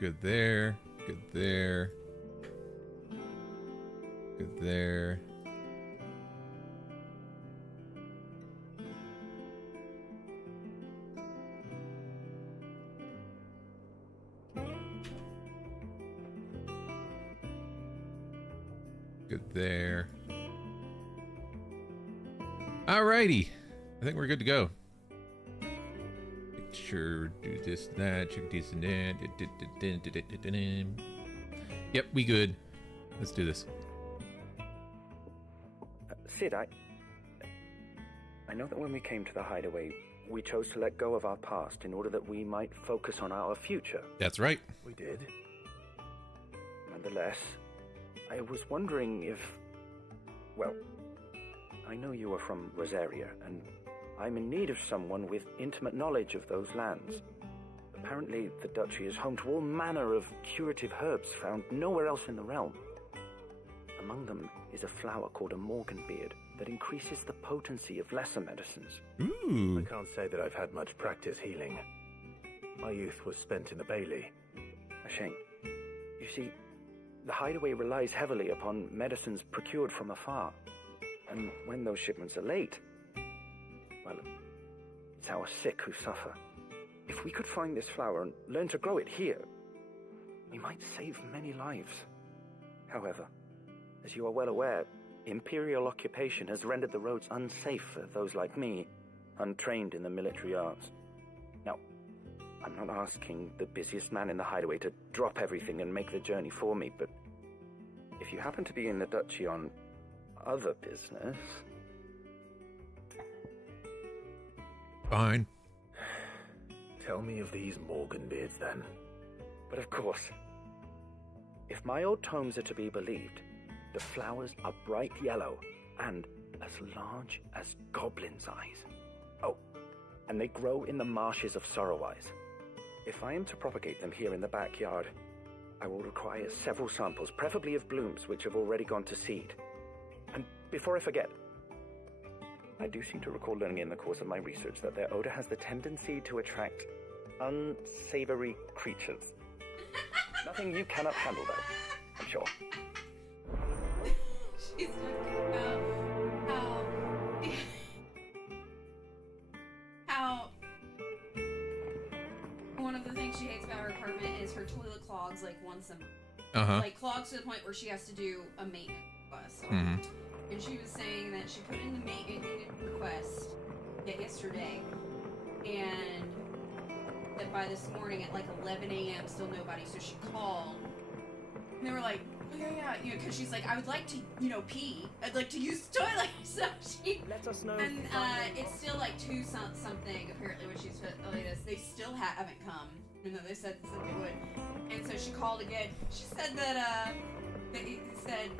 Good there. Good there. Good there. Good there. Alrighty. I think we're good to go. Make sure do this, that, check this and that. Yep, we good. Let's do this. Sid, I know that when we came to the hideaway, we chose to let go of our past in order that we might focus on our future. That's right. We did. Nonetheless, I was wondering if... Well, I know you are from Rosaria, and I'm in need of someone with intimate knowledge of those lands. Apparently, the duchy is home to all manner of curative herbs found nowhere else in the realm. Among them is a flower called a morganbeard that increases the potency of lesser medicines. Ooh. I can't say that I've had much practice healing. My youth was spent in the Bailey. A shame. You see, the hideaway relies heavily upon medicines procured from afar. And when those shipments are late, well, it's our sick who suffer. If we could find this flower and learn to grow it here, we might save many lives. However, as you are well aware, imperial occupation has rendered the roads unsafe for those like me, untrained in the military arts. Now, I'm not asking the busiest man in the hideaway to drop everything and make the journey for me, but if you happen to be in the duchy on other business... Fine. Tell me of these Morganbeards, then. But of course, if my old tomes are to be believed, the flowers are bright yellow and as large as goblins' eyes. Oh, and they grow in the marshes of Sorrowise. If I am to propagate them here in the backyard, I will require several samples, preferably of blooms which have already gone to seed. And before I forget, I do seem to recall learning in the course of my research that their odor has the tendency to attract unsavory creatures. Nothing you cannot handle, though, I'm sure. She's talking about how one of the things she hates about her apartment is her toilet clogs like once a month. Like clogs to the point where she has to do a maintenance request. And she was saying that she put in the maintenance request yesterday, and that by this morning at like 11 a.m. still nobody. So she called, and they were like, oh, yeah, you know, because she's like, I would like to, pee. I'd like to use the toilet. So she Let us know. And it's still like 2 something apparently when she's put the latest. They still haven't come, even though they said they would. And so she called again. She said that they said,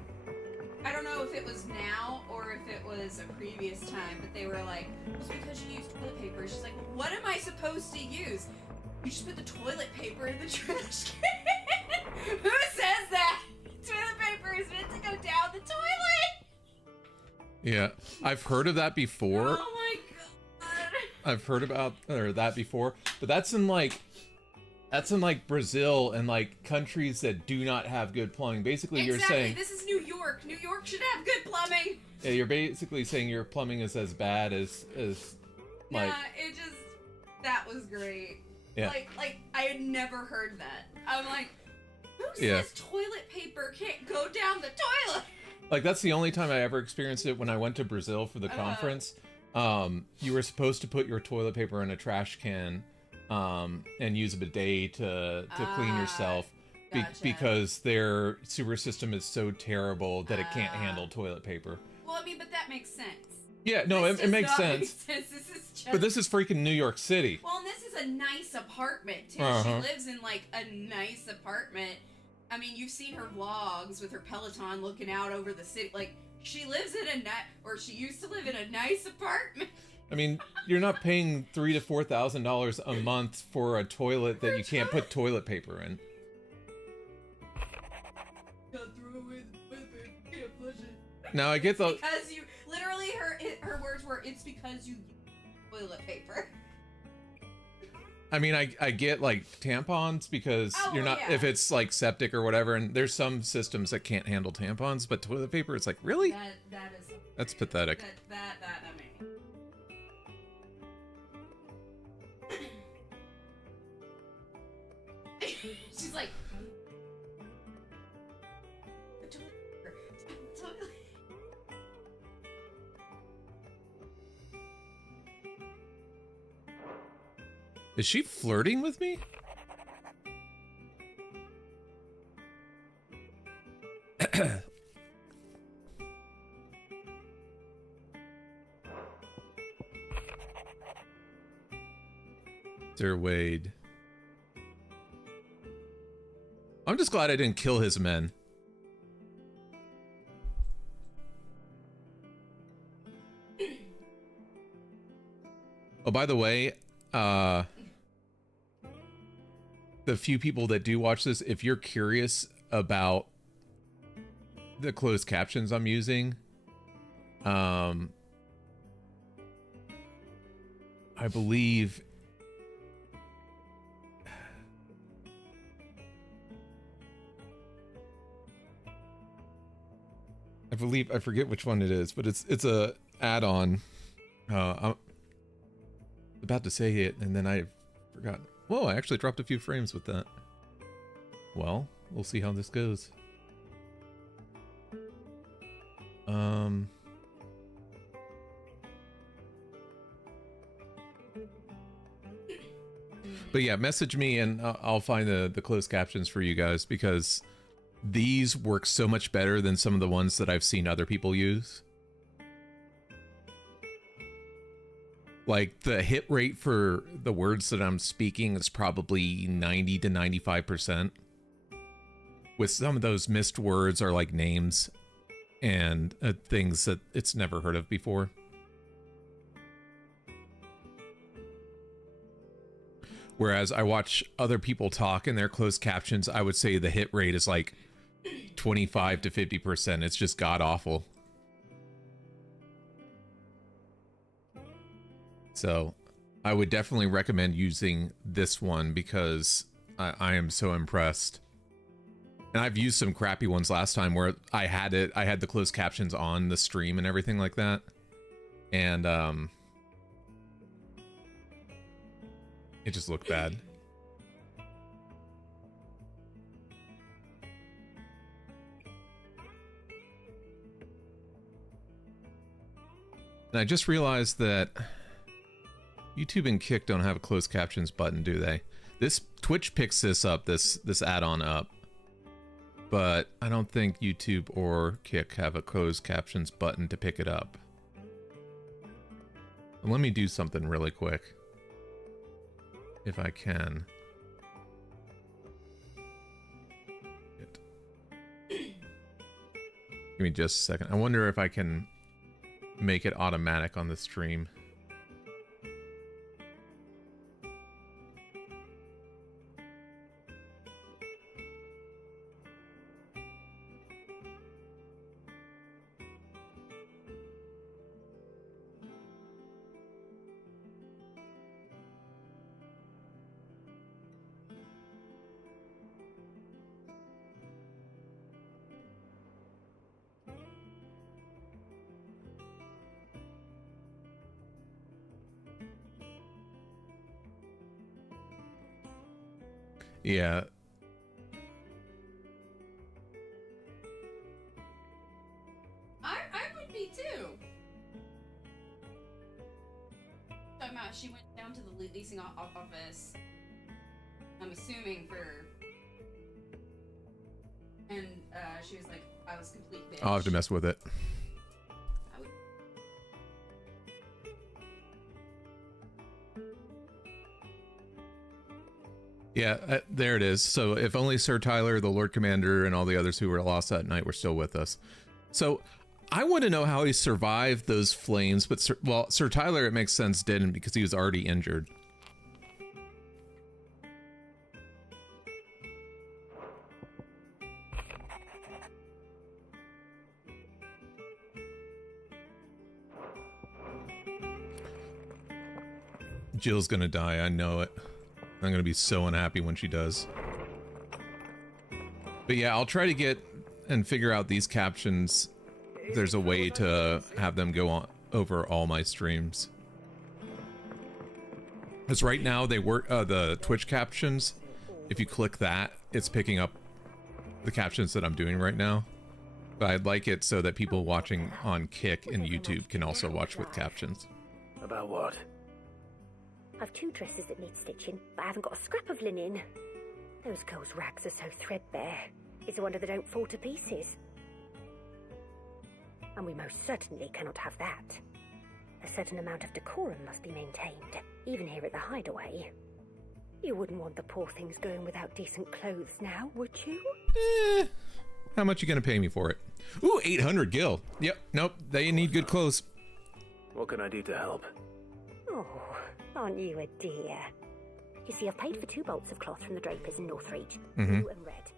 I don't know if it was now or if it was a previous time, but they were like, it's because you used toilet paper. She's like, well, what am I supposed to use? You just put the toilet paper in the trash can. Who says that? Toilet paper is meant to go down the toilet. Yeah, I've heard of that before. Oh my god. I've heard about that before, but that's in like Brazil and like countries that do not have good plumbing. Basically, Exactly. you're saying This is New York. New York should have good plumbing. yeah, you're basically saying your plumbing is as bad as like. Nah, that was great. Yeah. Like I had never heard that. I'm like, who Yeah. says toilet paper can't go down the toilet? Like that's the only time I ever experienced it when I went to Brazil for the conference. You were supposed to put your toilet paper in a trash can, and use a bidet to clean yourself, Gotcha. because their sewer system is so terrible that it can't handle toilet paper. Well, I mean, but that makes sense. Yeah, no, This it does makes not sense. make sense. This is just... But this is freaking New York City. Well, and this is a nice apartment, too. Uh-huh. She lives in, like, a nice apartment. I mean, you've seen her vlogs with her Peloton looking out over the city. Like, she lives in she used to live in a nice apartment. I mean, you're not paying $3,000 to $4,000 a month for a toilet that you can't put toilet paper in. Don't throw away the toilet paper. Can't flush it. Now I get the Because you, literally, her words were, it's because you use toilet paper. I mean, I get like tampons because you're not, if it's like septic or whatever, and there's some systems that can't handle tampons, but toilet paper, it's like, really? That is. That's pathetic. That made me. She's like. Is she flirting with me? Sir Wade. I'm just glad I didn't kill his men. Oh, by the way, the few people that do watch this, if you're curious about the closed captions I'm using, I believe I forget which one it is, but it's a add-on. I'm about to say it and then I forgot. Whoa, I actually dropped a few frames with that. Well, we'll see how this goes. But yeah, message me and I'll find the closed captions for you guys, because these work so much better than some of the ones that I've seen other people use. Like, the hit rate for the words that I'm speaking is probably 90 to 95%. With some of those missed words are like names and things that it's never heard of before. Whereas I watch other people talk in their closed captions, I would say the hit rate is like 25 to 50%. It's just god awful. So I would definitely recommend using this one because I am so impressed. And I've used some crappy ones last time where I had the closed captions on the stream and everything like that. And it just looked bad. And I just realized that YouTube and Kick don't have a closed captions button, do they? This Twitch picks this up, this add-on up. But I don't think YouTube or Kick have a closed captions button to pick it up. Let me do something really quick. If I can. Give me just a second. I wonder if I can make it automatic on the stream. Yeah. I would be too. Talking about she went down to the leasing office. I'm assuming for, and she was like, "I was complete bitch." I'll have to mess with it. Yeah, there it is. So if only Sir Tyler, the Lord Commander, and all the others who were lost that night were still with us. So I want to know how he survived those flames, but Sir Tyler, it makes sense, didn't, because he was already injured. Jill's gonna die, I know it. I'm gonna be so unhappy when she does. But yeah, I'll try to get and figure out these captions. If there's a way to have them go on over all my streams. Because right now they work the Twitch captions. If you click that, it's picking up the captions that I'm doing right now. But I'd like it so that people watching on Kick and YouTube can also watch with captions. About what? I've 2 dresses that need stitching, but I haven't got a scrap of linen. Those girls' rags are so threadbare. It's a wonder they don't fall to pieces. And we most certainly cannot have that. A certain amount of decorum must be maintained, even here at the Hideaway. You wouldn't want the poor things going without decent clothes now, would you? How much you gonna pay me for it? Ooh, 800 gil. Yep, nope, they need good clothes. What can I do to help? Oh, aren't you a dear? You see, I've paid for 2 bolts of cloth from the drapers in Northreach, blue and red.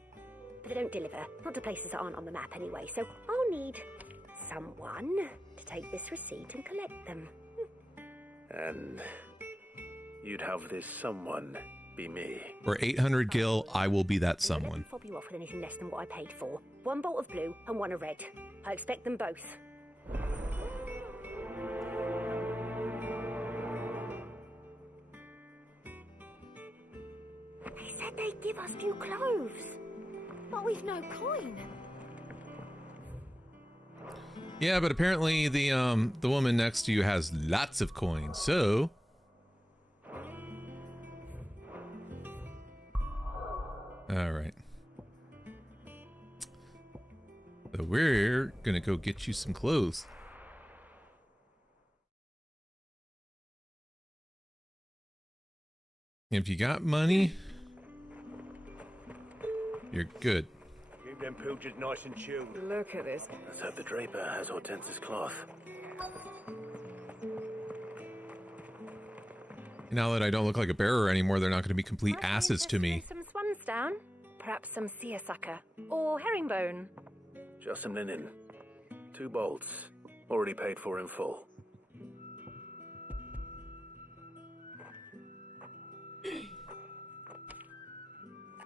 But they don't deliver, not to places that aren't on the map anyway, so I'll need someone to take this receipt and collect them. And you'd have this someone be me. For 800 gil, I will be that Let me someone. fob you off with anything less than what I paid for. 1 bolt of blue and 1 of red. I expect them both. They said they'd give us new clothes. But we've no coin. Yeah, but apparently the woman next to you has lots of coins, so alright. So we're gonna go get you some clothes. If you got money, you're good. Keep them pilchards nice and chilled. Look at this. Let's hope the draper has Hortense's cloth. Now that I don't look like a bearer anymore, they're not gonna be complete asses to me. Some swans down. Perhaps some seersucker. Or herringbone. Just some linen. 2 bolts. Already paid for in full.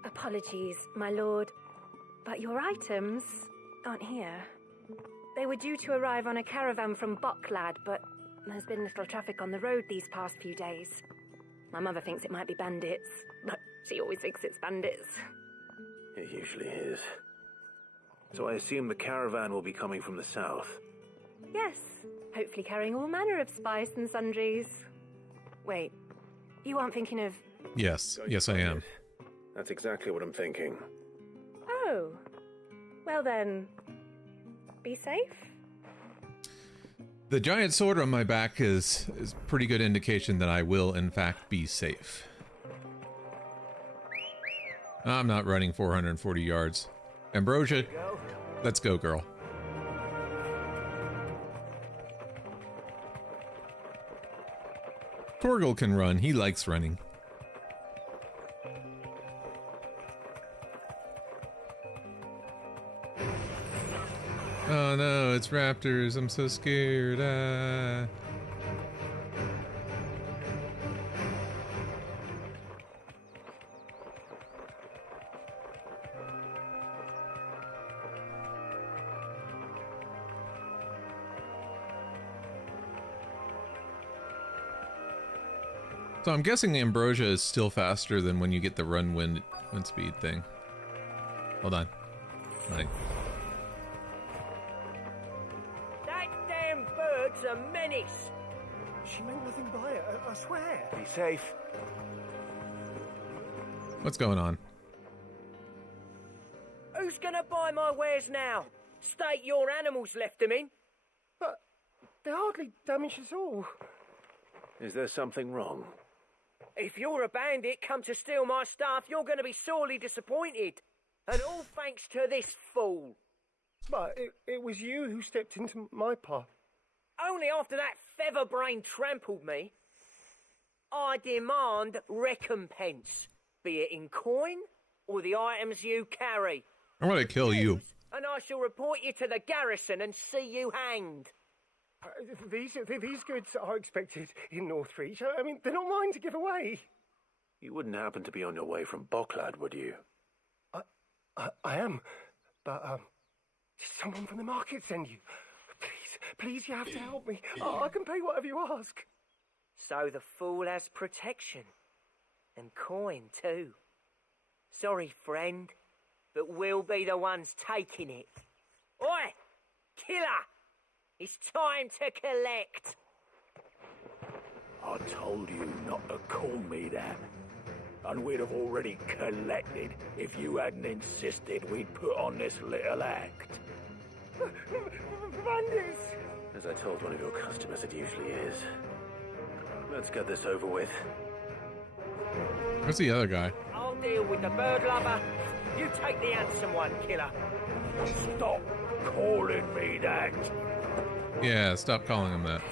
Apologies, my lord, but your items aren't here. They were due to arrive on a caravan from Bucklad, but there's been little traffic on the road these past few days. My mother thinks it might be bandits, but she always thinks it's bandits. It usually is. So I assume the caravan will be coming from the south. Yes, hopefully carrying all manner of spice and sundries. Wait, you aren't thinking of... Yes, yes I am. That's exactly what I'm thinking. Oh, well then, be safe. The giant sword on my back is pretty good indication that I will in fact be safe. I'm not running 440 yards. Ambrosia, let's go, girl. Torgal can run. He likes running. Oh no, it's raptors. I'm so scared. Ah. So I'm guessing Ambrosia is still faster than when you get the run wind speed thing. Hold on. Right. That damn bird's a menace. She meant nothing by it, I swear. Be safe. What's going on? Who's gonna buy my wares now? State your animals left them in. But they hardly damaged us all. Is there something wrong? If you're a bandit come to steal my stuff, you're gonna be sorely disappointed. And all thanks to this fool. But it was you who stepped into my path. Only after that featherbrain trampled me. I demand recompense, be it in coin or the items you carry. I'm gonna kill you. And I shall report you to the garrison and see you hanged. These goods are expected in Northreach. I mean, they're not mine to give away. You wouldn't happen to be on your way from Bocklad, would you? I am, but, did someone from the market send you? Please, you have to help me. I can pay whatever you ask. So the fool has protection. And coin, too. Sorry, friend, but we'll be the ones taking it. Oi! Killer! It's time to collect! I told you not to call me that. And we'd have already collected if you hadn't insisted we'd put on this little act. Bandits! As I told one of your customers, it usually is. Let's get this over with. Where's the other guy? I'll deal with the bird lover. You take the handsome one, killer. Stop calling me that. Yeah, stop calling him that.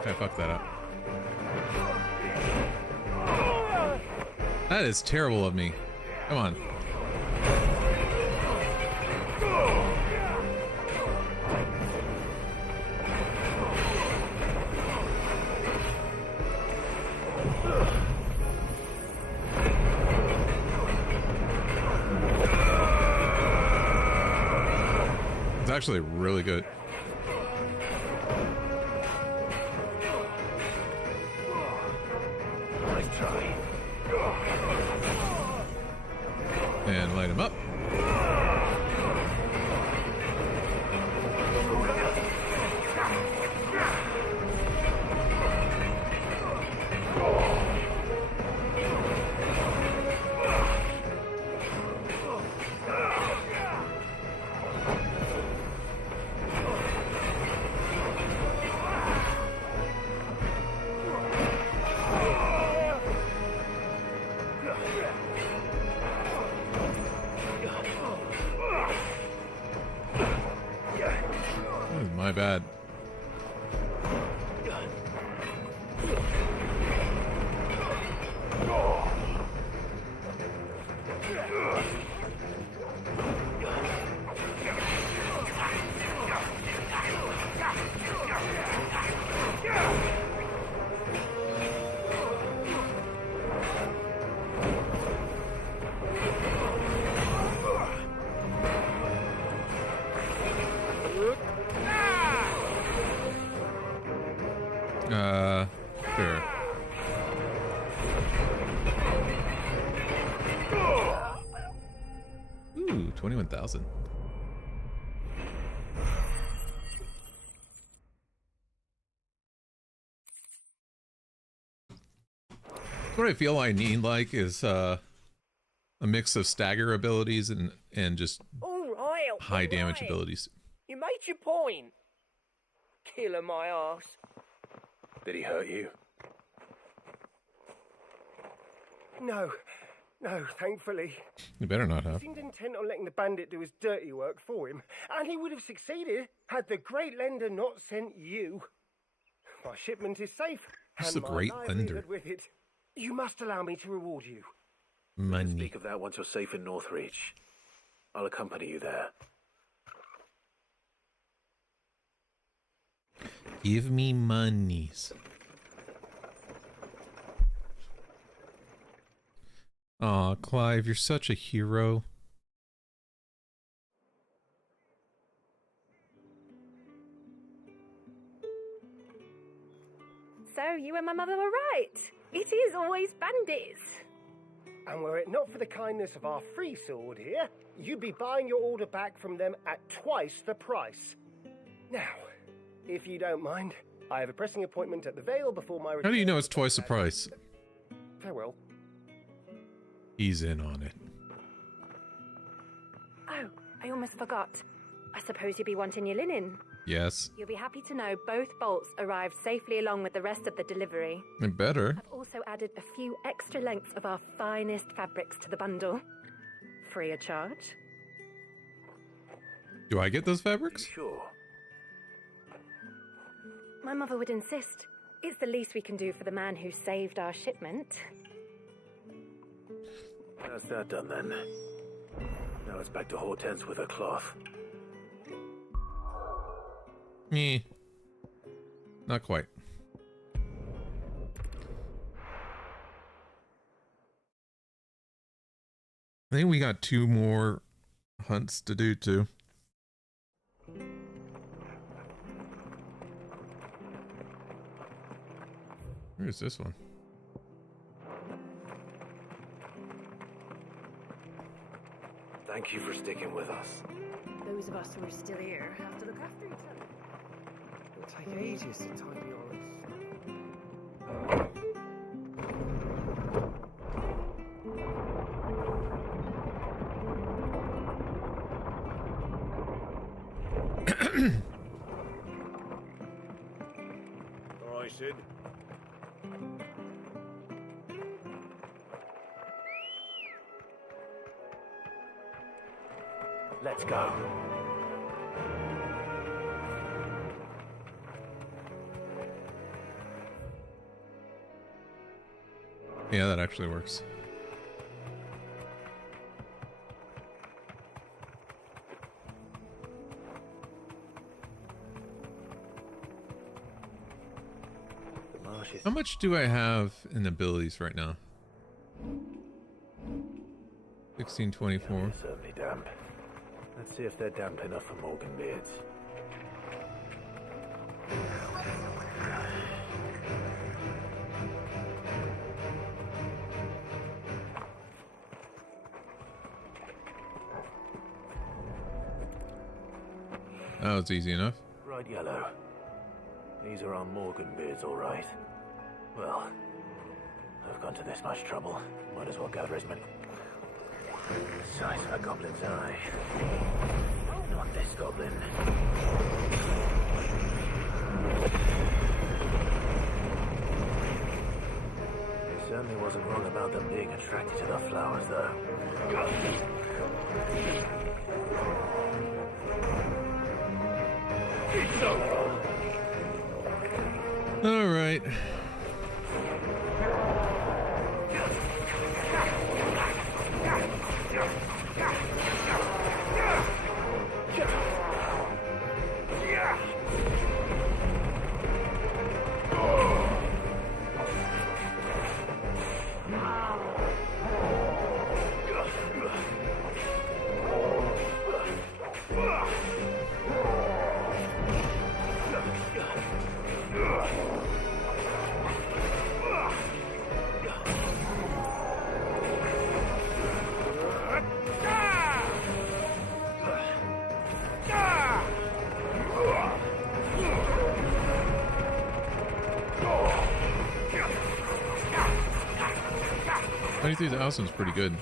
I fucked that up. That is terrible of me. Come on. It's actually really good. Nice try. And light him up. My bad. Sure. Ooh, 21,000. What I feel I need like is a mix of stagger abilities and just All right, high damage abilities. You made your point. Killer my ass. Did he hurt you? No, thankfully. You better not have. He seemed intent on letting the bandit do his dirty work for him, and he would have succeeded had the great lender not sent you. My shipment is safe, Who's and the my great livelihood lender? with it. You must allow me to reward you. Money. Speak of that once you're safe in Northreach. I'll accompany you there. Give me monies. Aw, Clive, you're such a hero. So you and my mother were right. It is always bandits. And were it not for the kindness of our free sword here, you'd be buying your order back from them at twice the price. Now, if you don't mind, I have a pressing appointment at the Vale before my return. How do you know it's twice the price? Farewell. He's in on it. Oh, I almost forgot. I suppose you'll be wanting your linen. Yes. You'll be happy to know both bolts arrived safely along with the rest of the delivery. It better. I've also added a few extra lengths of our finest fabrics to the bundle. Free of charge. Do I get those fabrics? Sure. My mother would insist. It's the least we can do for the man who saved our shipment. How's that done then? Now it's back to Hortense with her cloth. Meh. Not quite. I think we got 2 more hunts to do too. Where's this one? Thank you for sticking with us. Those of us who are still here have to look after each other. It'll take ages to tidy all this. All right, Sid. Let's go. Yeah, that actually works. The marsh is How much do I have in abilities right now? 1624. certainly damp. Let's see if they're damp enough for Morgan beards. That was easy enough. Right yellow. These are our Morgan beards, all right. Well, I've gone to this much trouble. Might as well gather as many. Size of a goblin's eye. Not this goblin. He certainly wasn't wrong about them being attracted to the flowers, though. It's over. All right. Through the house one's pretty good.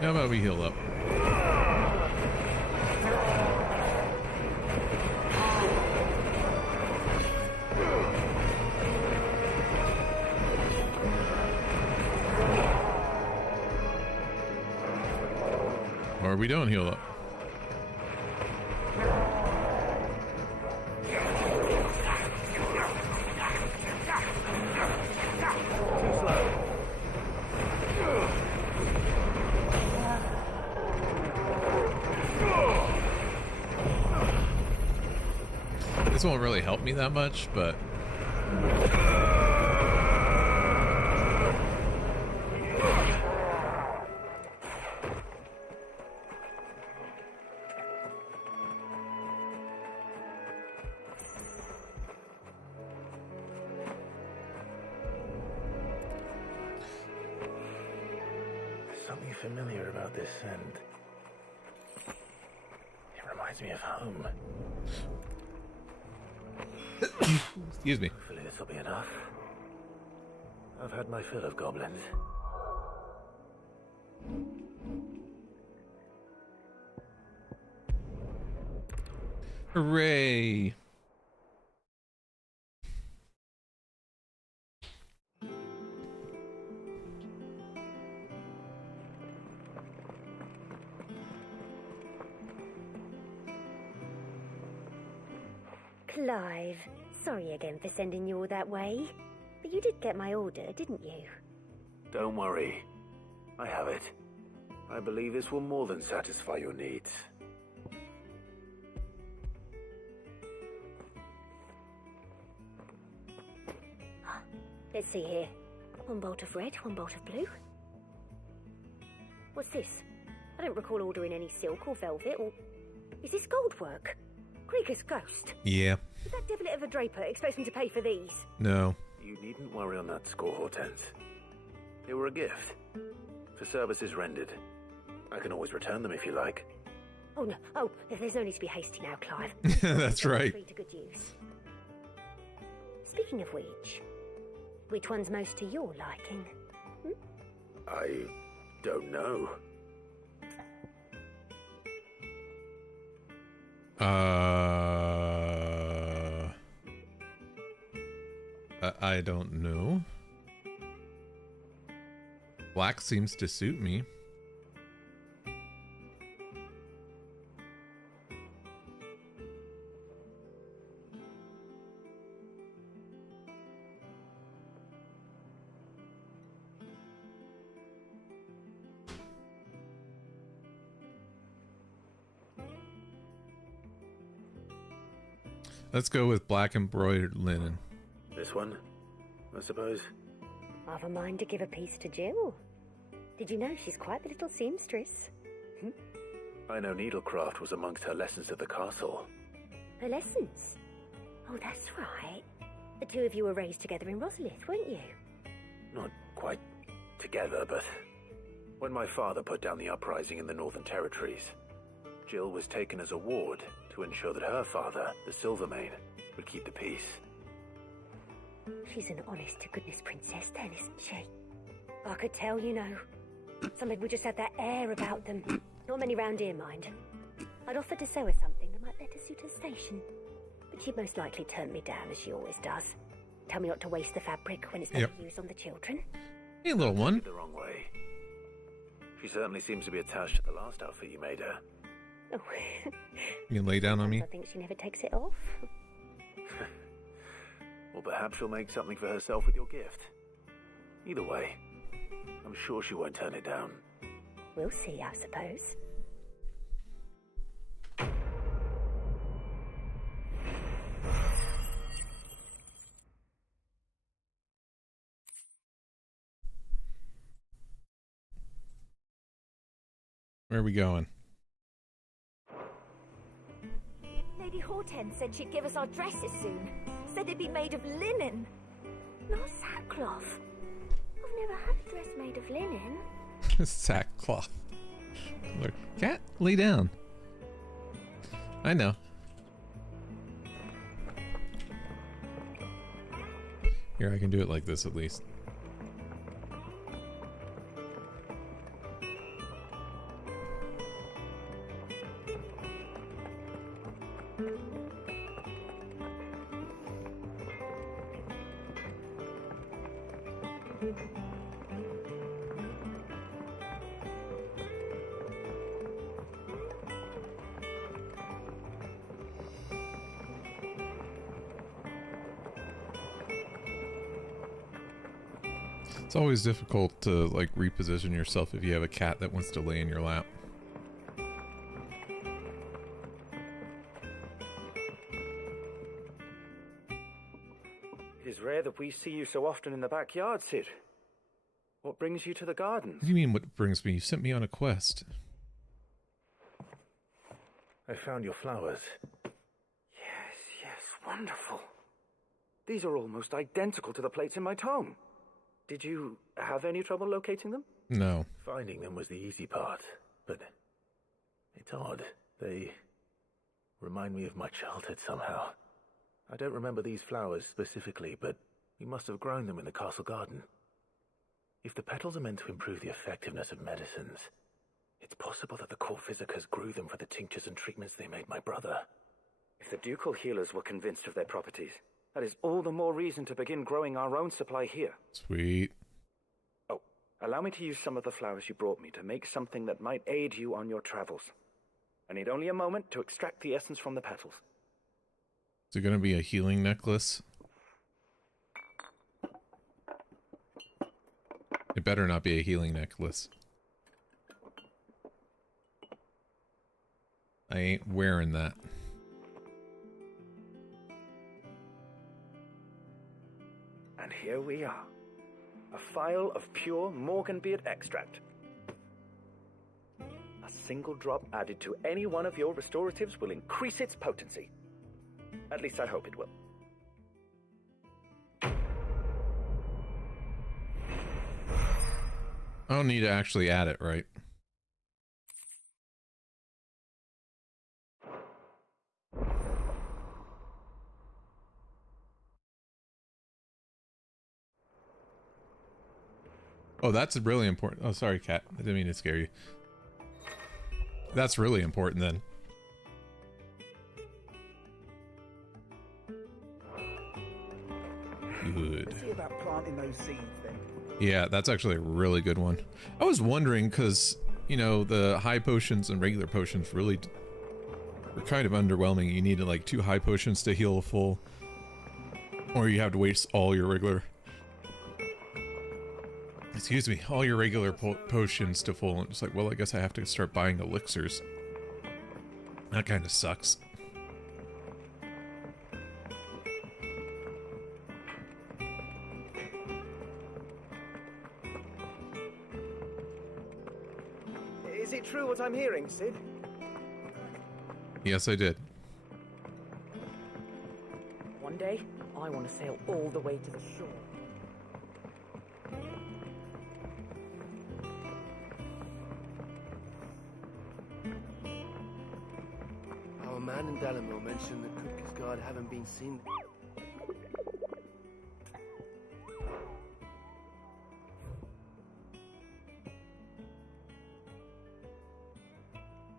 How about we heal up? Or we don't heal up. This won't really help me that much, but Something familiar about this scent. It reminds me of home. excuse me. Hopefully this will be enough. I've had my fill of goblins. Hooray! Clive, sorry again for sending you all that way. But you did get my order, didn't you? Don't worry. I have it. I believe this will more than satisfy your needs. Let's see here. One bolt of red, one bolt of blue. What's this? I don't recall ordering any silk or velvet or... Is this gold work? Krieger's ghost. Yeah. Does that devilit of a draper expect me to pay for these? No. You needn't worry on that score, Hortense. They were a gift. For services rendered. I can always return them if you like. Oh, no. Oh, there's no need to be hasty now, Clive. That's right. Free to good use. Speaking of which one's most to your liking? I don't know. I don't know. Black seems to suit me. Let's go with black embroidered linen. This one, I suppose. I've a mind to give a piece to Jill. Did you know she's quite the little seamstress? I know needlecraft was amongst her lessons at the castle. Her lessons? Oh, that's right. The two of you were raised together in Rosalith, weren't you? Not quite together, but when my father put down the uprising in the Northern Territories, Jill was taken as a ward to ensure that her father, the Silvermane, would keep the peace. She's an honest-to-goodness princess then, isn't she? I could tell, you know. Some people just have that air about them. Not many round here, mind. I'd offered to sew her something that might better suit her station. But she'd most likely turn me down, as she always does. Tell me not to waste the fabric when it's not used on the children. Hey, little one. The wrong way. She certainly seems to be attached to the last outfit you made her. Oh. You can lay down on me? I think she never takes it off. Or perhaps she'll make something for herself with your gift. Either way, I'm sure she won't turn it down. We'll see, I suppose. Where are we going? Lady Hortense said she'd give us our dresses soon. Said they'd be made of linen. Not sackcloth. I've never had a dress made of linen. Sackcloth. Look, cat, lay down. I know. Here, I can do it like this at least. It's always difficult to, like, reposition yourself if you have a cat that wants to lay in your lap. It is rare that we see you so often in the backyard, Sid. What brings you to the gardens? What do you mean, what brings me? You sent me on a quest. I found your flowers. Yes, wonderful. These are almost identical to the plates in my tome. Did you have any trouble locating them? No. Finding them was the easy part, but it's odd. They remind me of my childhood somehow. I don't remember these flowers specifically, but we must have grown them in the castle garden. If the petals are meant to improve the effectiveness of medicines, it's possible that the court visitors grew them for the tinctures and treatments they made my brother. If the ducal healers were convinced of their properties, that is all the more reason to begin growing our own supply here. Sweet. Oh, allow me to use some of the flowers you brought me to make something that might aid you on your travels. I need only a moment to extract the essence from the petals. Is it gonna be a healing necklace? It better not be a healing necklace. I ain't wearing that. And here we are. A phial of pure Morganbeard extract. A single drop added to any one of your restoratives will increase its potency. At least I hope it will. I don't need to actually add it, right? Oh, that's really important. Oh, sorry, cat. I didn't mean to scare you. That's really important then. Good. See about planting those seeds then. Yeah, that's actually a really good one. I was wondering because, you know, the high potions and regular potions really were kind of underwhelming. You needed like 2 high potions to heal a full, or you have to waste all your regular, excuse me, all your regular potions to full. And it's like, well, I guess I have to start buying elixirs. That kind of sucks. Is it true what I'm hearing, Sid? Yes, I did. One day, I want to sail all the way to the shore. Our man in Dalamore mentioned that Cookie's guard haven't been seen.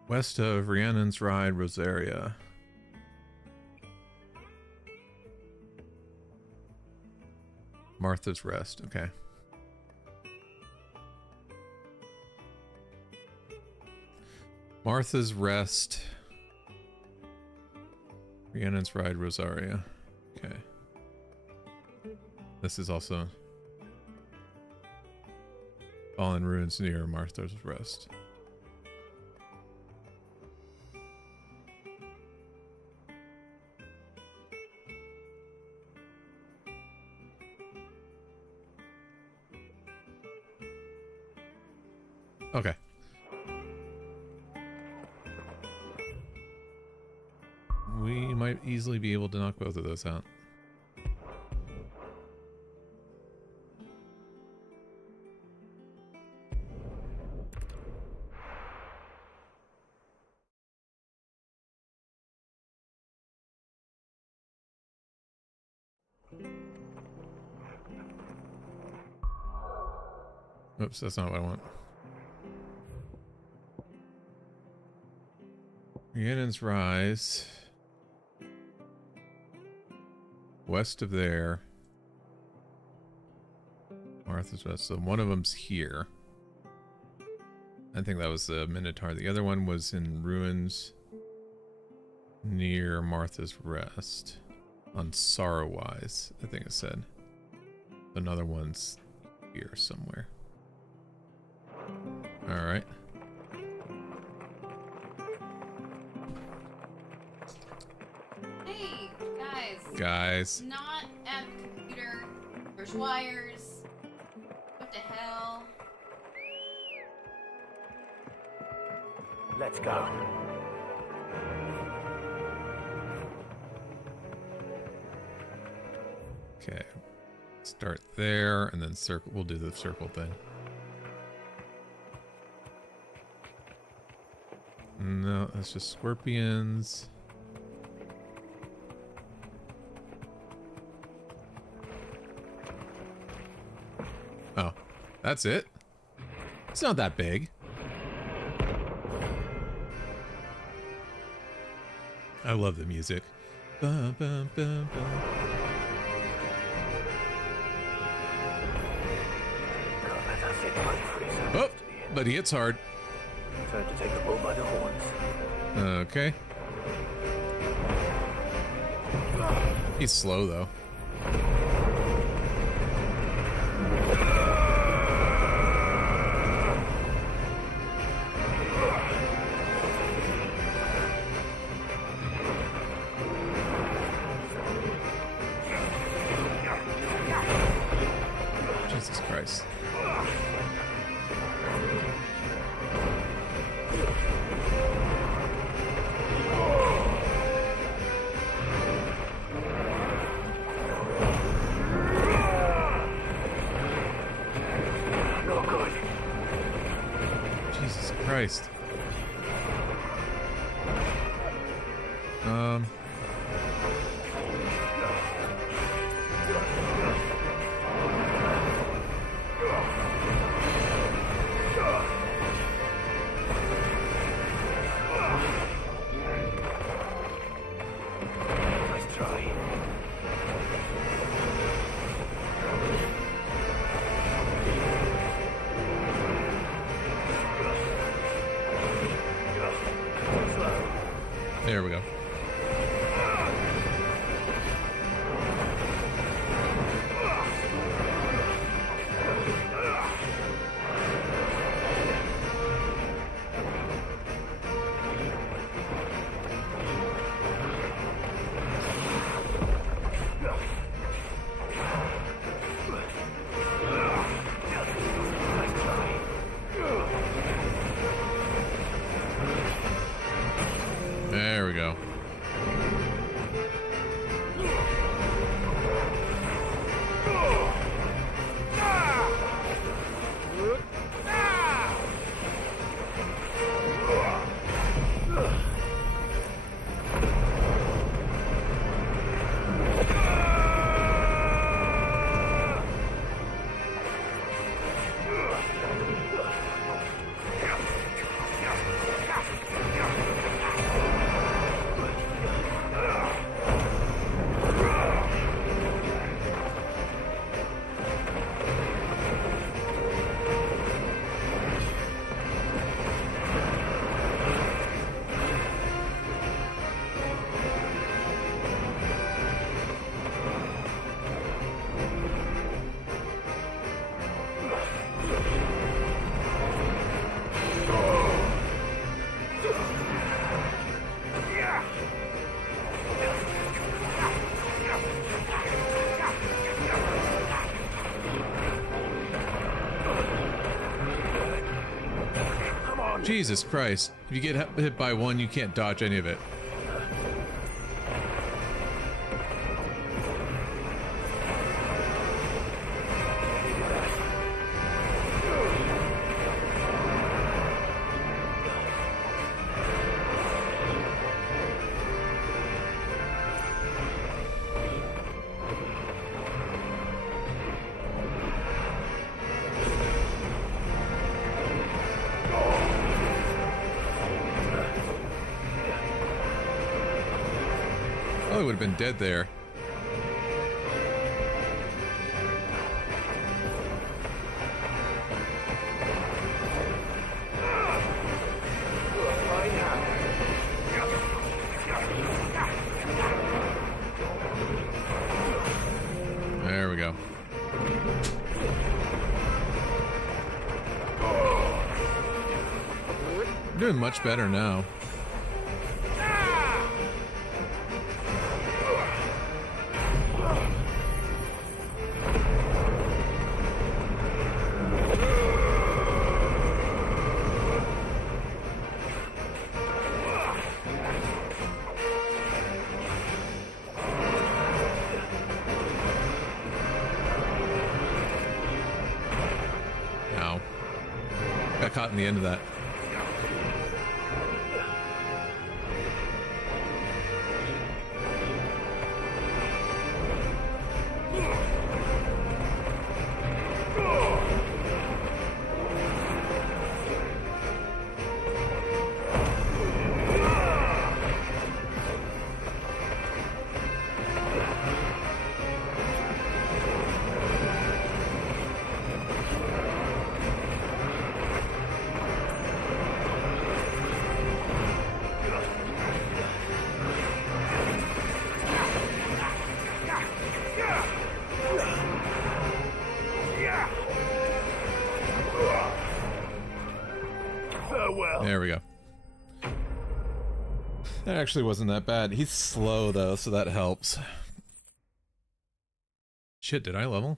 West of Rhiannon's Ride, Rosaria. Martha's Rest, okay. Martha's Rest. Rhiannon's Ride, Rosaria. Okay. This is also Fallen Ruins near Martha's Rest. Okay. We might easily be able to knock both of those out. Oops, that's not what I want. Rhiannon's Rise. West of there. Martha's Rest. So one of them's here. I think that was the Minotaur. The other one was in ruins near Martha's Rest. On Sorrowwise, I think it said. Another one's here somewhere. Alright. Hey, guys. Guys. Not at the computer. There's wires. What the hell? Let's go. Okay. Start there and then circle. We'll do the circle thing. No, that's just scorpions. Oh, that's it? It's not that big. I love the music. Bum, bum, bum, bum. God, that's it, buddy. Freeze. Oh, but he hits hard. Time to take the bull by the horns. Okay. He's slow though. Jesus Christ. Jesus Christ. Nice try. There we go. There we go. Jesus Christ. If you get hit by one, you can't dodge any of it. I would have been dead there. There we go. We're doing much better now. Got caught in the end of that. well. There we go. That actually wasn't that bad. He's slow though, so that helps. Shit, did I level?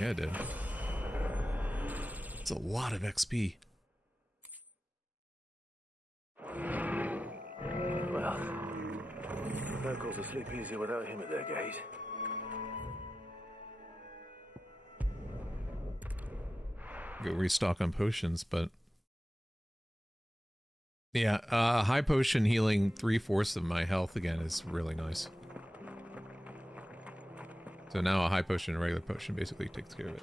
Yeah, I did. It's a lot of XP. Well, the locals will sleep easy without him at their gate. Go restock on potions, but yeah, high potion healing 3/4 of my health again is really nice. So now a high potion and a regular potion basically takes care of it.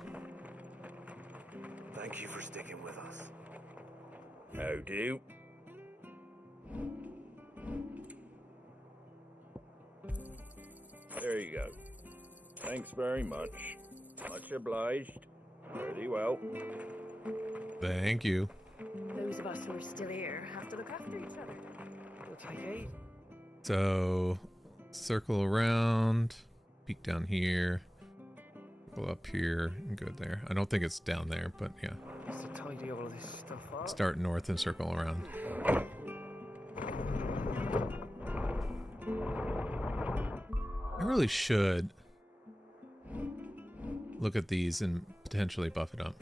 Thank you for sticking with us. How do? There you go. Thanks very much. Much obliged. Very well. Thank you. Those of us who are still here have to look after each other. We'll take aid. So circle around, peek down here, go up here, and go there. I don't think it's down there, but yeah. Just to tidy all this stuff up. Start north and circle around. I really should look at these and potentially buff it up.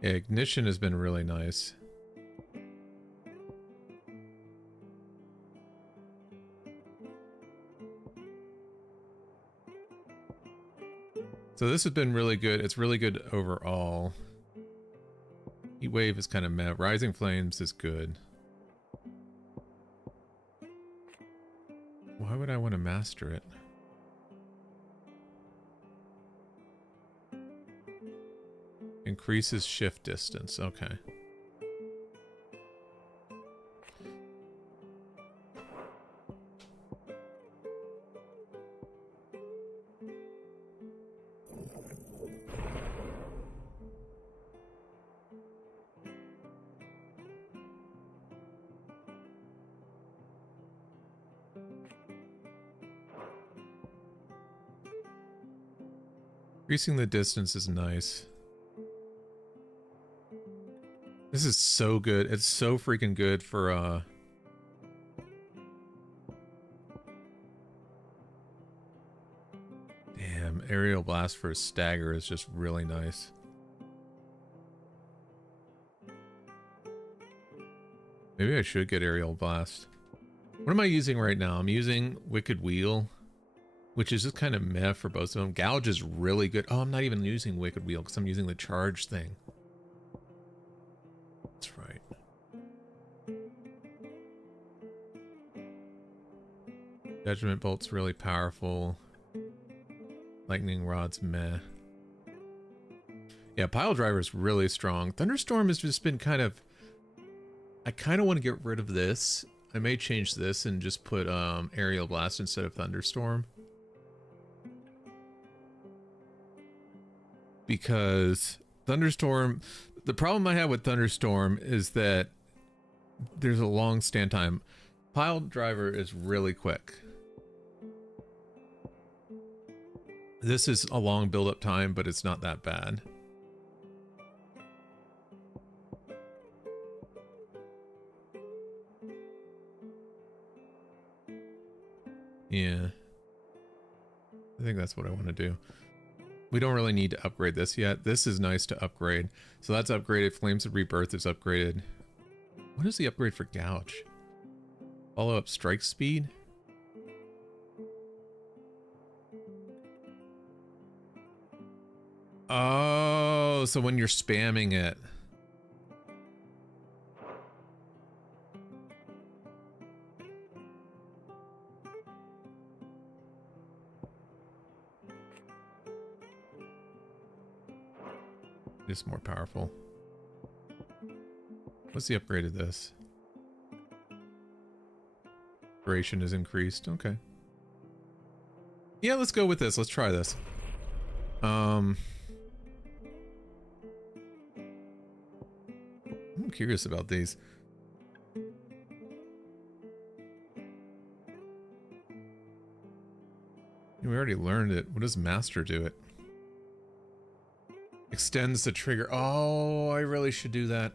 Yeah, ignition has been really nice. So this has been really good. It's really good overall. Heat wave is kind of meh. Rising flames is good. Why would I want to master it? Increases shift distance. Okay. Increasing the distance is nice. This is so good. It's so freaking good for damn, aerial blast for a stagger is just really nice. Maybe I should get aerial blast. What am I using right now? I'm using Wicked Wheel, which is just kind of meh for both of them. Gouge is really good. Oh, I'm not even using Wicked Wheel because I'm using the charge thing. That's right. Judgment Bolt's really powerful. Lightning Rod's meh. Yeah, Pile Driver's really strong. Thunderstorm has just been kind of... I kind of want to get rid of this. I may change this and just put Aerial Blast instead of Thunderstorm. Because Thunderstorm... The problem I have with Thunderstorm is that there's a long stand time. Pile Driver is really quick. This is a long build-up time, but it's not that bad. Yeah. I think that's what I want to do. We don't really need to upgrade this yet. This is nice to upgrade. So that's upgraded. Flames of Rebirth is upgraded. What is the upgrade for Gouge? Follow up strike speed? Oh, so when you're spamming it. It's more powerful. What's the upgrade of this? Duration is increased. Okay. Yeah, let's go with this. Let's try this. I'm curious about these. We already learned it. What does master do it? Extends the trigger. Oh, I really should do that.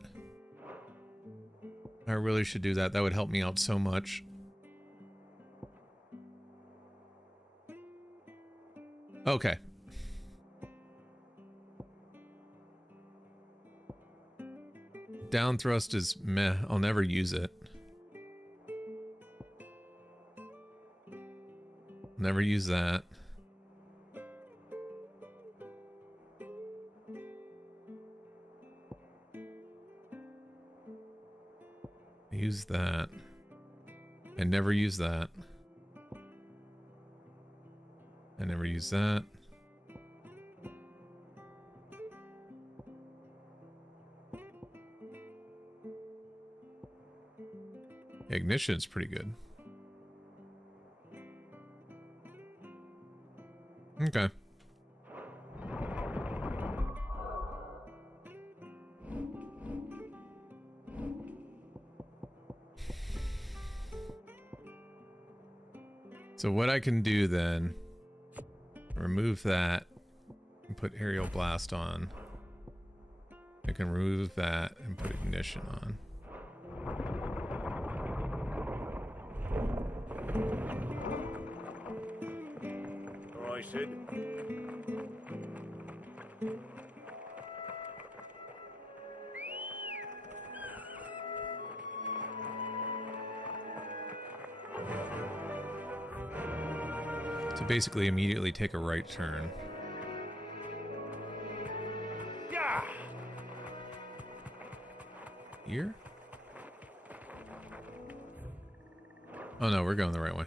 I really should do that. That would help me out so much. Okay. Down thrust is meh. I'll never use it. Never use that. Use that. I never use that. I never use that. Ignition's pretty good. Okay. So what I can do then, remove that and put aerial blast on. I can remove that and put ignition on. All right, Sid. So basically immediately take a right turn. Yeah. Here? Oh no, we're going the right way.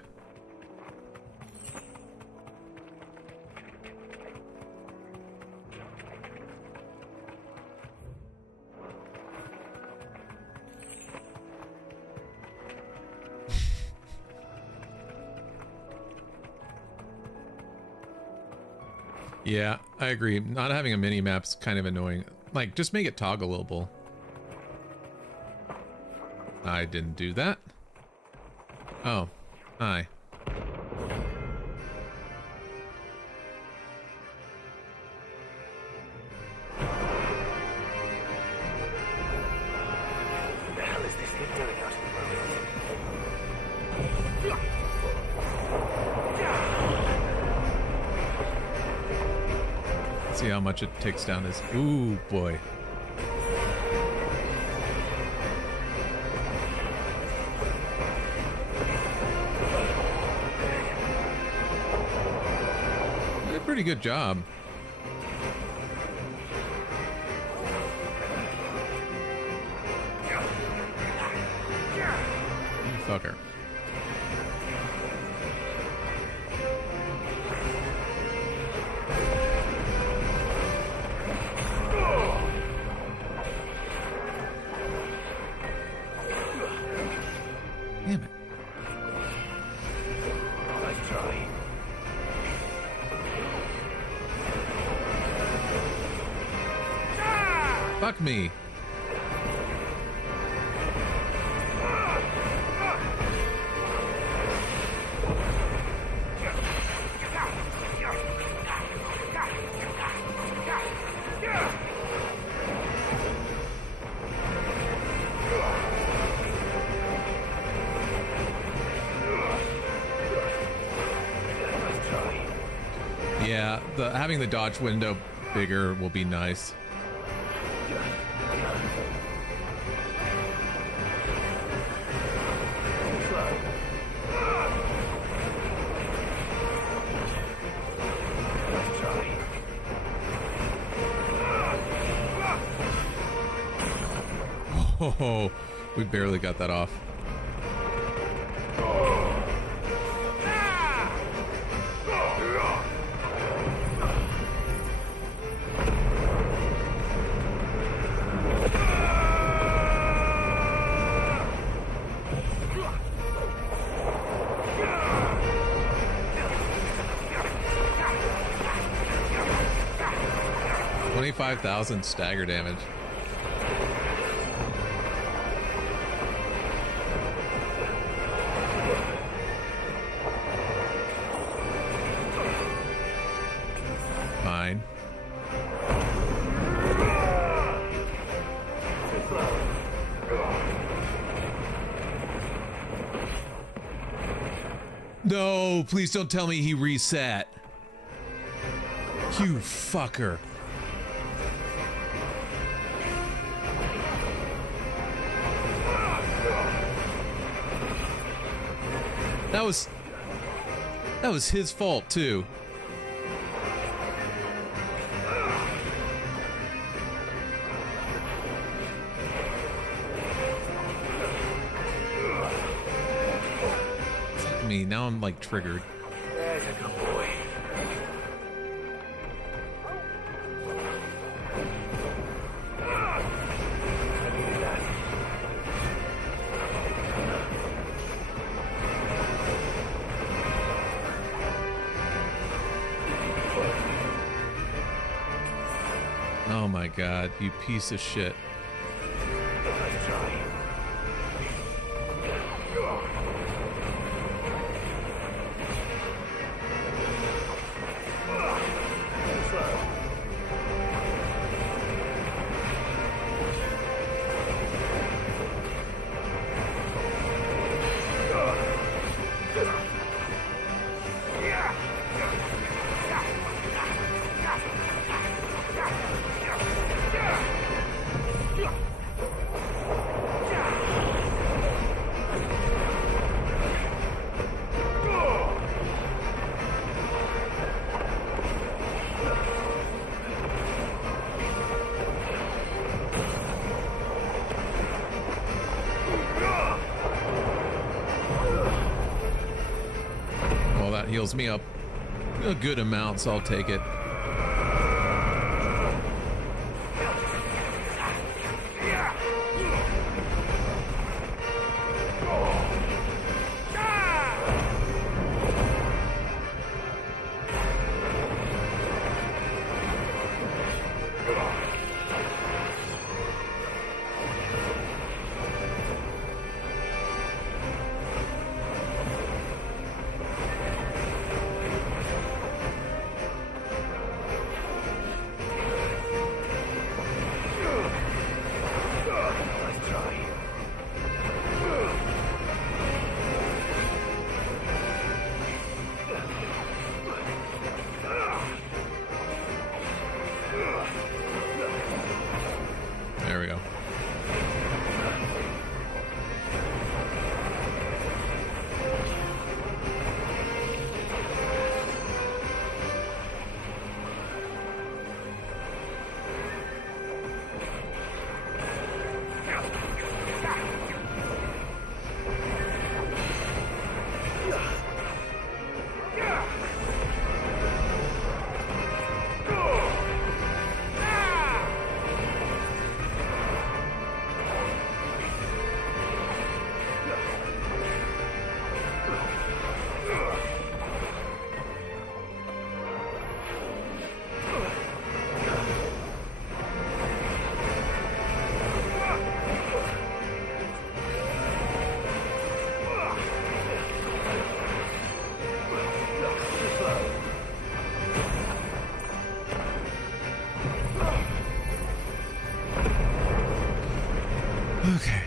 Yeah, I agree. Not having a mini-map's kind of annoying. Like, just make it toggleable. I didn't do that. Oh, hi. What the hell is this thing doing out in the road? See how much it takes down his... Ooh, boy. Did a pretty good job. You fucker. Damn it. Nice try. Fuck me. Yeah, having the dodge window bigger will be nice. Oh, we barely got that off. $25,000 stagger damage. No, please don't tell me he reset. You fucker. That was his fault too. Fuck me, now I'm like triggered. There's a good boy. I needed that. Oh my god, you piece of shit. Let's try. Well, that heals me up a good amount, so I'll take it. There we go. Okay.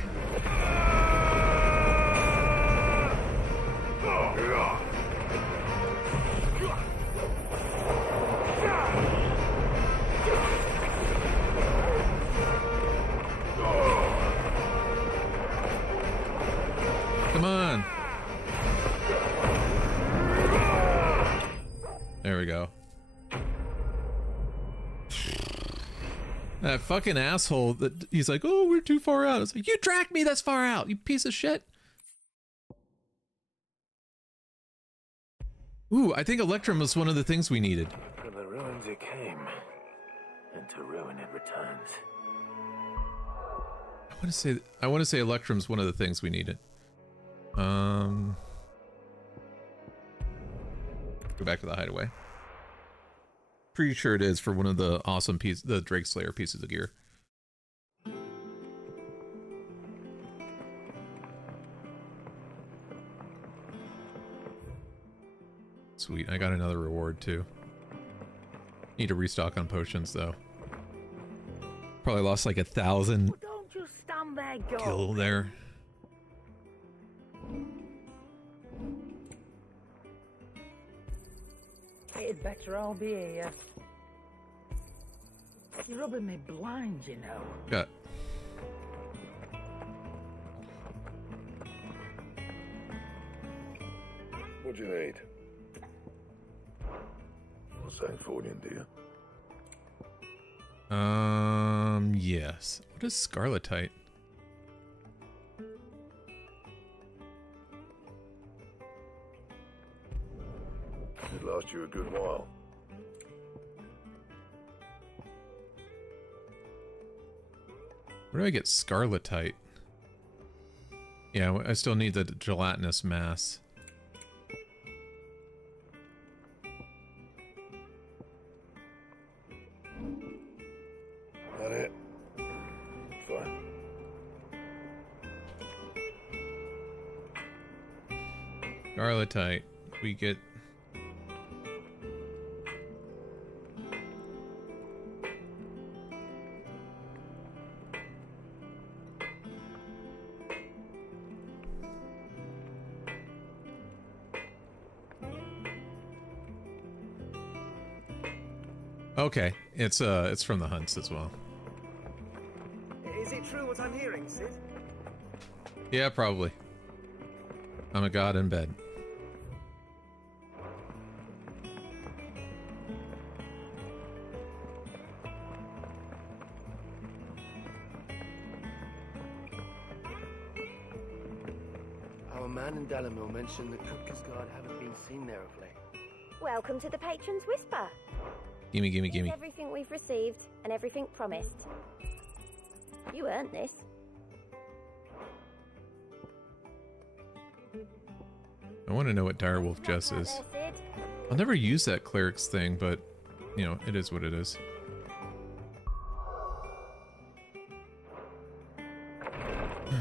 Come on. There we go. That fucking asshole that he's like, oh, we're too far out. It's like, you dragged me this far out, you piece of shit. Ooh, I think Electrum was one of the things we needed. From the ruins it came, and to ruin it returns. I want to say Electrum's one of the things we needed. Go back to the hideaway. Pretty sure it is for one of the awesome the Drake Slayer pieces of gear. Sweet, I got another reward too. Need to restock on potions though. Probably lost like 1,000 Don't just stand there, God. gil there. You'd better all be here. You're rubbing me blind, you know. Got. What do you need? What's that for you, dear? Yes. What is scarletite? It lasts you a good while. Where do I get scarletite? Yeah, I still need the gelatinous mass. That it? Fine. Scarletite. We get... Okay, it's from the hunts as well. Is it true what I'm hearing, Sid? Yeah, probably. I'm a god in bed. Our man in Dalamil mentioned that Kupka's guard haven't been seen there of late. Welcome to the Patron's Whisper. Gimme, gimme, Here's gimme. everything we've received and everything promised. You earned this. I want to know what Direwolf Jess is. I'll never use that cleric's thing, but, you know, it is what it is.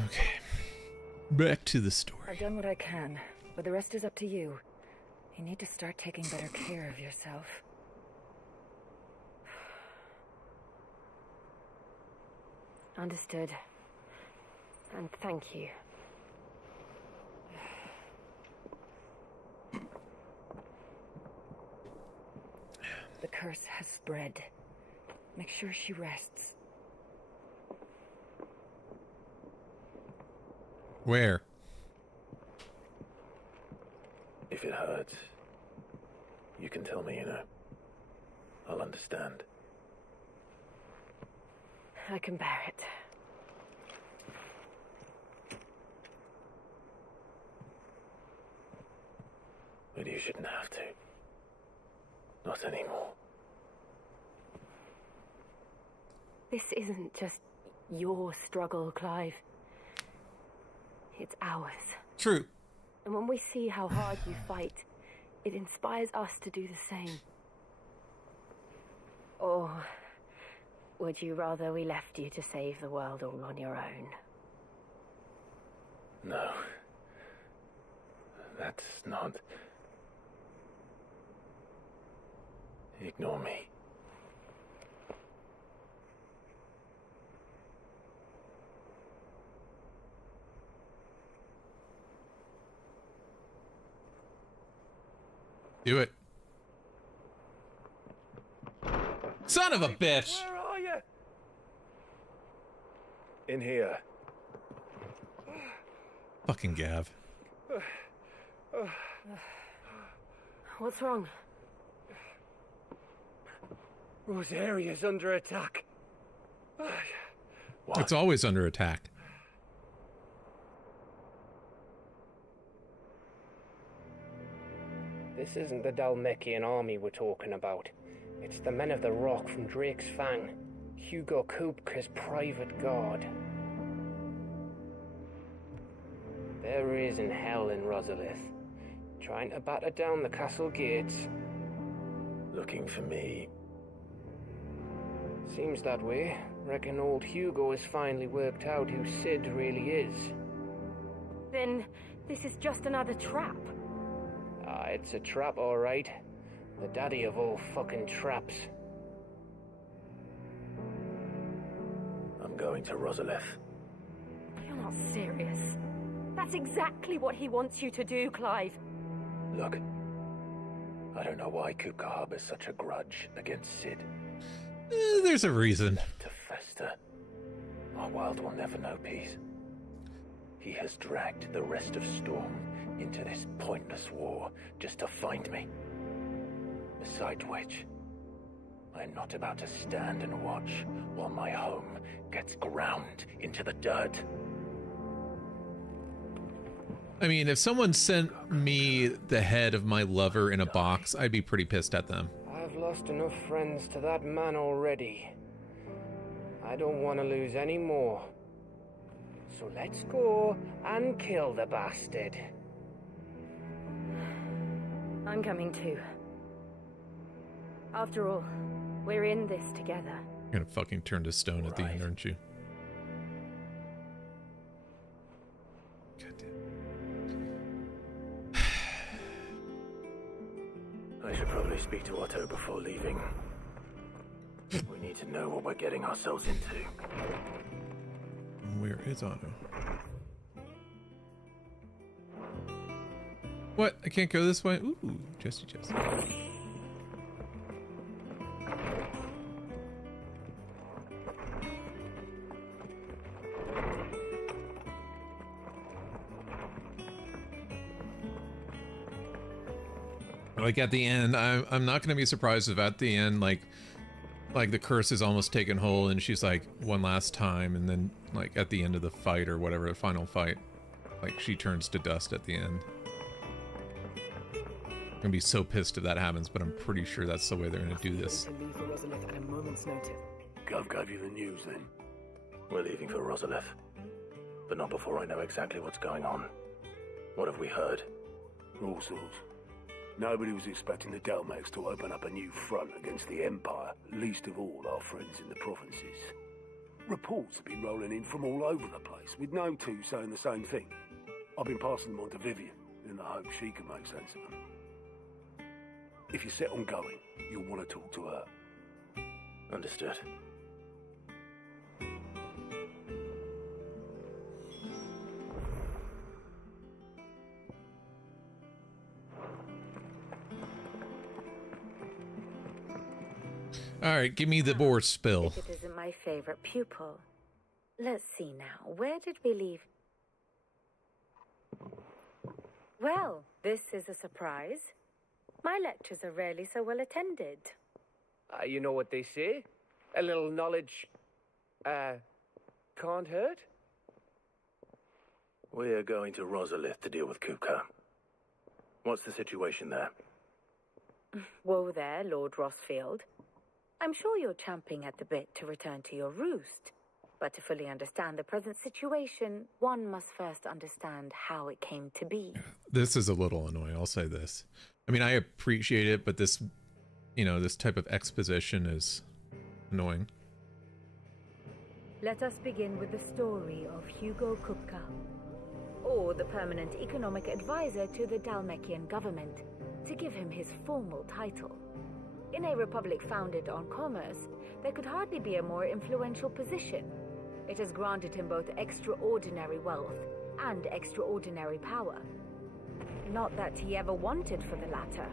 Okay. Back to the story. I've done what I can, but the rest is up to you. You need to start taking better care of yourself. Understood. And thank you. The curse has spread. Make sure she rests. Where? If it hurts, you can tell me, you know. I'll understand. I can bear it. But you shouldn't have to. Not anymore. This isn't just your struggle, Clive. It's ours. True. And when we see how hard you fight, it inspires us to do the same. Or would you rather we left you to save the world all on your own? No. That's not... Ignore me. Do it. Son of a bitch! Where are you? In here. Fucking Gav. What's wrong? Rosaria's under attack. What? It's always under attack. This isn't the Dalmekian army we're talking about. It's the men of the Rock from Drake's Fang. Hugo Kupka's private guard. There is in hell in Rosalith, trying to batter down the castle gates. Looking for me. Seems that way. Reckon old Hugo has finally worked out who Sid really is. Then this is just another trap. Ah, it's a trap, all right. The daddy of all fucking traps. I'm going to Rosalith. You're not serious. That's exactly what he wants you to do, Clive. Look, I don't know why Kupka harbors such a grudge against Sid. There's a reason. Left to fester. Our world will never know peace. He has dragged the rest of Storm into this pointless war just to find me. Besides which, I'm not about to stand and watch while my home gets ground into the dirt. I mean, if someone sent me the head of my lover in a box, I'd be pretty pissed at them. I've lost enough friends to that man already. I don't want to lose any more. So let's go and kill the bastard. I'm coming too. After all, we're in this together. You're gonna fucking turn to stone at the end, aren't you? I should probably speak to Otto before leaving. We need to know what we're getting ourselves into. Where is Otto? What? I can't go this way? Ooh, Jesse. Like at the end, I'm not gonna be surprised if at the end, like the curse is almost taken hold and she's like one last time, and then like at the end of the fight or whatever, the final fight, like she turns to dust at the end. I'm gonna be so pissed if that happens, but I'm pretty sure that's the way they're gonna do this. Gov gave you the news then? We're leaving for Rosalith, but not before I know exactly what's going on. What have we heard? All sorts. Nobody was expecting the Dalmacs to open up a new front against the Empire, least of all our friends in the provinces. Reports have been rolling in from all over the place, with no two saying the same thing. I've been passing them on to Vivian, in the hope she can make sense of them. If you're set on going, you'll want to talk to her. Understood. All right, give me the boar spill. It isn't my favorite pupil. Let's see now. Where did we leave? Well, this is a surprise. My lectures are rarely so well attended. You know what they say? A little knowledge, can't hurt? We're going to Rosalith to deal with Kupka. What's the situation there? Whoa there, Lord Rossfield. I'm sure you're champing at the bit to return to your roost. But to fully understand the present situation, one must first understand how it came to be. This is a little annoying, I'll say this. I mean, I appreciate it, but this, you know, this type of exposition is annoying. Let us begin with the story of Hugo Kupka, or the permanent economic advisor to the Dalmekian government, to give him his formal title. In a republic founded on commerce, there could hardly be a more influential position. It has granted him both extraordinary wealth and extraordinary power. Not that he ever wanted for the latter.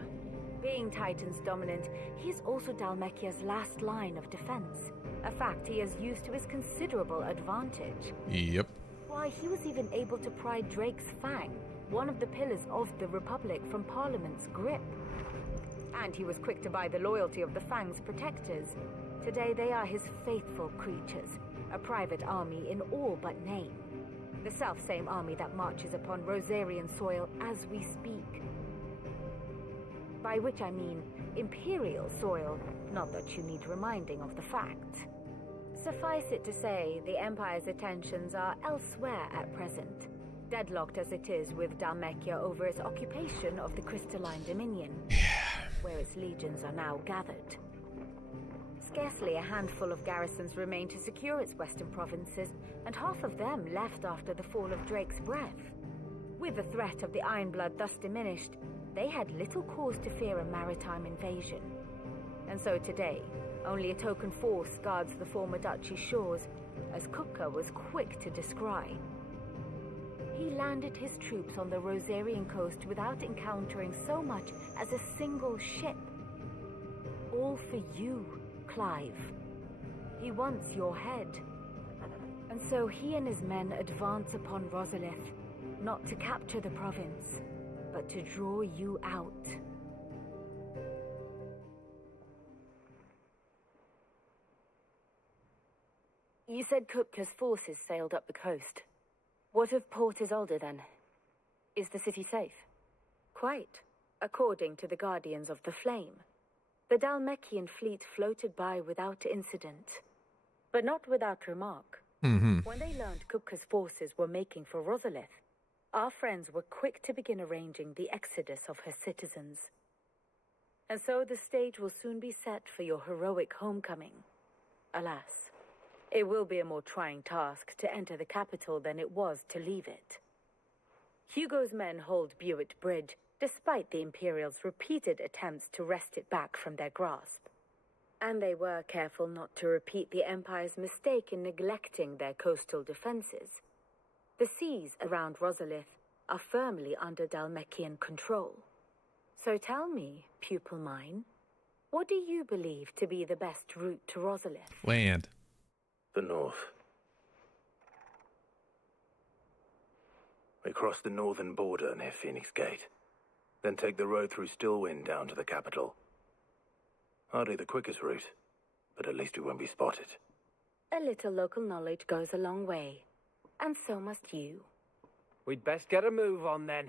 Being Titan's dominant, he is also Dalmekia's last line of defense, a fact he has used to his considerable advantage. Yep. Why, he was even able to pry Drake's Fang, one of the pillars of the Republic, from Parliament's grip. And he was quick to buy the loyalty of the Fang's protectors. Today they are his faithful creatures, a private army in all but name. The self-same army that marches upon Rosarian soil as we speak. By which I mean Imperial soil, not that you need reminding of the fact. Suffice it to say, the Empire's attentions are elsewhere at present, deadlocked as it is with Dalmekia over its occupation of the Crystalline Dominion, where its legions are now gathered. Scarcely a handful of garrisons remain to secure its western provinces, and half of them left after the fall of Drake's Breath. With the threat of the Ironblood thus diminished, they had little cause to fear a maritime invasion. And so today, only a token force guards the former duchy's shores, as Kupka was quick to descry. He landed his troops on the Rosarian coast without encountering so much as a single ship. All for you, Clive. He wants your head. And so he and his men advance upon Rosalith, not to capture the province, but to draw you out. You said Kupka's forces sailed up the coast. What of Port Isolde, then? Is the city safe? Quite, according to the Guardians of the Flame. The Dalmekian fleet floated by without incident, but not without remark. When they learned Kupka's forces were making for Rosalith, our friends were quick to begin arranging the exodus of her citizens. And so the stage will soon be set for your heroic homecoming. Alas, it will be a more trying task to enter the capital than it was to leave it. Hugo's men hold Buet Bridge, despite the Imperials' repeated attempts to wrest it back from their grasp. And they were careful not to repeat the Empire's mistake in neglecting their coastal defenses. The seas around Rosalith are firmly under Dalmekian control. So tell me, pupil mine, what do you believe to be the best route to Rosalith? Land. The north. We cross the northern border near Phoenix Gate, then take the road through Stillwind down to the capital. Hardly the quickest route, but at least we won't be spotted. A little local knowledge goes a long way, and so must you. We'd best get a move on then.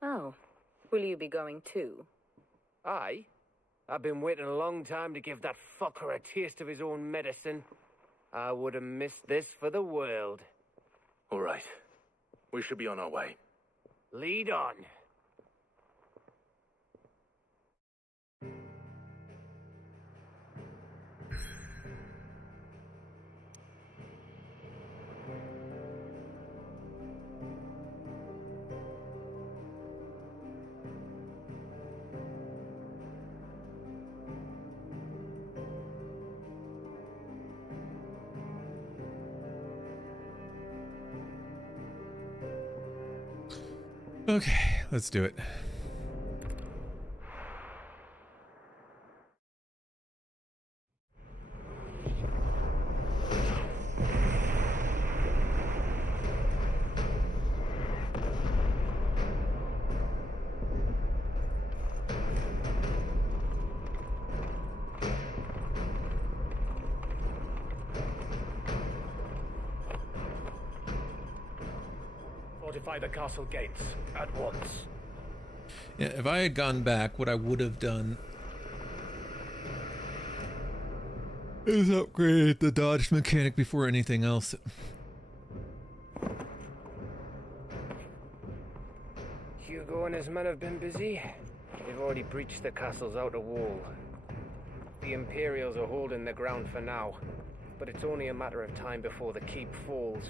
Oh, will you be going too? Aye. I've been waiting a long time to give that fucker a taste of his own medicine. I would have missed this for the world. All right. We should be on our way. Lead on. Okay, let's do it. Fortify the castle gates at once. Yeah, if I had gone back, what I would have done is upgrade the dodge mechanic before anything else. Hugo and his men have been busy. They've already breached the castle's outer wall. The Imperials are holding the ground for now, but it's only a matter of time before the keep falls.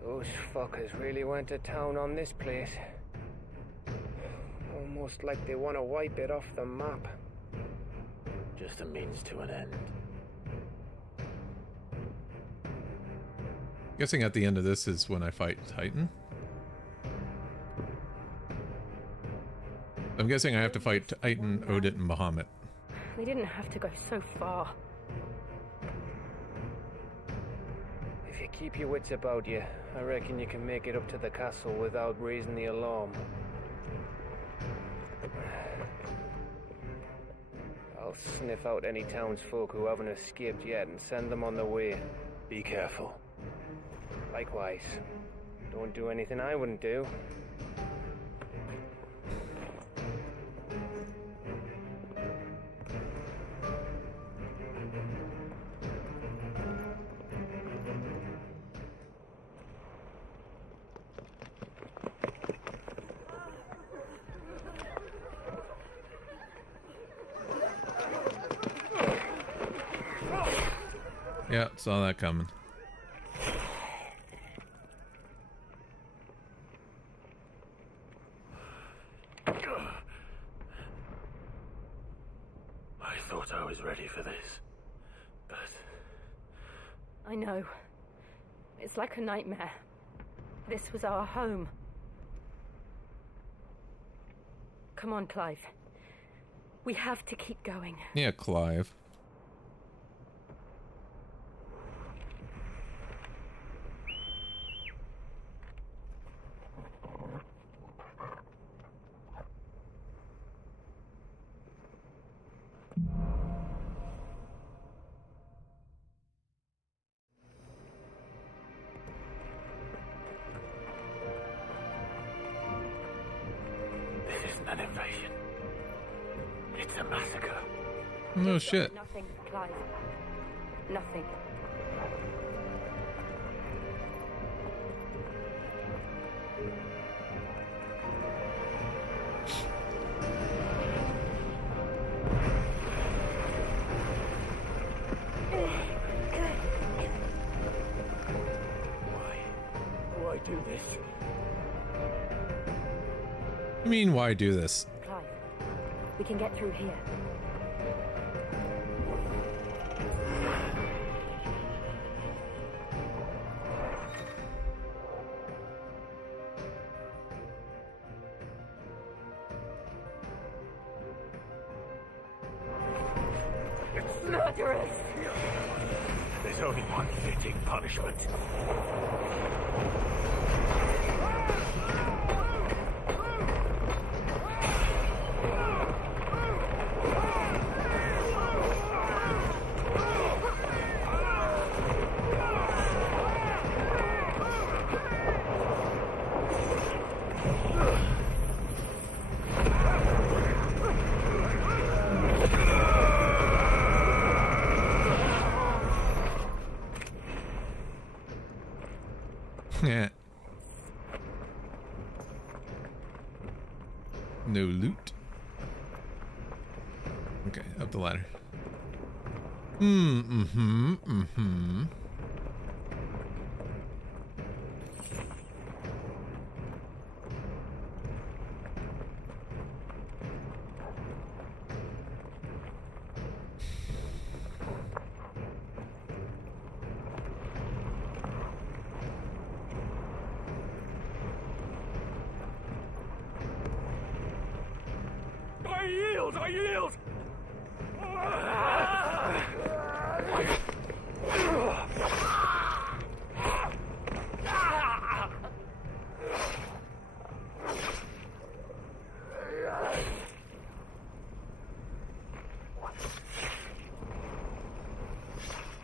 Those fuckers really went to town on this place. Almost like they want to wipe it off the map. Just a means to an end. Guessing at the end of this is when I fight Titan. I'm guessing I have to fight Titan, Odit, and Bahamut. We didn't have to go so far. If you keep your wits about you, I reckon you can make it up to the castle without raising the alarm. I'll sniff out any townsfolk who haven't escaped yet and send them on their way. Be careful. Likewise. Don't do anything I wouldn't do. Yeah, saw that coming. I thought I was ready for this, but... I know. It's like a nightmare. This was our home. Come on, Clive. We have to keep going. Yeah, Clive. This isn't an invasion. It's a massacre. No shit. Nothing, Clive. Nothing. Why do this? I mean, why do this? Clive, we can get through here. Murderers! There's only one fitting punishment. Yeah. No loot. Okay, up the ladder. Mm-hmm. I yield! I yield!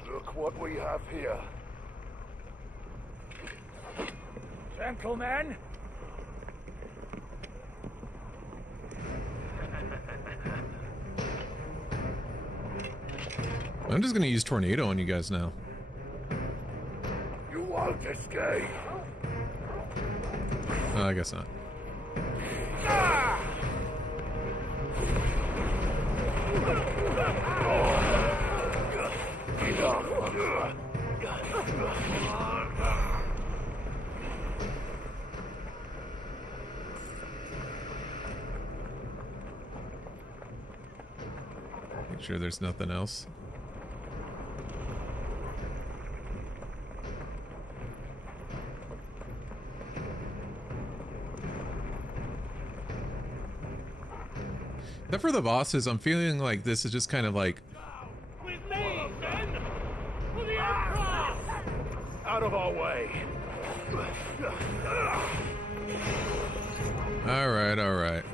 Look what we have here. Gentlemen! I'm just gonna use tornado on you guys now. You won't escape! I guess not. Make sure there's nothing else. Except for the bosses, I'm feeling like this is just kind of like... With me, men! For the Emperor! Out of our way! Alright, alright.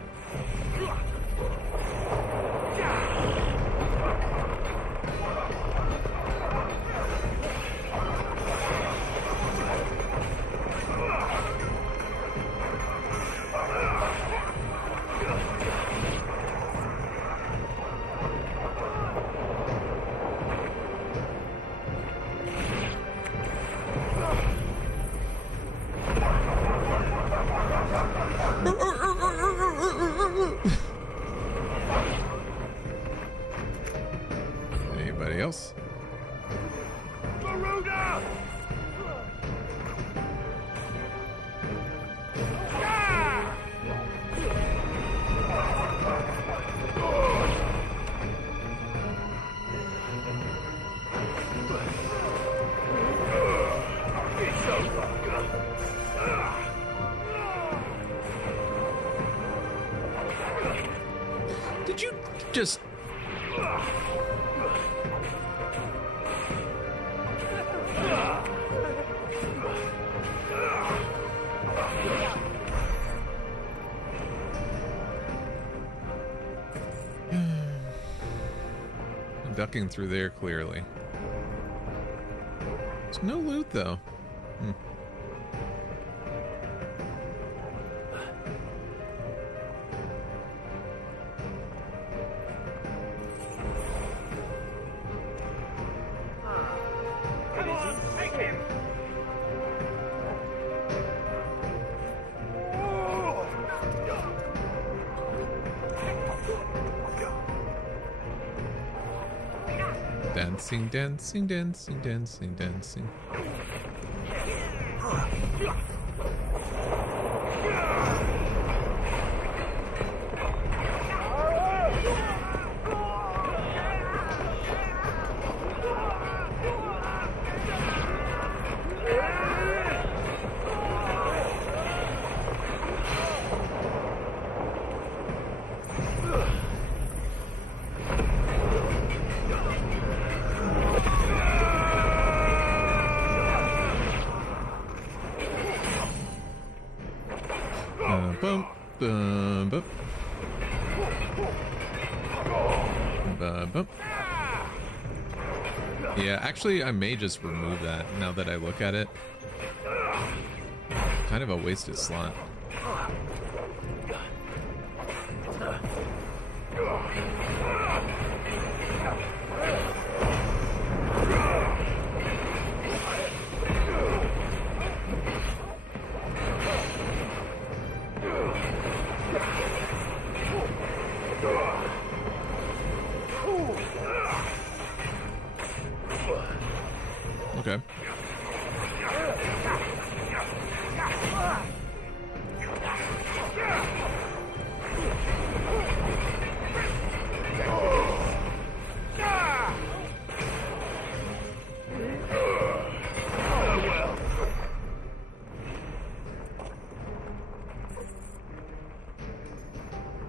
Just... I'm ducking through there, clearly. There's no loot, though. Dancing, dancing, dancing, dancing, dancing. Bump, bump, bump. Bump, bump. Yeah, actually, I may just remove that now that I look at it. Kind of a wasted slot. Okay.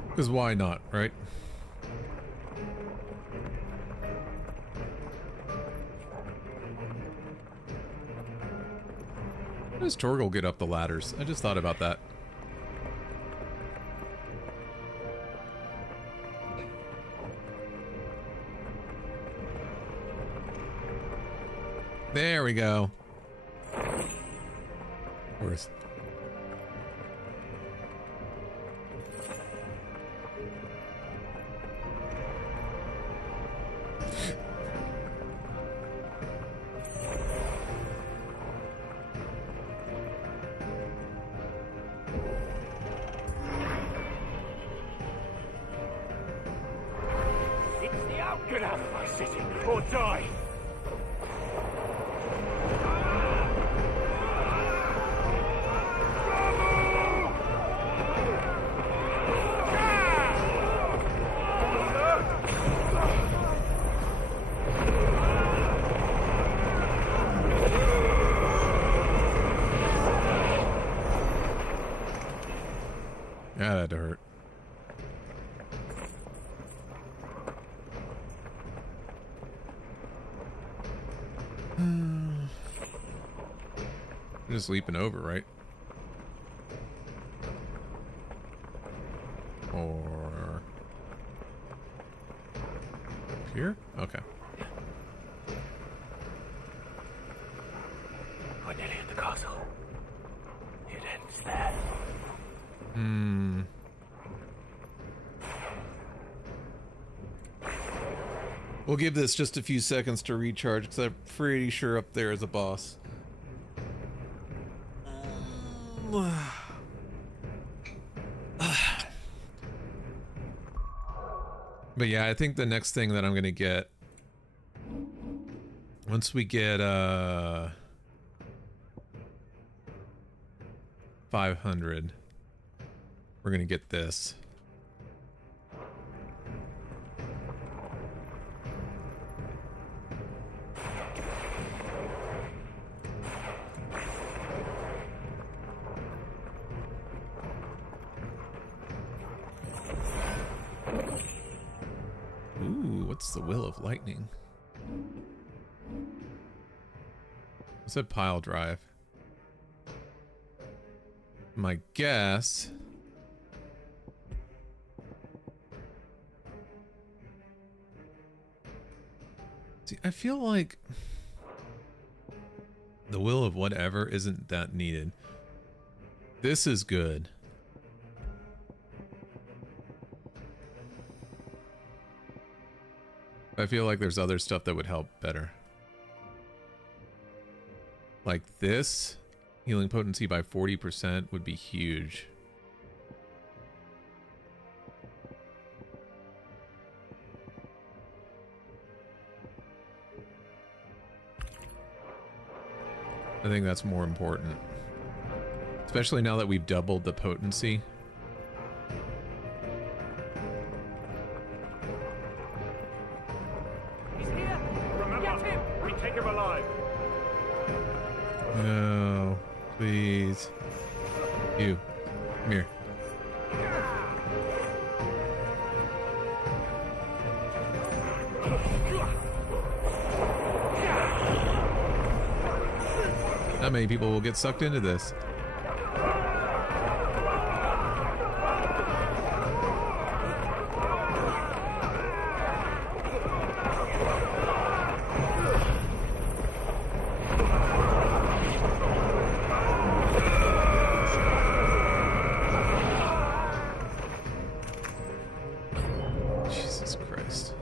Because why not, right? How does Torgal get up the ladders? I just thought about that. There we go. Where's... Get out of my city or die! Yeah, that hurt. Just leaping over, right? Or here? Okay. We're nearly at the castle. It ends there. We'll give this just a few seconds to recharge because I'm pretty sure up there is a boss. But yeah, I think the next thing that I'm gonna get once we get 500, we're gonna get this. What's the will of lightning? What's a pile drive? My guess. See, I feel like the will of whatever isn't that needed. This is good. I feel like there's other stuff that would help better. Like this, healing potency by 40% would be huge. I think that's more important. Especially now that we've doubled the potency. He's here! Remember, get him! We take him alive! No, please. You, come here. Not many people will get sucked into this. Jesus Christ.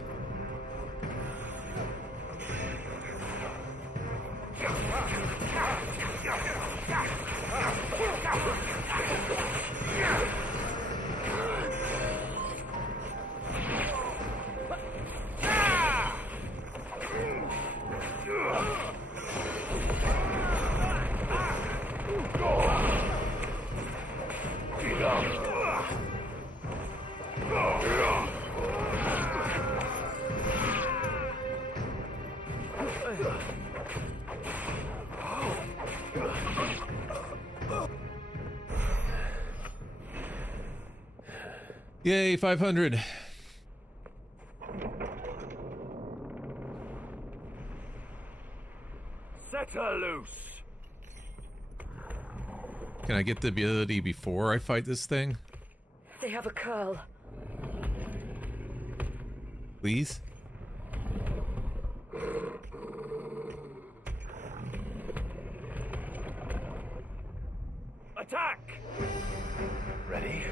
Yay, 500. Set her loose! Can I get the ability before I fight this thing? They have a curl. Please? Attack! Ready?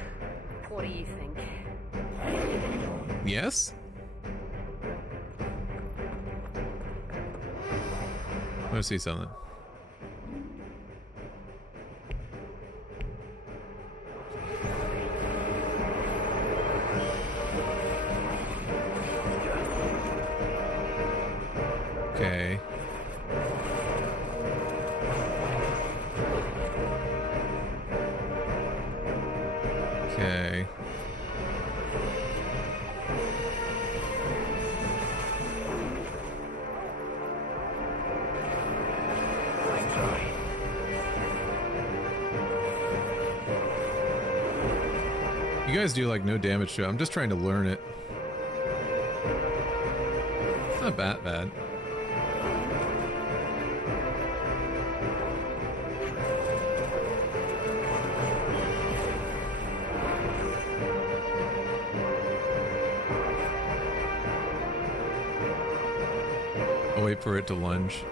What do you think? Yes? I want to see something. Okay. Okay. You guys do like no damage to it. I'm just trying to learn it. It's not that bad. I'll wait for it to lunge.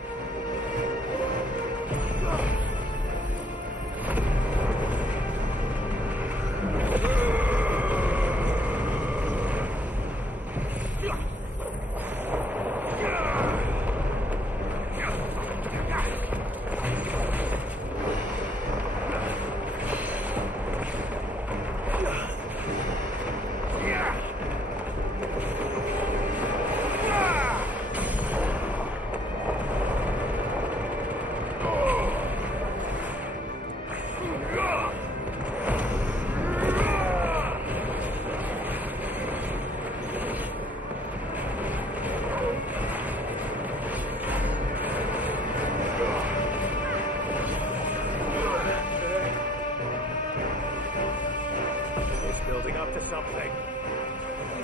It's building up to something.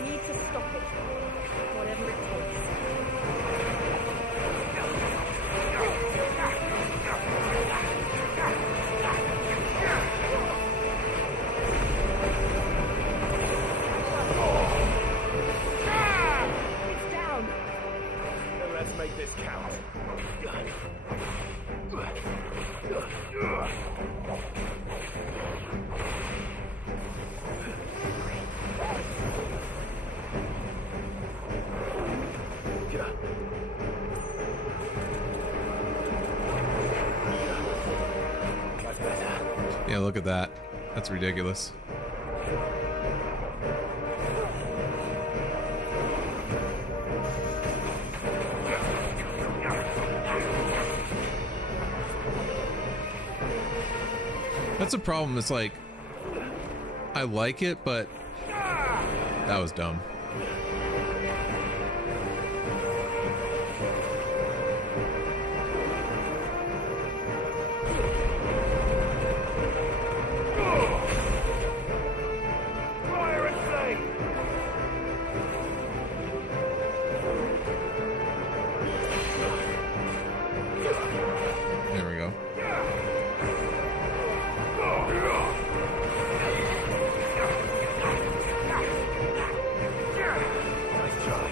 We need to stop it. Whatever it takes. It's down. Then let's make this count. That's better. Yeah, look at that. That's ridiculous. That's a problem. It's like, I like it, but that was dumb. Fire and flame! There we go. Nice try.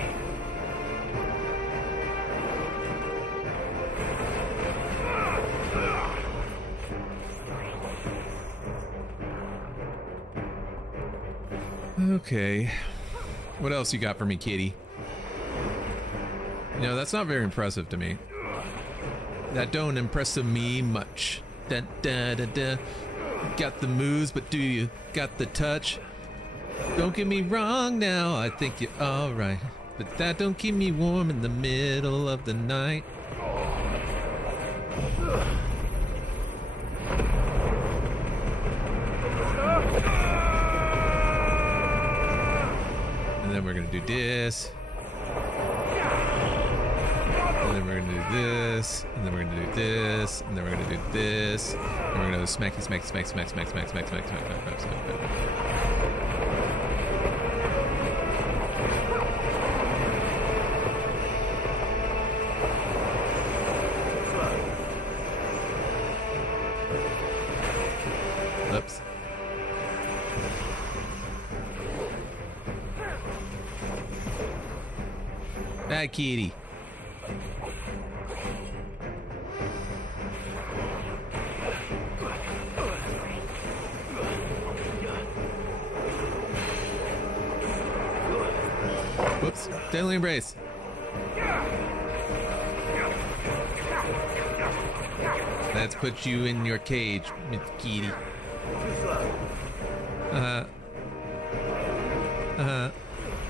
Okay. What else you got for me, kitty? You know, that's not very impressive to me. That don't impress me much. Da, da, da, da. Got the moves, but do you got the touch? Don't get me wrong now, I think you're alright. But that don't keep me warm in the middle of the night. And then we're gonna do this. And then we're gonna do this. And then we're gonna do this. And then we're gonna do this. And we're gonna go smacky, smack, smack, smack, smack, smack, smack, smack, smack, smack, smack, smack, smack. Oops. Bad kitty. Whoops. Deadly embrace. Let's put you in your cage, Miss Kitty.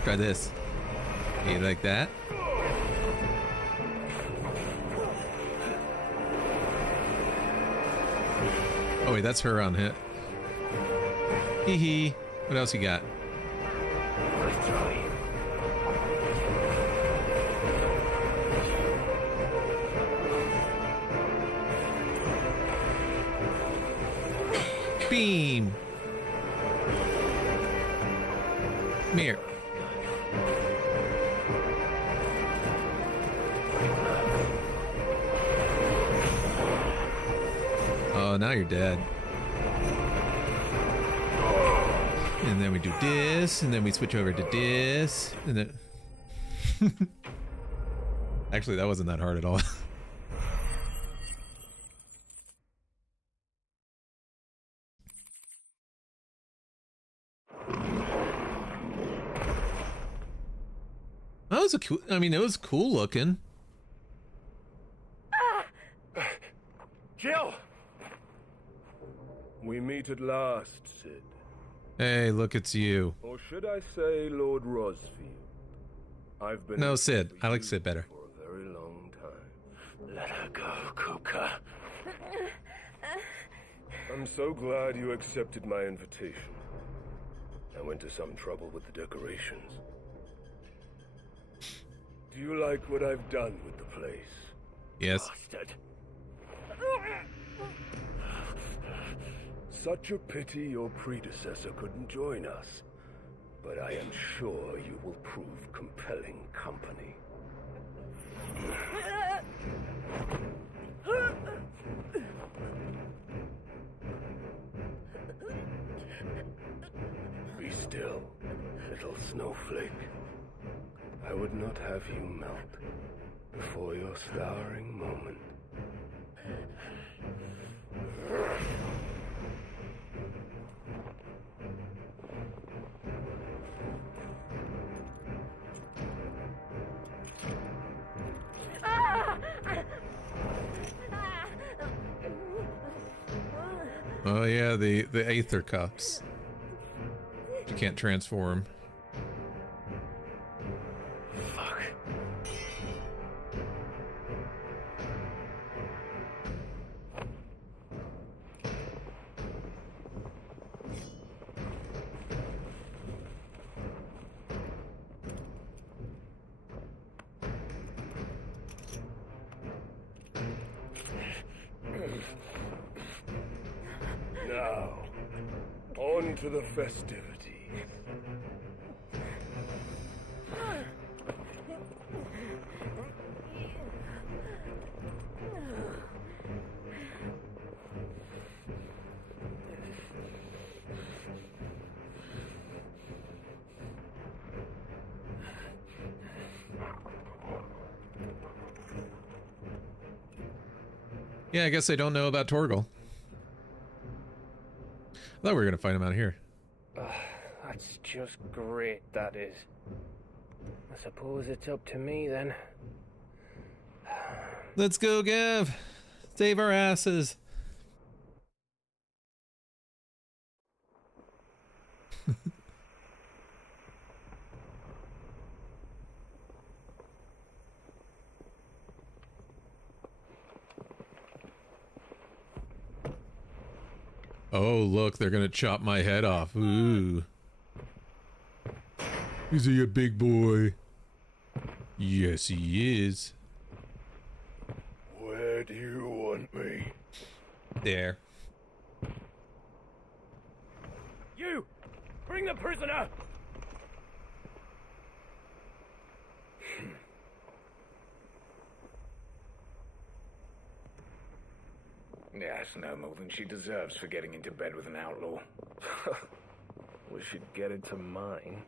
Try this. You like that? Oh wait, that's her on hit. Hee hee. What else you got? Nice try. Beam. Come here. Oh, now you're dead. And then we do this, and then we switch over to this, and then... Actually, that wasn't that hard at all. That was a cool, I mean, it was cool looking. Jill! We meet at last, Sid. Hey, look, it's you. Or should I say Lord Rosfield? I've been... No, Sid. I like Sid better. For a very long time. Let her go, Kuka. I'm so glad you accepted my invitation. I went to some trouble with the decorations. Do you like what I've done with the place? Yes. Bastard. Such a pity your predecessor couldn't join us. but I am sure you will prove compelling company. Be still, little snowflake. I would not have you melt before your starring moment. Oh yeah, the aether cups. You can't transform. Fuck. Now, on to the festivities. Yeah, I guess they don't know about Torgal. I thought we were gonna find him out here. That's just great, that is. I suppose it's up to me then. Let's go, Gav. Save our asses. Oh, look, they're gonna chop my head off. Ooh. Is he a big boy? Yes, he is. Where do you want me? There. You! Bring the prisoner! Yes, no more than she deserves for getting into bed with an outlaw. We should get into mine.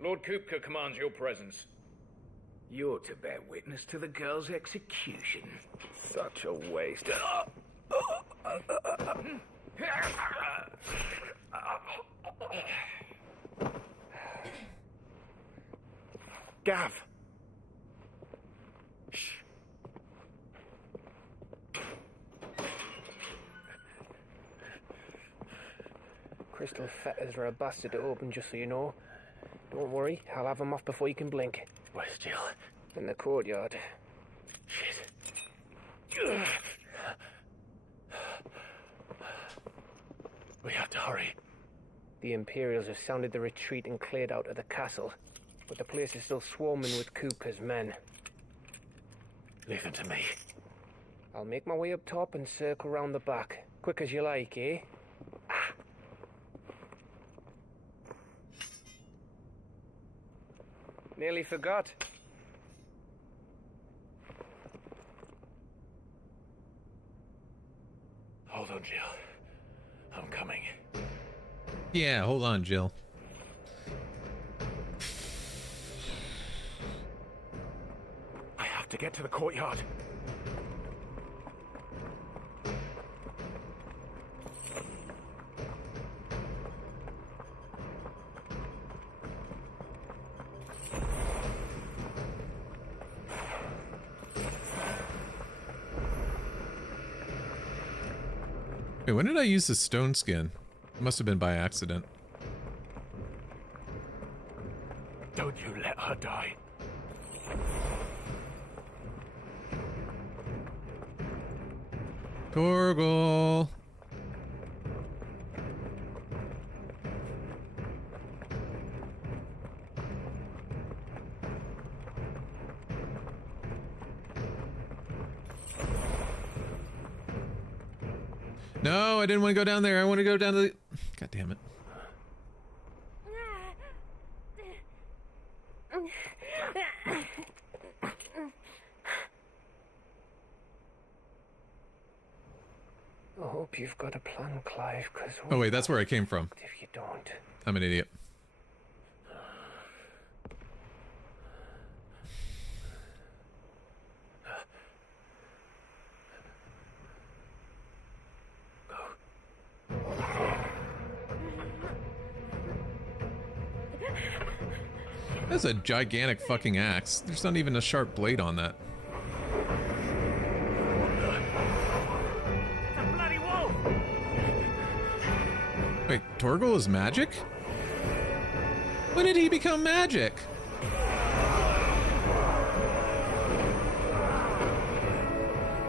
Lord Kupka commands your presence. You're to bear witness to the girl's execution. Such a waste. Gav! Shh. Crystal fetters are a bastard to open, just so you know. Don't worry, I'll have them off before you can blink. Where's Jill? In the courtyard. Shit. We have to hurry. The Imperials have sounded the retreat and cleared out of the castle, but the place is still swarming with Kupka's men. Leave them to me. I'll make my way up top and circle round the back. Quick as you like, eh? Nearly forgot. Hold on, Jill. I'm coming. Yeah, hold on, Jill. I have to get to the courtyard. Wait, when did I use the stone skin? It must have been by accident. Don't you let her die. Torgal. No, I didn't want to go down there. I want to go down to the... God damn it. I hope you've got a plan, Clive, because... Oh, wait, that's where I came from. If you don't... I'm an idiot. That's a gigantic fucking axe. There's not even a sharp blade on that. Wait, Torgal is magic? When did he become magic?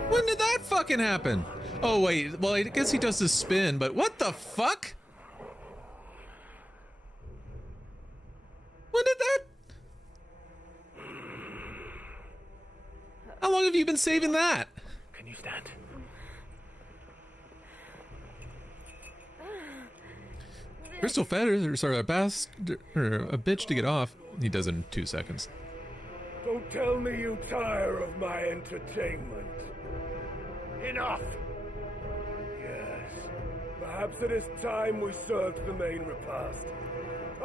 When did that fucking happen? Oh wait, well I guess he does the spin, but what the fuck? When did that? How long have you been saving that? Can you stand? Crystal feathers are a bitch to get off. He does it in 2 seconds. Don't tell me you tire of my entertainment. Enough! Yes, perhaps it is time we served the main repast.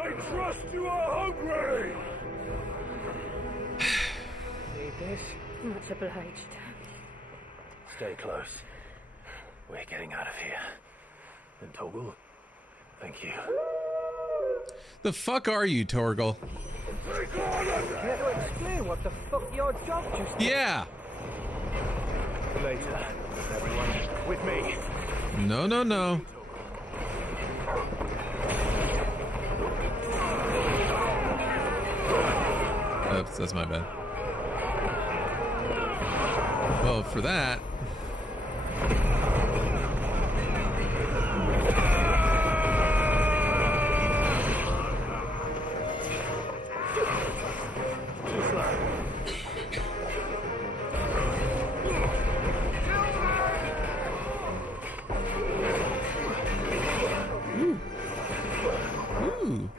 I trust you are hungry! Need this? Much obliged. Stay close. We're getting out of here. And Torgal, thank you. The fuck are you, Torgal? Care to explain what the fuck your job just... Yeah! Later, everyone. With me. No, no, no. Oops, that's my bad. Well, for that... Ooh.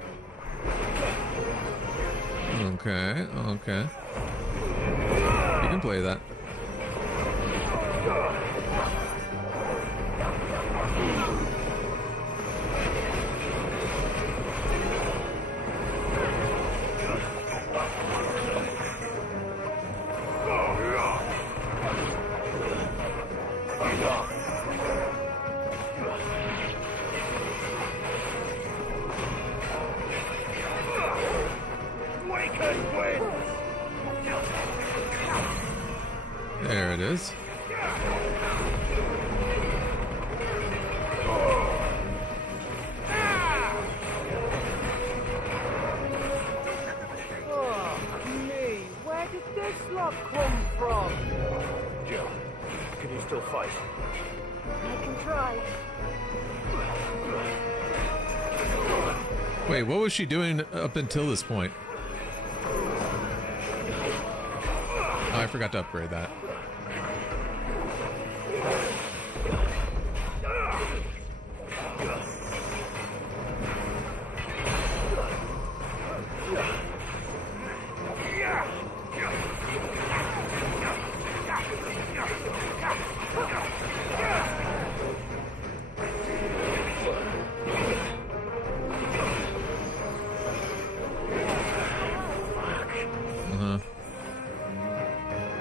Okay, okay. You can play that. There it is. Oh, me, where did this lot come from? Jill, can you still fight? I can try. Wait, what was she doing up until this point? Oh, I forgot to upgrade that.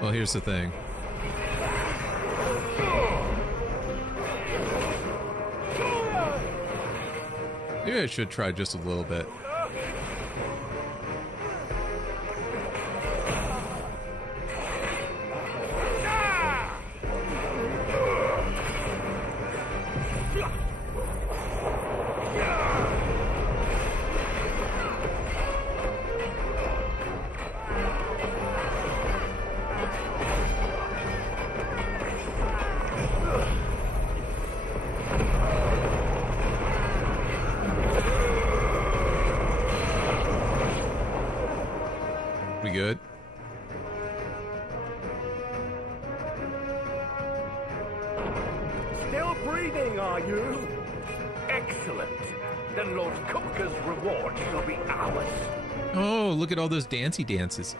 Well, here's the thing. Maybe I should try just a little bit. We good? Still breathing, are you? Excellent. Then Lord Kupka's reward shall be ours. Oh, look at all those dancey dances.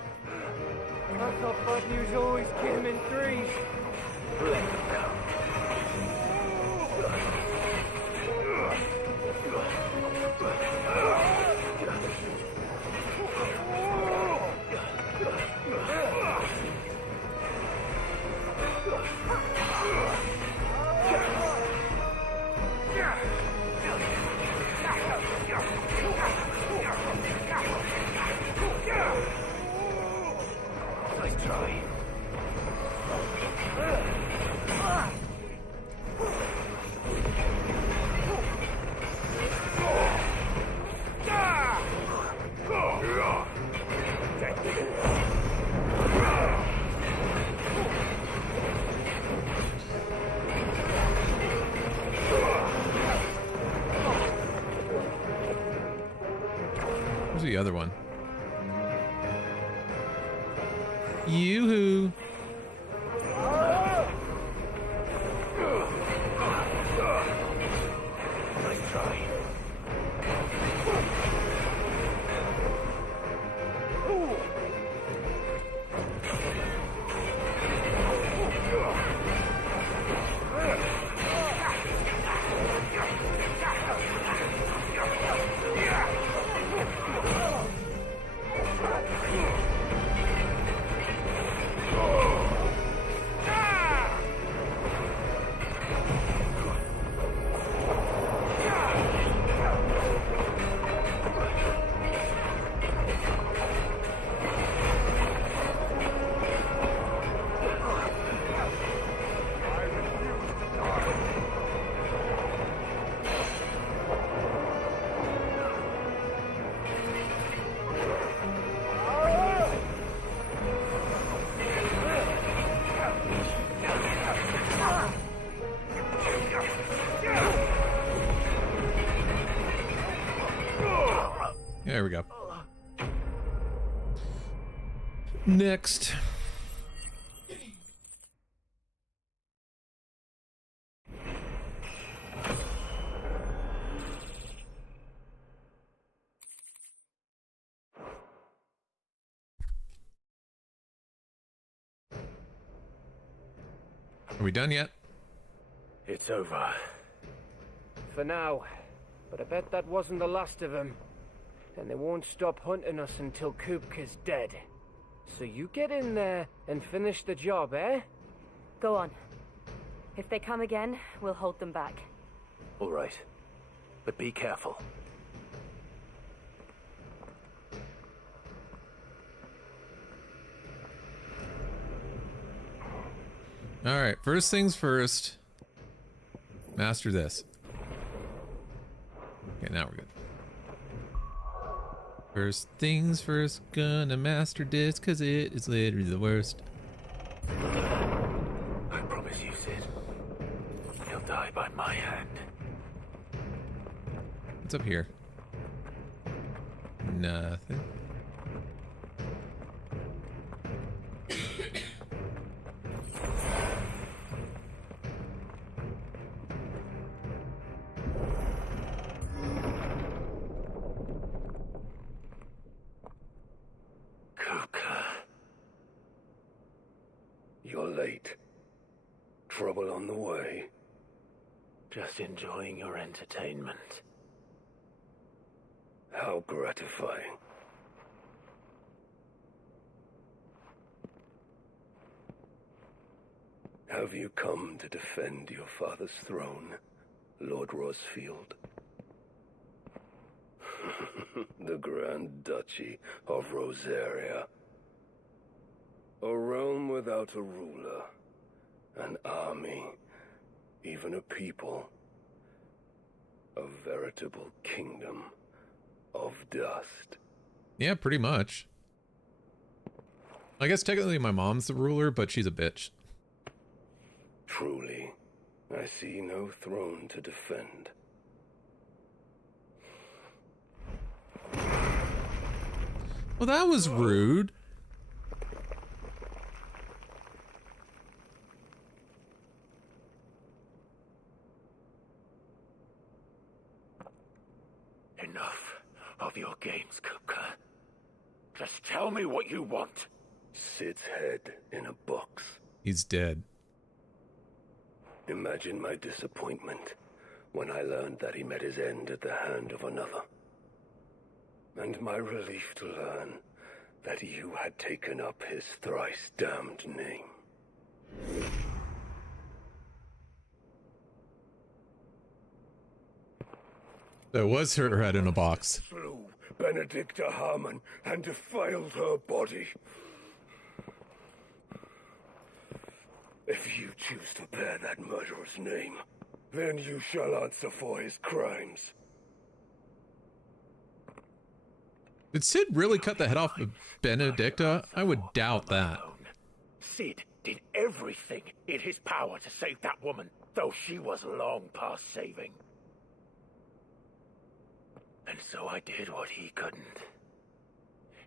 I thought Bud News always came in threes. Let them come. Nice try. Where's the other one? Yoo-hoo! Nice try. There we go. Next. Are we done yet? It's over. For now. But I bet that wasn't the last of them. And they won't stop hunting us until Kupka's dead. So you get in there and finish the job, eh? Go on. If they come again, we'll hold them back. All right. But be careful. All right, first things first. Master this. Okay, now we're good. First things first, gonna master this, cause it is literally the worst. I promise you, Sid. He'll die by my hand. What's up here? Nothing. You're late. Trouble on the way. Just enjoying your entertainment. How gratifying. Have you come to defend your father's throne, Lord Rosfield? The Grand Duchy of Rosaria. A realm without a ruler, an army, even a people. A veritable kingdom of dust. Yeah, pretty much. I guess technically my mom's the ruler, but she's a bitch. Truly, I see no throne to defend. Well, that was rude. enough of your games, Cooker. Just tell me what you want. Sid's head in a box. He's dead. Imagine my disappointment when I learned that he met his end at the hand of another. And my relief to learn that you had taken up his thrice damned name. There was her head in a box. Slew Benedicta Harmon and defiled her body. If you choose to bear that murderer's name, then you shall answer for his crimes. Did Sid really cut the head off of Benedicta? I would doubt that. Sid did everything in his power to save that woman, though she was long past saving. And so I did what he couldn't.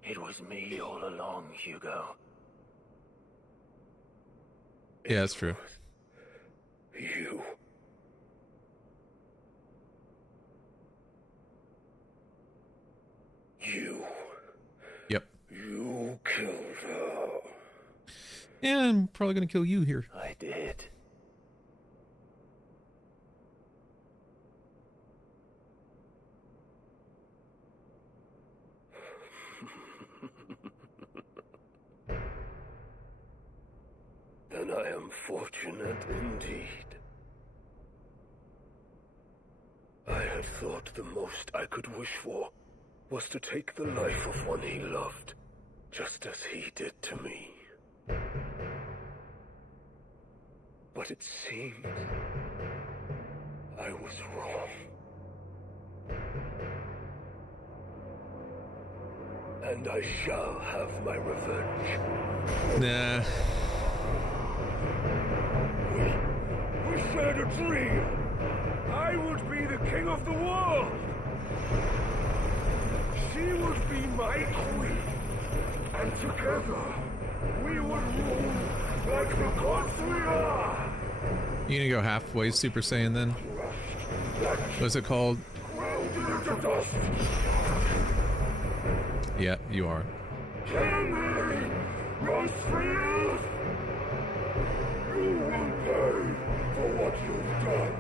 It was me all along, Hugo. Yeah, that's true. You. You. Yep. You killed her. Yeah, I'm probably gonna kill you here. I did. Then I am fortunate indeed. I had thought the most I could wish for was to take the life of one he loved, just as he did to me. But it seems I was wrong. And I shall have my revenge. Nah. We shared a dream. I would be the king of the world. She would be my queen. And together, we would rule like the gods we are. You gonna go halfway Super Saiyan then? What's it called? Yeah, you are. Kill me, Rosefield! You will pay for what you've done.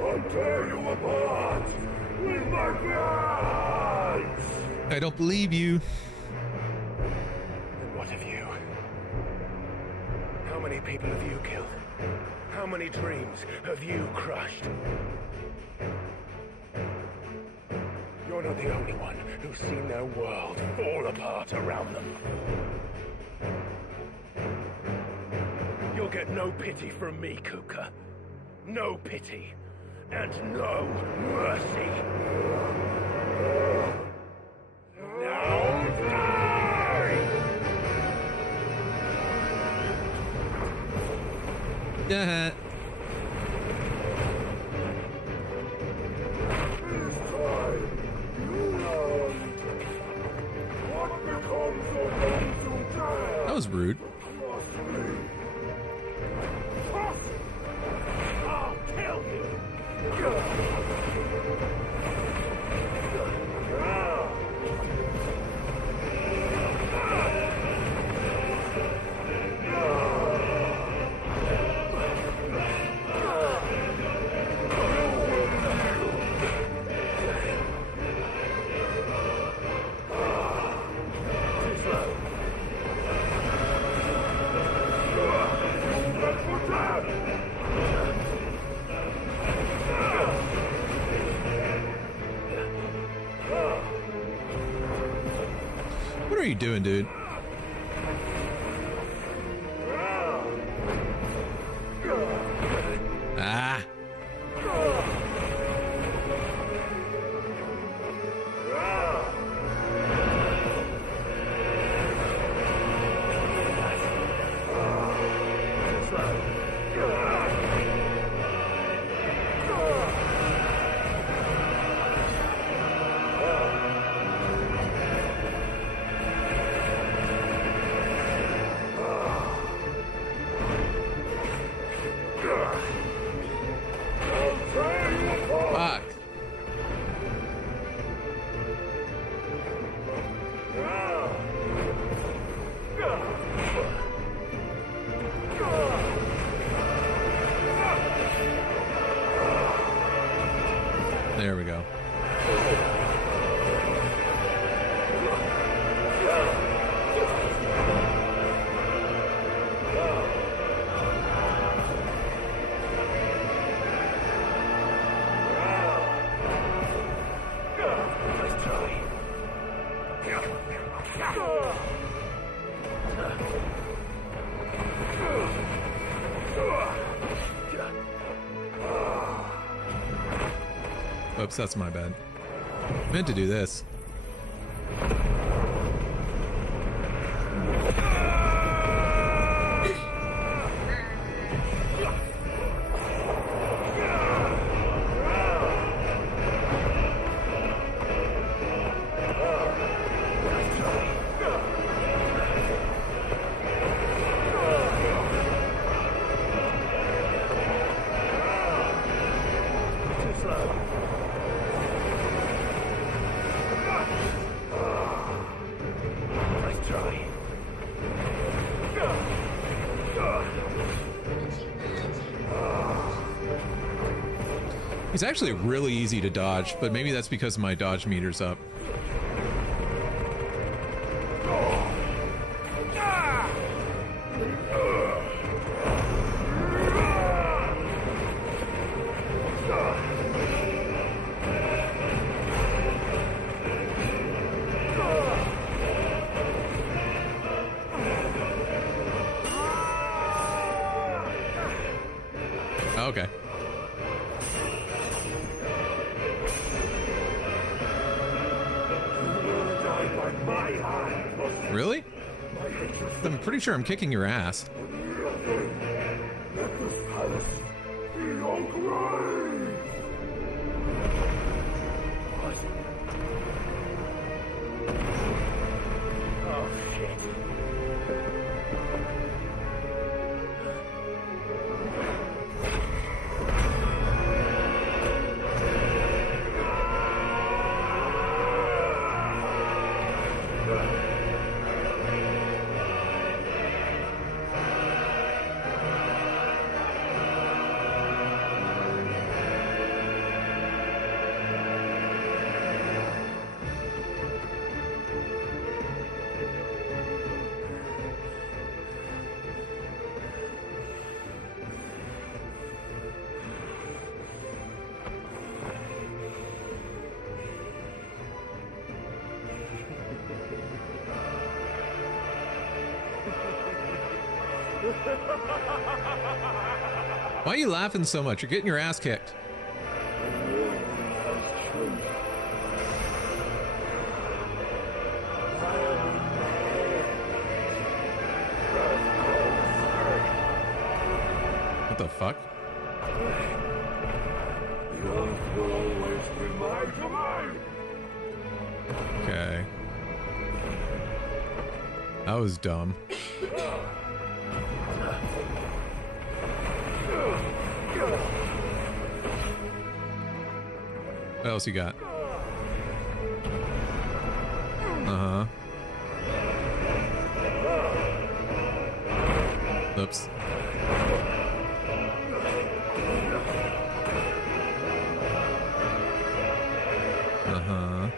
I'll tear you apart with my hands! I don't believe you. And what of you? How many people have you killed? How many dreams have you crushed? You're not the only one who's seen their world fall apart around them. You'll get no pity from me, Kuka. No pity. And no mercy. Now die! Yeah. That was rude. I'll kill you! What are you doing, dude? Ah. There we go. Oops, that's my bad. Meant to do this. He's actually really easy to dodge, but maybe that's because my dodge meter's up. Okay. Really? I'm pretty sure I'm kicking your ass. Let this palace be your grave! Oh, shit. Why are you laughing so much? You're getting your ass kicked. What the fuck? Okay. That was dumb. What else you got? Uh-huh. Oops. Uh-huh.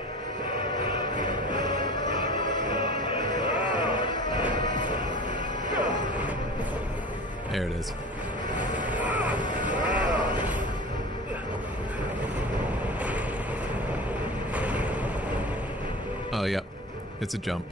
There it is. Oh, yep. It's a jump.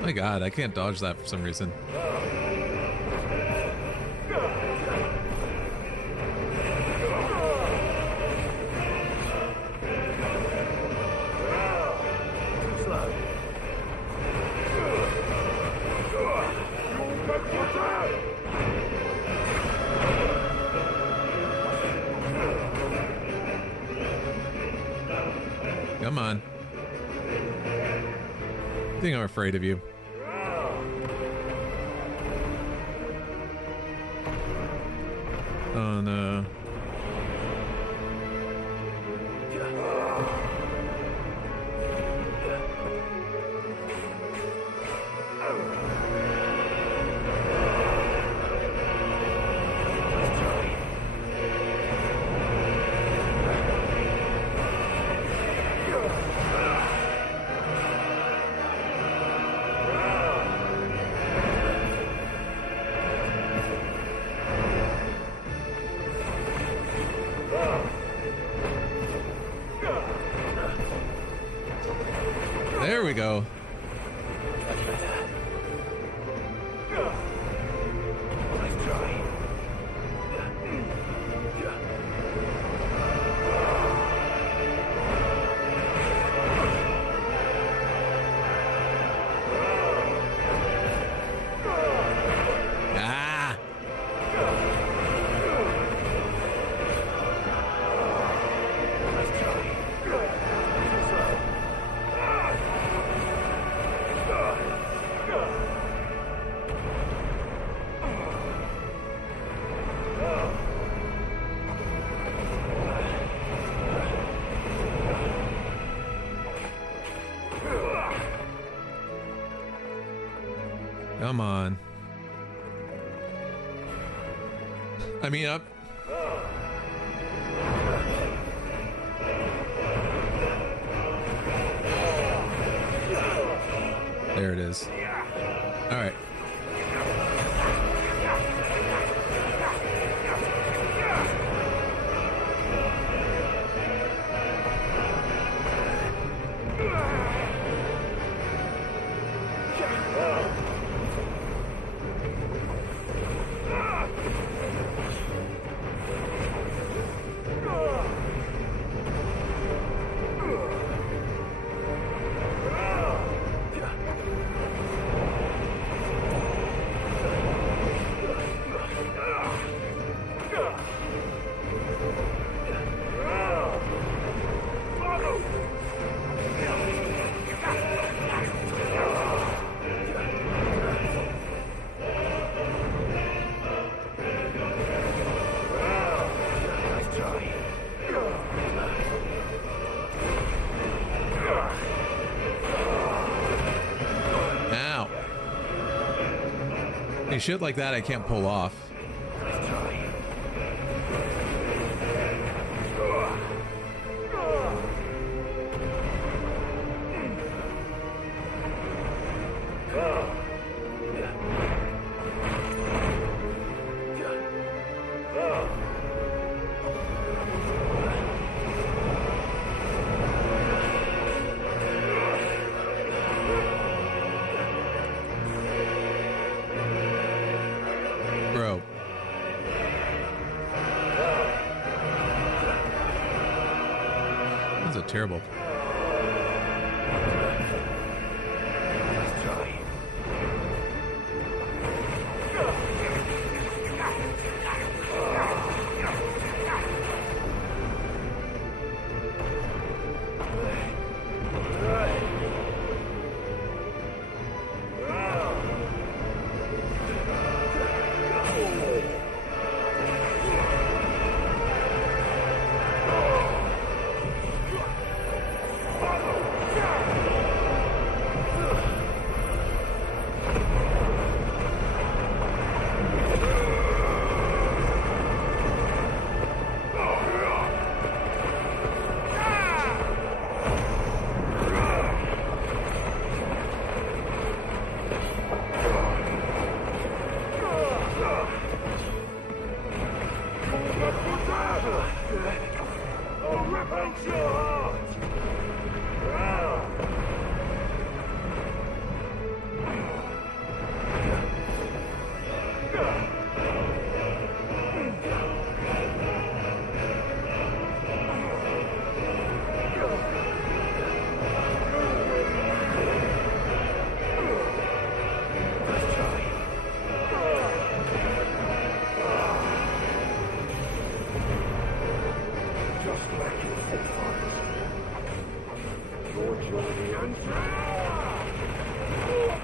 My God, I can't dodge that for some reason. Come on. I think I'm afraid of you. Oh no. we go. That's better. Nice try. Ah! Nice try. Come on. I mean, up. There it is. All right. Ow. Hey, shit like that I can't pull off. Bro. That's a terrible.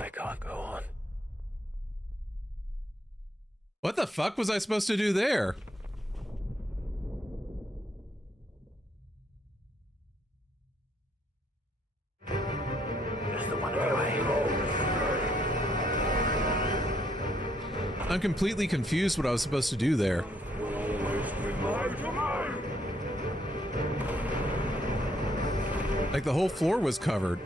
I can't go on. What the fuck was I supposed to do there? That's the one away. I'm completely confused what I was supposed to do there. Like the whole floor was covered.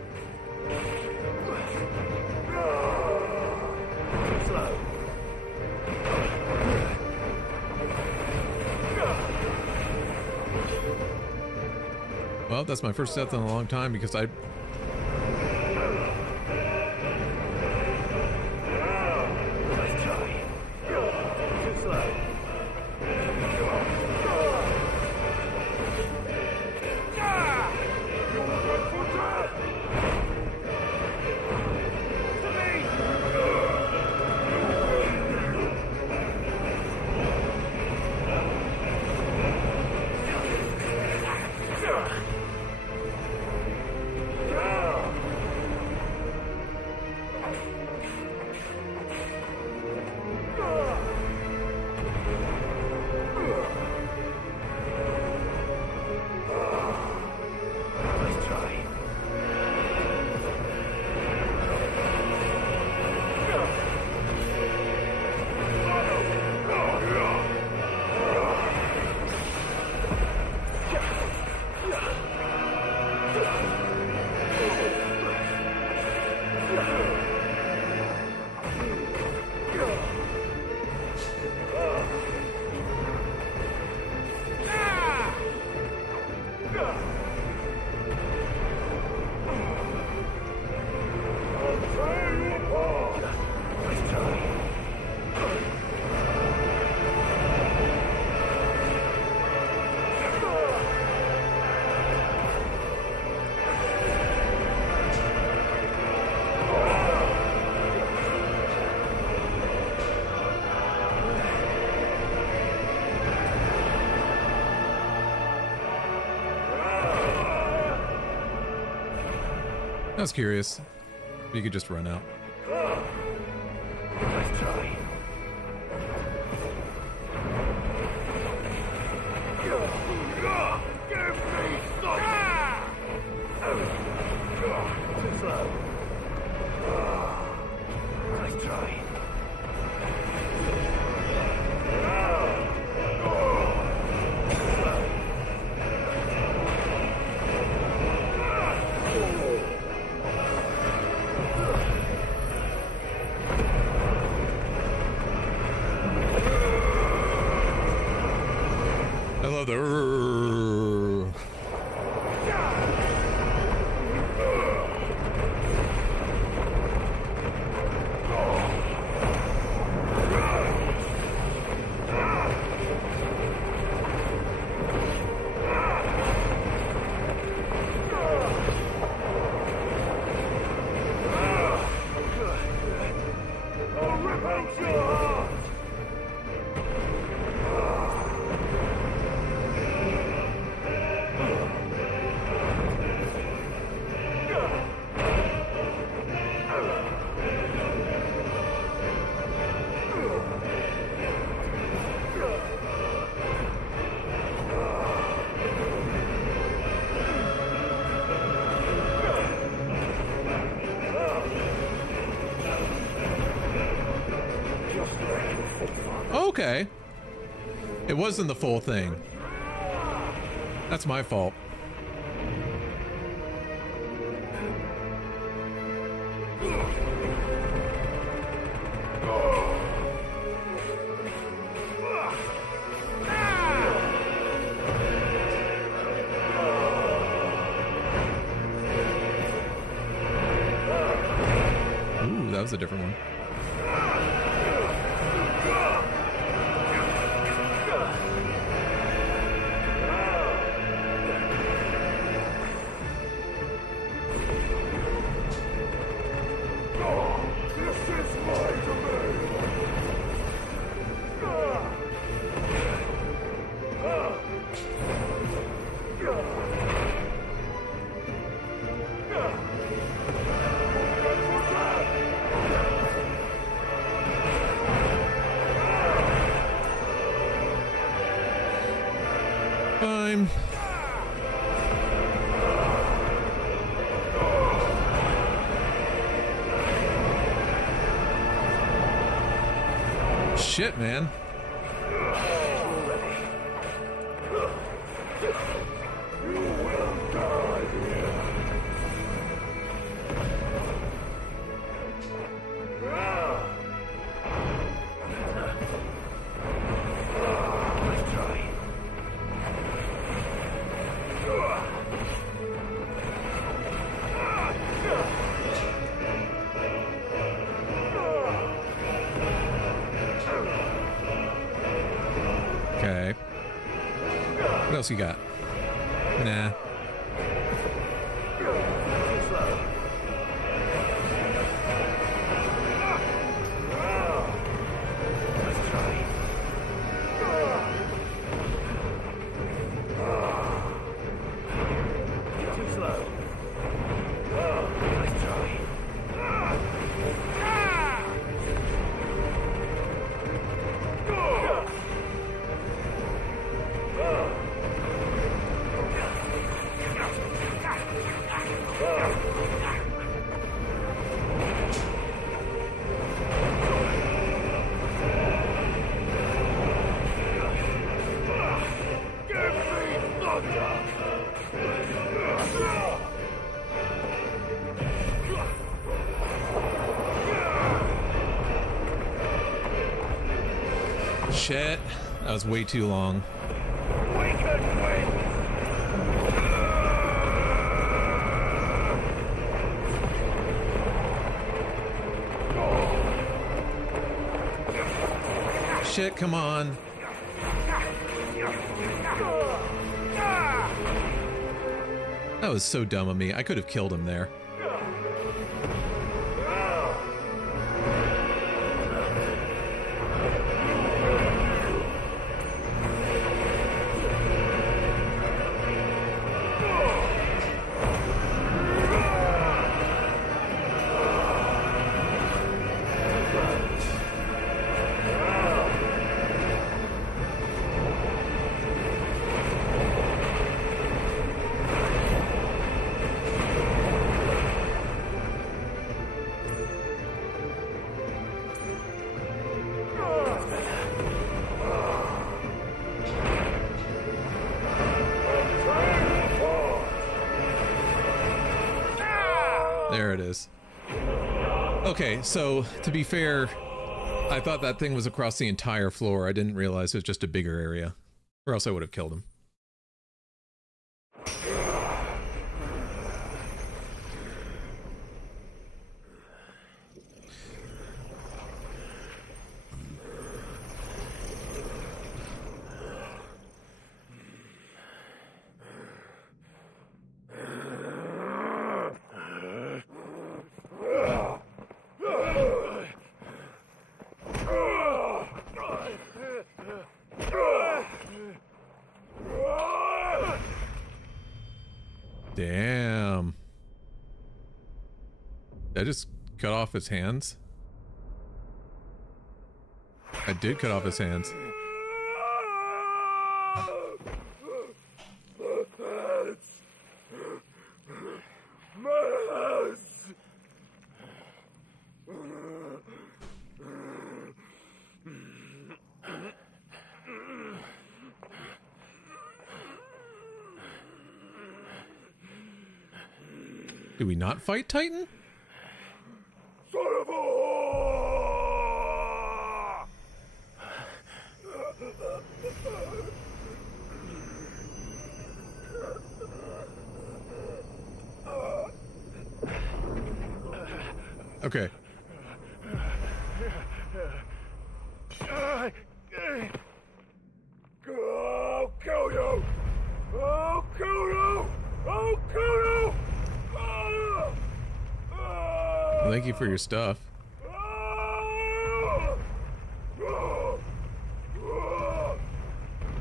Well, that's my first death in a long time because I was curious. You could just run out. Nice try. Give me some! Too slow. Nice try. I love the. I'll rip out your heart! Okay. It wasn't the full thing. That's my fault. Ooh, that was a different one. Fine. Shit, man. You will die here. Nice try. Okay. What else you got? Nah. Too slow. Nice try. Too slow. Nice try. Give me thunder! Shit. That was way too long. We can win! Shit, come on. That was so dumb of me. I could have killed him there. There it is. Okay, so to be fair, I thought that thing was across the entire floor. I didn't realize it was just a bigger area, or else I would have killed him. Damn. Did I just cut off his hands? I did cut off his hands. Do we not fight Titan? Son of a whore! Okay. I'll kill you! I'll kill you! I'll kill you! Thank you for your stuff.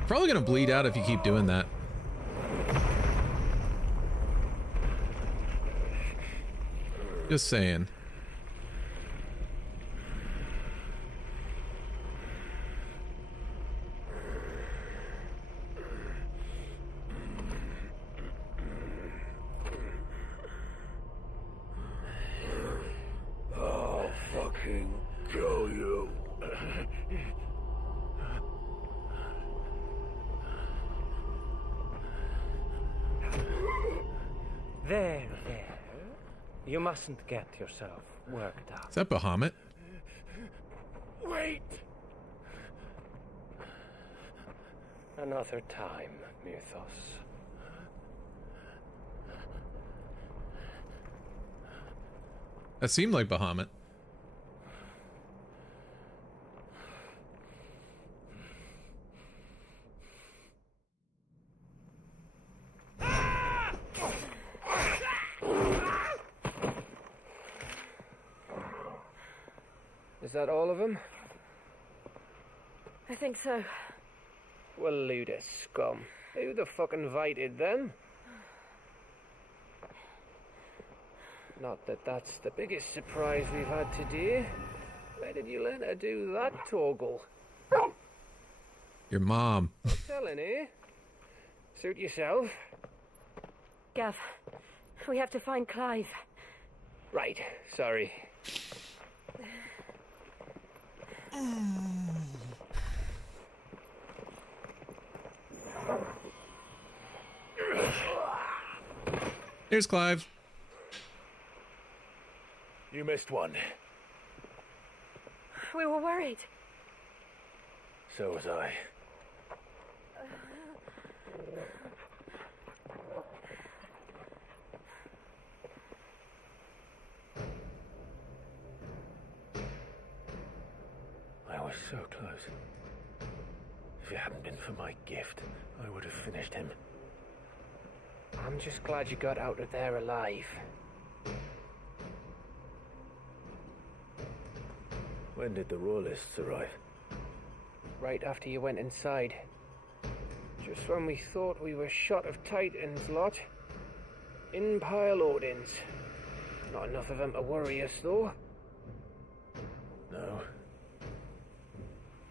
Probably gonna bleed out if you keep doing that. Just saying. I'll fucking kill you. There. You mustn't get yourself worked up. Is that Bahamut? Wait! Another time, Mythos. That seemed like Bahamut. Is that all of them? I think so. Well, Luda scum. Who the fuck invited them? Not that that's the biggest surprise we've had today. Where did you learn to do that, Torgal? Your mom. Telling, eh? Suit yourself. Gav, we have to find Clive. Right, sorry. Here's Clive. You missed one. We were worried. So was I. I was so close. If it hadn't been for my gift, I would have finished him. I'm just glad you got out of there alive. When did the royalists arrive? Right after you went inside. Just when we thought we were shot of Titans, lot. In pile Odins. Not enough of them to worry us, though. No.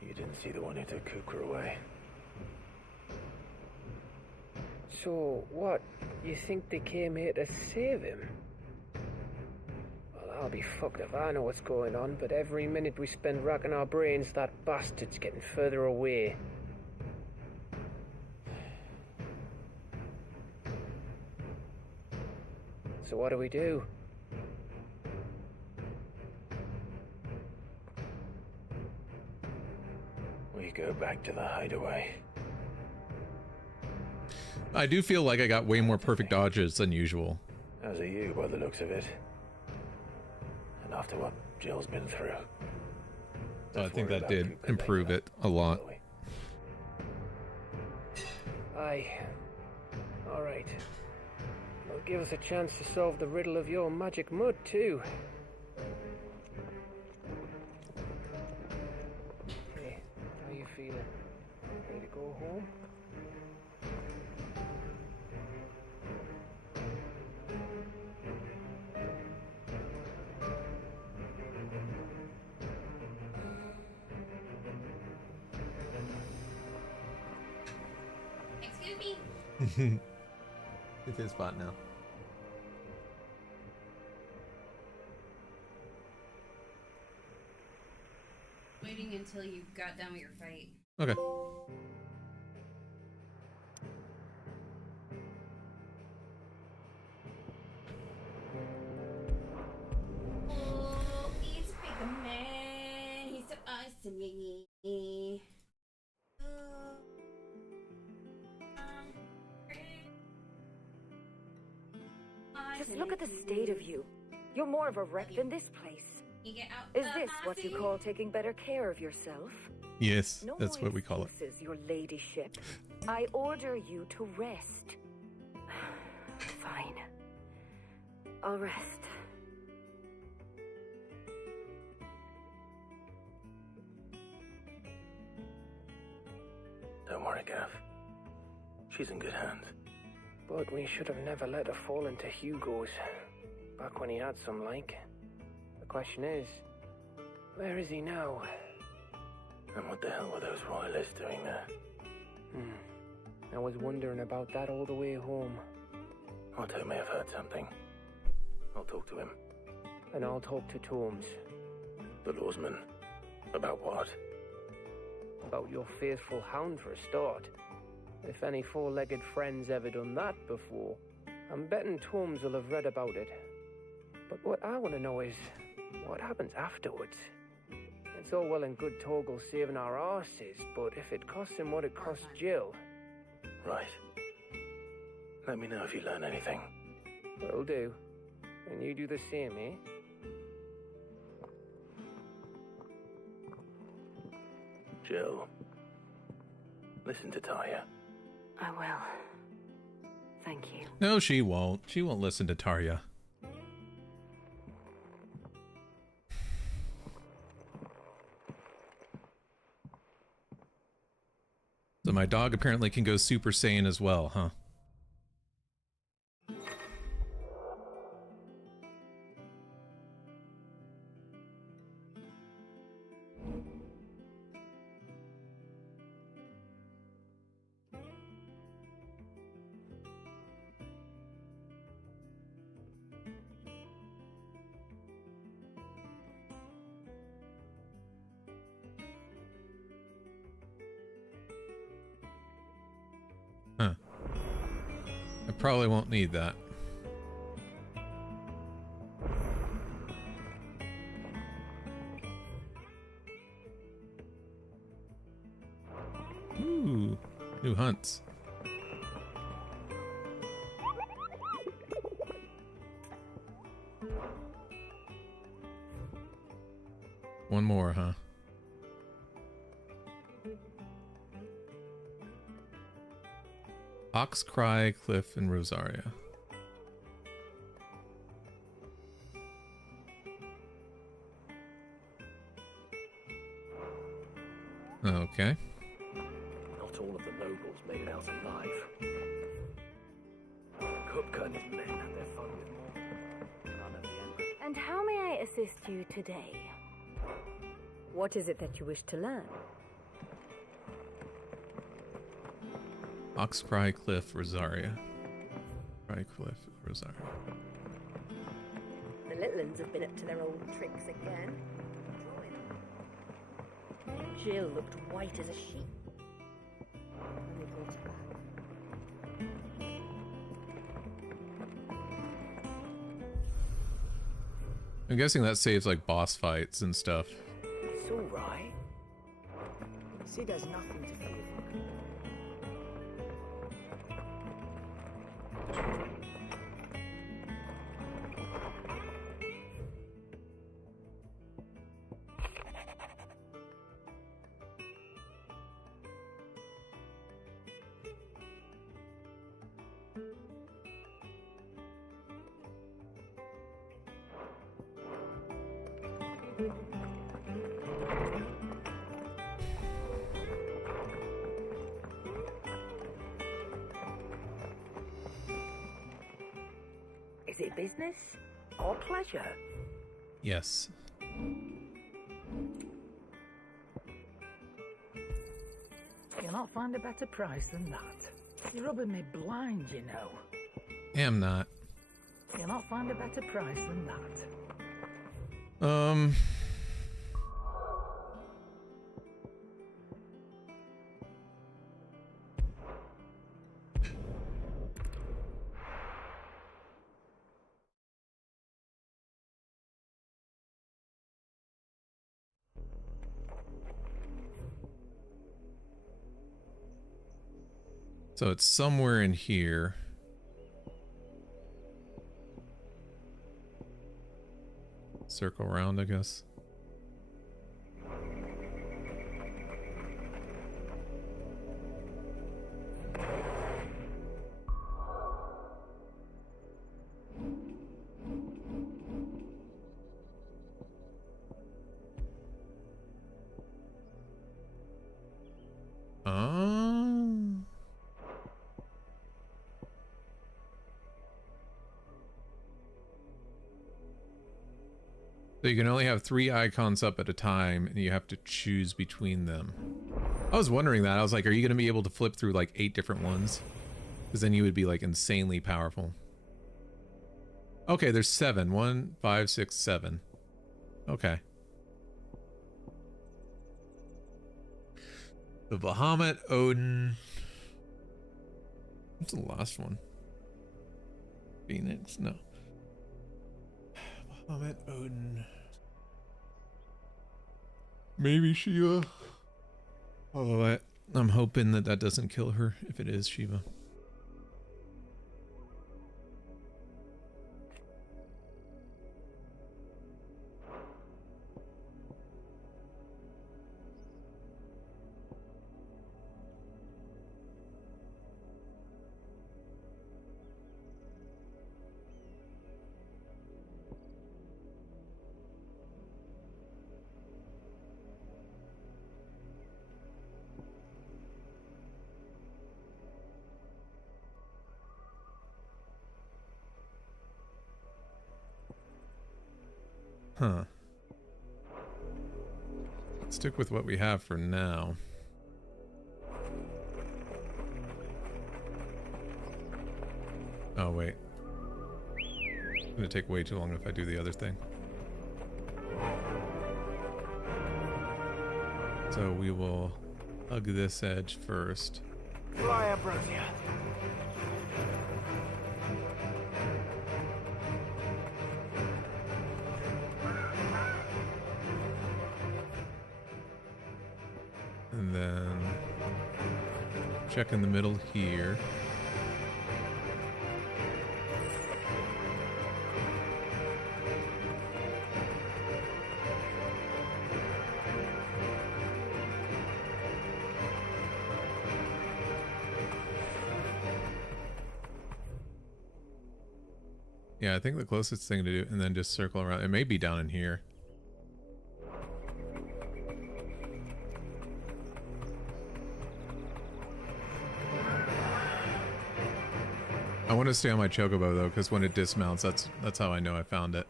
You didn't see the one who took Kukra away. So, what? You think they came here to save him? Well, I'll be fucked if I know what's going on, but every minute we spend racking our brains, that bastard's getting further away. So what do we do? go back to the hideaway. I do feel like I got way more perfect dodges than usual. As are you, by the looks of it. And after what Jill's been through. So I think that did improve it a lot. Aye. Alright. It'll give us a chance to solve the riddle of your magic mud, too. Hey, how you feeling? Ready to go home? Excuse me. It's his spot now. Waiting until you got done with your fight. Okay. Oh, he's a big man. He's so awesome. Just look at the state of you. You're more of a wreck than this place. You get out Is this what you call taking better care of yourself? Yes, No that's more what we call it. excuses, your ladyship. I order you to rest. Fine. I'll rest. Don't worry, Gav. She's in good hands. But we should have never let her fall into Hugo's. Back when he had some like. The question is, where is he now? And what the hell were those royalists doing there? I was wondering about that all the way home. Otto may have heard something. I'll talk to him. And I'll talk to Torms. The lawsman. About what? About your faithful hound for a start. If any four-legged friend's ever done that before, I'm betting Torms will have read about it. But what I want to know is, what happens afterwards? It's all well and good Torgal saving our arses, but if it costs him what it cost Jill... Right. Let me know if you learn anything. Will do. And you do the same, eh? Jill. Listen to Tarja. I will. Thank you. No, she won't. She won't listen to Tarja. So my dog apparently can go Super Saiyan as well, huh? Huh. I probably won't need that. Ooh, new hunts. One more, huh? Oxcry, Cliff, and Rosaria. Okay. Not all of the nobles made it out alive. Kupka and his men had their fun with more. None of the Emperor. And how may I assist you today? What is it that you wish to learn? Oxcry, Cliff, Rosaria. Cry, Cliff, Rosaria. The little ones have been up to their old tricks again. Jill looked white as a sheep when they brought her back. I'm guessing that saves like boss fights and stuff. It's all right. Sid has nothing to fear from. Is it business or pleasure? Yes. You'll not find a better price than that. You're rubbing me blind, you know. Am not. You'll not find a better price than that. So it's somewhere in here. Circle around, I guess. So you can only have 3 icons up at a time, and you have to choose between them. I was wondering that. I was like, are you going to be able to flip through like 8 different ones? Because then you would be like insanely powerful. Okay, there's 7. 1, 5, 6, 7. Okay. The Bahamut, Odin. What's the last one? Phoenix? No. Bahamut, Odin. Maybe Shiva. Although I'm hoping that that doesn't kill her if it is Shiva. Huh. Let's stick with what we have for now. Oh, wait. It's gonna take way too long if I do the other thing. So we will hug this edge first. Fly, Ambrosia. And then check in the middle here. Yeah, I think the closest thing to do, and then just circle around. It may be down in here. I want to stay on my chocobo though, because when it dismounts, that's how I know I found it.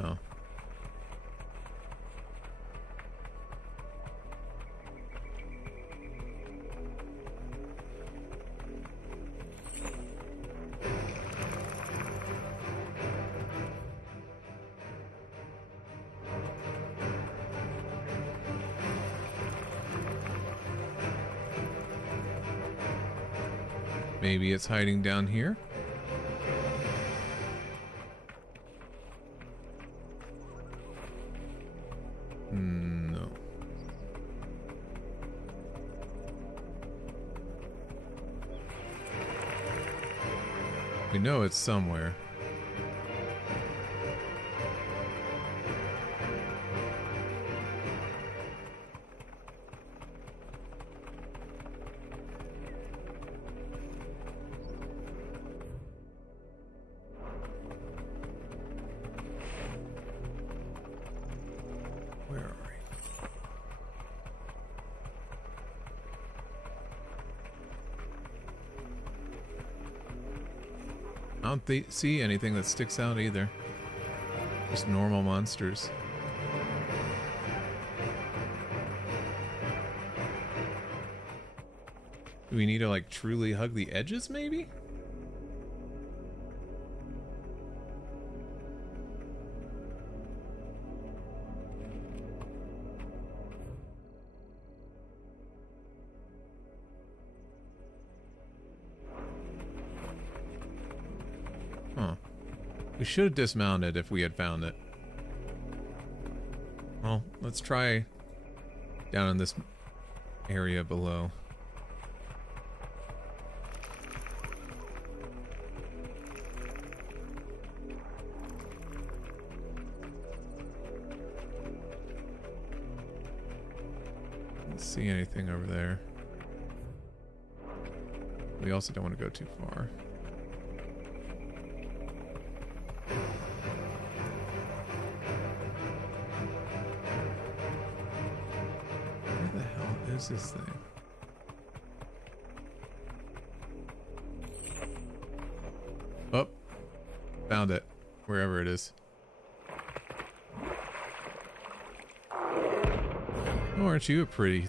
Oh. Maybe it's hiding down here? No. We know it's somewhere. Where are we? I don't see anything that sticks out either. Just normal monsters. Do we need to like truly hug the edges maybe? Huh. We should have dismounted if we had found it. Well, let's try down in this area below. Don't see anything over there. We also don't want to go too far. Where the hell is this thing? Oh, found it. Wherever it is. Oh, aren't you a pretty...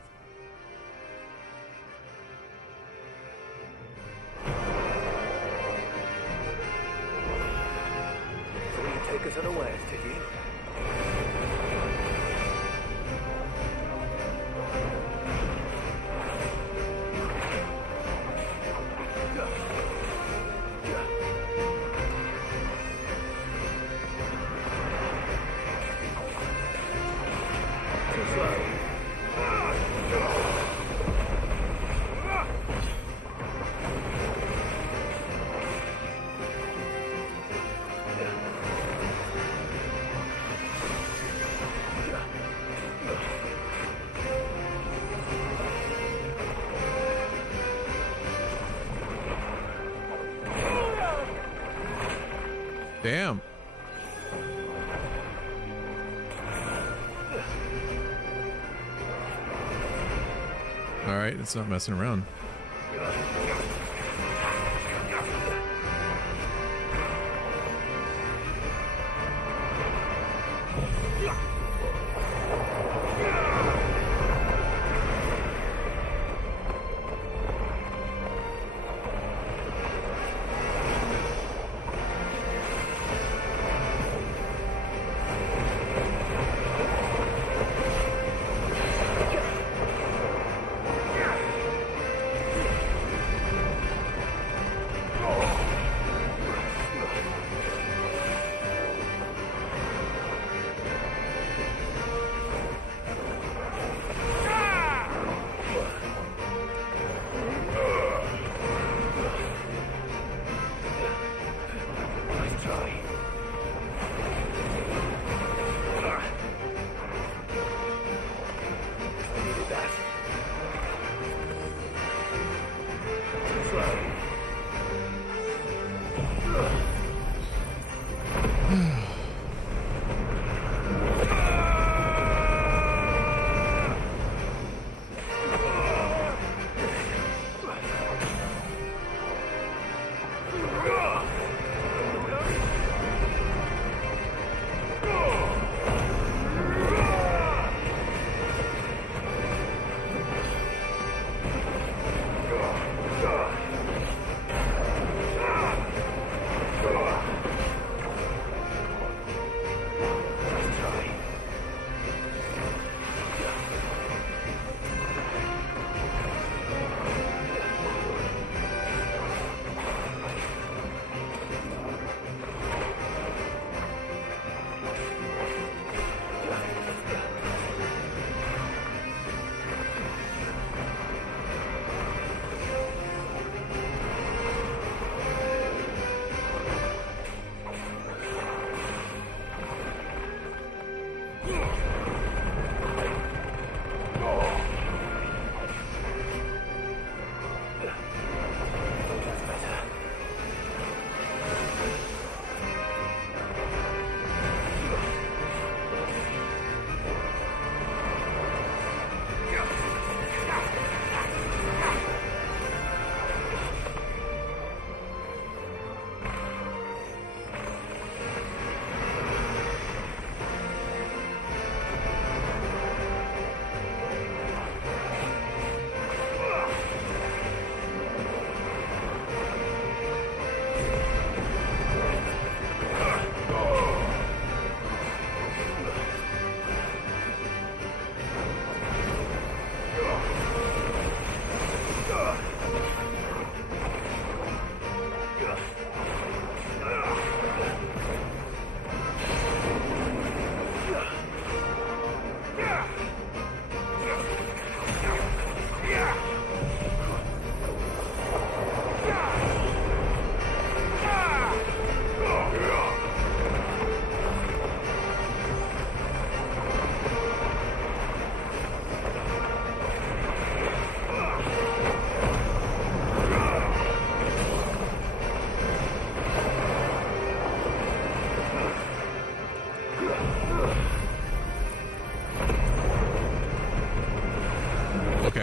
So you take us unawares, did you? Too slow. Damn. Alright, it's not messing around.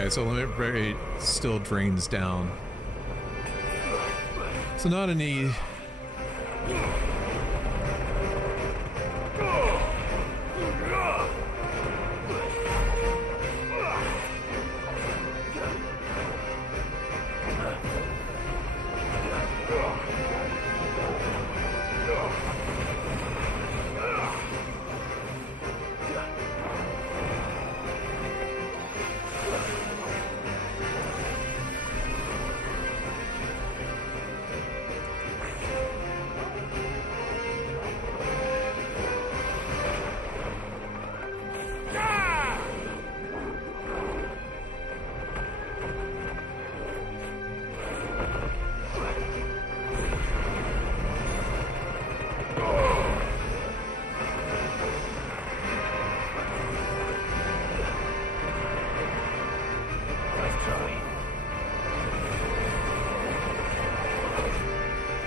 Okay, so limit rate still drains down. So not any...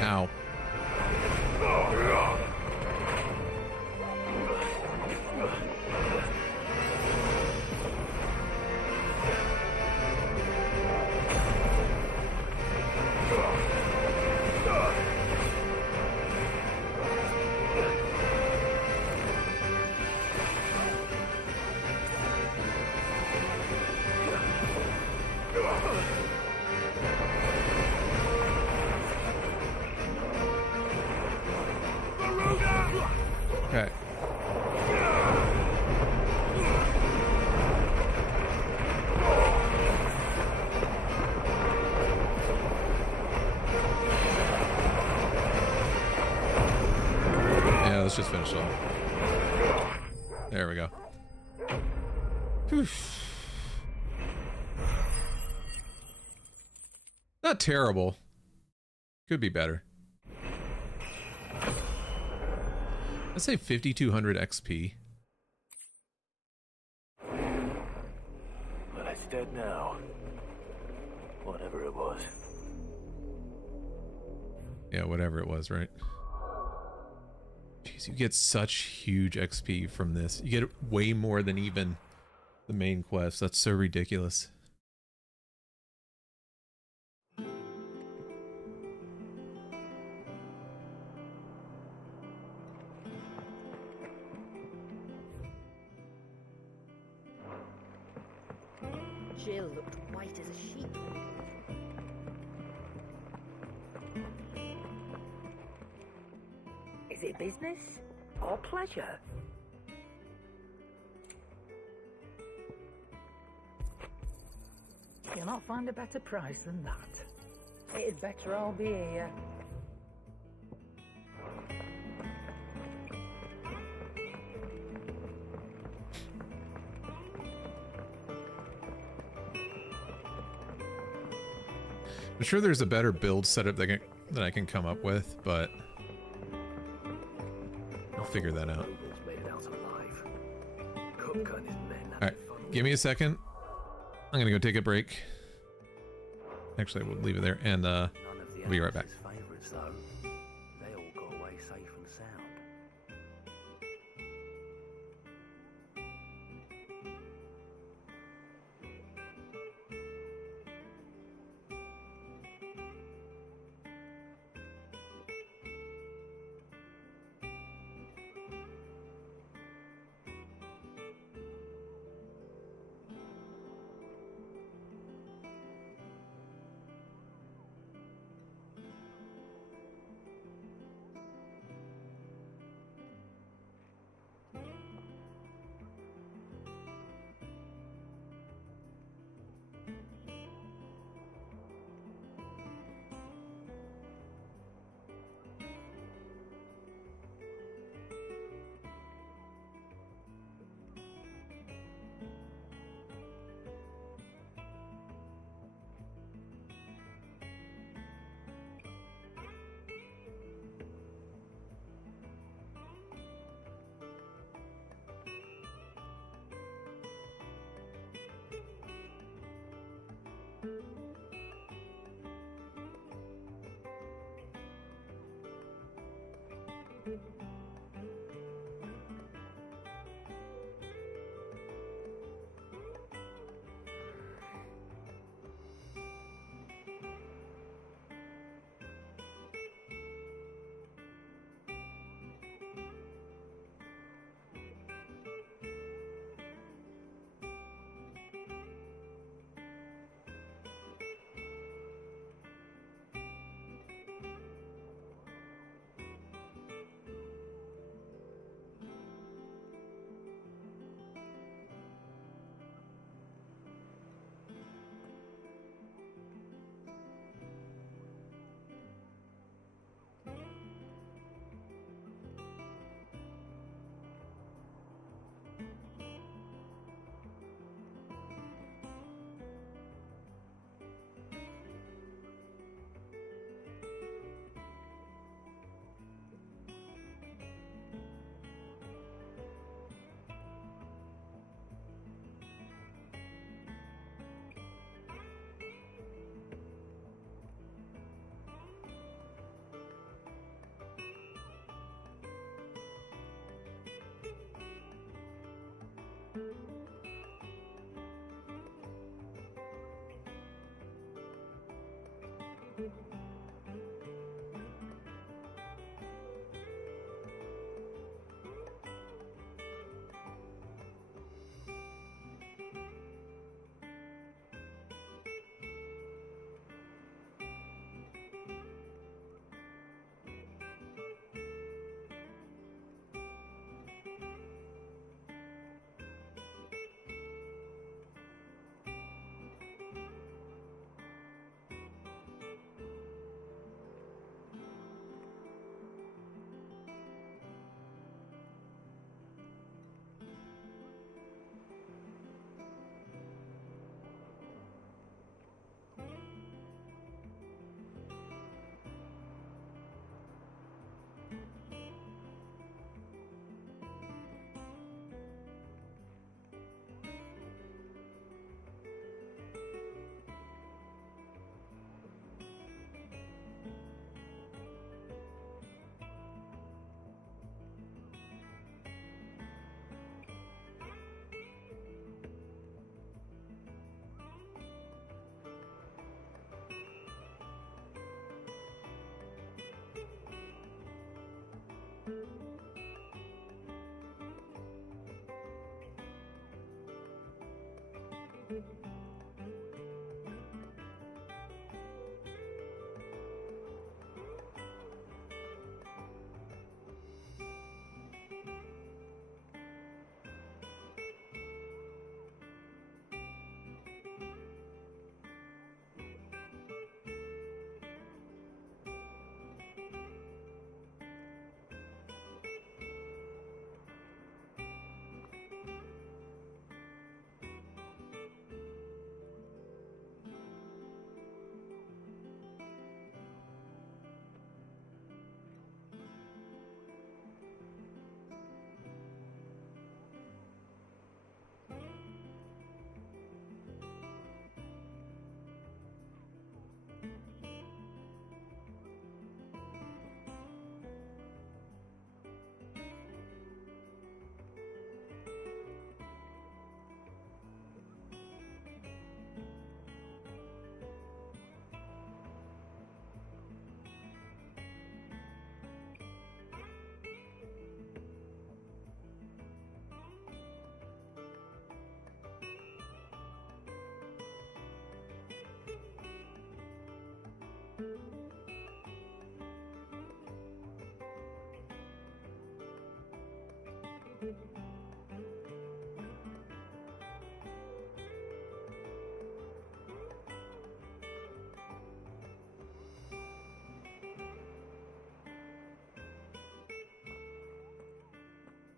Ow. Okay. Yeah, let's just finish off. There we go. Whew. Not terrible. Could be better. Let's say 5200 XP. Well, it's dead now. Whatever it was. Yeah, whatever it was, right? Jeez, you get such huge XP from this. You get way more than even the main quest. That's so ridiculous. Jill looked white as a sheet. Is it business or pleasure? You'll not find a better price than that. It'd better all be here. I'm sure there's a better build setup that I can come up with, but I'll figure that out. Alright, give me a second. I'm gonna go take a break. Actually, we'll leave it there, and I'll be right back. They all got away safe and sound.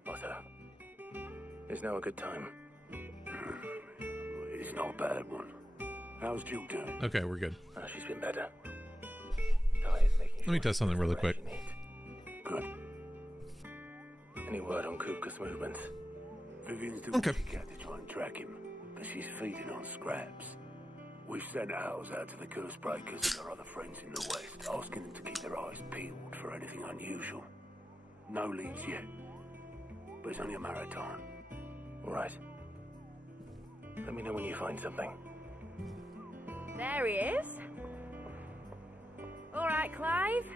Otto, is now a good time? It's not a bad one. How's Jill doing? Okay, we're good. Oh, she's been better. Let me test something really quick. Good. Any word on Kupka's movements? Vivian's doing what she can to try and track him, but she's feeding on scraps. We've sent ours out to the curse breakers and our other friends in the west, asking them to keep their eyes peeled for anything unusual. No leads yet, but it's only a matter of time. All right. Let me know when you find something. There he is. All right, Clive.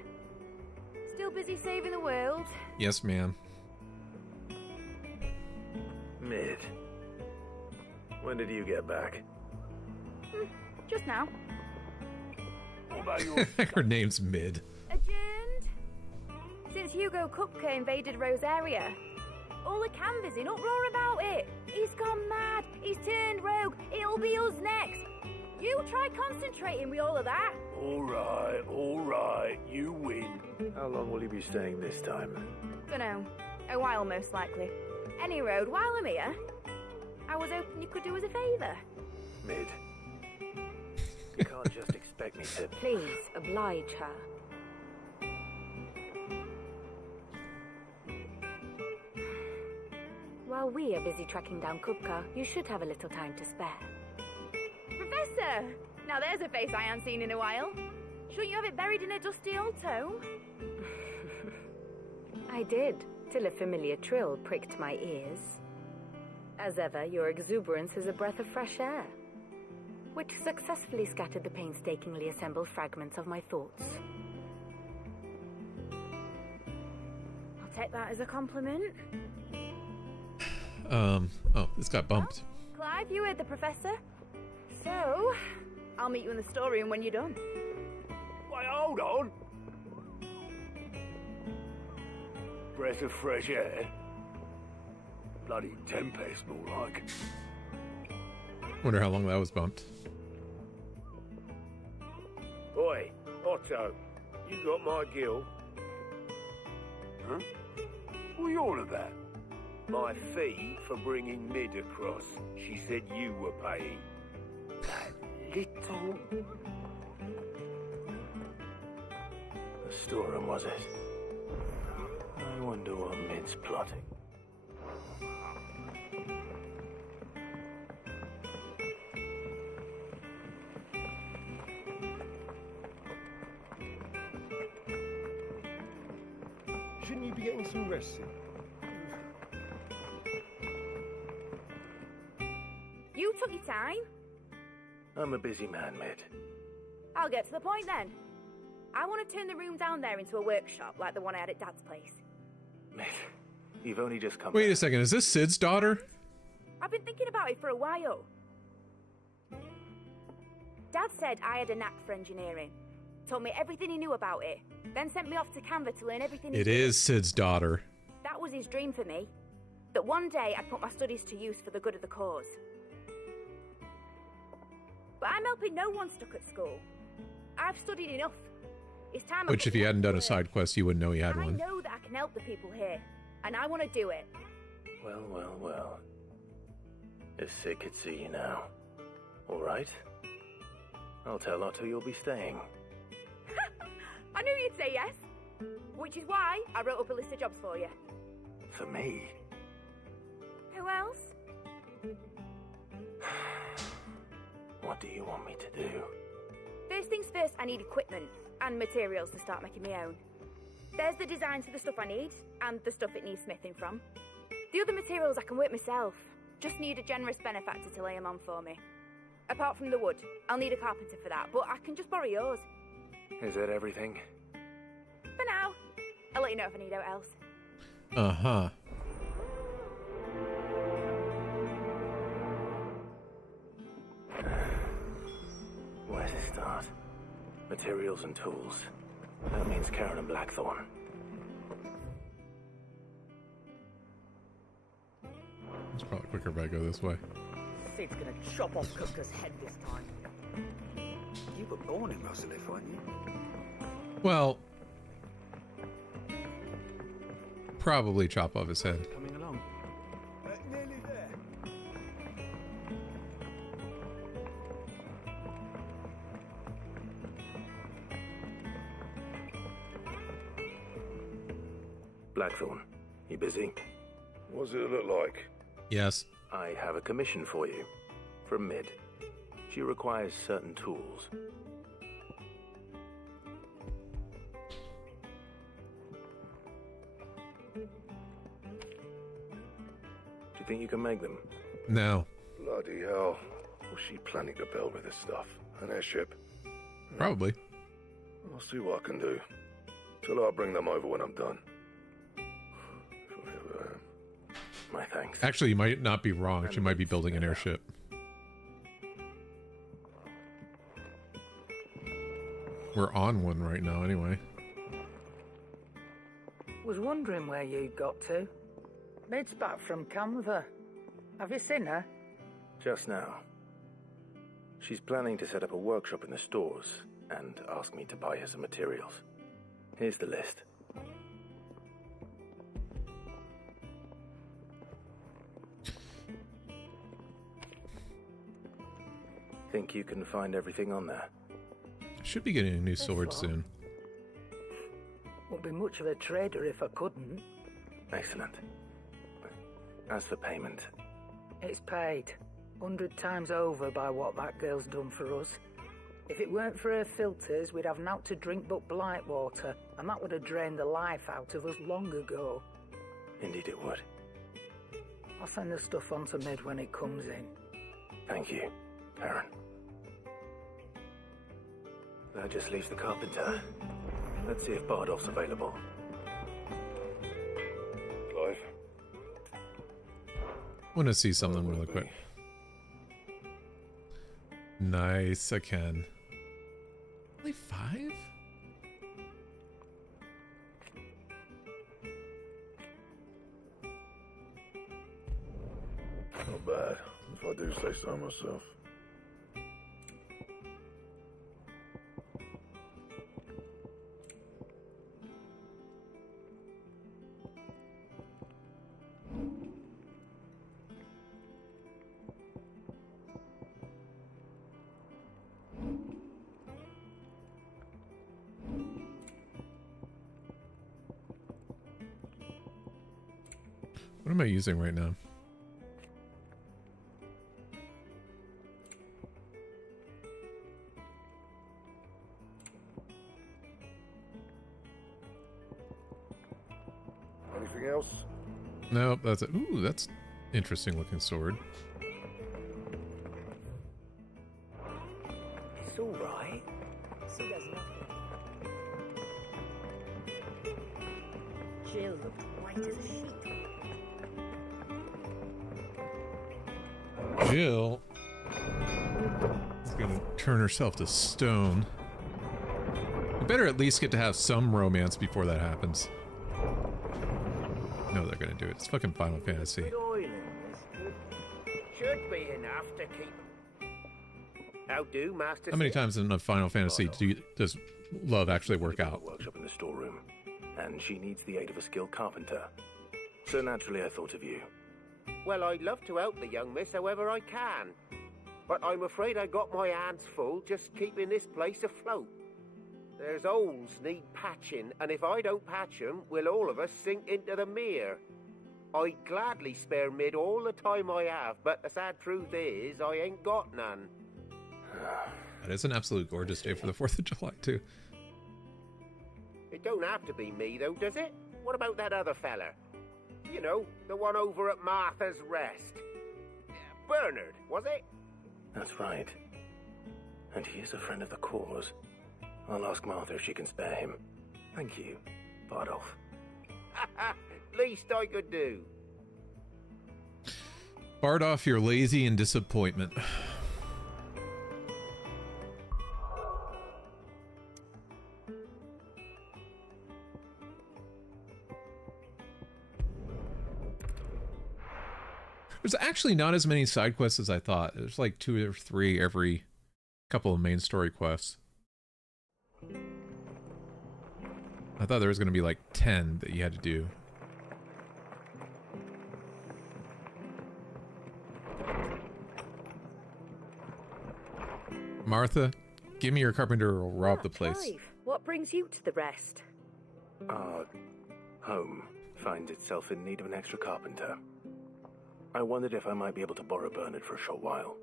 Still busy saving the world? Yes, ma'am. Mid. When did you get back? Just now. What about your... Her name's Mid. Adjourned. Since Hugo Kupka invaded Rosaria. All the canvassing in uproar about it. He's gone mad. He's turned rogue. It'll be us next. You try concentrating with all of that. All right. You win. How long will you be staying this time? Dunno. A while, most likely. Any road, while I'm here, I was hoping you could do us a favour. Mid. You can't just expect me to... Please, oblige her. While we are busy tracking down Kupka, you should have a little time to spare. Professor! Now there's a face I haven't seen in a while. Shouldn't you have it buried in a dusty old tome? I did, till a familiar trill pricked my ears. As ever, your exuberance is a breath of fresh air. which successfully scattered the painstakingly assembled fragments of my thoughts. I'll take that as a compliment. Oh, this got bumped. Clive, you heard the professor. So, I'll meet you in the storeroom when you're done. Wait, hold on. Breath of fresh air. Bloody tempest, more like. Wonder how long that was bumped. Oi, Otto, you got my gill? Huh? What are you on about? My fee for bringing Mid across. She said you were paying. That little... The storeroom, was it? I wonder what Mid's plotting. Shouldn't you be getting some rest soon? You took your time. I'm a busy man, Mid. I'll get to the point then. I want to turn the room down there into a workshop like the one I had at Dad's place. Mid, you've only just come Wait back. a second, is this Sid's daughter? I've been thinking about it for a while. Dad said I had a knack for engineering. Told me everything he knew about it. Then sent me off to Canva to learn everything he It did. is Sid's daughter. That was his dream for me. That one day I'd put my studies to use for the good of the cause. But I'm helping no one stuck at school. I've studied enough. It's time. Which, if he hadn't done a side quest, you wouldn't know he had I one. know that I can help the people here, and I want to do it. Well, well, well. If Sid could see you now. All right. I'll tell Otto you'll be staying. I knew you'd say yes. Which is why I wrote up a list of jobs for you. For me? Who else? What do you want me to do? First things first, I need equipment and materials to start making my own. There's the designs for the stuff I need, and the stuff it needs smithing from. The other materials I can work myself. Just need a generous benefactor to lay them on for me. Apart from the wood, I'll need a carpenter for that, but I can just borrow yours. Is that everything? For now. I'll let you know if I need out else. Uh-huh. Where to start? Materials and tools. That means Karen and Blackthorn. It's probably quicker if I go this way. Sid's gonna chop off Cooker's head this time. You were born in Rosalith, weren't you? Well, probably chop off his head. Coming along. Nearly there. Blackthorn, you busy? What's it look like? Yes. I have a commission for you. From Mid. She requires certain tools. Do you think you can make them? No. Bloody hell. Was she planning to build with this stuff? An airship? Probably. I'll see what I can do. Till I'll bring them over when I'm done. My thanks. Actually, you might not be wrong. She might be building an airship. We're on one right now, anyway. Was wondering where you'd got to. Mid's back from Canva. Have you seen her? Just now. She's planning to set up a workshop in the stores and ask me to buy her some materials. Here's the list. Think you can find everything on there? Should be getting a new sword soon. Wouldn't be much of a trader if I couldn't. Excellent. As for payment, It's paid 100 times over by what that girl's done for us. If it weren't for her filters, we'd have naught to drink but blight water, and that would have drained the life out of us long ago. indeed it would. I'll send the stuff on to Mid when it comes in. Thank you, Karen. That just leaves the carpenter. Let's see if Bardolph's available. Clive? Want to see something really quick. Nice, I can. Only 5? Not bad, if I do say so myself. What am I using right now? Anything else? Nope, that's it. Ooh, that's interesting looking sword. It's all right. See, there's nothing. Jill looked white as a sheet. Jill is gonna turn herself to stone. You better at least get to have some romance before that happens. No, they're gonna do it. It's fucking Final Fantasy. Should be enough to keep. How do, Master? How many times in a Final Fantasy does love actually work out? Workshop in the storeroom, and she needs the aid of a skilled carpenter. So naturally, I thought of you. Well, I'd love to help the young miss however I can. But I'm afraid I got my hands full just keeping this place afloat. There's holes need patching, and if I don't patch them, we'll all of us sink into the mere. I'd gladly spare Mid all the time I have, but the sad truth is, I ain't got none. That is an absolute gorgeous day for the 4th of July, too. It don't have to be me, though, does it? What about that other fella? You know, the one over at Martha's Rest. Bernard, was it? That's right. And he is a friend of the cause. I'll ask Martha if she can spare him. Thank you, Bardolph. Least I could do. Bardolph, you're lazy and disappointment. There's actually not as many side quests as I thought. There's like 2 or 3 every couple of main story quests. I thought there was going to be like 10 that you had to do. Martha, give me your carpenter or we'll rob the place. Clive, what brings you to the Rest? Our home finds itself in need of an extra carpenter. I wondered if I might be able to borrow Bernard for a short while.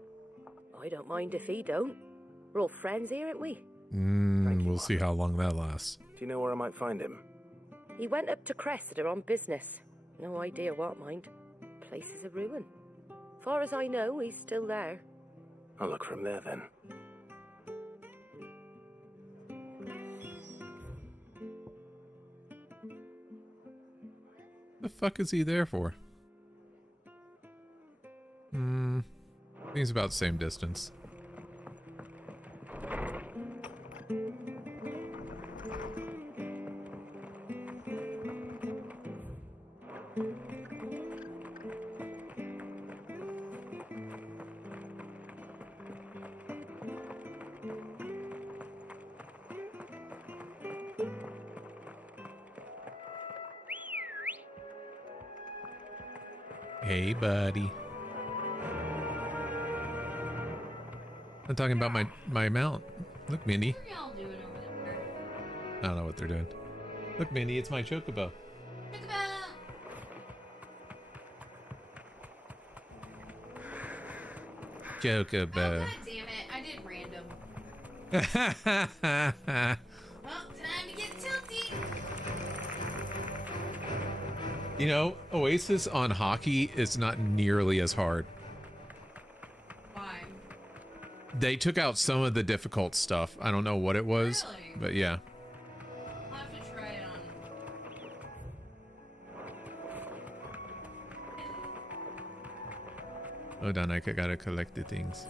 I don't mind if he don't. We're all friends here, aren't we? We'll see how long that lasts. Do you know where I might find him? He went up to Cressida on business. No idea what, mind. Place is a ruin. Far as I know, he's still there. I'll look for him there then. The fuck is he there for? He's about the same distance. Hey, buddy. I'm talking about my mount. Look, Mindy. What are y'all doing over there? I don't know what they're doing. Look, Mindy, it's my chocobo. Chocobo. Oh, God damn it. I did random. Well, time to get tilty. You know, Oasis on hockey is not nearly as hard. Why? They took out some of the difficult stuff. I don't know what it was, Really? but yeah. I'll have to try it on. Hold on, I gotta collect the things.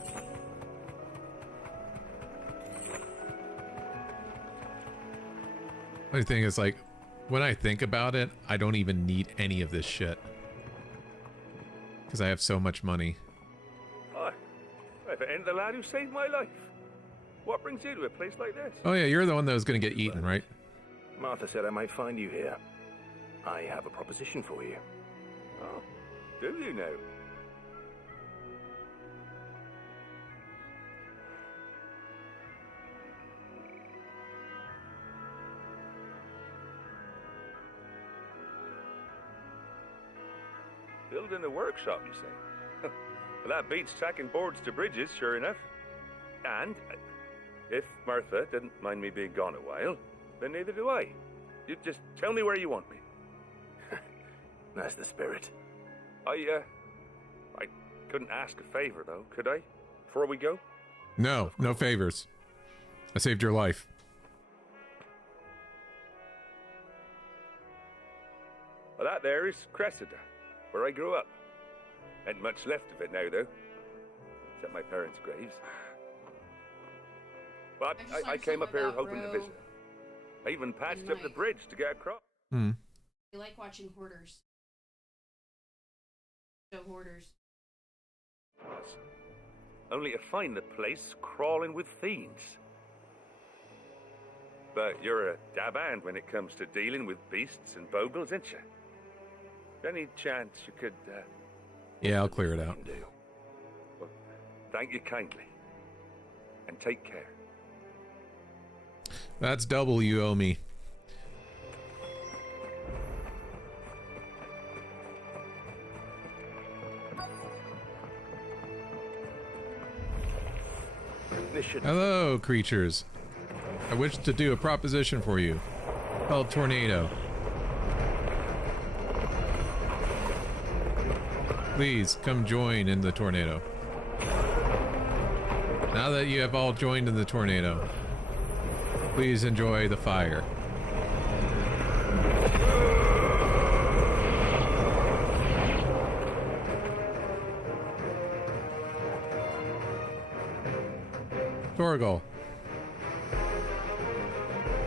Funny thing is, like, when I think about it, I don't even need any of this shit. Because I have so much money. Hi. If it ain't the lad who saved my life. What brings you to a place like this? Oh yeah, you're the one that was gonna get eaten, right? Martha said I might find you here. I have a proposition for you. Oh, do you now? Building a workshop, you say? Well, that beats tacking boards to bridges, sure enough. And if Martha didn't mind me being gone a while, then neither do I. You just tell me where you want me. That's the spirit. I couldn't ask a favor, though, could I? Before we go? No, no favors. I saved your life. Well, that there is Cressida, where I grew up. Ain't much left of it now, though. Except my parents' graves. But I came up here hoping to visit. I even patched up the bridge to get across. Hmm. I like watching hoarders. So hoarders. Only to find the place crawling with fiends. But you're a dab hand when it comes to dealing with beasts and bogles, ain't you? Any chance you could, Yeah, I'll clear it out. Well, thank you kindly. And take care. That's double you owe me. Hello, creatures. I wish to do a proposition for you. Called Tornado. Please come join in the tornado. Now that you have all joined in the tornado, please enjoy the fire. Torgal.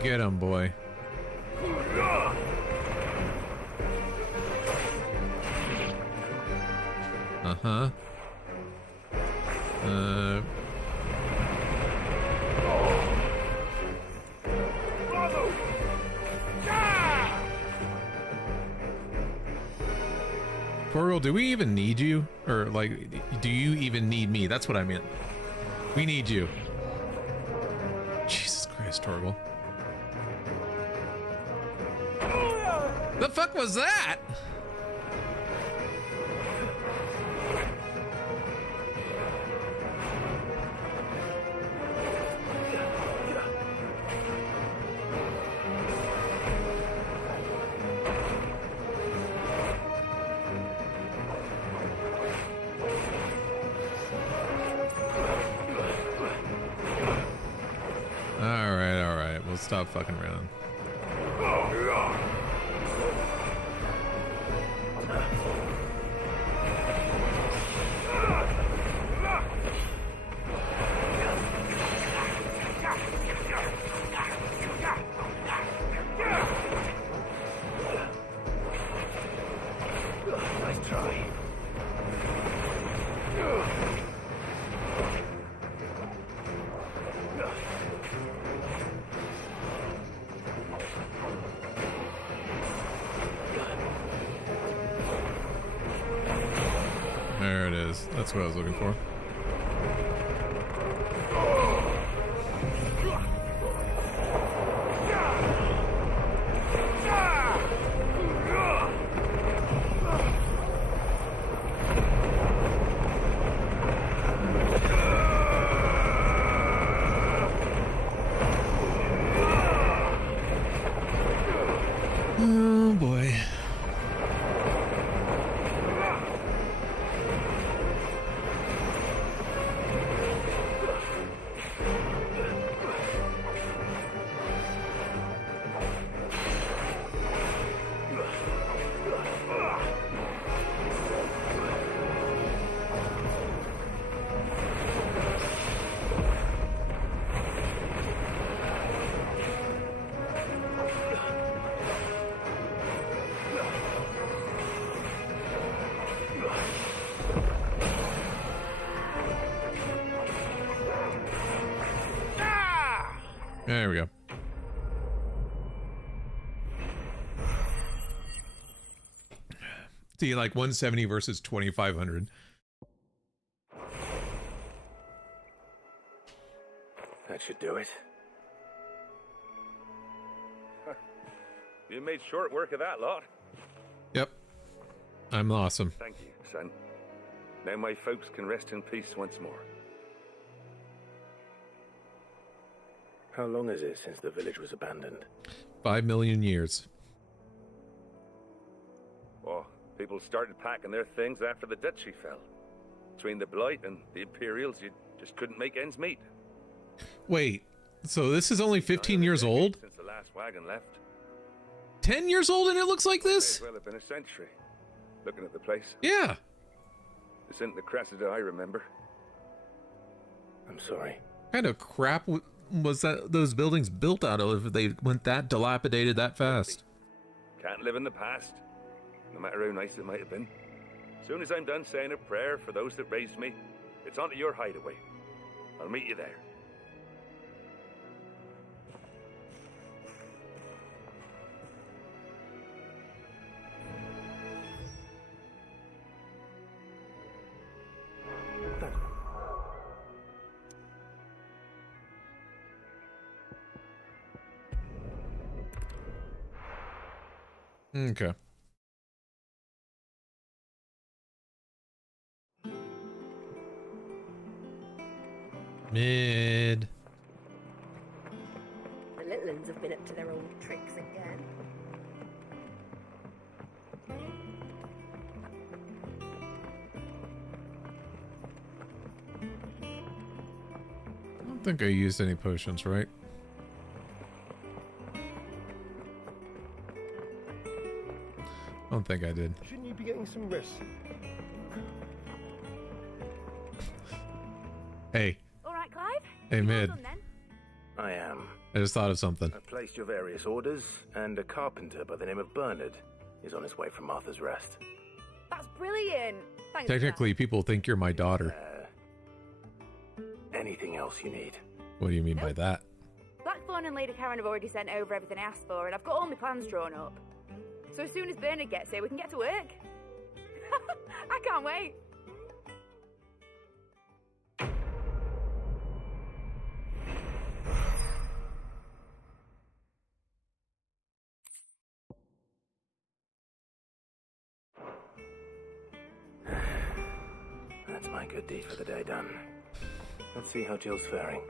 Get him, boy. Uh-huh. Torgal, do we even need you? Or, like, do you even need me? That's what I meant. We need you. Jesus Christ, Torgal. The fuck was that? Alright, we'll stop fucking around. Nice try. There it is. That's what I was looking for. Oh boy. There we go. See, like 170 versus 2,500. That should do it. You made short work of that lot. Yep. I'm awesome. Thank you, son. Now my folks can rest in peace once more. How long is it since the village was abandoned? 5 million years. Oh, people started packing their things after the duchy fell. Between the Blight and the Imperials, you just couldn't make ends meet. Wait, so this is only 15 years old? Since the last wagon left. 10 years old and it looks like this? May as well have been a century. Looking at the place. Yeah. This isn't the Cressida I remember. I'm sorry. What kind of crap was that those buildings built out of if they went that dilapidated that fast? Can't live in the past, no matter how nice it might have been. As soon as I'm done saying a prayer for those that raised me, it's onto your hideaway. I'll meet you there. Okay. Mid. The little ones have been up to their old tricks again. I don't think I used any potions, right? I don't think I did. Shouldn't you be getting some rest? Hey. All right, Clive? Hey, Mid. I am. I just thought of something. I've placed your various orders, and a carpenter by the name of Bernard is on his way from Martha's Rest. That's brilliant. Thanks. Technically, people think you're my daughter. Anything else you need? What do you mean by that? Blackthorn and Lady Karen have already sent over everything I asked for, and I've got all my plans drawn up. So as soon as Bernard gets here, we can get to work. I can't wait. That's my good deed for the day done. Let's see how Jill's faring.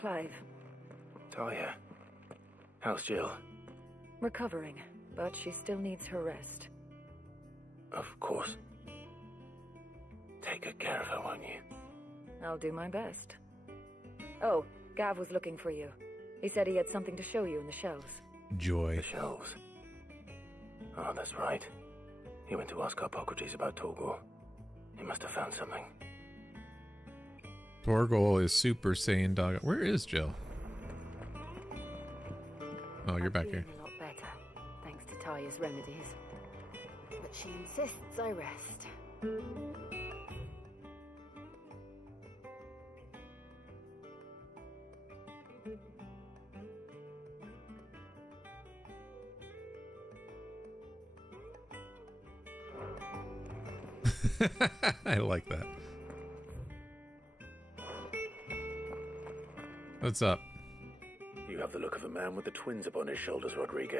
Clive. Talia. How's Jill? Recovering, but she still needs her rest. Of course. Take good care of her, won't you? I'll do my best. Oh, Gav was looking for you. He said he had something to show you in the shelves. Joy. The shelves. Oh, that's right. He went to ask Hippocrates about Torgor. He must have found something. Torgol is Super Saiyan dog. Where is Jill? Oh, you're back here. A lot better, thanks to Talia's remedies. But she insists I rest. I like that. What's up? You have the look of a man with the twins upon his shoulders, Rodrigue.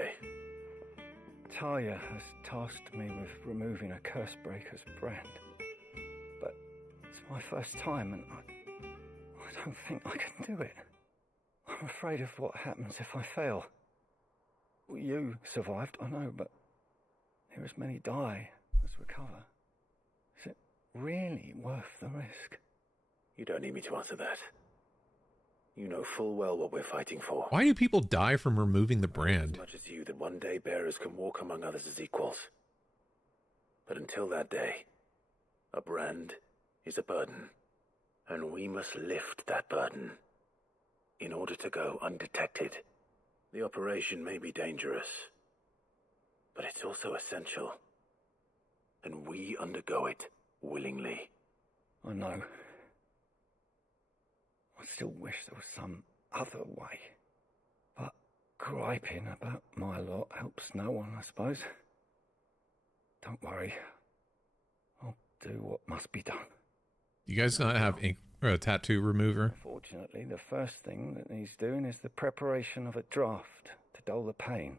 Talia has tasked me with removing a Cursebreaker's brand. But it's my first time and I don't think I can do it. I'm afraid of what happens if I fail. You survived, I know, but here as many die as recover. Is it really worth the risk? You don't need me to answer that. You know full well what we're fighting for. Why do people die from removing the brand? As much as you that one day bearers can walk among others as equals. But until that day, a brand is a burden. And we must lift that burden in order to go undetected The operation may be dangerous, but it's also essential. And we undergo it willingly. I know. I still wish there was some other way. But griping about my lot helps no one, I suppose. Don't worry. I'll do what must be done. You guys not have ink or a tattoo remover? Fortunately, the first thing that needs doing is the preparation of a draft to dull the pain.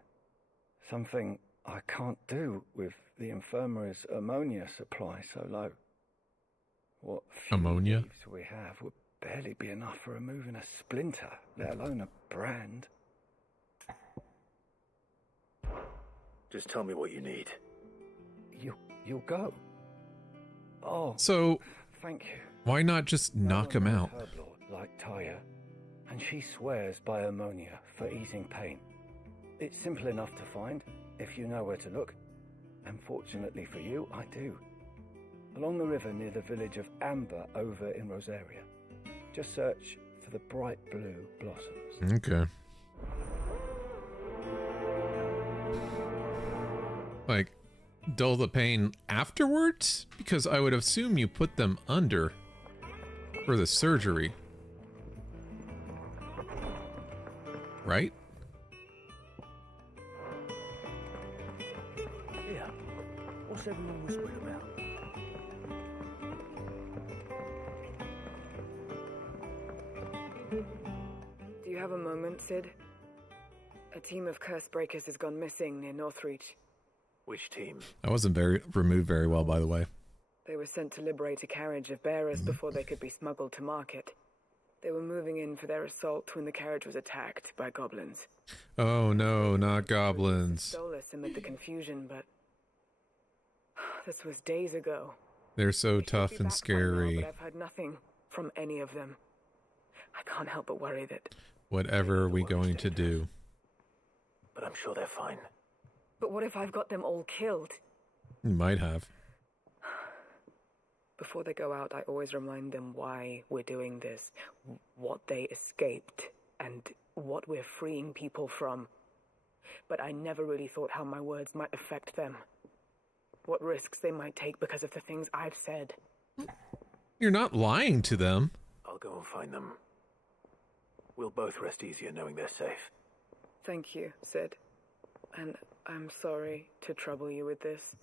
Something I can't do with the infirmary's ammonia supply so low. What few Ammonia? leaves we have would barely be enough for removing a splinter, let alone a brand. Just tell me what you need. You'll go. Oh, So, thank you. why not just knock him out? Herb lord like Taya, and she swears by ammonia for easing pain. It's simple enough to find if you know where to look. And fortunately for you, I do. Along the river near the village of Amber over in Rosaria. Just search for the bright blue blossoms. Okay. Like, dull the pain afterwards? Because I would assume you put them under for the surgery. Right? Yeah. What's everyone whispering about? Do you have a moment, Sid? A team of curse breakers has gone missing near Northreach. Which team? I wasn't removed very well, by the way. They were sent to liberate a carriage of bearers before they could be smuggled to market. They were moving in for their assault when the carriage was attacked by goblins. Oh no, not goblins. Stole us amid the confusion, but this was days ago. They're so They should tough be and back by now, scary. but I've heard nothing from any of them. I can't help but worry that... Whatever are we going to do? But I'm sure they're fine. But what if I've got them all killed? You might have. Before they go out, I always remind them why we're doing this, what they escaped, and what we're freeing people from. But I never really thought how my words might affect them. What risks they might take because of the things I've said. You're not lying to them. I'll go and find them. We'll both rest easier knowing they're safe. Thank you, Sid. And I'm sorry to trouble you with this.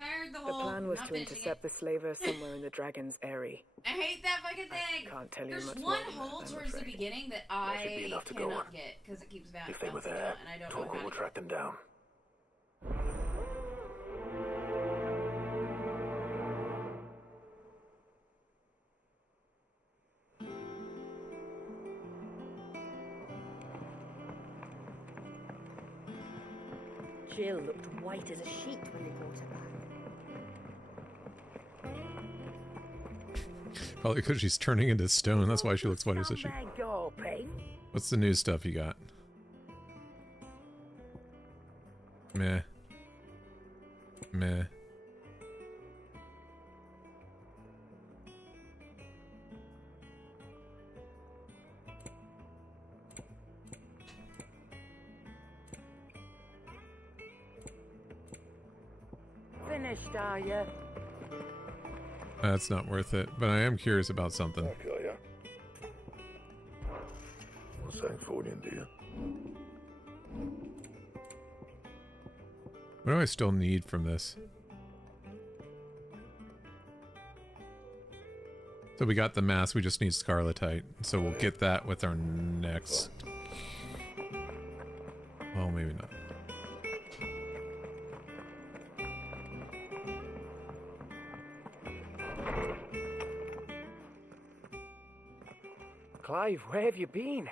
I heard the The whole plan was not to finishing intercept the slaver somewhere in the Dragon's Eyrie. I hate that fucking thing. I can't tell you There's much one more than hole that, I'm towards the afraid. beginning that That should be I enough to go on. cannot get because it keeps If they were bouncing there, out, and I don't know Torgal how will to track them down. Jill looked white as a sheet when they brought her back. Probably because she's turning into stone. That's why she looks white as a sheet. What's the new stuff you got? Meh. Meh. Finished, are you? That's not worth it, but I am curious about something. Okay, yeah. What's that for you, dear? What do I still need from this? So we got the mask, we just need Scarletite. So we'll get that with our next... Well, maybe not. Clive, where have you been?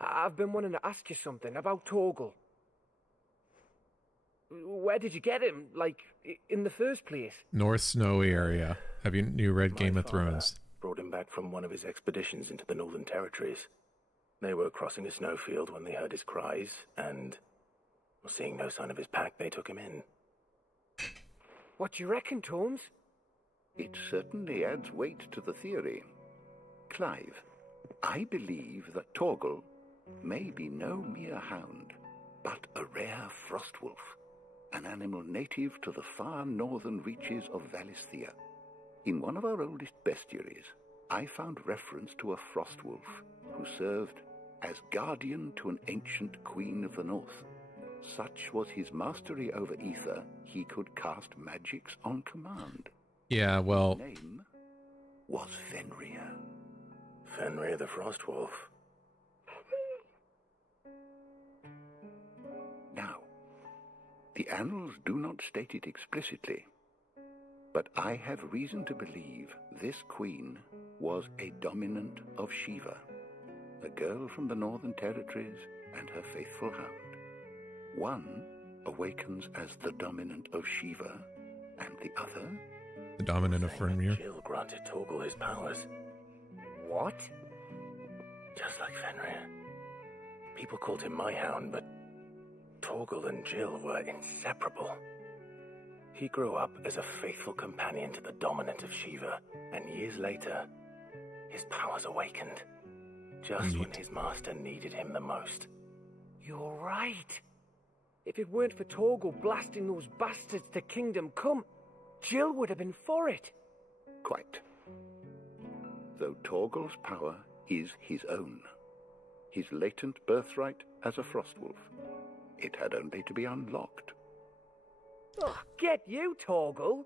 I've been wanting to ask you something about Torgal. Where did you get him? Like, in the first place? North Snowy area. Have you read Game of Thrones? Brought him back from one of his expeditions into the Northern Territories. They were crossing a snowfield when they heard his cries, and seeing no sign of his pack, they took him in. What do you reckon, Tomes? It certainly adds weight to the theory. Clive, I believe that Torgal may be no mere hound, but a rare frostwolf, an animal native to the far northern reaches of Valisthea. In one of our oldest bestiaries, I found reference to a frostwolf who served as guardian to an ancient queen of the north. Such was his mastery over ether, he could cast magics on command. Yeah, well... His name was Fenrir. Fenrir the Frostwolf. Now, the annals do not state it explicitly, but I have reason to believe this queen was a dominant of Shiva, a girl from the Northern Territories and her faithful hound. One awakens as the dominant of Shiva, and the other... the dominant of Fenrir. Jill granted Torgal his powers. What? Just like Fenrir. People called him my hound, but Torgal and Jill were inseparable. He grew up as a faithful companion to the dominant of Shiva, and years later, his powers awakened. Just when his master needed him the most. You're right. If it weren't for Torgal blasting those bastards to Kingdom Come, Jill would have been for it. Quite. Though Torgal's power is his own, his latent birthright as a frostwolf, it had only to be unlocked. Oh, get you, Torgal.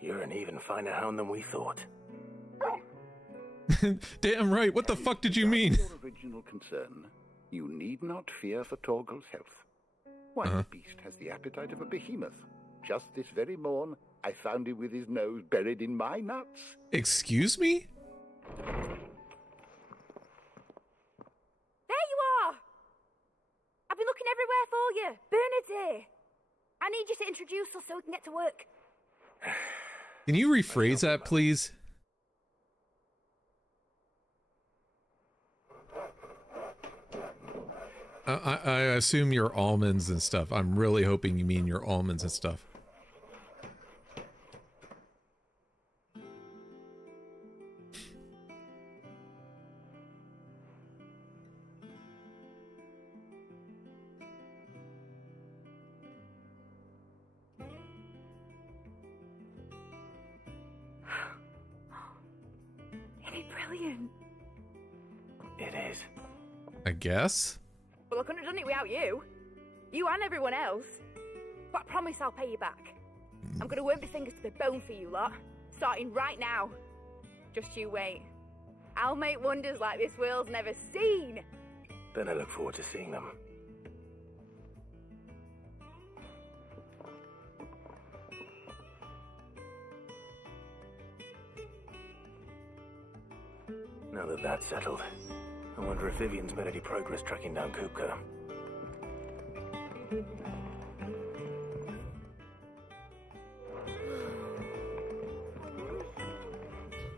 You're an even finer hound than we thought. Damn right, what the fuck did you mean? Your original concern, you need not fear for Torgal's health. Why, the beast has the appetite of a behemoth. Just this very morn, I found him with his nose buried in my nuts. Excuse me? There you are! I've been looking everywhere for you. Bernard's here. I need you to introduce us so we can get to work. Can you rephrase that, please? I assume your almonds and stuff. I'm really hoping you mean your almonds and stuff. Isn't it brilliant? It is. I guess? Well, I couldn't have done it without you. You and everyone else. But I promise I'll pay you back. I'm gonna work my fingers to the bone for you lot. Starting right now. Just you wait. I'll make wonders like this world's never seen. Then I look forward to seeing them. Now that that's settled, I wonder if Vivian's made any progress tracking down Kupka.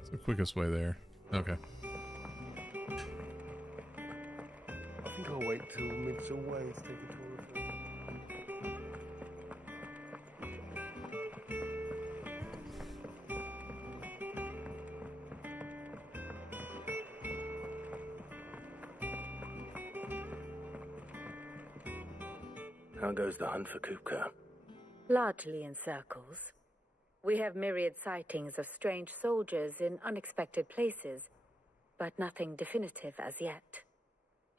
It's the quickest way there. Okay. I think I'll wait till mid's away to take a tour of them. How goes the hunt for Kupka? Largely in circles. We have myriad sightings of strange soldiers in unexpected places, but nothing definitive as yet.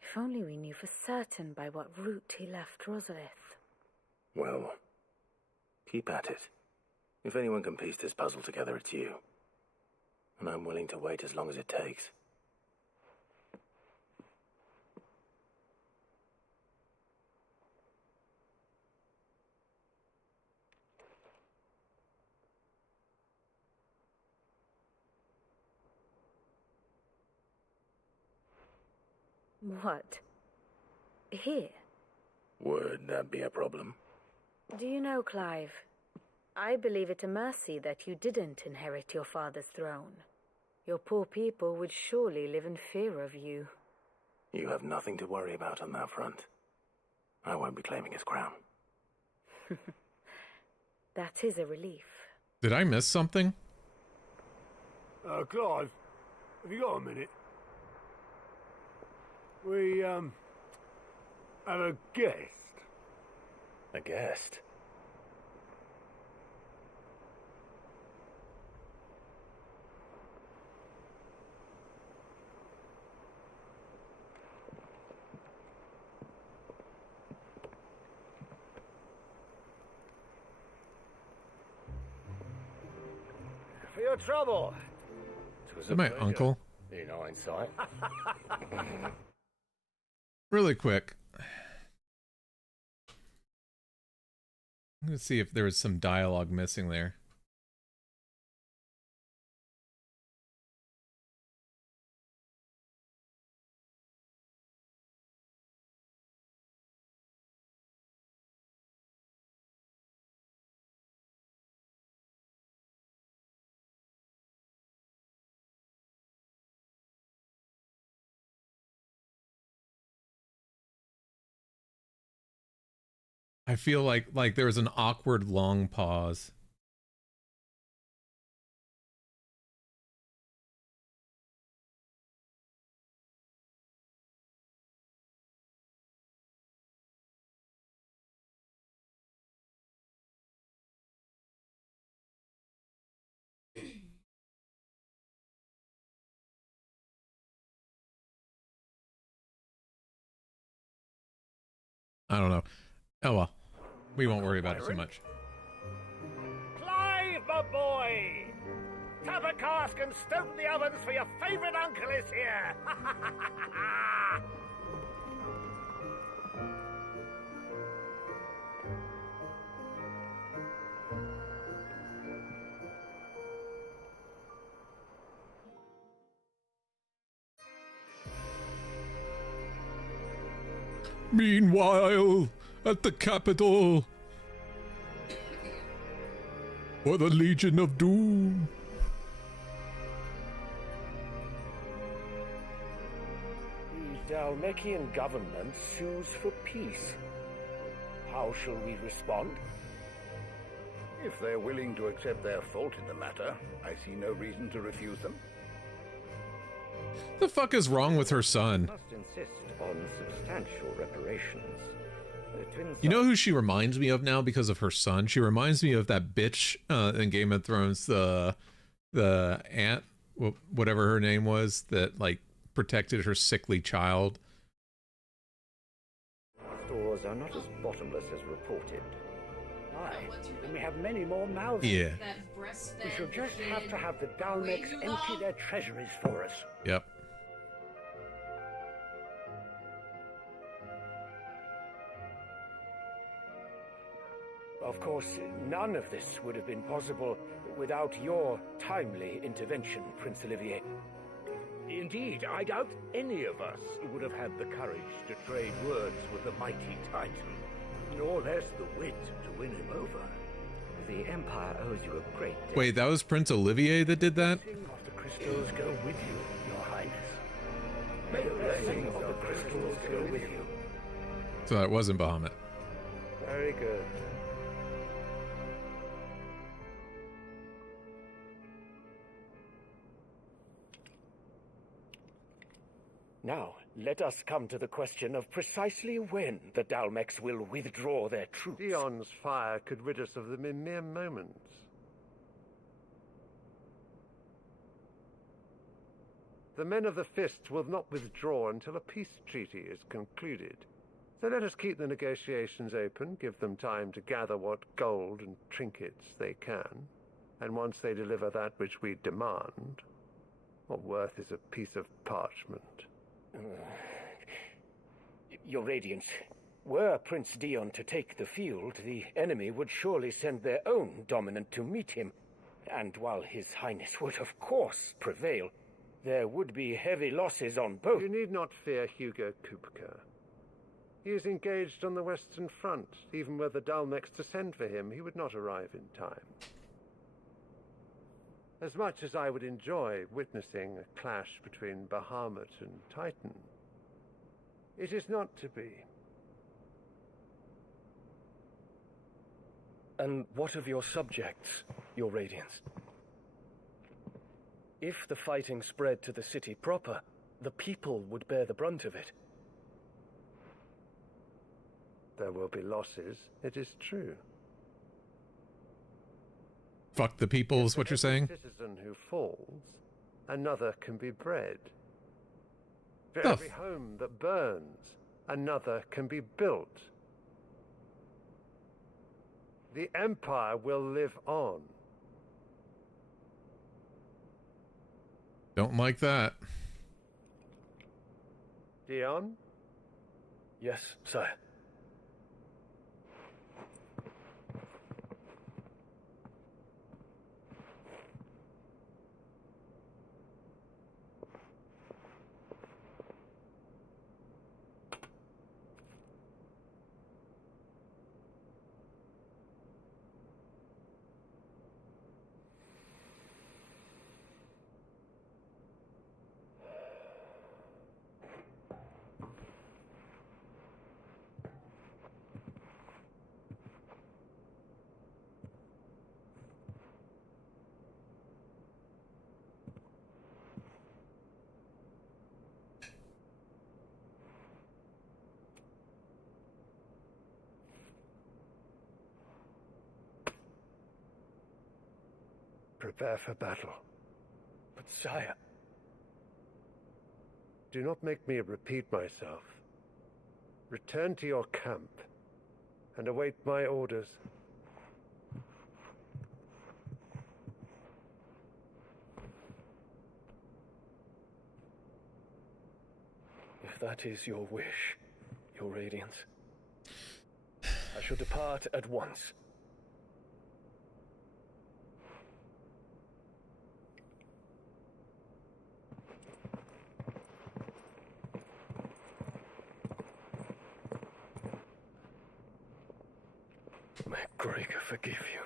If only we knew for certain by what route he left Rosalith. Well, keep at it. If anyone can piece this puzzle together, it's you. And I'm willing to wait as long as it takes. What? Here? Would that be a problem? Do you know, Clive? I believe it a mercy that you didn't inherit your father's throne. Your poor people would surely live in fear of you. You have nothing to worry about on that front. I won't be claiming his crown. That is a relief. Did I miss something? Clive, have you got a minute? We, have a guest. A guest? For your trouble. Is that my uncle? In hindsight. Really quick. I'm going to see if there was some dialogue missing there. I feel like there was an awkward long pause. I don't know. Oh well. We won't worry about it too much. Clive, my boy! Tap a cask and stoke the ovens, for your favourite uncle is here! Meanwhile, at the capital, for the Legion of Doom. The Dalmekian government sues for peace. How shall we respond? If they're willing to accept their fault in the matter, I see no reason to refuse them. The fuck is wrong with her son? Must insist on substantial reparations. You know who she reminds me of now because of her son? She reminds me of that bitch in Game of Thrones, the aunt, whatever her name was, that like protected her sickly child. Stores are not as bottomless as reported. Aye, and we have many more mouths. Yeah. We shall just have to have the Dalmecs empty their treasuries for us. Yep. Of course, none of this would have been possible without your timely intervention, Prince Olivier. Indeed, I doubt any of us would have had the courage to trade words with the mighty Titan, nor less the wit to win him over. The Empire owes you a great debt. Wait, that was Prince Olivier that did that? Of the crystals go with you, Your Highness. May the blessing of the crystals go with you. So that wasn't Bahamut. Very good. Now, let us come to the question of precisely when the Dalmecs will withdraw their troops. Dion's fire could rid us of them in mere moments. The men of the Fist will not withdraw until a peace treaty is concluded. So let us keep the negotiations open, give them time to gather what gold and trinkets they can, and once they deliver that which we demand, what worth is a piece of parchment? Your Radiance, were Prince Dion to take the field, the enemy would surely send their own dominant to meet him. And while His Highness would of course prevail, there would be heavy losses on both. You need not fear Hugo Kupka. He is engaged on the Western Front. Even were the Dalmecs to send for him, he would not arrive in time. As much as I would enjoy witnessing a clash between Bahamut and Titan, it is not to be. And what of your subjects, Your Radiance? If the fighting spread to the city proper, the people would bear the brunt of it. There will be losses, it is true. Fuck the people is what you're saying? For every citizen who falls, another can be bred. For every home that burns, another can be built. The Empire will live on. Don't like that. Dion? Yes, sire. Prepare for battle. But sire... Do not make me repeat myself. Return to your camp and await my orders. If that is your wish, your radiance, I shall depart at once. May Gregor forgive you.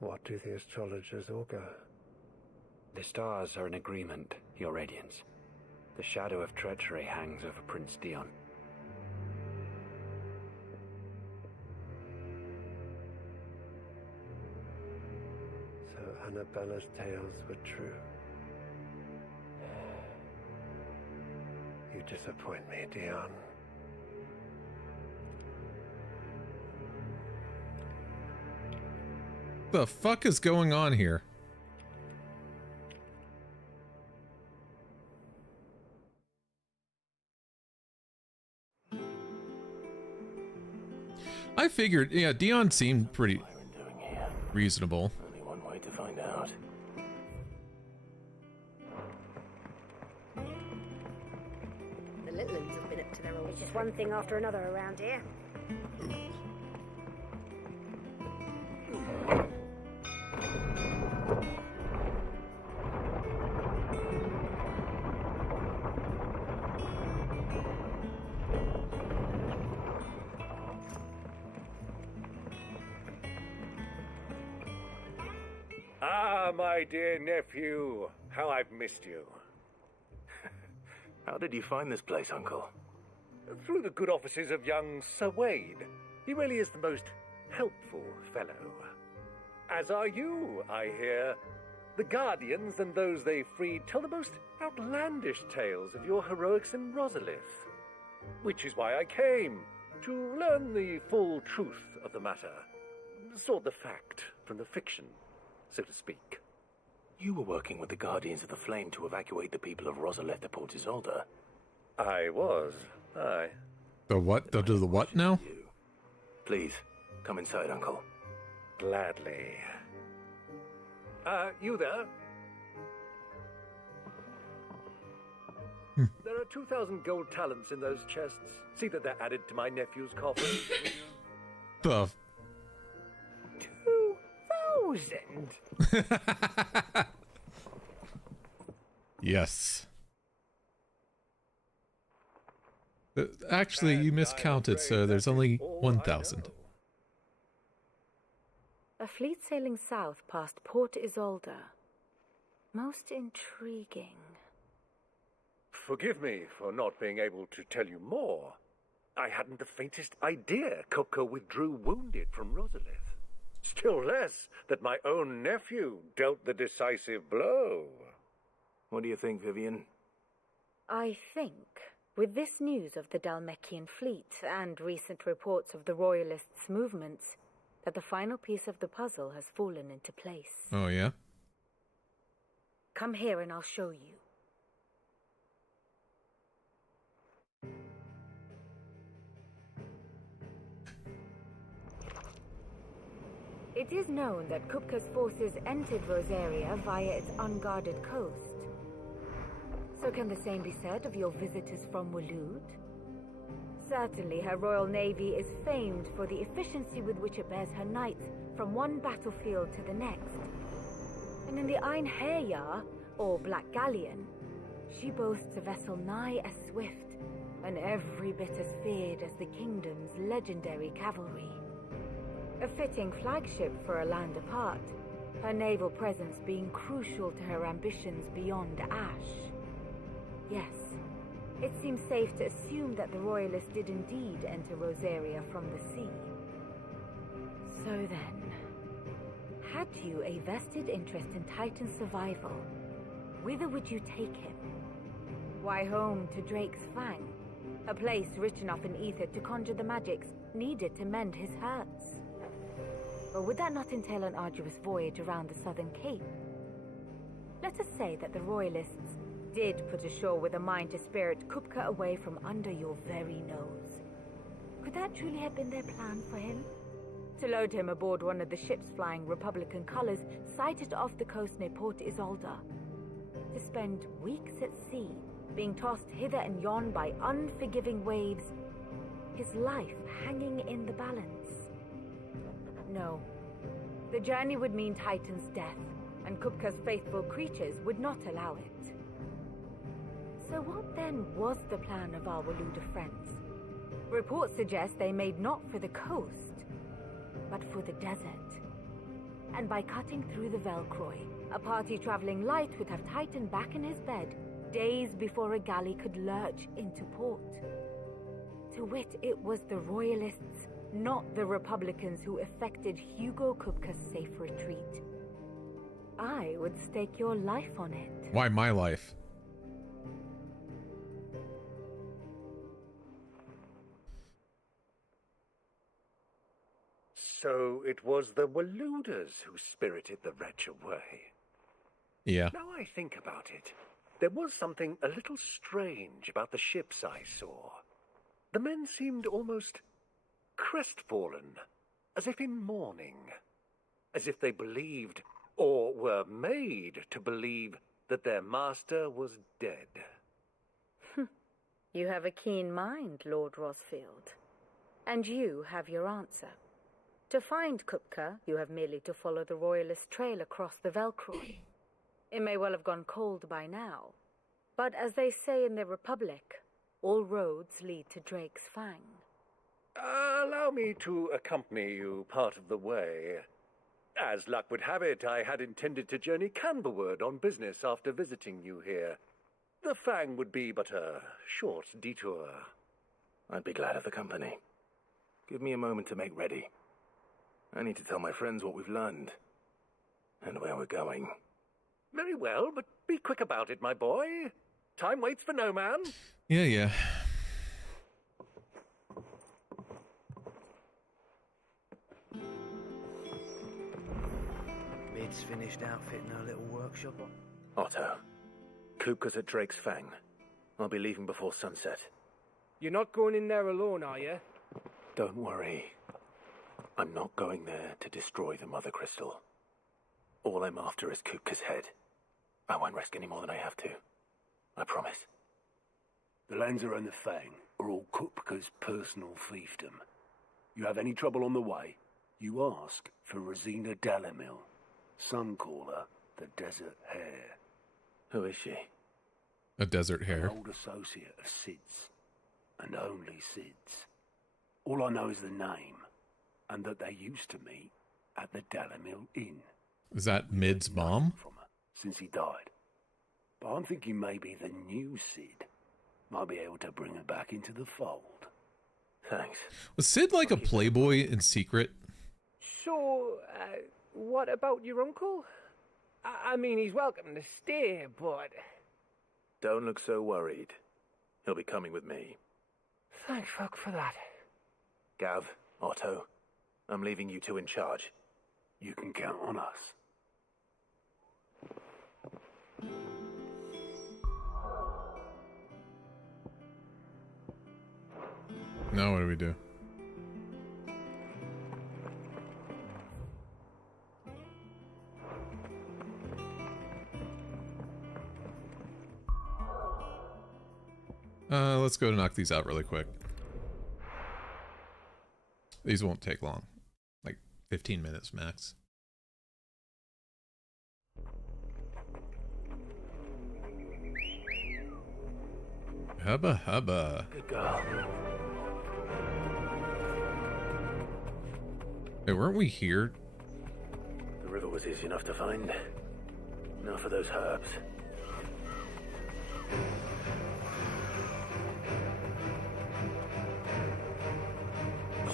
What do the astrologers augur? The stars are in agreement, Your Radiance. The shadow of treachery hangs over Prince Dion. So Annabella's tales were true. You disappoint me, Dion. The fuck is going on here? I figured, yeah, Dion seemed pretty reasonable. Only one way to find out. The little ones have been up to their old. It's just one thing after another around here. Ah, my dear nephew, how I've missed you. How did you find this place, Uncle? Through the good offices of young Sir Wade. He really is the most helpful fellow. As are you, I hear. The Guardians and those they freed tell the most outlandish tales of your heroics in Rosalith. Which is why I came, to learn the full truth of the matter. Sort the fact from the fiction, so to speak. You were working with the Guardians of the Flame to evacuate the people of Rosalith to Port Isolde. I was, aye. The what? They'll do the what now? Please, come inside, Uncle. Gladly. You there? There are 2,000 gold talents in those chests. See that they're added to my nephew's coffin. The 2,000? Yes. Actually, you miscounted, so there's only 1,000. A fleet sailing south past Port Isolde. Most intriguing. Forgive me for not being able to tell you more. I hadn't the faintest idea Coco withdrew wounded from Rosalith. Still less that my own nephew dealt the decisive blow. What do you think, Vivian? I think, with this news of the Dalmekian fleet and recent reports of the Royalists' movements, that the final piece of the puzzle has fallen into place. Oh, yeah? Come here and I'll show you. It is known that Kupka's forces entered Rosaria via its unguarded coast. So can the same be said of your visitors from Waloed? Certainly her Royal Navy is famed for the efficiency with which it bears her knights from one battlefield to the next. And in the Ein Herja, or Black Galleon, she boasts a vessel nigh as swift and every bit as feared as the kingdom's legendary cavalry. A fitting flagship for a land apart, her naval presence being crucial to her ambitions beyond Ash. Yes, it seems safe to assume that the Royalists did indeed enter Rosaria from the sea. So then, had you a vested interest in Titan's survival, whither would you take him? Why, home to Drake's Fang, a place rich enough in ether to conjure the magics needed to mend his hurts. Or would that not entail an arduous voyage around the southern cape? Let us say that the Royalists did put ashore with a mind to spirit Kupka away from under your very nose. Could that truly have been their plan for him? To load him aboard one of the ships flying Republican colors sighted off the coast near Port Isolde. To spend weeks at sea, being tossed hither and yon by unforgiving waves, his life hanging in the balance. No. The journey would mean Titan's death, and Kupka's faithful creatures would not allow it. So what then was the plan of our Waluda friends? Reports suggest they made not for the coast, but for the desert. And by cutting through the Velcroy, a party traveling light would have Titan back in his bed days before a galley could lurch into port. To wit, it was the Royalists, not the Republicans, who effected Hugo Kupka's safe retreat. I would stake your life on it. Why my life? So it was the Waluders who spirited the wretch away. Yeah. Now I think about it, there was something a little strange about the ships I saw. The men seemed almost crestfallen, as if in mourning, as if they believed, or were made to believe, that their master was dead. You have a keen mind, Lord Rosfield. And you have your answer. To find Kupka, you have merely to follow the Royalist trail across the Velcroy. It may well have gone cold by now, but as they say in the Republic, all roads lead to Drake's Fang. Allow me to accompany you part of the way. As luck would have it, I had intended to journey Canberward on business after visiting you here. The Fang would be but a short detour. I'd be glad of the company. Give me a moment to make ready. I need to tell my friends what we've learned, and where we're going. Very well, but be quick about it, my boy. Time waits for no man. Yeah. Mid's finished outfitting her little workshop. Otto, Kupka's at Drake's Fang. I'll be leaving before sunset. You're not going in there alone, are you? Don't worry. I'm not going there to destroy the Mother Crystal. All I'm after is Kupka's head. I won't risk any more than I have to. I promise. The Lancer and the Fang are all Kupka's personal fiefdom. You have any trouble on the way, you ask for Rosina Dalamil. Some call her the Desert Hare. Who is she? A desert hare. An old associate of Sid's, and only Sid's. All I know is the name, and that they used to meet at the Dalamil Inn. Is that Mid's mom? From her since he died. But I'm thinking maybe the new Sid might be able to bring her back into the fold. Thanks. Was Sid like a playboy in secret? So, what about your uncle? I mean, he's welcome to stay, but... Don't look so worried. He'll be coming with me. Thank fuck for that. Gav, Otto, I'm leaving you two in charge. You can count on us. Now what do we do? Let's go to knock these out really quick. These won't take long. Like 15 minutes max. Hubba hubba. Good girl. Hey, weren't we here? The river was easy enough to find. Now for those herbs.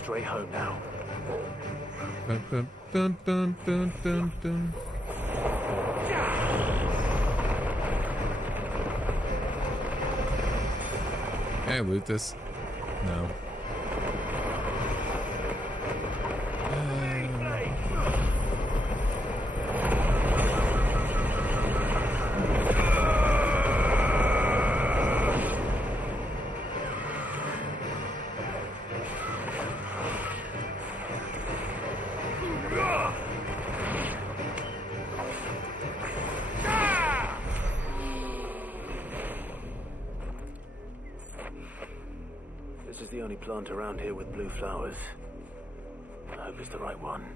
Straight home now. Dun, dun, dun, dun, dun, dun, dun. Can I loot this? No. This is the only plant around here with blue flowers. I hope it's the right one.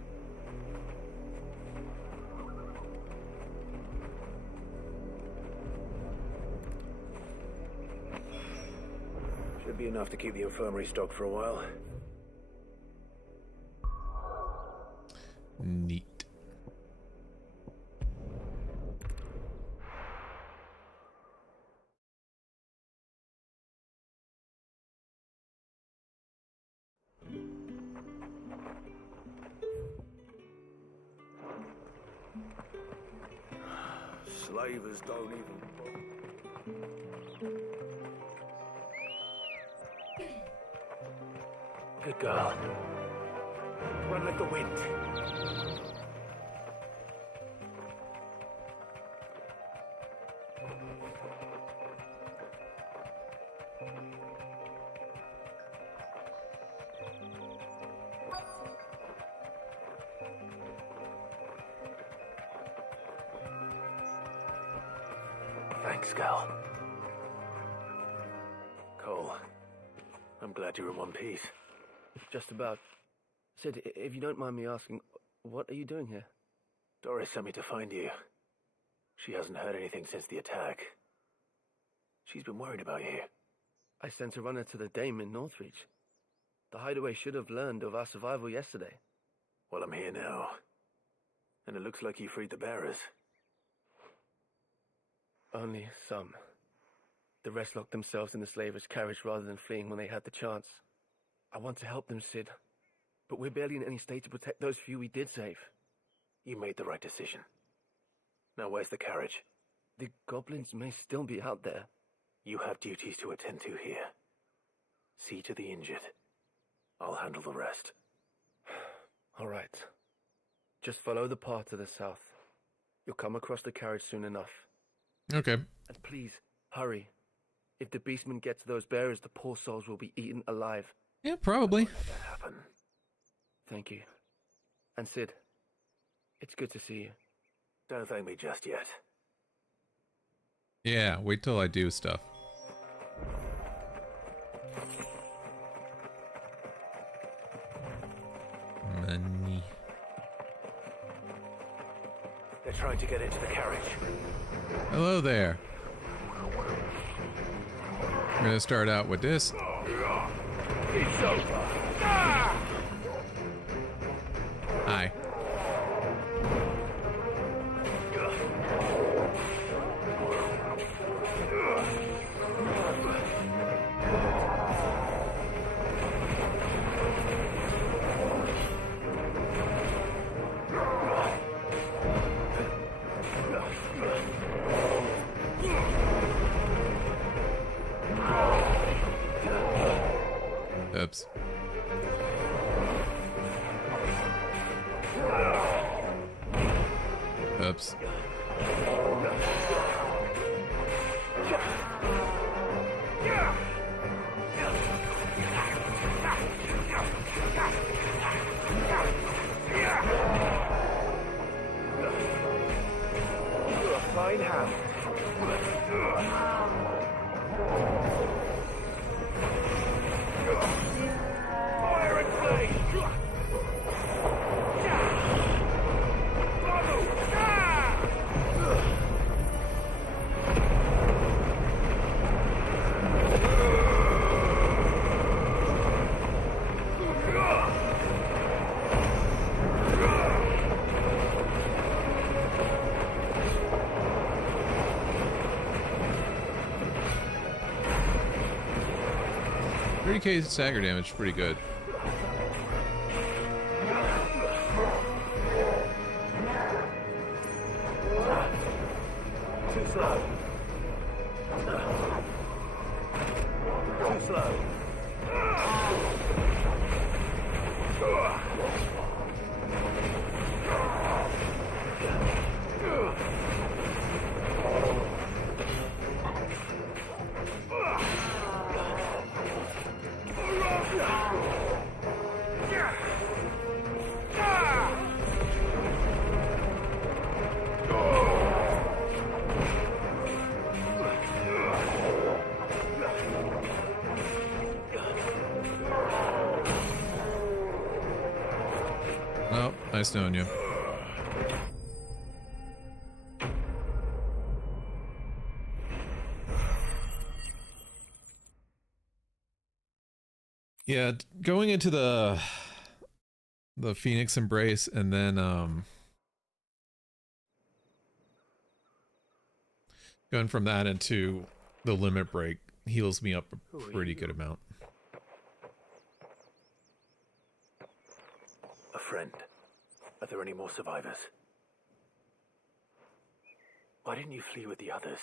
Should be enough to keep the infirmary stocked for a while. Neat. Slavers don't even... Good girl. Run like the wind. Thanks, Gal. Cole, I'm glad you're in one piece. Just about. Sid, if you don't mind me asking, what are you doing here? Doris sent me to find you. She hasn't heard anything since the attack. She's been worried about you. I sent a runner to the Dame in Northreach. The hideaway should have learned of our survival yesterday. Well, I'm here now. And it looks like you freed the bearers. Only some. The rest locked themselves in the slavers' carriage rather than fleeing when they had the chance. I want to help them, Sid. But we're barely in any state to protect those few we did save. You made the right decision. Now where's the carriage? The goblins may still be out there. You have duties to attend to here. See to the injured. I'll handle the rest. All right. Just follow the path to the south. You'll come across the carriage soon enough. Okay. And please, hurry. If the beastmen get to those bearers, the poor souls will be eaten alive. Yeah, probably. Don't let that happen. Thank you. And Sid, it's good to see you. Don't thank me just yet. Yeah, wait till I do stuff. Money. They're trying to get into the carriage. Hello there. We're gonna start out with this. It's over. Hi. Oops. Oops. You're a fine hound. Fire and flame! $30K stagger damage, pretty good. Too slow. Too slow. Oh, nice knowing you. Yeah, going into the Phoenix Embrace and then going from that into the Limit Break heals me up a pretty good amount. A friend. Are there any more survivors? Why didn't you flee with the others?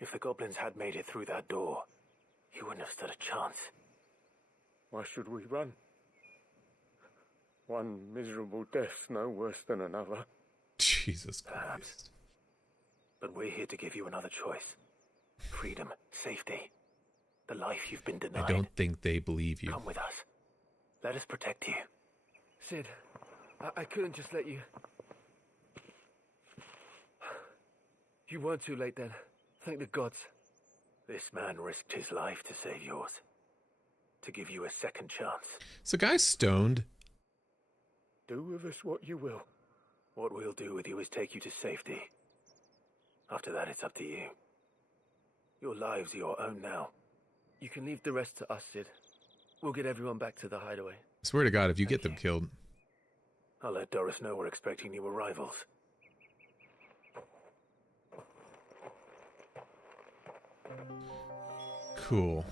If the goblins had made it through that door, you wouldn't have stood a chance. Why should we run? One miserable death's no worse than another. Jesus Perhaps. Christ. But we're here to give you another choice. Freedom, safety, the life you've been denied. I don't think they believe you. Come with us. Let us protect you. Sid, I couldn't just let you... You weren't too late then. Thank the gods. This man risked his life to save yours. To give you a second chance. Is the guy stoned? Do with us what you will. What we'll do with you is take you to safety. After that, it's up to you. Your lives are your own now. You can leave the rest to us, Sid. We'll get everyone back to the hideaway. I swear to God, if you get them killed. I'll let Doris know we're expecting new arrivals. Cool.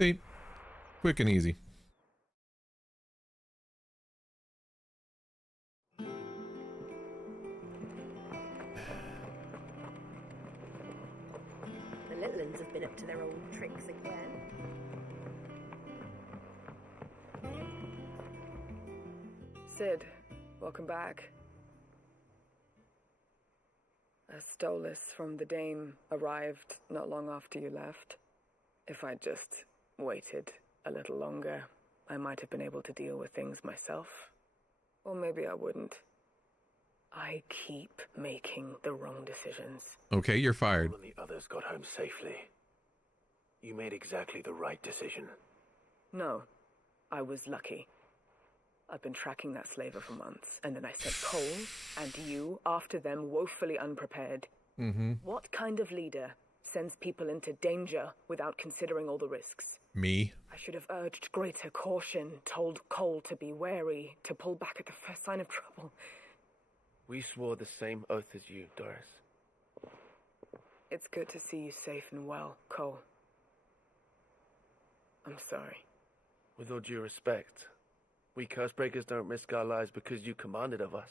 See? Quick and easy. The little ones have been up to their old tricks again. Sid, welcome back. A Stolas from the Dame arrived not long after you left. If I'd just waited a little longer, I might have been able to deal with things myself. Or maybe I wouldn't. I keep making the wrong decisions. Okay, you're fired. All and the others got home safely. You made exactly the right decision. No, I was lucky. I've been tracking that slaver for months, and then I sent Cole and you after them woefully unprepared. Mm-hmm. What kind of leader sends people into danger without considering all the risks? Me. I should have urged greater caution, told Cole to be wary, to pull back at the first sign of trouble. We swore the same oath as you, Doris. It's good to see you safe and well, Cole. I'm sorry. With all due respect, we Cursebreakers don't risk our lives because you commanded of us.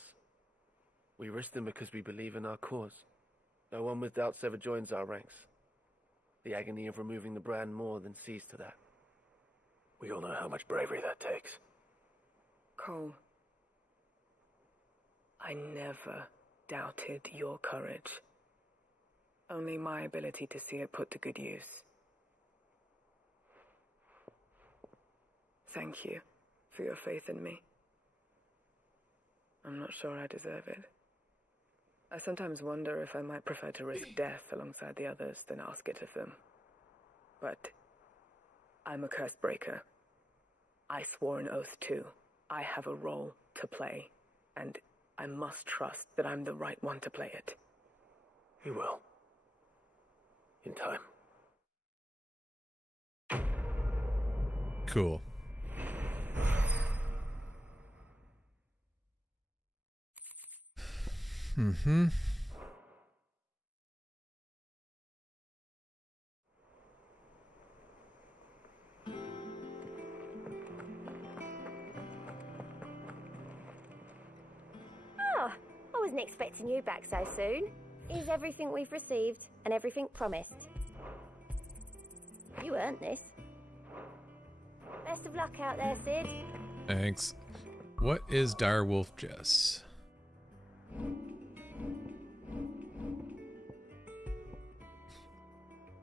We risk them because we believe in our cause. No one with doubts ever joins our ranks. The agony of removing the brand more than sees to that. We all know how much bravery that takes. Cole, I never doubted your courage. Only my ability to see it put to good use. Thank you for your faith in me. I'm not sure I deserve it. I sometimes wonder if I might prefer to risk death alongside the others than ask it of them. But I'm a curse breaker. I swore an oath too. I have a role to play, and I must trust that I'm the right one to play it. You will. In time. Cool. Mm-hmm. Oh, I wasn't expecting you back so soon. Is everything we've received and everything promised? You earned this. Best of luck out there, Sid. Thanks. What is Direwolf Jess?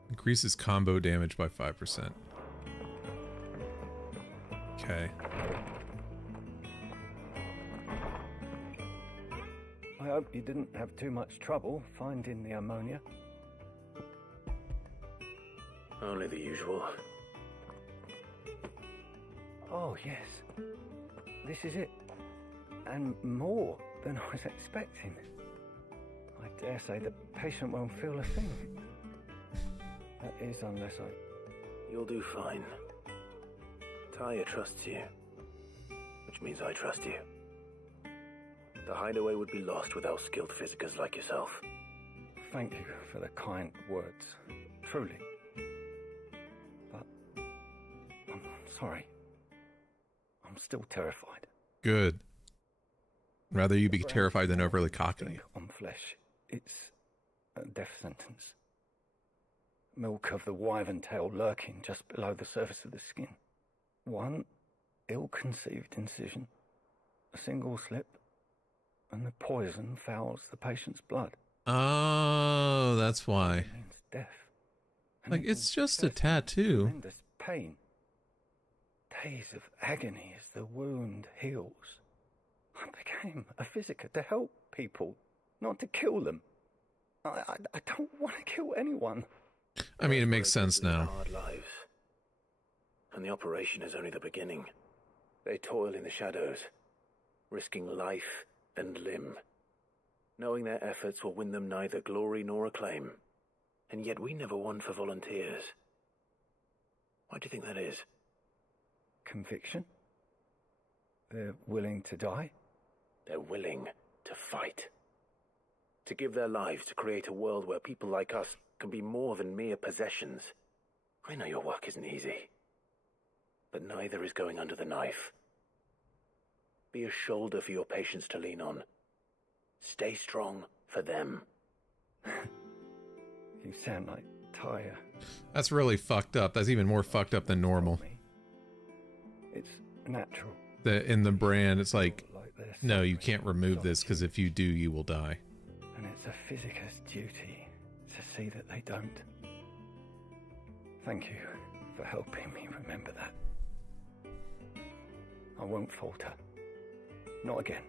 Increases combo damage by 5%. Okay. I hope you didn't have too much trouble finding the ammonia. Only the usual. Oh, yes. This is it. And more than I was expecting. I dare say the patient won't feel a thing. That is, unless I... You'll do fine. Taya trusts you. Which means I trust you. The hideaway would be lost without skilled physicers like yourself. Thank you for the kind words. Truly. But... I'm sorry. I'm still terrified. Good. Rather you be terrified than overly cocky. On flesh. It's a death sentence. Milk of the wyvern tail lurking just below the surface of the skin. One ill-conceived incision, a single slip, and the poison fouls the patient's blood. Oh, that's why. It means death. And Like, it's just a tattoo. Tremendous pain. Days of agony as the wound heals. I became a physiker to help people, not to kill them. I don't want to kill anyone. I mean, it makes sense now. Hard lives. And the operation is only the beginning. They toil in the shadows, risking life and limb, knowing their efforts will win them neither glory nor acclaim. And yet we never won for volunteers. Why do you think that is? Conviction? They're willing to die? They're willing to fight. To give their lives to create a world where people like us can be more than mere possessions. I know your work isn't easy. But neither is going under the knife. Be a shoulder for your patients to lean on. Stay strong for them. You sound like Taya. That's really fucked up. That's even more fucked up than normal. It's natural. In the brand, it's like, no, you can't remove this because if you do, you will die. And it's a physiker's duty to see that they don't. Thank you for helping me remember that. I won't falter. Not again.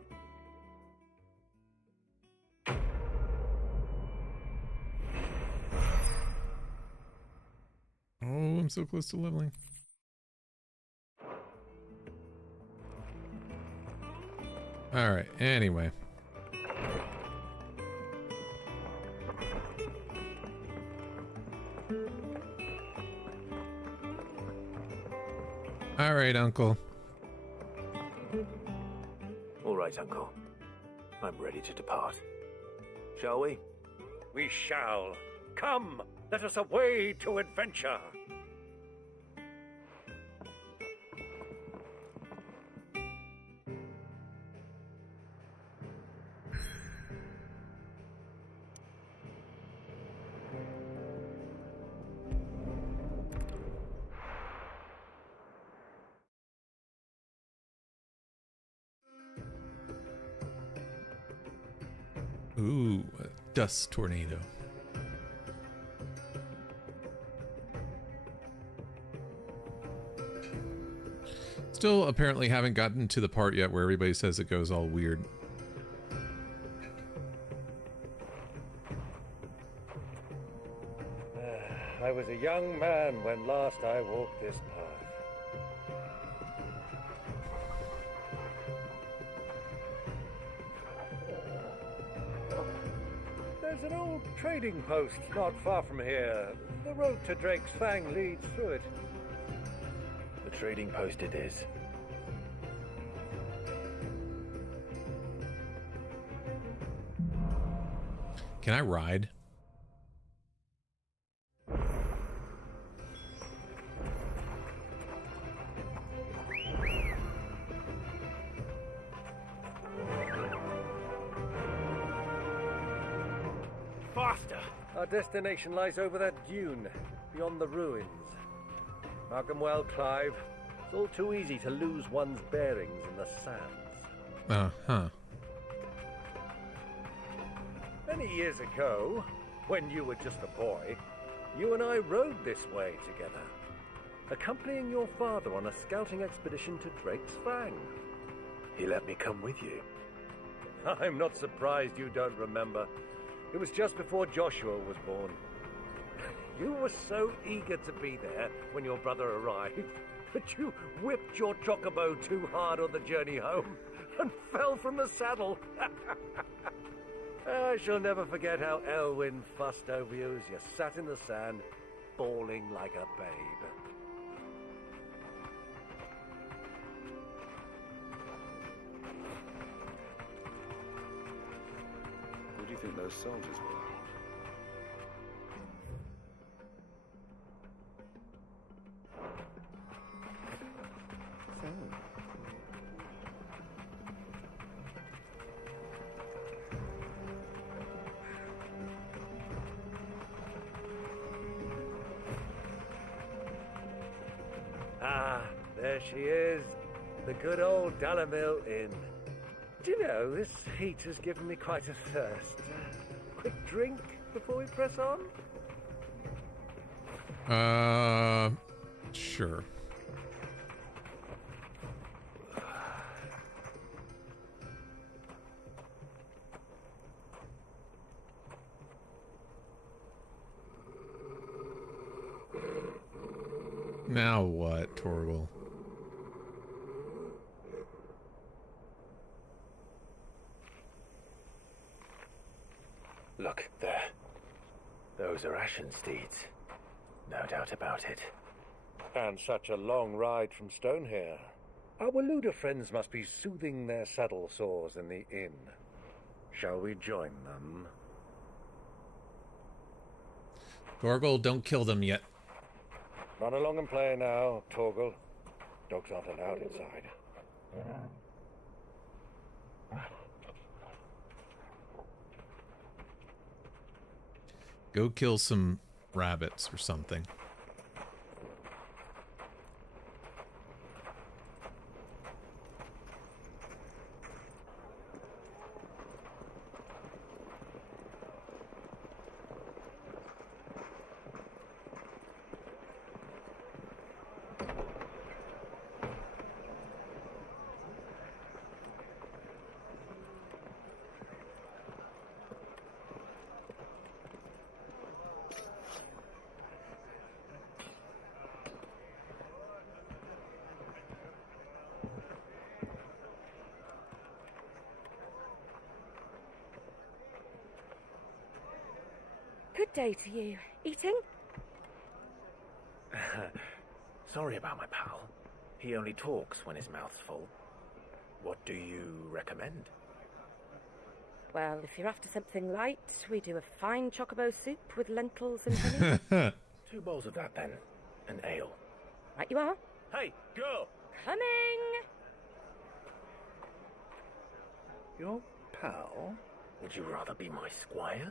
Oh, I'm so close to leveling. Alright, anyway. Alright, Uncle. All right, Uncle. I'm ready to depart. Shall we? We shall. Come, let us away to adventure. Ooh, a dust tornado. Still apparently haven't gotten to the part yet where everybody says it goes all weird. I was a young man when last I walked this path. There's an old trading post not far from here. The road to Drake's Fang leads through it. The trading post it is. Can I ride? Faster! Our destination lies over that dune, beyond the ruins. Mark 'em well, Clive. It's all too easy to lose one's bearings in the sands. Uh-huh. Many years ago, when you were just a boy, you and I rode this way together, accompanying your father on a scouting expedition to Drake's Fang. He let me come with you. I'm not surprised you don't remember. It was just before Joshua was born. You were so eager to be there when your brother arrived that you whipped your chocobo too hard on the journey home and fell from the saddle. I shall never forget how Elwyn fussed over you as you sat in the sand, bawling like a babe. Who do you think those soldiers were? Ah, there she is. The good old Dalamil Inn. Do you know, this heat has given me quite a thirst. Quick drink before we press on? Sure. Now what, Torgal? Look, there. Those are Ashen steeds. No doubt about it. And such a long ride from Stonehair. Our Waluda friends must be soothing their saddle sores in the inn. Shall we join them? Torgal, don't kill them yet. Run along and play now, Torgal. Dogs aren't allowed inside. Go kill some rabbits or something. Good day to you. Eating? Sorry about my pal. He only talks when his mouth's full. What do you recommend? Well, if you're after something light, we do a fine chocobo soup with lentils and honey. 2 bowls of that, then. An ale. Right you are. Hey, girl! Coming! Your pal? Would you rather be my squire?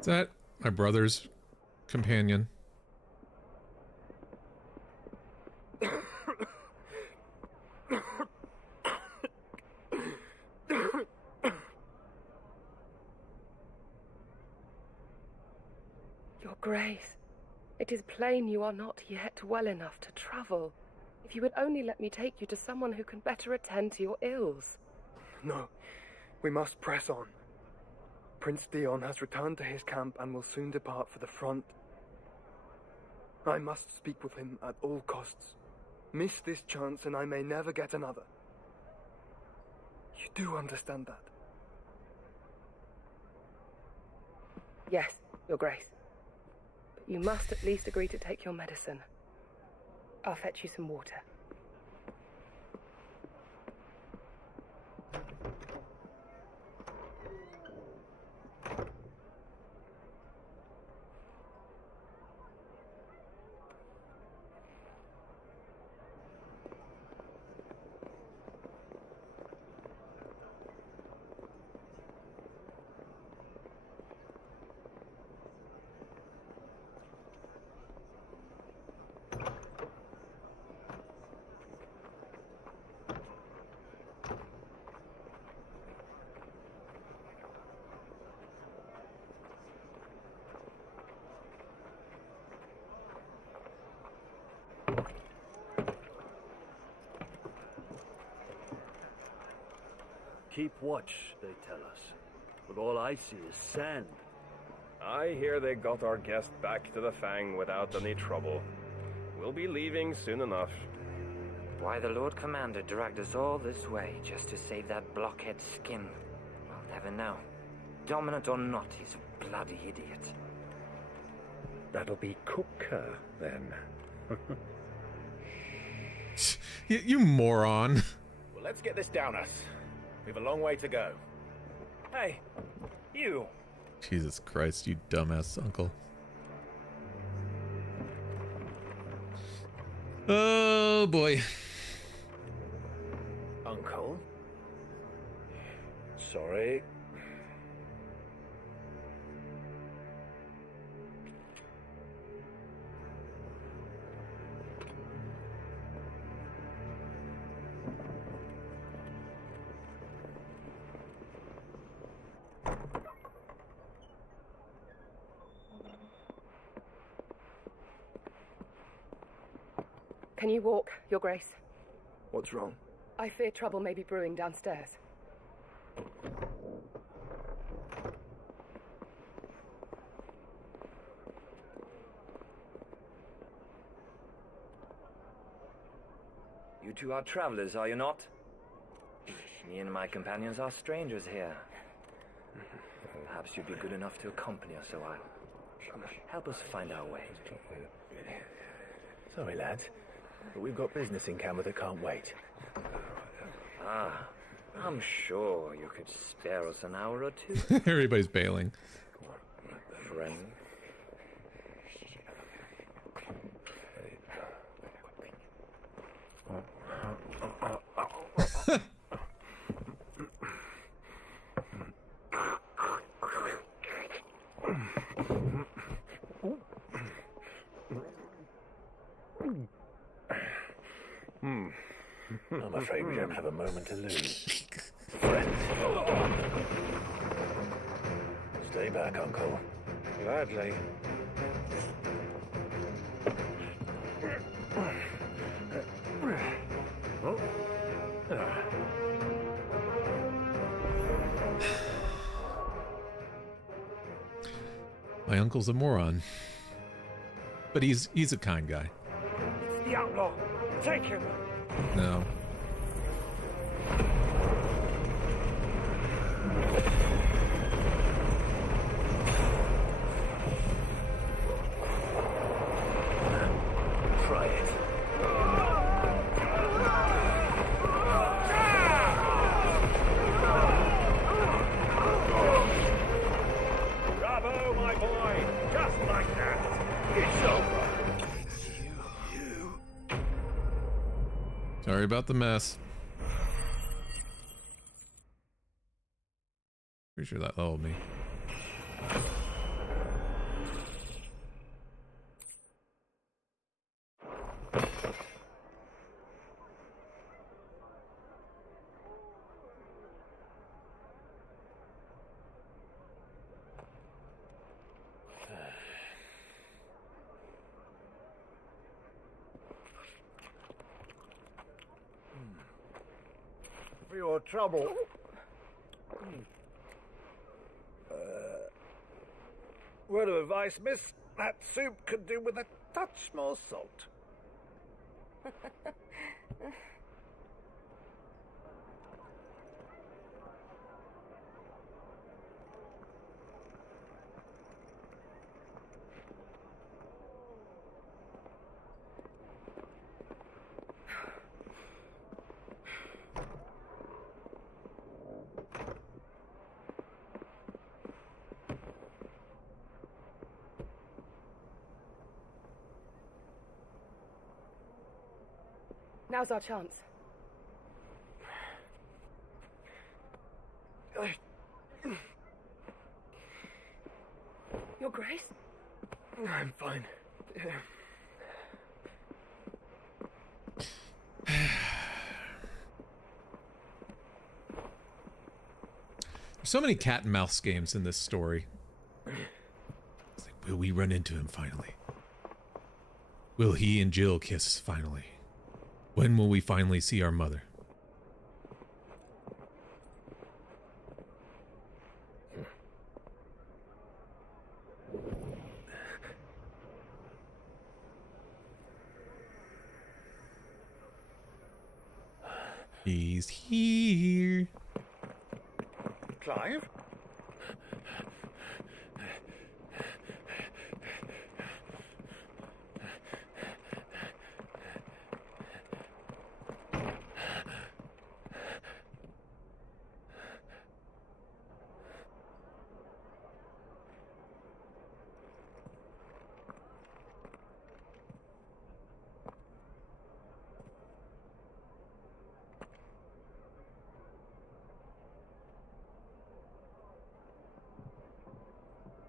Is that my brother's companion? Your Grace, it is plain you are not yet well enough to travel. If you would only let me take you to someone who can better attend to your ills. No, we must press on. Prince Dion has returned to his camp and will soon depart for the front. I must speak with him at all costs. Miss this chance and I may never get another. You do understand that? Yes, Your Grace. But you must at least agree to take your medicine. I'll fetch you some water. Keep watch, they tell us. But all I see is sand. I hear they got our guest back to the Fang without any trouble. We'll be leaving soon enough. Why the Lord Commander dragged us all this way just to save that blockhead skin, I'll never know. Dominant or not, he's a bloody idiot. That'll be Cooker, then. You moron. Well, let's get this down us. We've a long way to go. Hey, you. Jesus Christ, you dumbass uncle. Oh boy. Uncle? Sorry. Can you walk, Your Grace? What's wrong? I fear trouble may be brewing downstairs. You two are travelers, are you not? Me and my companions are strangers here. Perhaps you'd be good enough to accompany us a while. Help us find our way. Sorry, lads, but we've got business in camera that can't wait. Ah, I'm sure you could spare us an hour or two. Everybody's bailing. Friend. I'm afraid we don't have a moment to lose. Friends. Stay back, Uncle. Gladly. My uncle's a moron. But he's a kind guy. It's the outlaw. Take him. No. Try it. Bravo, my boy. Just like that. It's over. Sorry about the mess. Pretty sure that leveled me. your trouble. Word of advice, miss. That soup could do with a touch more salt. Now's our chance. Your Grace? I'm fine. There's so many cat and mouse games in this story. It's like, will we run into him finally? Will he and Jill kiss finally? When will we finally see our mother? He's here. Clive?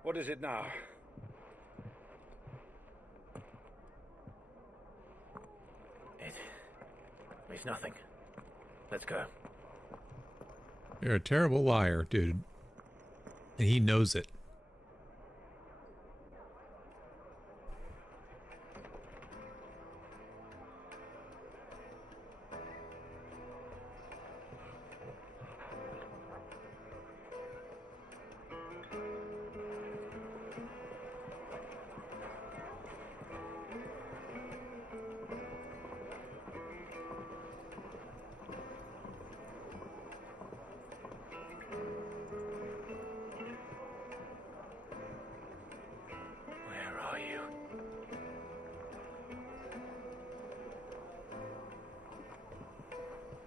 What is it now? It's nothing. Let's go. You're a terrible liar, dude. And he knows it.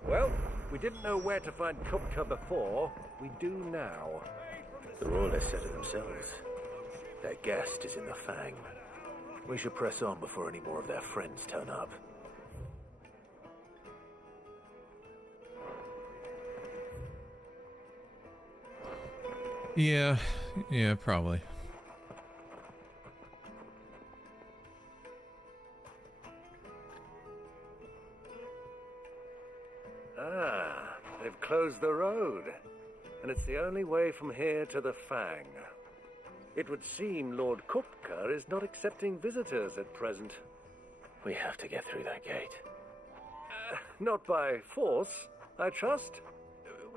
Well, we didn't know where to find Kupka before. We do now. The Royalists said it themselves. Their guest is in the Fang. We should press on before any more of their friends turn up. Yeah, probably. Ah, they've closed the road. And it's the only way from here to the Fang. It would seem Lord Kupka is not accepting visitors at present. We have to get through that gate. Not by force, I trust.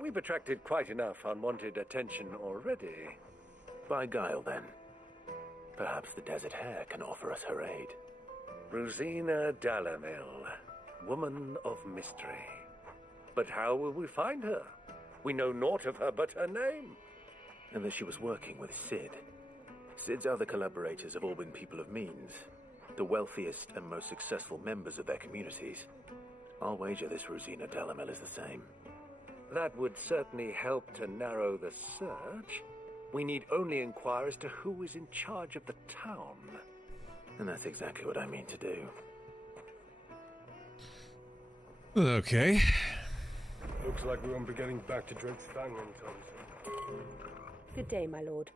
We've attracted quite enough unwanted attention already. By guile, then. Perhaps the Desert Hare can offer us her aid. Rosina Dalamil, woman of mystery. But how will we find her? We know naught of her but her name. And that she was working with Sid. Sid's other collaborators have all been people of means. The wealthiest and most successful members of their communities. I'll wager this Rosina Dalamil is the same. That would certainly help to narrow the search. We need only inquire as to who is in charge of the town. And that's exactly what I mean to do. Okay. Looks like we won't be getting back to Drake's Fang anytime soon. Good day, my lord.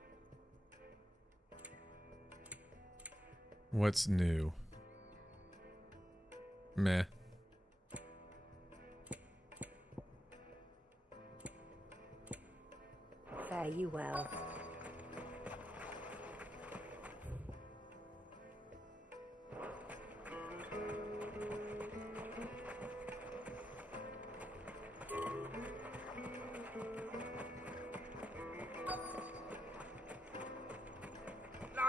What's new? Meh. Fare you well.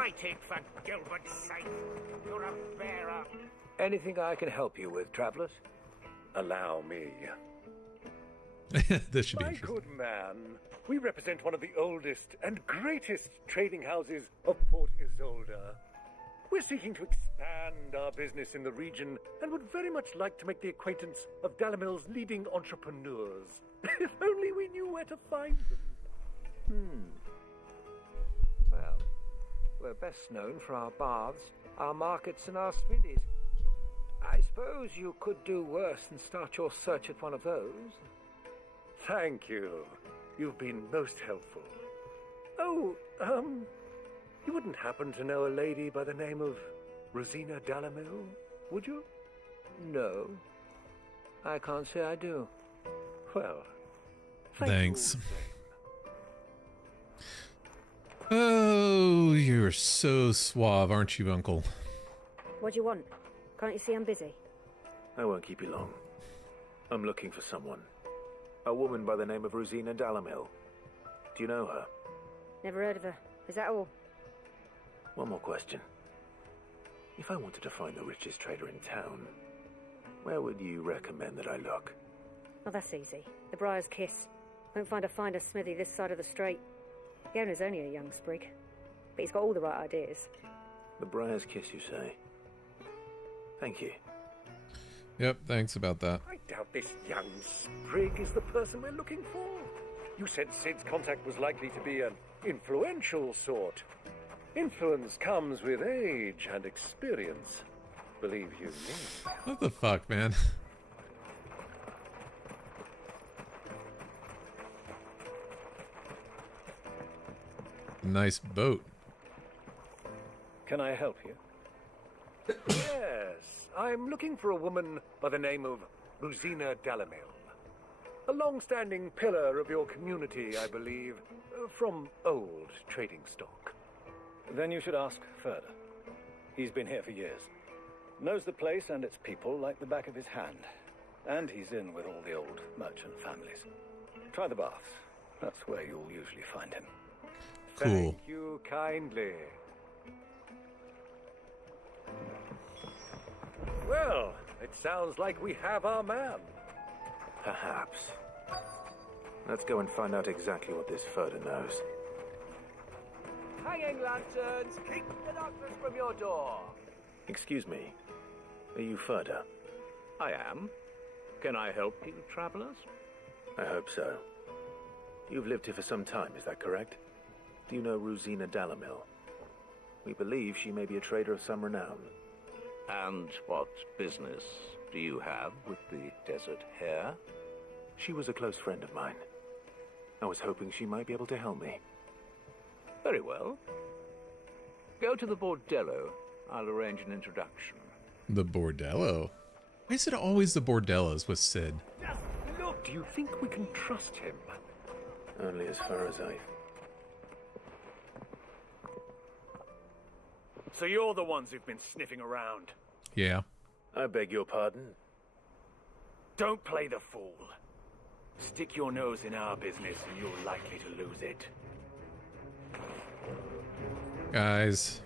Right it, for Gilbert's sake. You're a bearer. Anything I can help you with, travelers? Allow me. This should be My interesting. good man, we represent one of the oldest and greatest trading houses of Port Isolde. We're seeking to expand our business in the region and would very much like to make the acquaintance of Dalamil's leading entrepreneurs. If only we knew where to find them. Well, we're best known for our baths, our markets, and our smithies. I suppose you could do worse than start your search at one of those. Thank you. You've been most helpful. Oh, you wouldn't happen to know a lady by the name of Rosina Dalamil, would you? No, I can't say I do. Well, Thanks. Oh, you're so suave, aren't you, Uncle? What do you want? Can't you see I'm busy? I won't keep you long. I'm looking for someone. A woman by the name of Rosina Dalamil. Do you know her? Never heard of her. Is that all? One more question. If I wanted to find the richest trader in town, where would you recommend that I look? Oh, that's easy. The Briar's Kiss. Won't find a finer smithy this side of the strait. The owner's only a young sprig, but he's got all the right ideas. The Briar's Kiss, you say? Thank you. Yep, thanks about that. I doubt this young sprig is the person we're looking for. You said Sid's contact was likely to be an influential sort. Influence comes with age and experience. Believe you me. What the fuck, man? Nice boat. Can I help you? Yes, I'm looking for a woman by the name of Rosina Dalamil. A long-standing pillar of your community, I believe, from old trading stock. Then you should ask further. He's been here for years. Knows the place and its people like the back of his hand. And he's in with all the old merchant families. Try the baths. That's where you'll usually find him. Cool. Thank you kindly. Well, it sounds like we have our man. Perhaps. Let's go and find out exactly what this Furder knows. Hanging lanterns, keep the darkness from your door. Excuse me. Are you Furder? I am. Can I help you, travelers? I hope so. You've lived here for some time, is that correct? Do you know Rosina Dalamil? We believe she may be a trader of some renown. And what business do you have with the desert hare? She was a close friend of mine. I was hoping she might be able to help me. Very well. Go to the bordello. I'll arrange an introduction. The bordello? Why is it always the bordellos with Sid? Look, do you think we can trust him? Only as far as I... So you're the ones who've been sniffing around. Yeah. I beg your pardon? Don't play the fool. Stick your nose in our business and you're likely to lose it. Guys.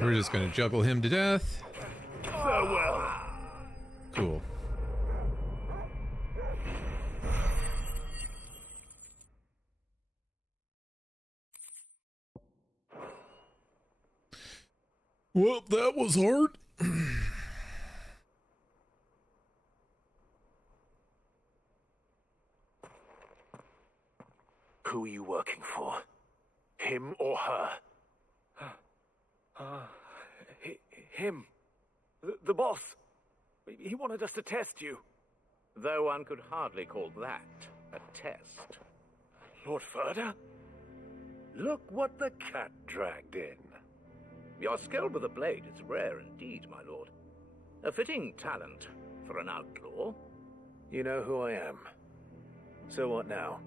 We're just gonna juggle him to death. Farewell. Cool. Well, that was hard. Who are you working for? Him or her? Him. The boss. He wanted us to test you. Though one could hardly call that a test. Lord Furder? Look what the cat dragged in. Your skill with the blade is rare indeed, my lord. A fitting talent for an outlaw. You know who I am. So what now?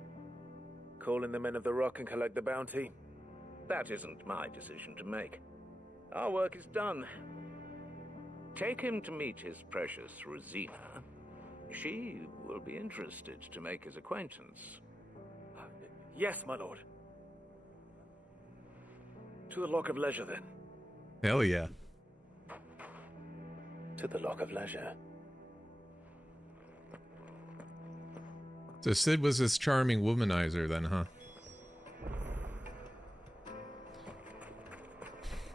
Call in the men of the Rock and collect the bounty? That isn't my decision to make. Our work is done. Take him to meet his precious Rosina. She will be interested to make his acquaintance. Yes, my lord. To the Lock of Leisure, then. Hell yeah. To the Lock of Leisure. So Sid was this charming womanizer then, huh?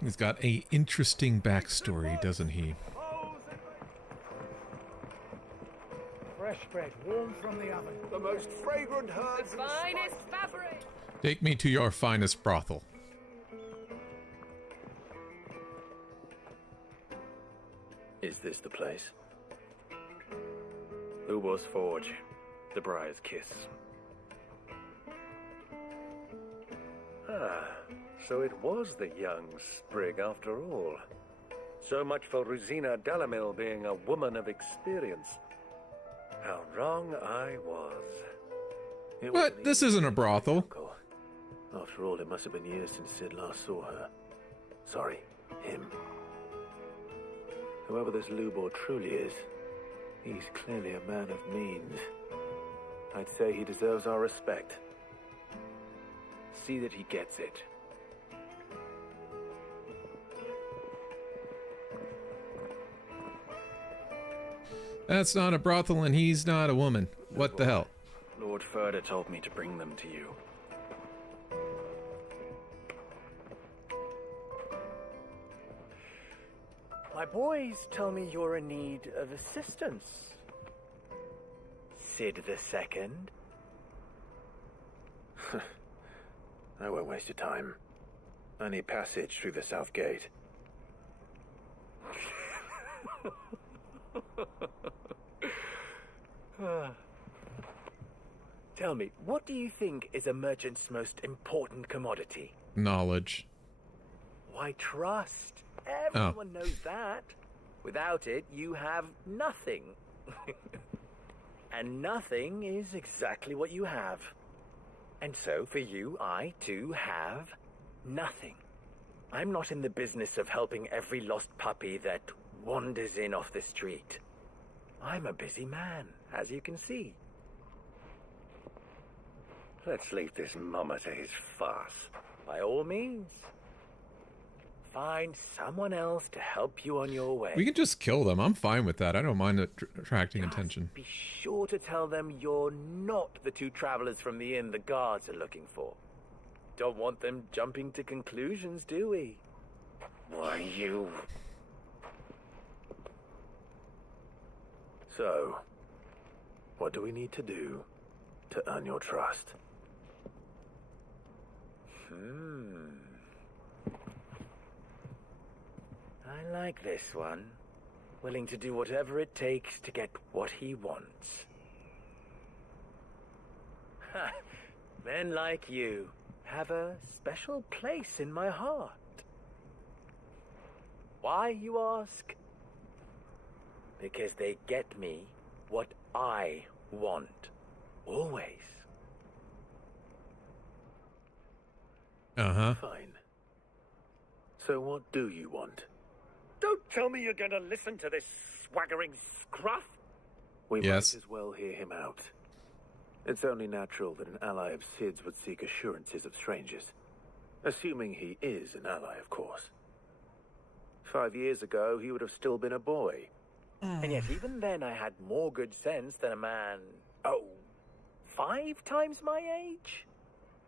He's got a interesting backstory, doesn't he? Fresh bread, warm from the oven. The most fragrant herbs. The finest fabric. Take me to your finest brothel. Is this the place? Ubor's Forge. The Briar's Kiss. Ah, so it was the young sprig after all. So much for Rosina Delamil being a woman of experience. How wrong I was. What? This isn't a brothel. After all, it must have been years since Sid last saw her. Sorry, him. Whoever this Lubor truly is, he's clearly a man of means. I'd say he deserves our respect. See that he gets it. That's not a brothel and he's not a woman. What the hell? Lord Furder told me to bring them to you. My boys tell me you're in need of assistance. Sid the Second. I won't waste your time. I need passage through the south gate. Tell me, what do you think is a merchant's most important commodity? Knowledge. Why, trust. Everyone knows that. Without it, you have nothing. And nothing is exactly what you have. And so, for you, I, too, have nothing. I'm not in the business of helping every lost puppy that wanders in off the street. I'm a busy man, as you can see. Let's leave this mummer to his farce. By all means. Find someone else to help you on your way. We can just kill them. I'm fine with that. I don't mind attracting attention. Be sure to tell them you're not the two travelers from the inn the guards are looking for. Don't want them jumping to conclusions, do we? Why, you... So, what do we need to do to earn your trust? I like this one. Willing to do whatever it takes to get what he wants. Ha! Men like you have a special place in my heart. Why, you ask? Because they get me what I want. Always. Uh-huh. Fine. So what do you want? Don't tell me you're going to listen to this swaggering scruff. We Yes. might as well hear him out. It's only natural that an ally of Sid's would seek assurances of strangers. Assuming he is an ally, of course. 5 years ago, he would have still been a boy. And yet even then I had more good sense than a man, 5 times my age?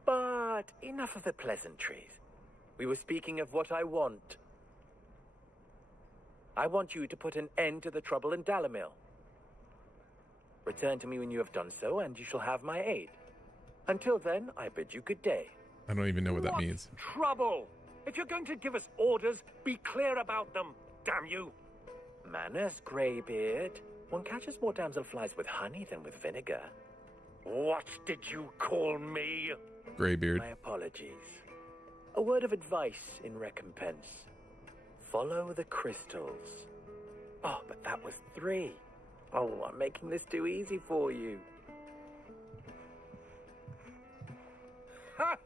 But enough of the pleasantries. We were speaking of what I want. I want you to put an end to the trouble in Dalamil. Return to me when you have done so, and you shall have my aid. Until then, I bid you good day. I don't even know what that means. Trouble! If you're going to give us orders, be clear about them, damn you! Manners, Greybeard. One catches more damselflies with honey than with vinegar. What did you call me? Greybeard. My apologies. A word of advice in recompense. Follow the crystals. Oh, but that was 3. Oh, I'm making this too easy for you. Ha!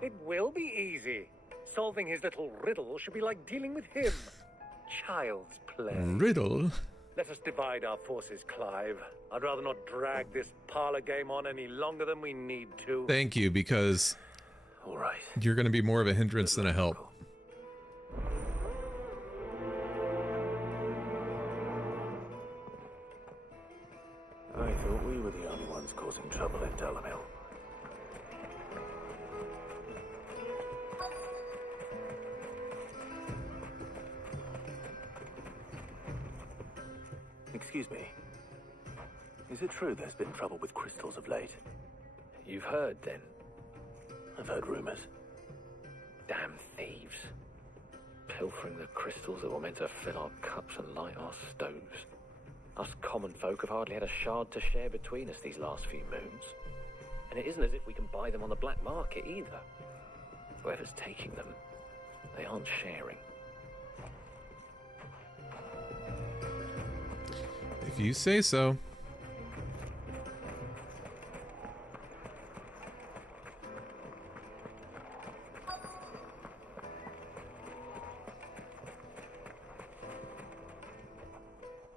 It will be easy. Solving his little riddle should be like dealing with him. Child's play. Riddle? Let us divide our forces, Clive. I'd rather not drag this parlor game on any longer than we need to. Thank you, because all right. You're going to be more of a hindrance than a help. I thought we were the only ones causing trouble in Dalamil. Excuse me. Is it true there's been trouble with crystals of late? You've heard, then? I've heard rumors. Damn thieves. Pilfering the crystals that were meant to fill our cups and light our stoves. Us common folk have hardly had a shard to share between us these last few moons. And it isn't as if we can buy them on the black market either. Whoever's taking them, they aren't sharing. If you say so.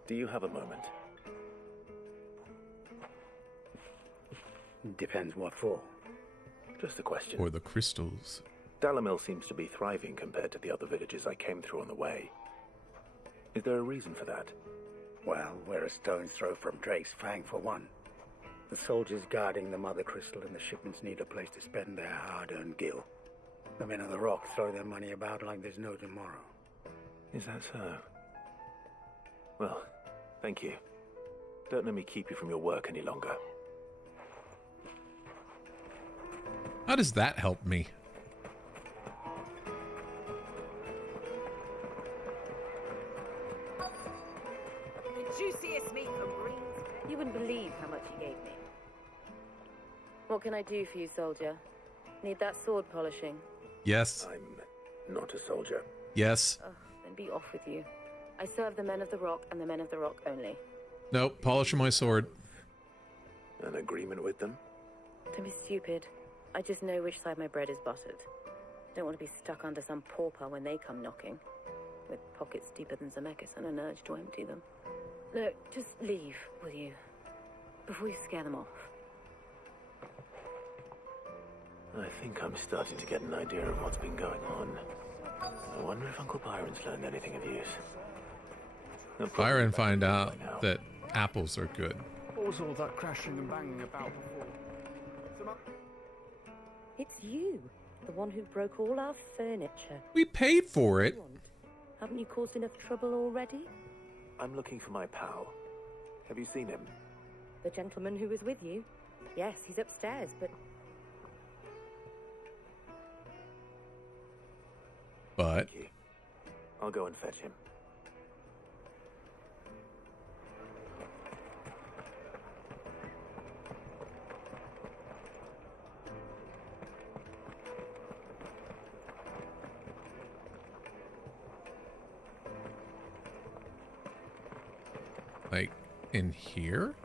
Do you have a moment? Depends what for. Just a question. Or the crystals. Dalamil seems to be thriving compared to the other villages I came through on the way. Is there a reason for that? Well, we're a stone's throw from Drake's Fang, for one. The soldiers guarding the Mother Crystal and the shipments need a place to spend their hard-earned gil. The men of the Rock throw their money about like there's no tomorrow. Is that so? Well, thank you. Don't let me keep you from your work any longer. How does that help me? The juiciest meat from Greens. You wouldn't believe how much he gave me. What can I do for you, soldier? Need that sword polishing? Yes. I'm not a soldier. Yes. Oh, then be off with you. I serve the men of the Rock and the men of the Rock only. Nope, polishing my sword. An agreement with them? Don't be stupid. I just know which side my bread is buttered. Don't want to be stuck under some pauper when they come knocking. With pockets deeper than Zemeckis and an urge to empty them. No, just leave, will you? Before you scare them off. I think I'm starting to get an idea of what's been going on. I wonder if Uncle Byron's learned anything of use. Byron find out that apples are good. What was all that crashing and banging about before? It's you, the one who broke all our furniture. We paid for it. Haven't you caused enough trouble already? I'm looking for my pal. Have you seen him? The gentleman who was with you? Yes, he's upstairs, but... But... Thank you. I'll go and fetch him. Like, in here?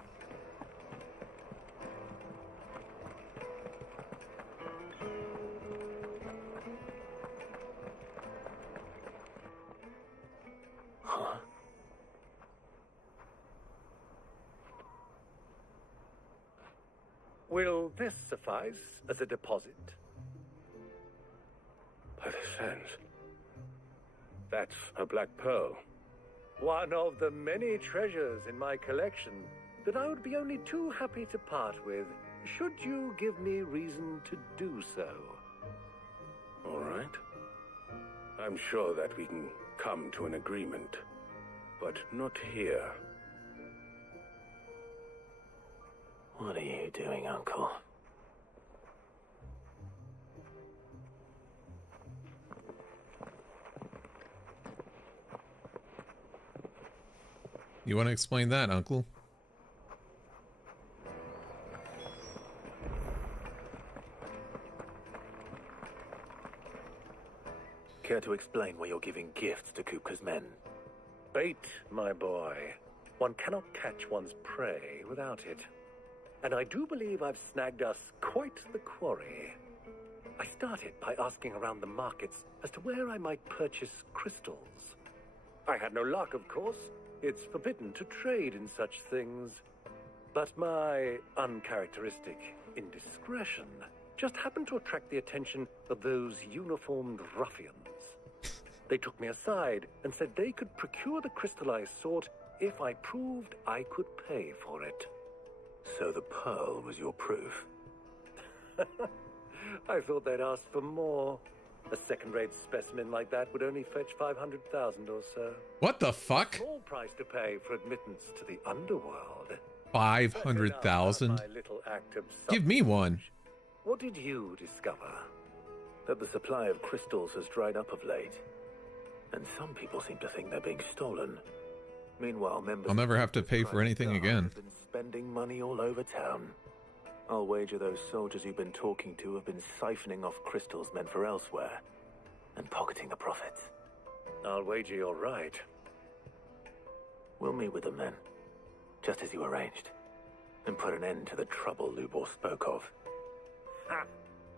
Huh? Will this suffice as a deposit? By the sands. That's a black pearl. One of the many treasures in my collection that I would be only too happy to part with, should you give me reason to do so. All right. I'm sure that we can come to an agreement. but not here. What are you doing, Uncle? You want to explain that, Uncle? Care to explain why you're giving gifts to Kupka's men? Bait, my boy. One cannot catch one's prey without it. And I do believe I've snagged us quite the quarry. I started by asking around the markets as to where I might purchase crystals. I had no luck, of course. It's forbidden to trade in such things. But my uncharacteristic indiscretion just happened to attract the attention of those uniformed ruffians. They took me aside and said they could procure the crystal I sought if I proved I could pay for it. So the pearl was your proof? I thought they'd ask for more. A second-rate specimen like that would only fetch 500,000 or so. What the fuck? Small price to pay for admittance to the underworld. 500,000? My little act of Give me one. What did you discover? That the supply of crystals has dried up of late. And some people seem to think they're being stolen. Meanwhile, members I'll never have to pay for anything again. have been spending money all over town. I'll wager those soldiers you've been talking to have been siphoning off crystals meant for elsewhere and pocketing the profits. I'll wager you're right. We'll meet with them then, just as you arranged, and put an end to the trouble Lubor spoke of. Ha!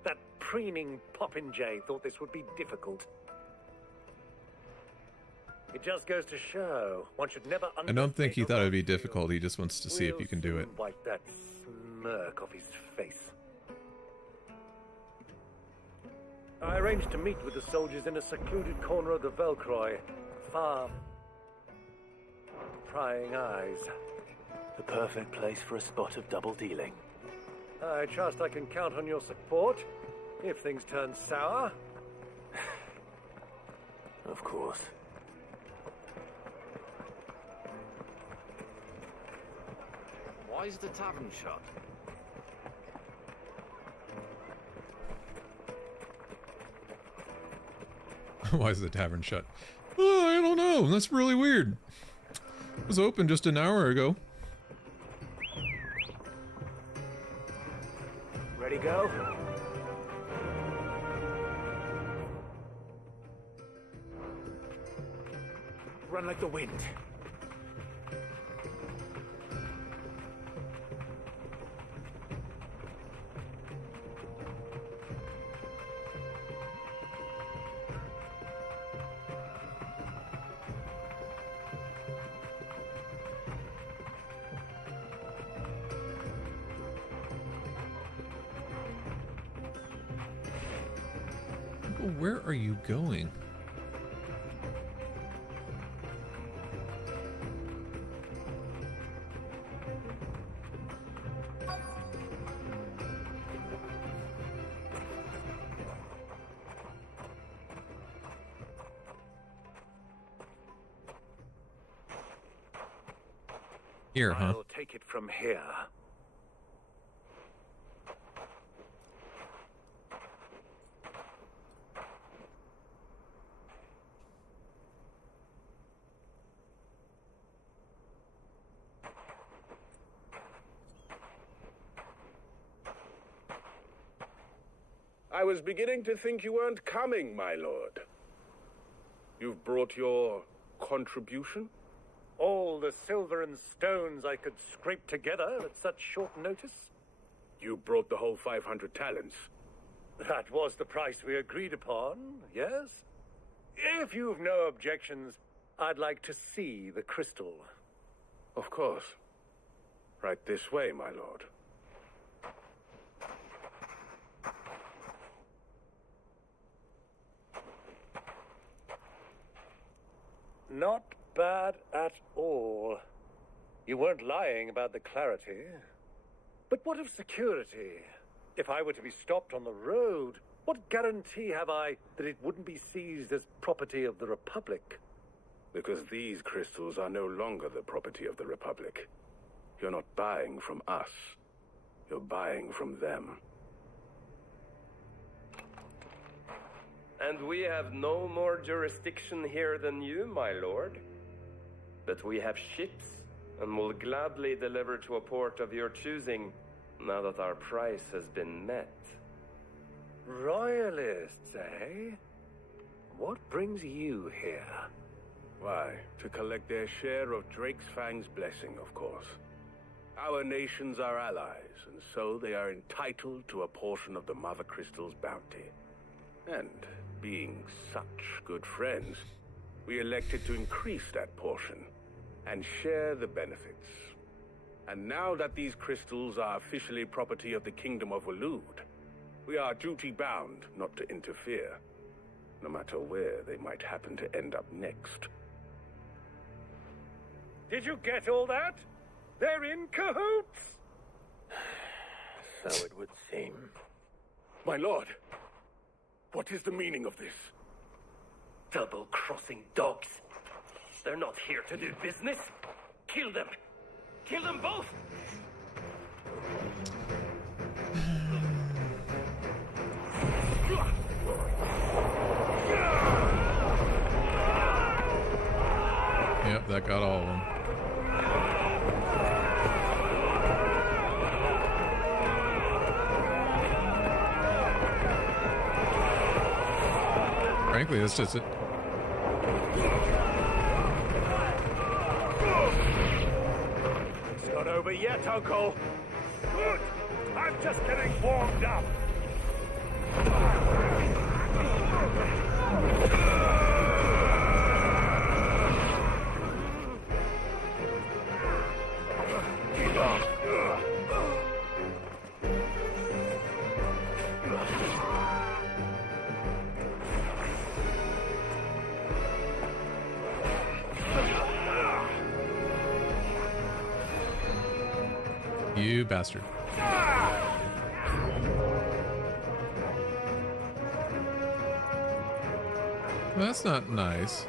That preening popinjay thought this would be difficult. It just goes to show one should never. I don't think he thought it would be difficult. He just wants to see if you can do it. Wipe that smirk off his face. I arranged to meet with the soldiers in a secluded corner of the Velcroy, far prying eyes. The perfect place for a spot of double dealing. I trust I can count on your support if things turn sour. Of course. Why is the tavern shut? Why is the tavern shut? Oh, I don't know. That's really weird. It was open just an hour ago. Ready, go? Run like the wind. Where are you going? Here, huh? I'll take it from here. I was beginning to think you weren't coming, my lord. You've brought your contribution? All the silver and stones I could scrape together at such short notice? You brought the whole 500 talents. That was the price we agreed upon, yes? If you've no objections, I'd like to see the crystal. Of course. Right this way, my lord. Not bad at all. You weren't lying about the clarity. But what of security? If I were to be stopped on the road, what guarantee have I that it wouldn't be seized as property of the Republic? Because these crystals are no longer the property of the Republic. You're not buying from us. You're buying from them. And we have no more jurisdiction here than you, my lord. But we have ships, and will gladly deliver to a port of your choosing, now that our price has been met. Royalists, eh? What brings you here? Why, to collect their share of Drake's Fang's blessing, of course. Our nations are allies, and so they are entitled to a portion of the Mother Crystal's bounty. And being such good friends, we elected to increase that portion and share the benefits. And now that these crystals are officially property of the Kingdom of Waloed, we are duty-bound not to interfere, no matter where they might happen to end up next. Did you get all that? They're in cahoots! So it would seem. My lord, what is the meaning of this? Double-crossing dogs. They're not here to do business. Kill them. Kill them both! Yep, that got all of them. Frankly, that's just it. It's not over yet, Uncle. Good! I'm just getting warmed up. You bastard. Well, that's not nice.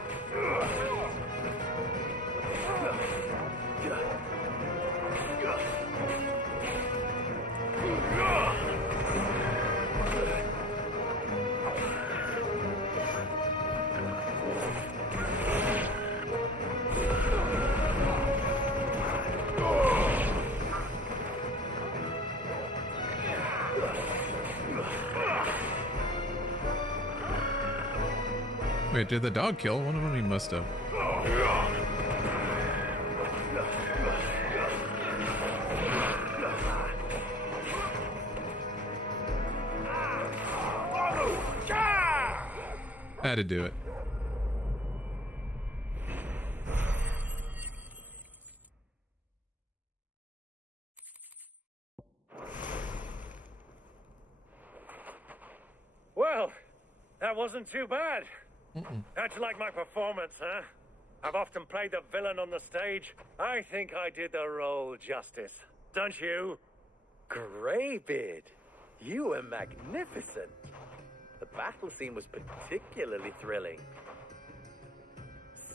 Wait, did the dog kill one of them? He must have. Had to do it. Well, that wasn't too bad. How'd you like my performance, huh? I've often played the villain on the stage. I think I did the role justice. Don't you? Greybeard, you were magnificent. The battle scene was particularly thrilling.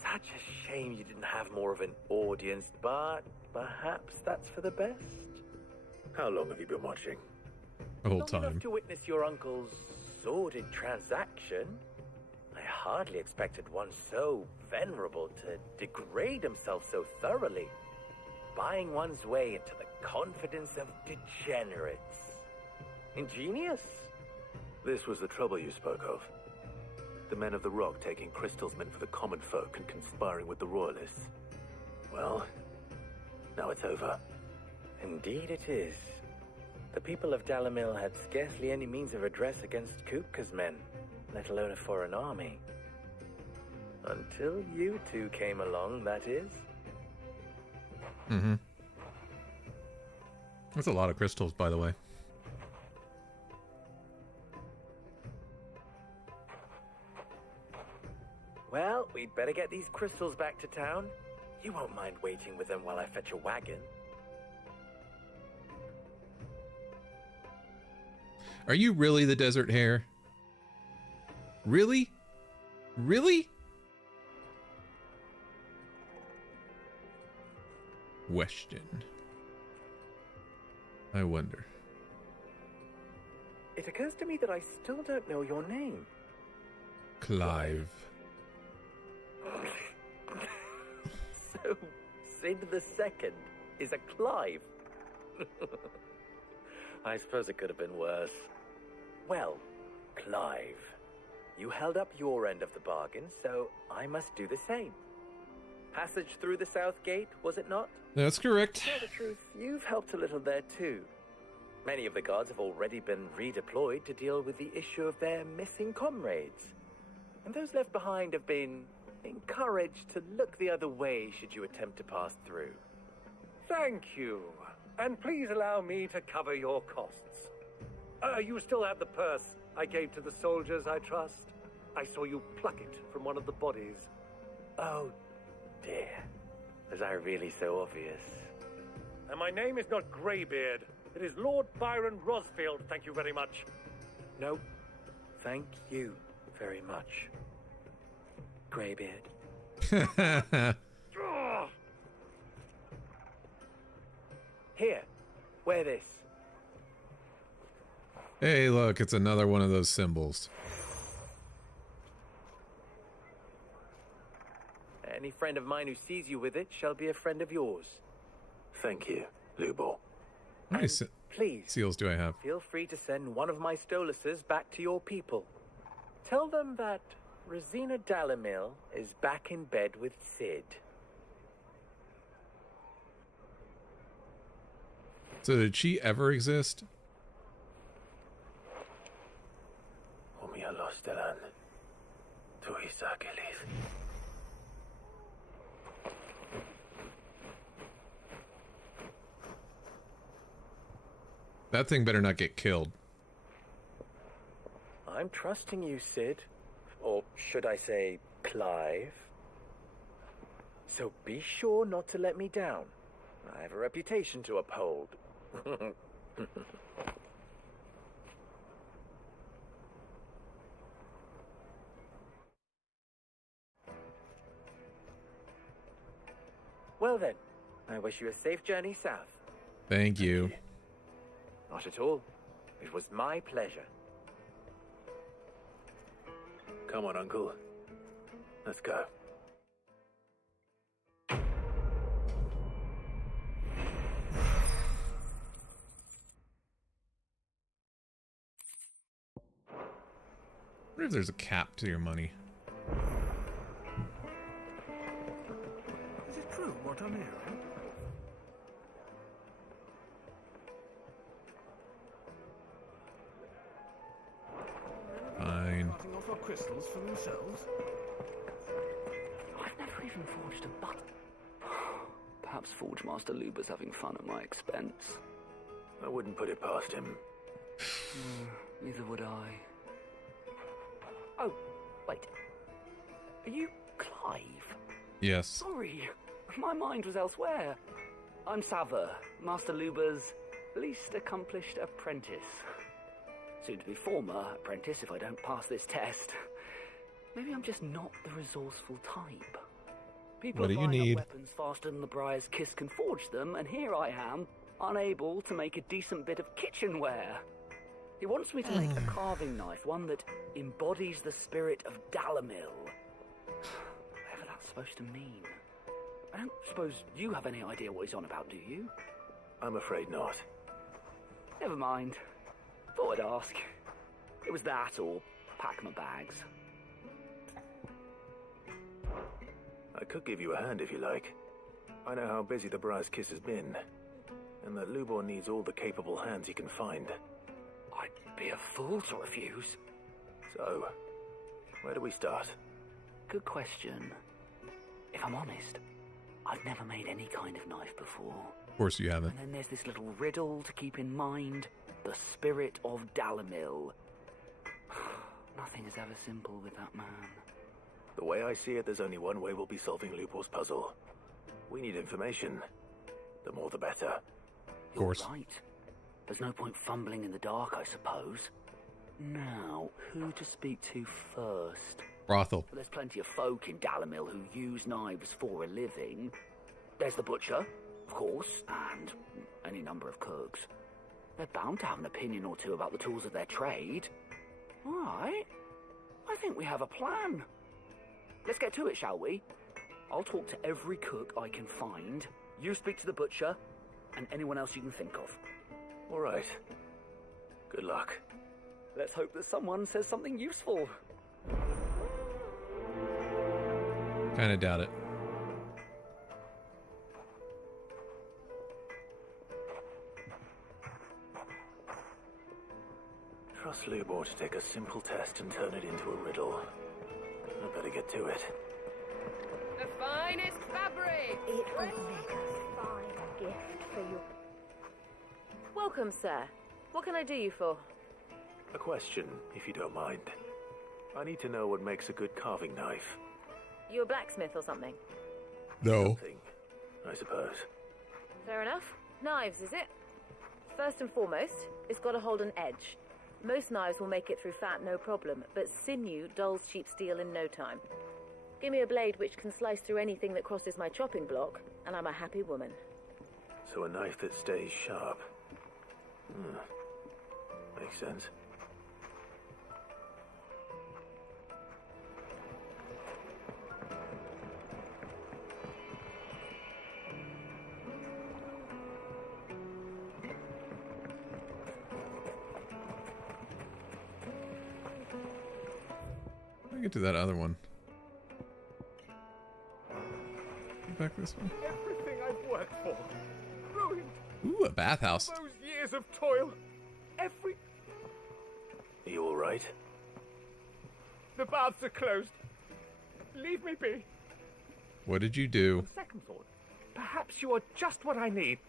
Such a shame you didn't have more of an audience, but perhaps that's for the best. How long have you been watching? The whole Long time. enough to witness your uncle's sordid transaction. I hardly expected one so venerable to degrade himself so thoroughly, buying one's way into the confidence of degenerates. Ingenious. This was the trouble you spoke of. The men of the Rock taking crystals meant for the common folk and conspiring with the Royalists. Well, now it's over. Indeed it is. The people of Dalamil had scarcely any means of redress against Kupka's men, let alone a foreign army. Until you two came along, that is. Mm-hmm. That's a lot of crystals, by the way. Well, we'd better get these crystals back to town. You won't mind waiting with them while I fetch a wagon. Are you really the Desert Hare? Really? Really? question. I wonder. It occurs to me that I still don't know your name. Clive. So, Sid the Second is a Clive. I suppose it could have been worse. Well, Clive, you held up your end of the bargain, so I must do the same. Passage through the South Gate, was it not? That's correct. To tell the truth, you've helped a little there too. Many of the guards have already been redeployed to deal with the issue of their missing comrades. And those left behind have been encouraged to look the other way should you attempt to pass through. Thank you. And please allow me to cover your costs. You still have the purse I gave to the soldiers, I trust? I saw you pluck it from one of the bodies. Oh, dear. Was I really so obvious? And my name is not Greybeard. It is Lord Byron Rosfield, thank you very much. No, thank you very much, Greybeard. Here, wear this. Hey, look, it's another one of those symbols. Any friend of mine who sees you with it shall be a friend of yours. Thank you, Lubo. How many please, seals do I have? Feel free to send one of my Stoluses back to your people. Tell them that Rosina Dalamil is back in bed with Sid. So did she ever exist? That thing better not get killed. I'm trusting you, Sid. Or should I say, Clive. So be sure not to let me down. I have a reputation to uphold. Well then, I wish you a safe journey south. Thank you. Not at all. It was my pleasure. Come on, Uncle. Let's go. I wonder if there's a cap to your money. Is it true what I'm hearing? Fine. Cutting off our crystals for themselves? I've never even forged a button. Perhaps Forge Master Luba's having fun at my expense. I wouldn't put it past him. Neither would I. Oh, wait. Are you Clive? Yes. Sorry, my mind was elsewhere. I'm Sava, Master Luba's least accomplished apprentice. Soon to be former apprentice if I don't pass this test. Maybe I'm just not the resourceful type. People What do are you buying need? up weapons faster than the Briar's Kiss can forge them, and here I am, unable to make a decent bit of kitchenware. He wants me to make a carving knife, one that embodies the spirit of Dalamil. Whatever that's supposed to mean. I don't suppose you have any idea what he's on about, do you? I'm afraid not. Never mind. Thought I'd ask. It was that or pack my bags. I could give you a hand if you like. I know how busy the Briar's Kiss has been, and that Lubor needs all the capable hands he can find. I'd be a fool to refuse. So, where do we start? Good question. If I'm honest, I've never made any kind of knife before. Of course you haven't. And then there's this little riddle to keep in mind. The spirit of Dalamil. Nothing is ever simple with that man. The way I see it, there's only one way we'll be solving Lubor's puzzle. We need information. The more the better. Of course. You're right. There's no point fumbling in the dark, I suppose. Now, who to speak to first? Brothel. Well, there's plenty of folk in Dalamil who use knives for a living. There's the butcher. of course, and any number of cooks. They're bound to have an opinion or two about the tools of their trade. All right. I think we have a plan. Let's get to it, shall we? I'll talk to every cook I can find. You speak to the butcher, and anyone else you can think of. All right. Good luck. Let's hope that someone says something useful. Kinda doubt it. Trust Lubor to take a simple test and turn it into a riddle. I better get to it. The finest fabric! It will make a fine gift for you. Welcome, sir. What can I do you for? A question, if you don't mind. I need to know what makes a good carving knife. You a blacksmith or something? No. Something, I suppose. Fair enough. Knives, is it? First and foremost, it's got to hold an edge. Most knives will make it through fat, no problem, but sinew dulls cheap steel in no time. Give me a blade which can slice through anything that crosses my chopping block, and I'm a happy woman. So a knife that stays sharp. Makes sense. I'll get to that other one. Back this one. Everything I've worked for. Ruined. Ooh, a bathhouse. Those years of toil. Every... Are you all right? The baths are closed. Leave me be. What did you do? Second thought. Perhaps you are just what I need.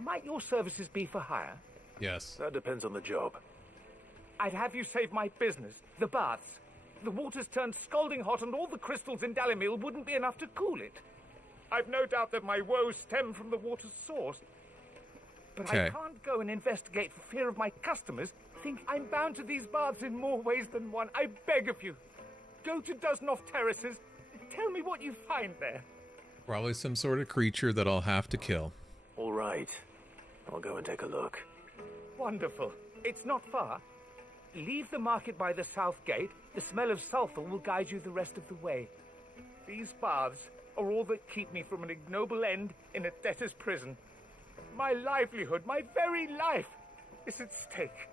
Might your services be for hire? Yes. That depends on the job. I'd have you save my business. The baths. The water's turned scalding hot and all the crystals in Dalimil wouldn't be enough to cool it. I've no doubt that my woes stem from the water's source. But I can't go and investigate for fear of my customers think I'm bound to these baths in more ways than one. I beg of you. Go to Dusnoff Terraces and tell me what you find there. Probably some sort of creature that I'll have to kill. All right. I'll go and take a look. Wonderful. It's not far. Leave the market by the south gate. The smell of sulfur will guide you the rest of the way. These baths are all that keep me from an ignoble end in a debtor's prison. My livelihood, my very life, is at stake.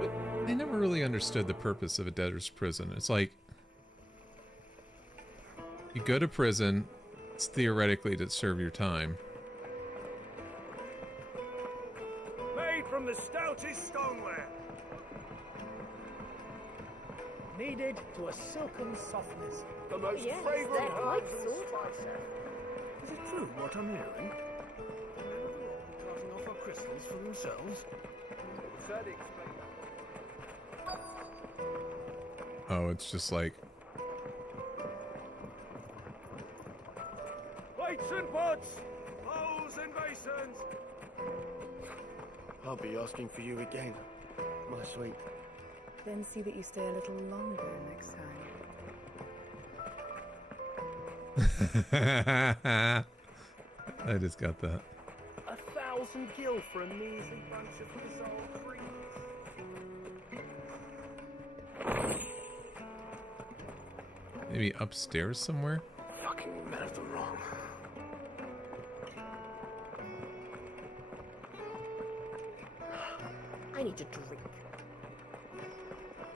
But I never really understood the purpose of a debtor's prison. It's like, you go to prison, it's theoretically to serve your time. Made from the stoutest stoneware. Kneaded to a silken softness. The most fragrant herbs and spices. Is it true what I'm hearing? Carving off our crystals for themselves? Oh, it's just like... Plates and pots! Bowls and basins! I'll be asking for you again, my sweet. Then see that you stay a little longer next time. I just got that. 1,000 gil for a measly bunch of dissolved creams. Maybe upstairs somewhere? Fucking men of the wrong. I need a drink.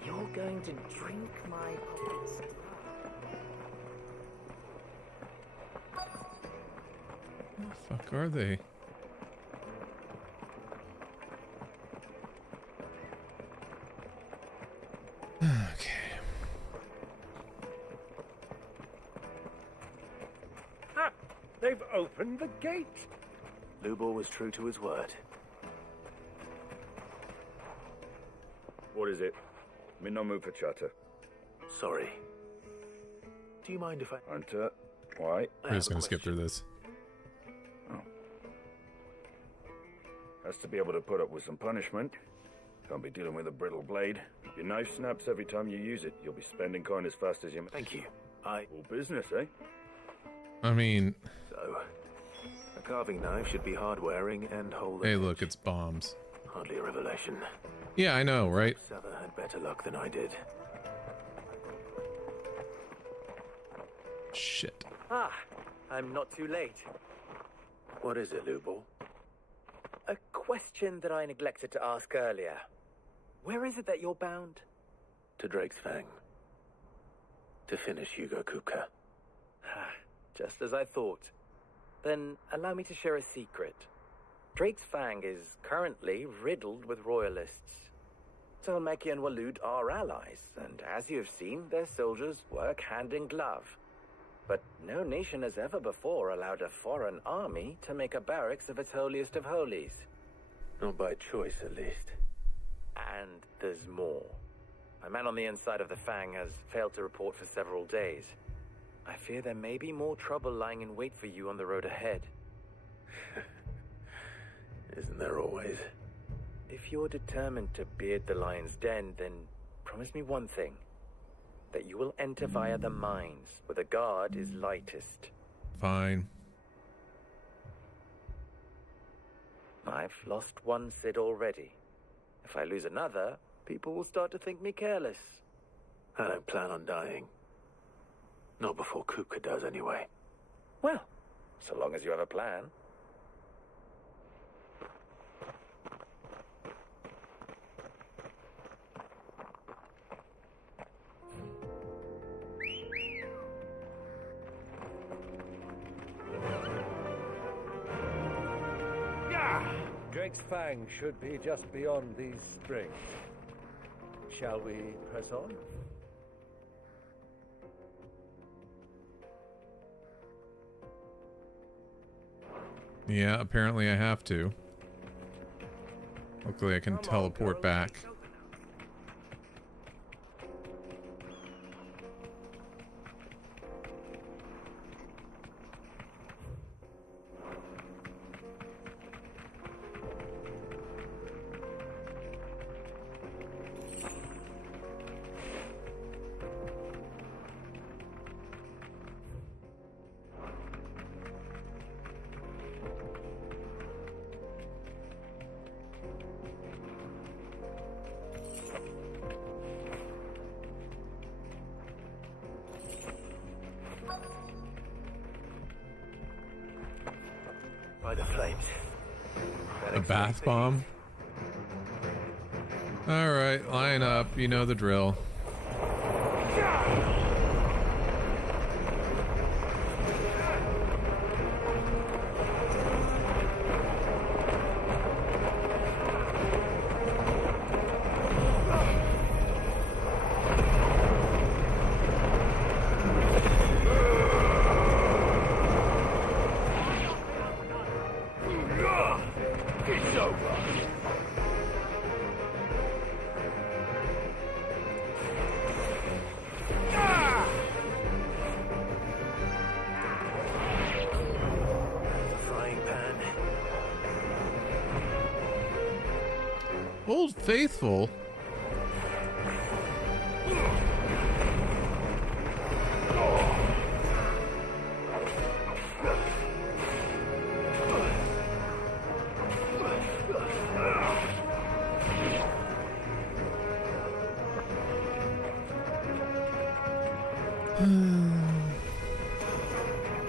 You're going to drink my puppet's Where the fuck are they? Okay. Ah, they've opened the gate. Lubor was true to his word. What is it? I'm in no mood for chatter. Sorry. Do you mind if I... Hunter, why? We're just gonna skip through this. Has to be able to put up with some punishment. Can't be dealing with a brittle blade. If your knife snaps every time you use it, you'll be spending coin as fast as you... Thank you. All business, eh? I mean... So, a carving knife should be hard-wearing and hold... Hey, look, it's bombs. Hardly a revelation. Yeah, I know, right? Sever had better luck than I did. Shit. Ah, I'm not too late. What is it, Lubor? A question that I neglected to ask earlier. Where is it that you're bound? To Drake's Fang. To finish Hugo Kupka. Just as I thought. Then allow me to share a secret. Drake's Fang is currently riddled with royalists. Tolmeki and Waloed are allies, and as you have seen, their soldiers work hand in glove. But no nation has ever before allowed a foreign army to make a barracks of its holiest of holies. Not by choice, at least. And there's more. A man on the inside of the Fang has failed to report for several days. I fear there may be more trouble lying in wait for you on the road ahead. Isn't there always? If you're determined to beard the lion's den, then promise me one thing. That you will enter via the mines, where the guard is lightest. Fine. I've lost one Cid already. If I lose another, people will start to think me careless. I don't plan on dying. Not before Kupka does, anyway. Well, so long as you have a plan. Drake's Fang should be just beyond these springs. Shall we press on? Yeah, apparently I have to. Hopefully I can teleport back. By the flames. A bath bomb? Alright, line up. You know the drill. Old Faithful?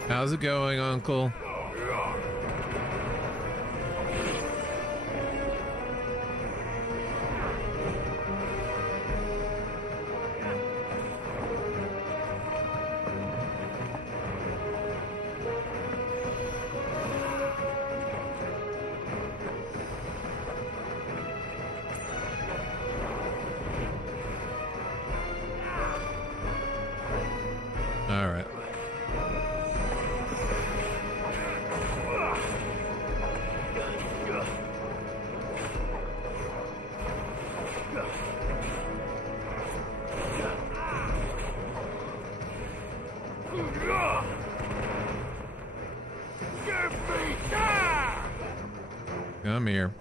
How's it going, Uncle? All right. Come here.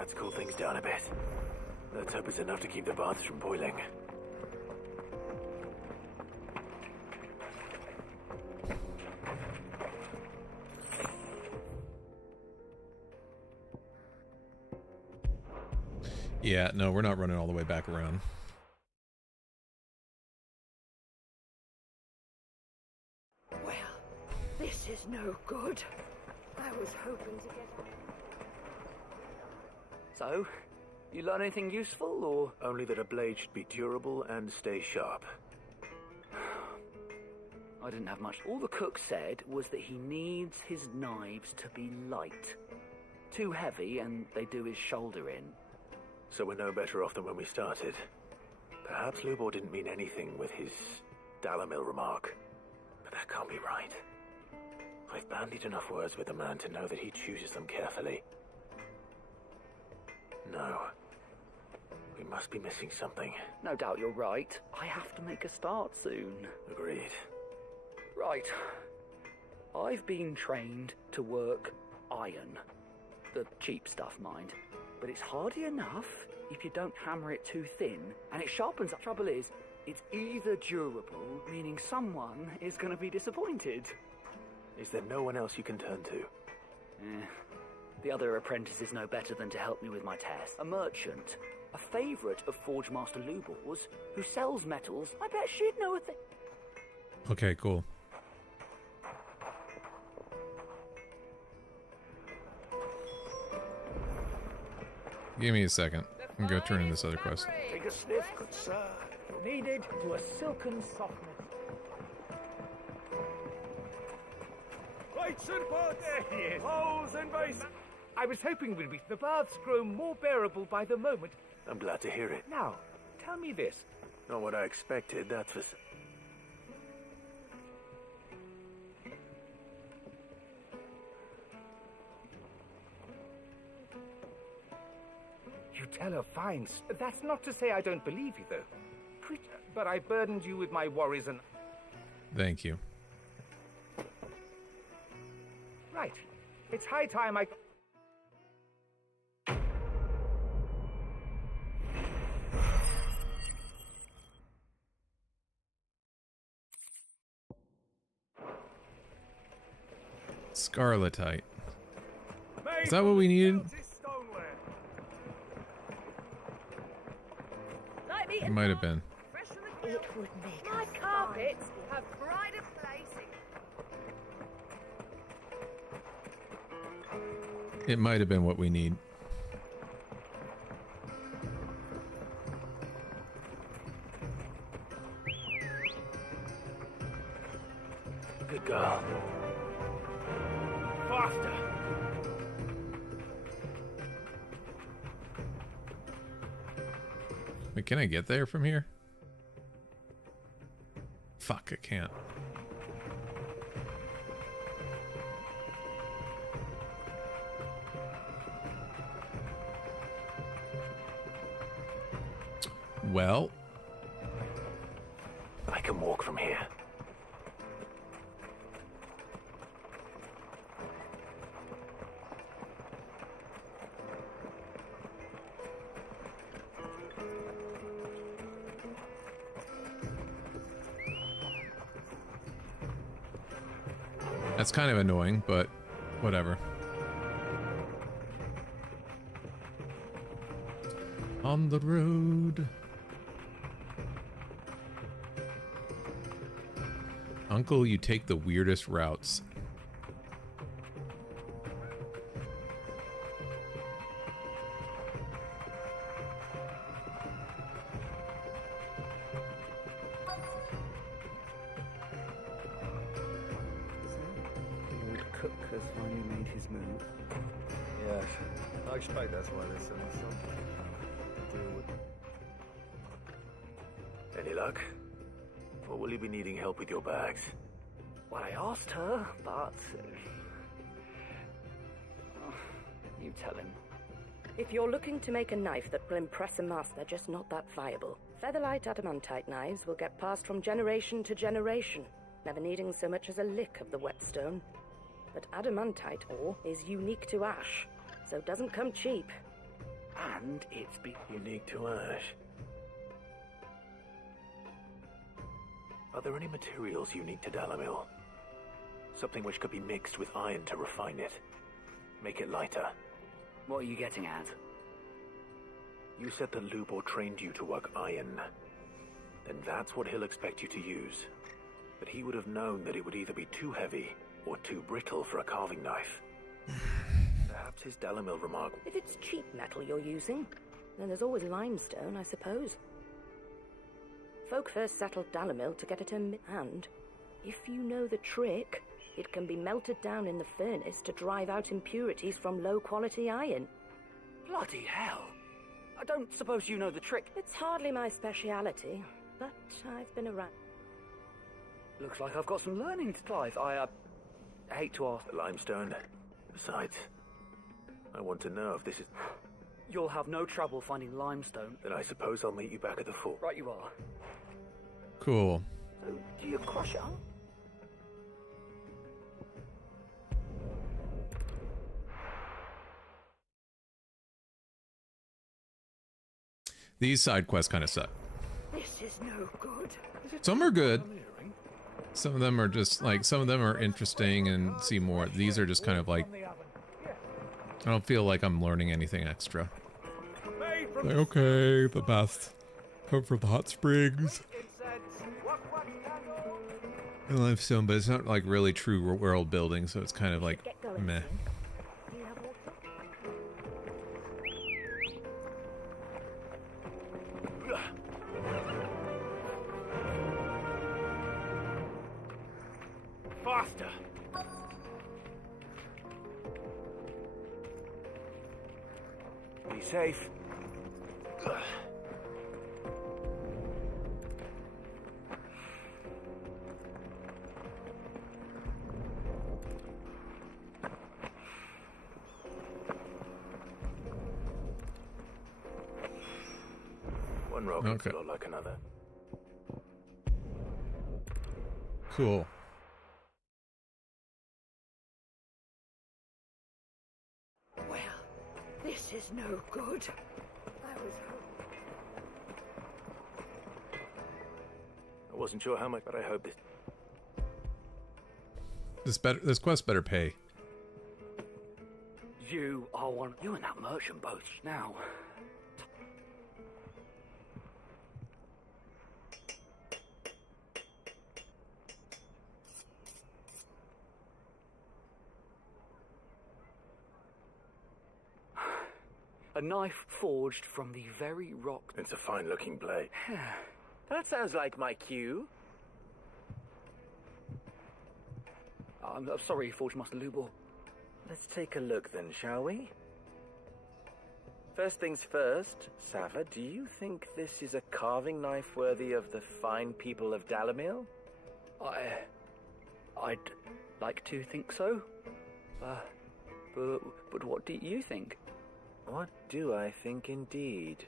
That's cooled things down a bit. Let's hope it's enough to keep the baths from boiling. Yeah, no, we're not running all the way back around. Well, this is no good. I was hoping to get... So, you learn anything useful, or...? Only that a blade should be durable and stay sharp. I didn't have much. All the cook said was that he needs his knives to be light. Too heavy, and they do his shoulder in. So we're no better off than when we started. Perhaps Lubor didn't mean anything with his Dalamil remark. But that can't be right. I've bandied enough words with the man to know that he chooses them carefully. No. We must be missing something. No doubt you're right. I have to make a start soon. Agreed. Right. I've been trained to work iron. The cheap stuff, mind. But it's hardy enough if you don't hammer it too thin, and it sharpens up. Trouble is, it's either durable, meaning someone is going to be disappointed. Is there no one else you can turn to? The other apprentices know better than to help me with my test. A merchant, a favourite of Forge Master Lubor's, who sells metals. I bet she'd know a thing. Okay, cool. Give me a second. I'm gonna turn in this other quest. Take a sniff, good sir. Kneaded to a silken softness. Plates and pots! There he is! Bowls and basins! I was hoping we'd be... The baths grow more bearable by the moment. I'm glad to hear it. Now, tell me this. Not what I expected, that's for... You tell her fine. That's not to say I don't believe you, though. But I burdened you with my worries and... Thank you. Right. It's high time I... Scarletite. Is that what we needed? It might have been. It would make my carpets have brighter placing. It might have been what we need. Good girl. Faster! Wait, can I get there from here? Fuck, I can't. Well, I can walk from here. that's kind of annoying, but whatever. On the road. Uncle, you take the weirdest routes. The old cook has finally made his move. Yes, I expect that's why they sent me something to deal with. Any luck? Or will you be needing help with your bags? Well, I asked her, but... you tell him. If you're looking to make a knife that will impress a master, they're just not that viable. Featherlight adamantite knives will get passed from generation to generation, never needing so much as a lick of the whetstone. But adamantite ore is unique to ash, so it doesn't come cheap. and it's unique to Ash. Are there any materials unique to Dalamil? Something which could be mixed with iron to refine it. Make it lighter. What are you getting at? You said that Lubor trained you to work iron. Then that's what he'll expect you to use. But he would have known that it would either be too heavy or too brittle for a carving knife. Perhaps his Dalamil remark... If it's cheap metal you're using, then there's always limestone, I suppose. Folk first settled Dalamil to get it in hand. If you know the trick, it can be melted down in the furnace to drive out impurities from low-quality iron. Bloody hell! I don't suppose you know the trick. It's hardly my speciality, but I've been around. Looks like I've got some learning to Clive. I hate to ask. The limestone. Besides, I want to know if this is... You'll have no trouble finding limestone. Then I suppose I'll meet you back at the fort. Right you are. Cool. So, do you crush it? These side quests kind of suck. This is no good. Some are good. Some of them are just like, some of them are interesting and see more. These are just kind of like, I don't feel like I'm learning anything extra. Like, okay, the bath. Come from the hot springs. The limestone, but it's not like really true world building, so it's kind of like meh. Faster! Be safe. One rock looks a lot like another. Cool. Well, this is no good. I wasn't sure how much, but I hope this... This quest better pay. You are one... You and that merchant both now. A knife forged from the very rock... It's a fine-looking blade. That sounds like my cue. I'm sorry, Forge Master Lubor. Let's take a look then, shall we? First things first, Sava, do you think this is a carving knife worthy of the fine people of Dalamil? I'd like to think so. But what do you think? What do I think indeed?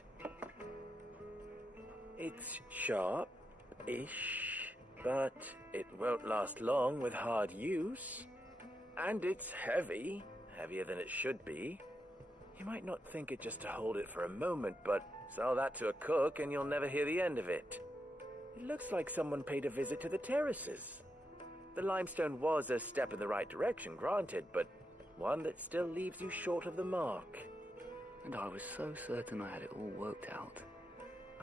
It's sharp-ish, but it won't last long with hard use. And it's heavy, heavier than it should be. You might not think it just to hold it for a moment, but sell that to a cook and you'll never hear the end of it. It looks like someone paid a visit to the terraces. The limestone was a step in the right direction, granted, but one that still leaves you short of the mark. And I was so certain I had it all worked out.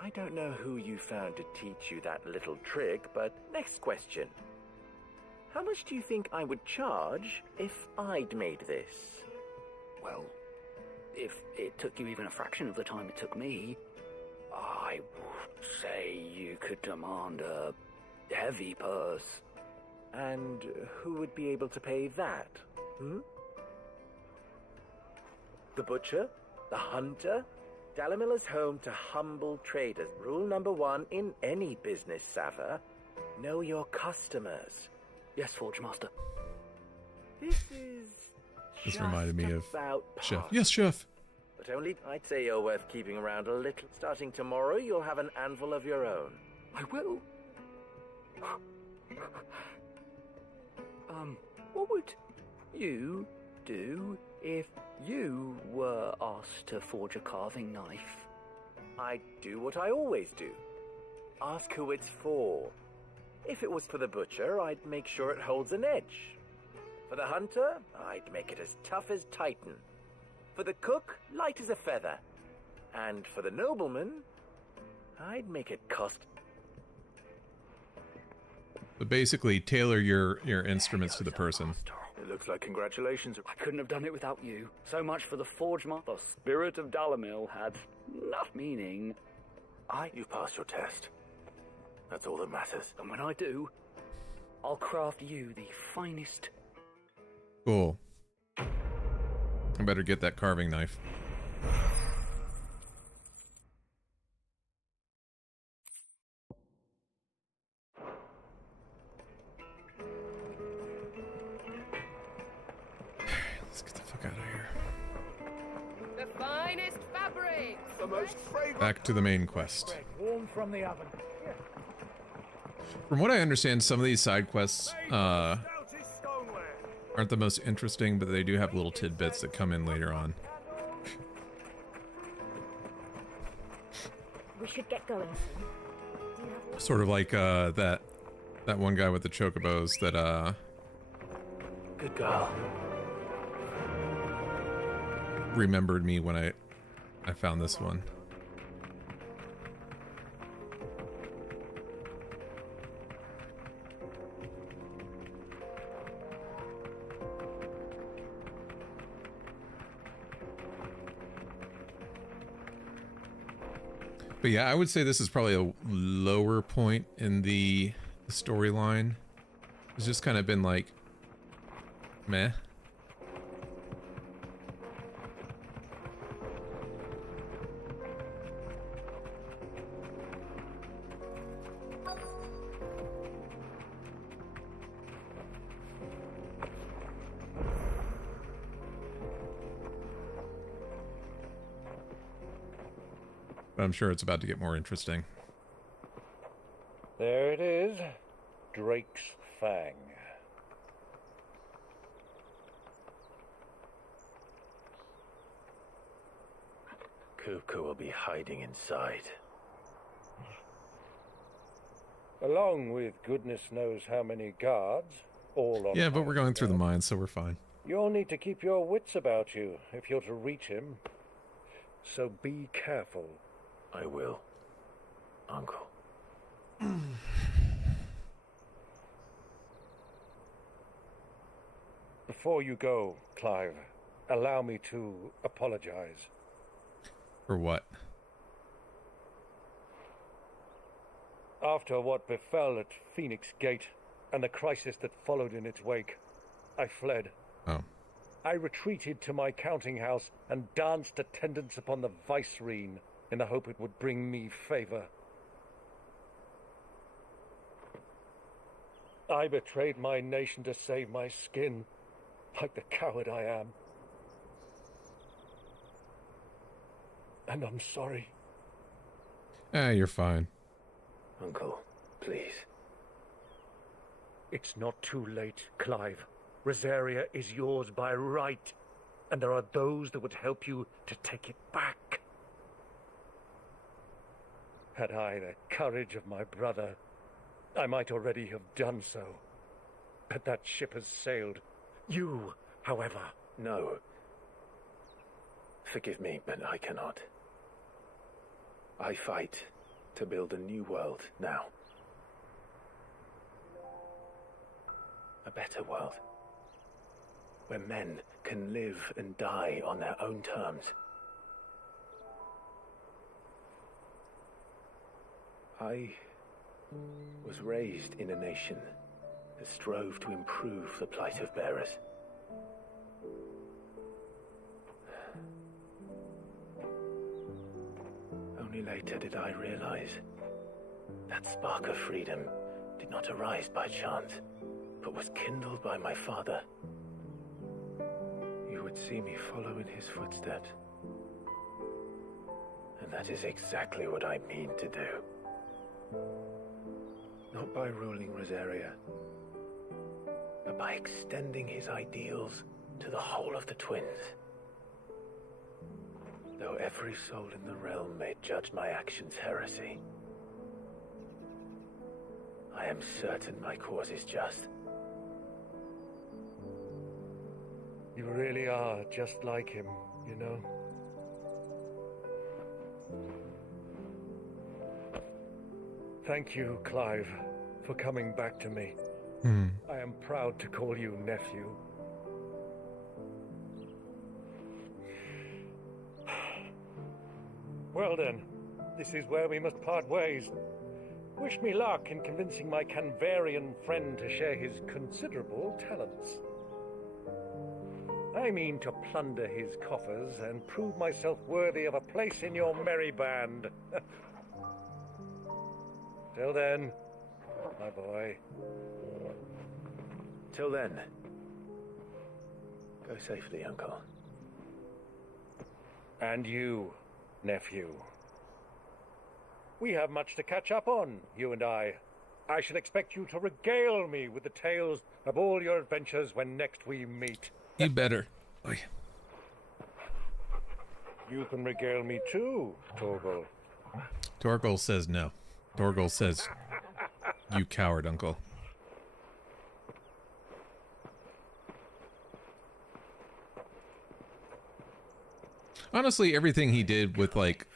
I don't know who you found to teach you that little trick, but next question. How much do you think I would charge if I'd made this? Well, if it took you even a fraction of the time it took me, I would say you could demand a heavy purse. And who would be able to pay that? The butcher? The hunter? Dalamil is home to humble traders. Rule number 1 in any business, Sava. Know your customers. Yes, Forge Master. This is... This reminded me of Chef. past. Yes, Chef. But only I'd say you're worth keeping around a little. Starting tomorrow, you'll have an anvil of your own. I will. What would you do If you were asked to forge a carving knife, I'd do what I always do. Ask who it's for. If it was for the butcher, I'd make sure it holds an edge. For the hunter, I'd make it as tough as Titan. For the cook, light as a feather. And for the nobleman, I'd make it cost... But basically, tailor your instruments to the person. It looks like congratulations. I couldn't have done it without you. So much for the forge master. The spirit of Dalamil had enough meaning. You've passed your test. That's all that matters. And when I do, I'll craft you the finest. Cool. I better get that carving knife. Let's get the fuck out of here. The finest fabrics! The most fragrant. Back to the main quest. Warm from the oven. From what I understand, some of these side quests aren't the most interesting, but they do have little tidbits that come in later on. We should get going soon. Sort of like that one guy with the chocobos that Good girl. remembered me when I found this one. But yeah, I would say this is probably a lower point in the storyline. It's just kind of been like, meh. But I'm sure it's about to get more interesting. There it is. Drake's Fang. Kupka will be hiding inside. Along with goodness knows how many guards, all on... Yeah, but we're going through the mines, so we're fine. You'll need to keep your wits about you if you're to reach him. So be careful. I will, Uncle. Before you go, Clive, allow me to apologize. For what? After what befell at Phoenix Gate and the crisis that followed in its wake, I fled. Oh. I retreated to my counting house and danced attendance upon the vicereine in the hope it would bring me favor. I betrayed my nation to save my skin, like the coward I am. And I'm sorry. You're fine. Uncle, please. It's not too late, Clive. Rosaria is yours by right, and there are those that would help you to take it back. Had I the courage of my brother, I might already have done so. But that ship has sailed. You, however... No. Forgive me, but I cannot. I fight to build a new world now. A better world. Where men can live and die on their own terms. I was raised in a nation that strove to improve the plight of bearers. Only later did I realize that spark of freedom did not arise by chance, but was kindled by my father. You would see me follow in his footsteps. And that is exactly what I mean to do. Not by ruling Rosaria, but by extending his ideals to the whole of the twins. Though every soul in the realm may judge my actions heresy, I am certain my cause is just. You really are just like him, you know? Thank you, Clive, for coming back to me. I am proud to call you nephew. Well then, this is where we must part ways. Wish me luck in convincing my Canvarian friend to share his considerable talents. I mean to plunder his coffers and prove myself worthy of a place in your merry band. Till then, my boy. Till then, go safely, Uncle. And you, nephew. We have much to catch up on, you and I. I shall expect you to regale me with the tales of all your adventures when next we meet. You better. Oy. You can regale me too, Torgal. Torgal says no. Torgal says, you coward, Uncle. Honestly, everything he did with, like,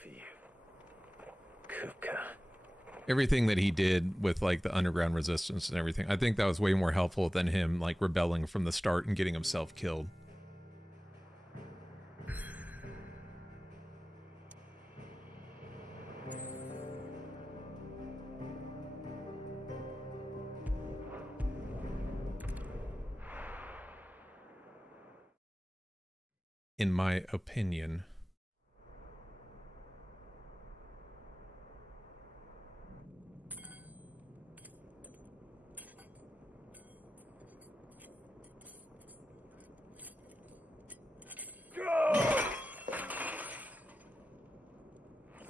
everything that he did with, like, the underground resistance and everything, I think that was way more helpful than him, like, rebelling from the start and getting himself killed. In my opinion.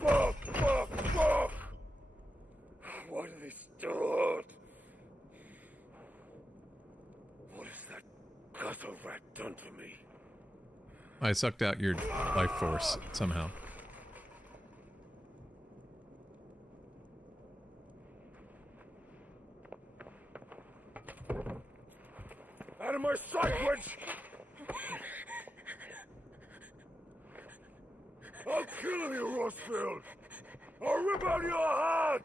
Fuck! Why do they start? What has that gutter rat done to me? I sucked out your life force somehow. Out of my sight, witch! I'll kill you, Rossfield! I'll rip out your heart!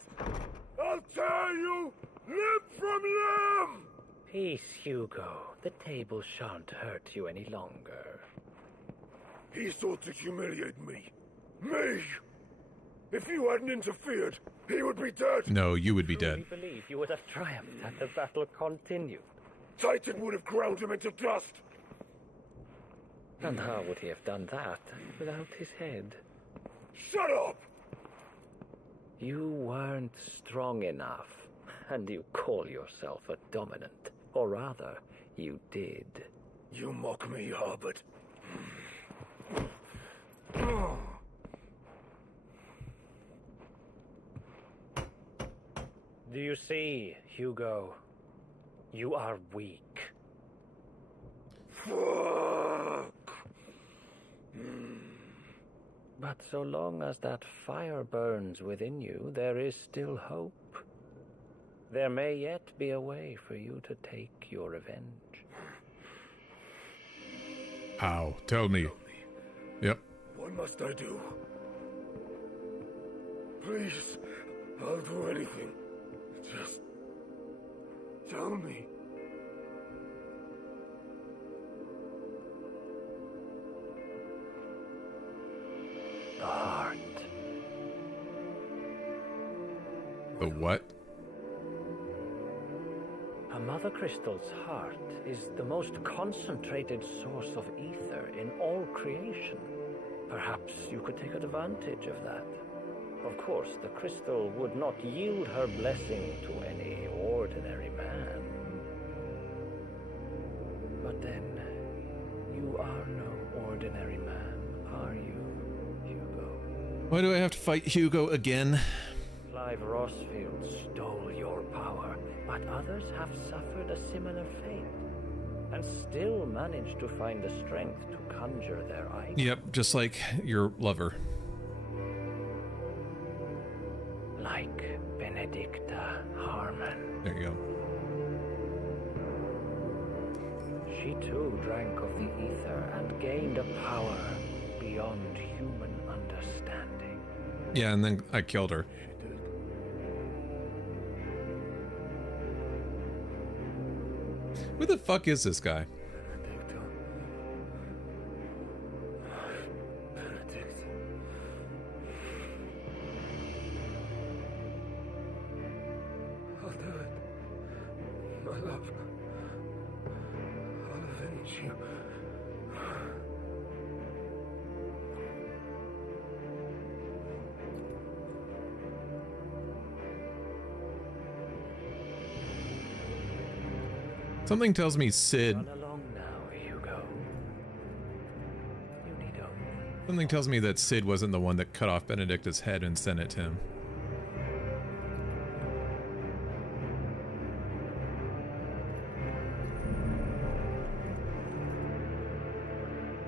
I'll tear you limb from limb! Peace, Hugo. The table shan't hurt you any longer. He sought to humiliate me. Me! If you hadn't interfered, he would be dead! No, you would be dead. I believe you would have triumphed had the battle continued. Titan would have ground him into dust! And how would he have done that without his head? Shut up! You weren't strong enough, and you call yourself a dominant. Or rather, you did. You mock me, Harbert. Do you see, Hugo? You are weak. Fuck! But so long as that fire burns within you, there is still hope. There may yet be a way for you to take your revenge. How? Tell me. Yep. What must I do? Please, I'll do anything. Just tell me. The heart. The what? A Mother Crystal's heart is the most concentrated source of ether in all creation. Perhaps you could take advantage of that. Of course, the crystal would not yield her blessing to any ordinary man. But then, you are no ordinary man, are you, Hugo? Why do I have to fight Hugo again? Clive Rossfield stole your power, but others have suffered a similar fate. and still manage to find the strength to conjure their eye. Yep, just like your lover. Like Benedicta Harmon. There you go. She too drank of the ether and gained a power beyond human understanding. Yeah, and then I killed her. Who the fuck is this guy? I'll do it. My love. I'll avenge you. Something tells me Sid. Run along now, Hugo. You need only. Something tells me that Sid wasn't the one that cut off Benedicta's head and sent it to him.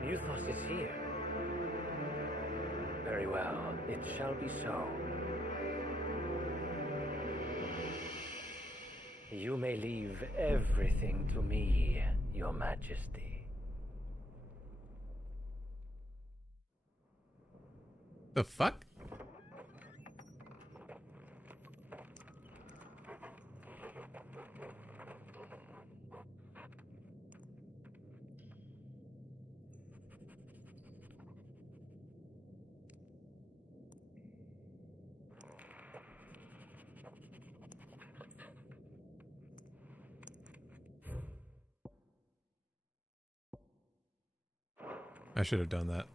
Muthos is here. Very well, it shall be so. You may leave everything to me, Your Majesty. The fuck? I should have done that.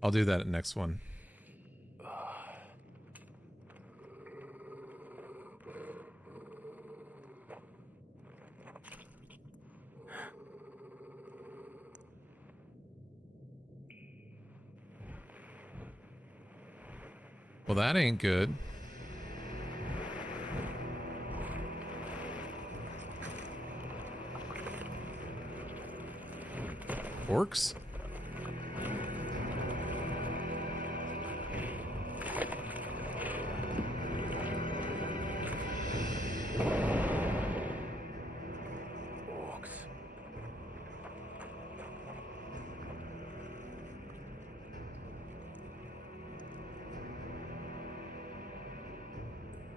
I'll do that next one. Well, that ain't good. Orcs?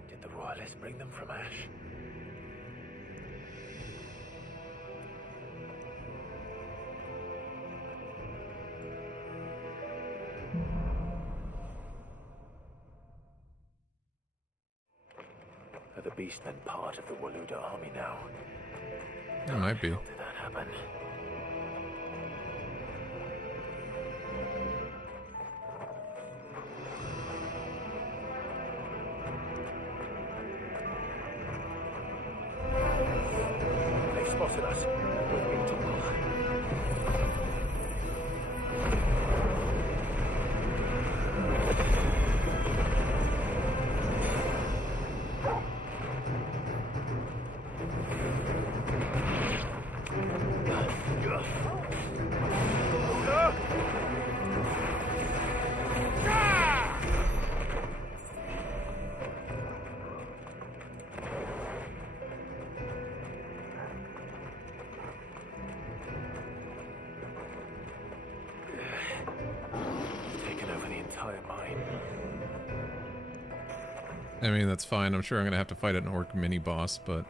Did the royalists bring them from Ash? Are the beastmen part of the Waluda army now? It might be. How did that happen? They spotted us. We're being toppled. Taken over the entire mine. I mean, that's fine. I'm sure I'm gonna have to fight an orc mini boss, but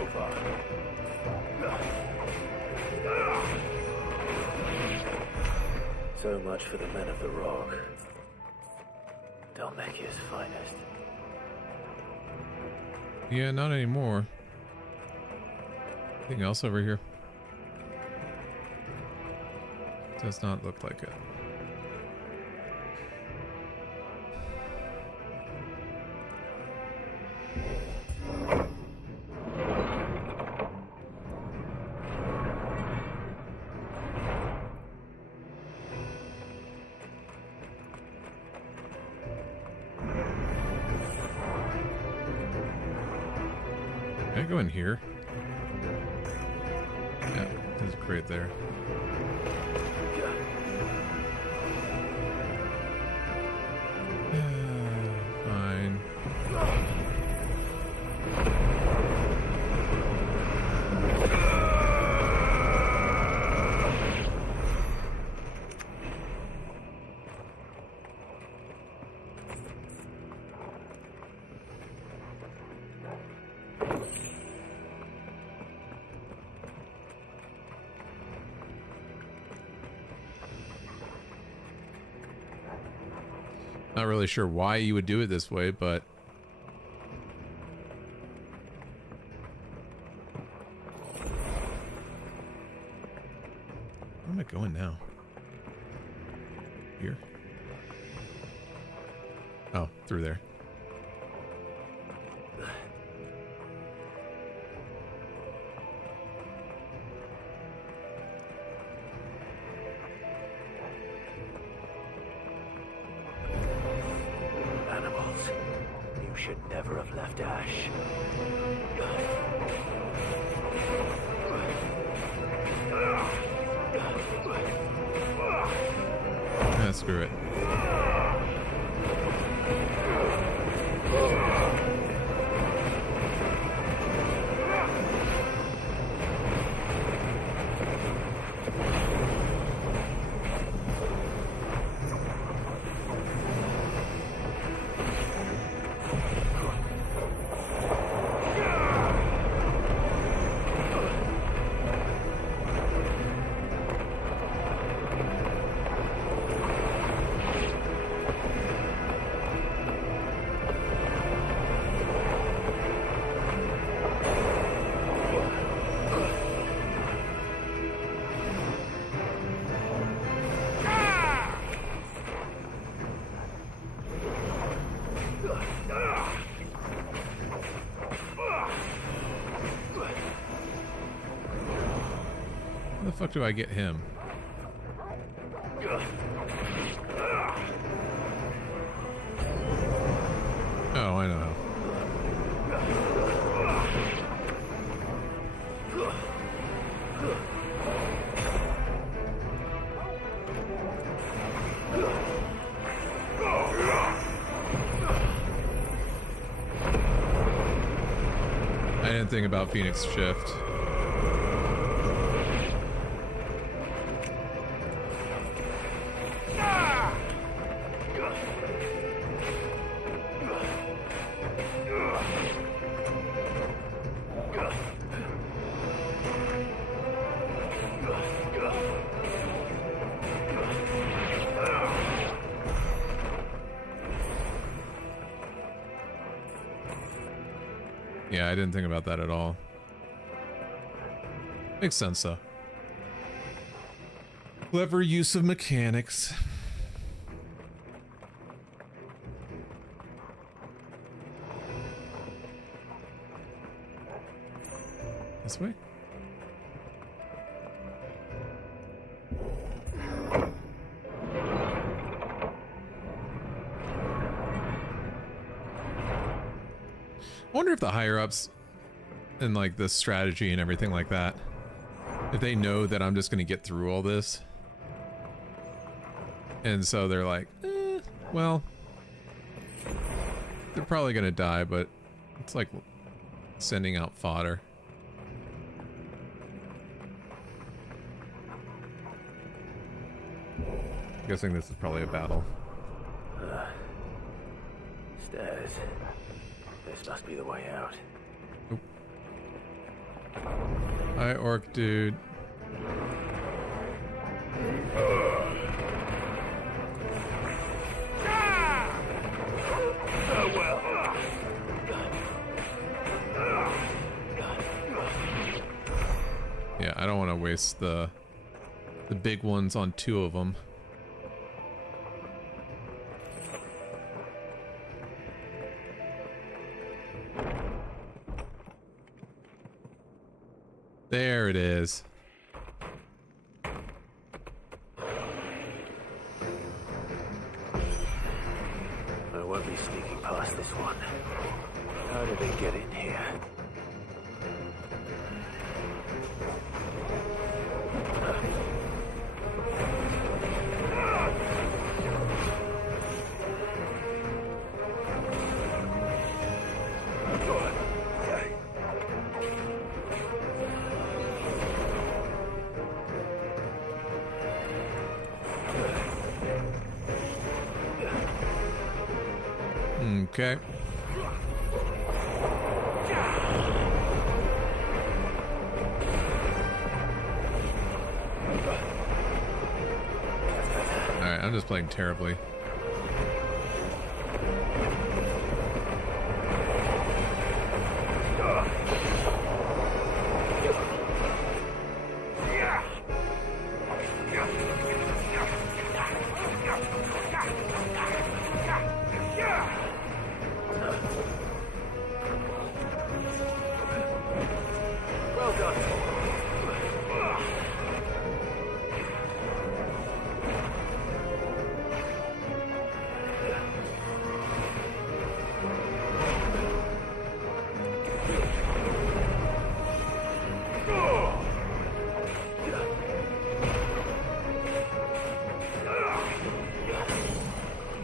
over. So much for the men of the rock. Dalmacia's finest. Yeah, not anymore. Anything else over here? Does not look like it. Can I go in here? Yeah, there's a crate there. Fine. Not really sure why you would do it this way, but where am I going now? Here? Oh, through there. Should never have left Ash. Yeah, screw it. How the fuck do I get him? Oh, I know how. I didn't think about Phoenix Shift. Yeah, I didn't think about that at all. Makes sense, though. Clever use of mechanics. This way? I wonder if the higher-ups and like the strategy and everything like that, if they know that I'm just going to get through all this. And so they're like, well, they're probably going to die, but it's like sending out fodder. I'm guessing this is probably a battle. Stairs. This must be the way out. Oop. Hi, orc dude. Yeah, I don't want to waste the big ones on two of them. There it is. I won't be sneaking past this one. How did they get in here? Okay. Alright, I'm just playing terribly. Well done.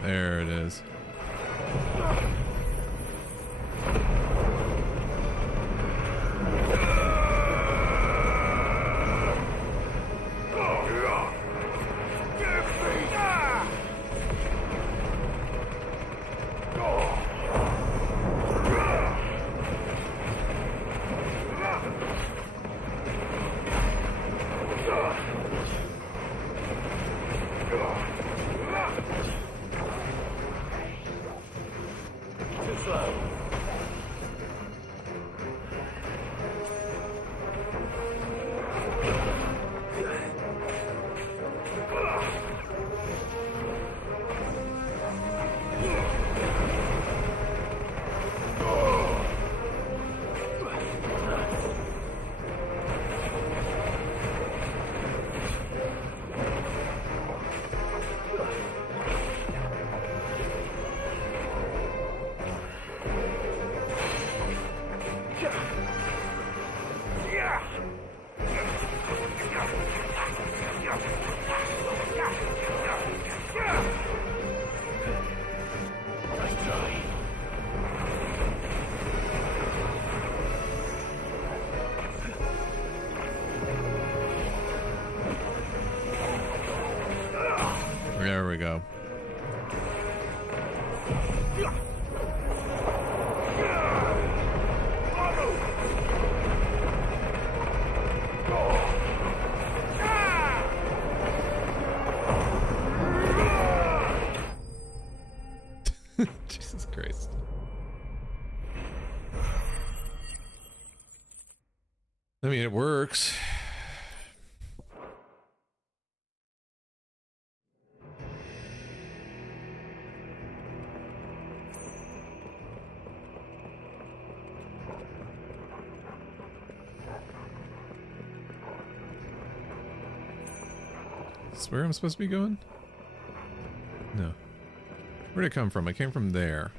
There it is. There we go. Jesus Christ. I mean, it works. Is this where I'm supposed to be going? No. Where'd it come from? I came from there.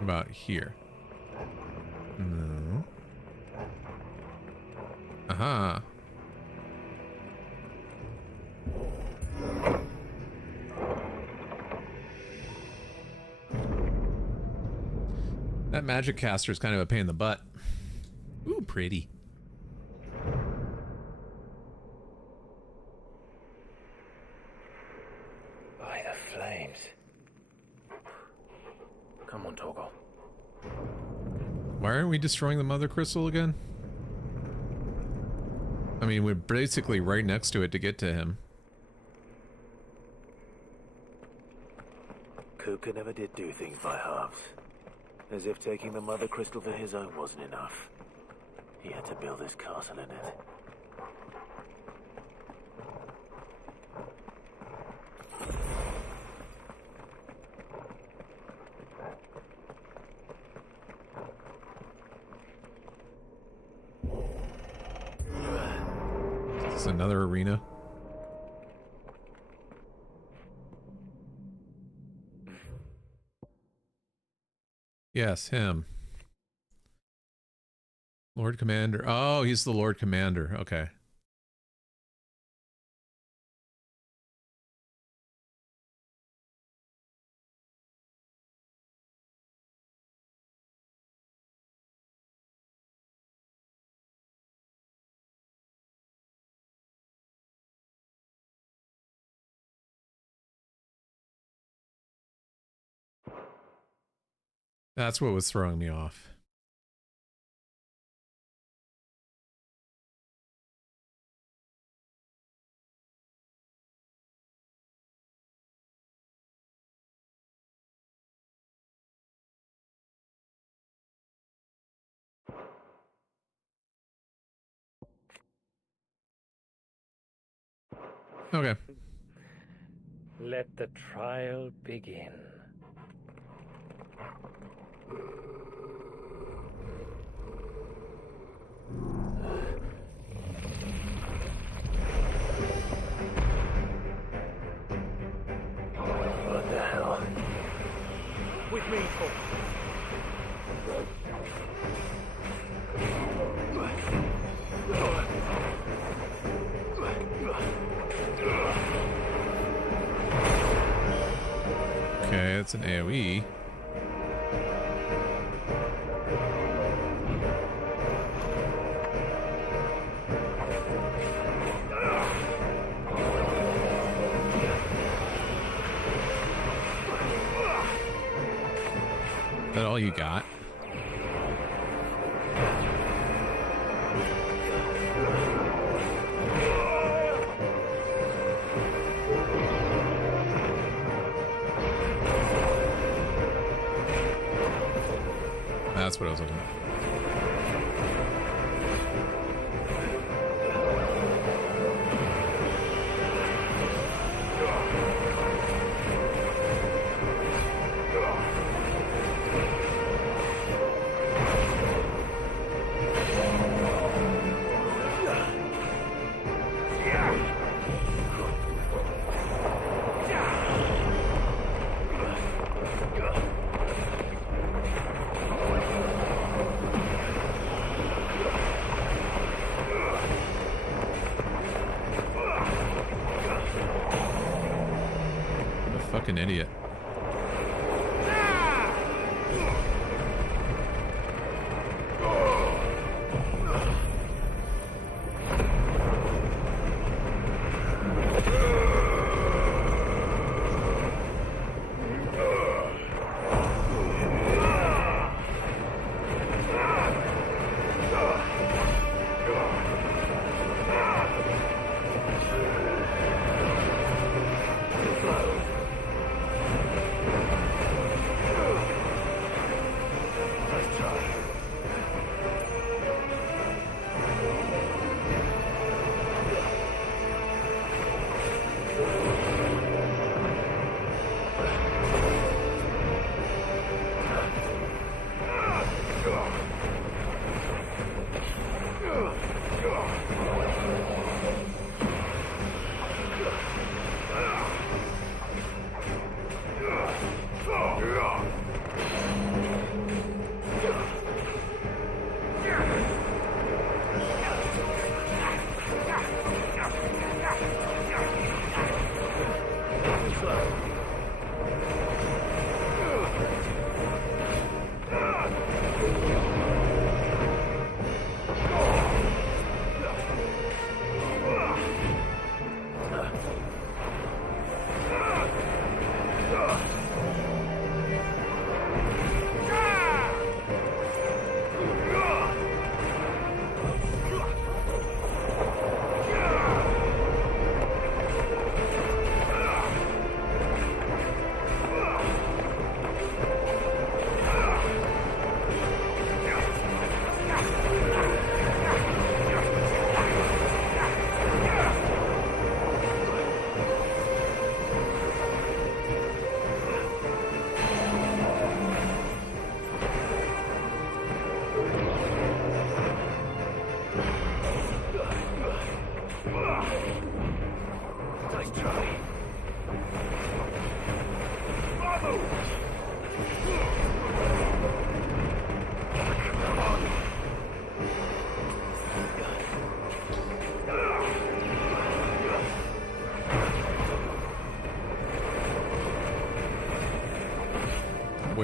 About here. No. Aha. That magic caster is kind of a pain in the butt. Ooh, pretty. By the flames. Come on, Torgal. Why aren't we destroying the mother crystal again? I mean, we're basically right next to it to get to him. Kuka never did do things by halves. As if taking the mother crystal for his own wasn't enough. He had to build his castle in it. Is this another arena? Yes, him. Lord Commander. Oh, he's the Lord Commander. Okay. That's what was throwing me off. Okay. Let the trial begin. What the hell? With me, Paul. Okay, it's an AoE. Is that all you got? That's what I was looking at. Fucking idiot.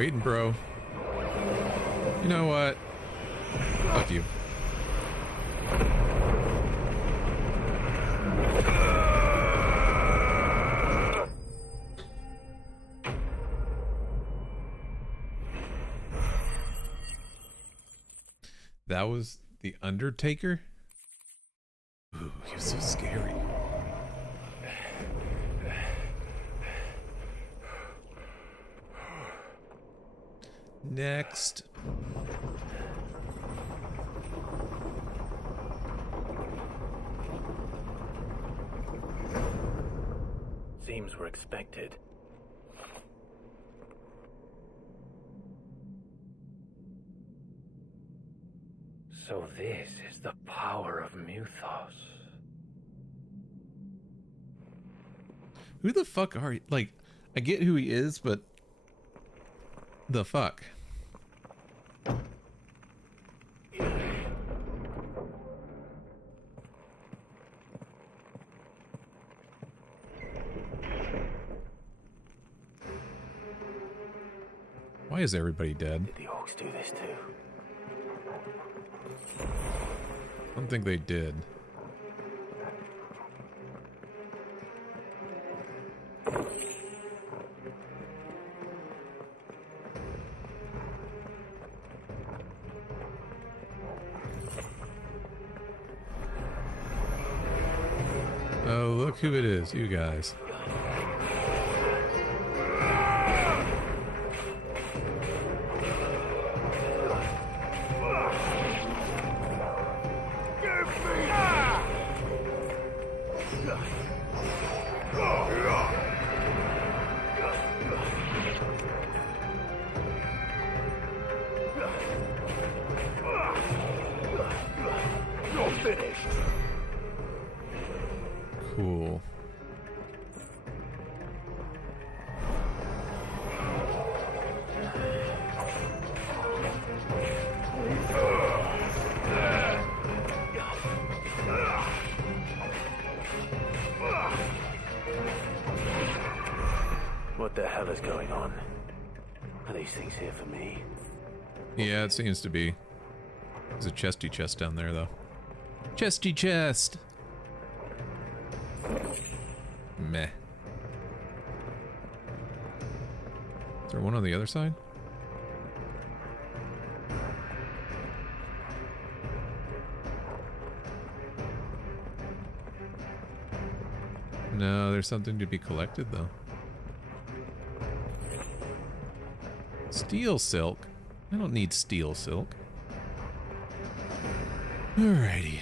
waiting, bro. You know what? Fuck you. That was the Undertaker? Ooh, he was so scary. Next. Seems we're expected. So this is the power of Muthos. Who the fuck are you? Like, I get who he is, but the fuck? Why is everybody dead? Did the orcs do this too? I don't think they did. Oh, look who it is, you guys. You're finished. Cool. What the hell is going on? Are these things here for me? Yeah, it seems to be. There's a chesty chest down there, though. Chesty chest! Meh. Is there one on the other side? No, there's something to be collected, though. Steel silk? I don't need steel silk. Alrighty.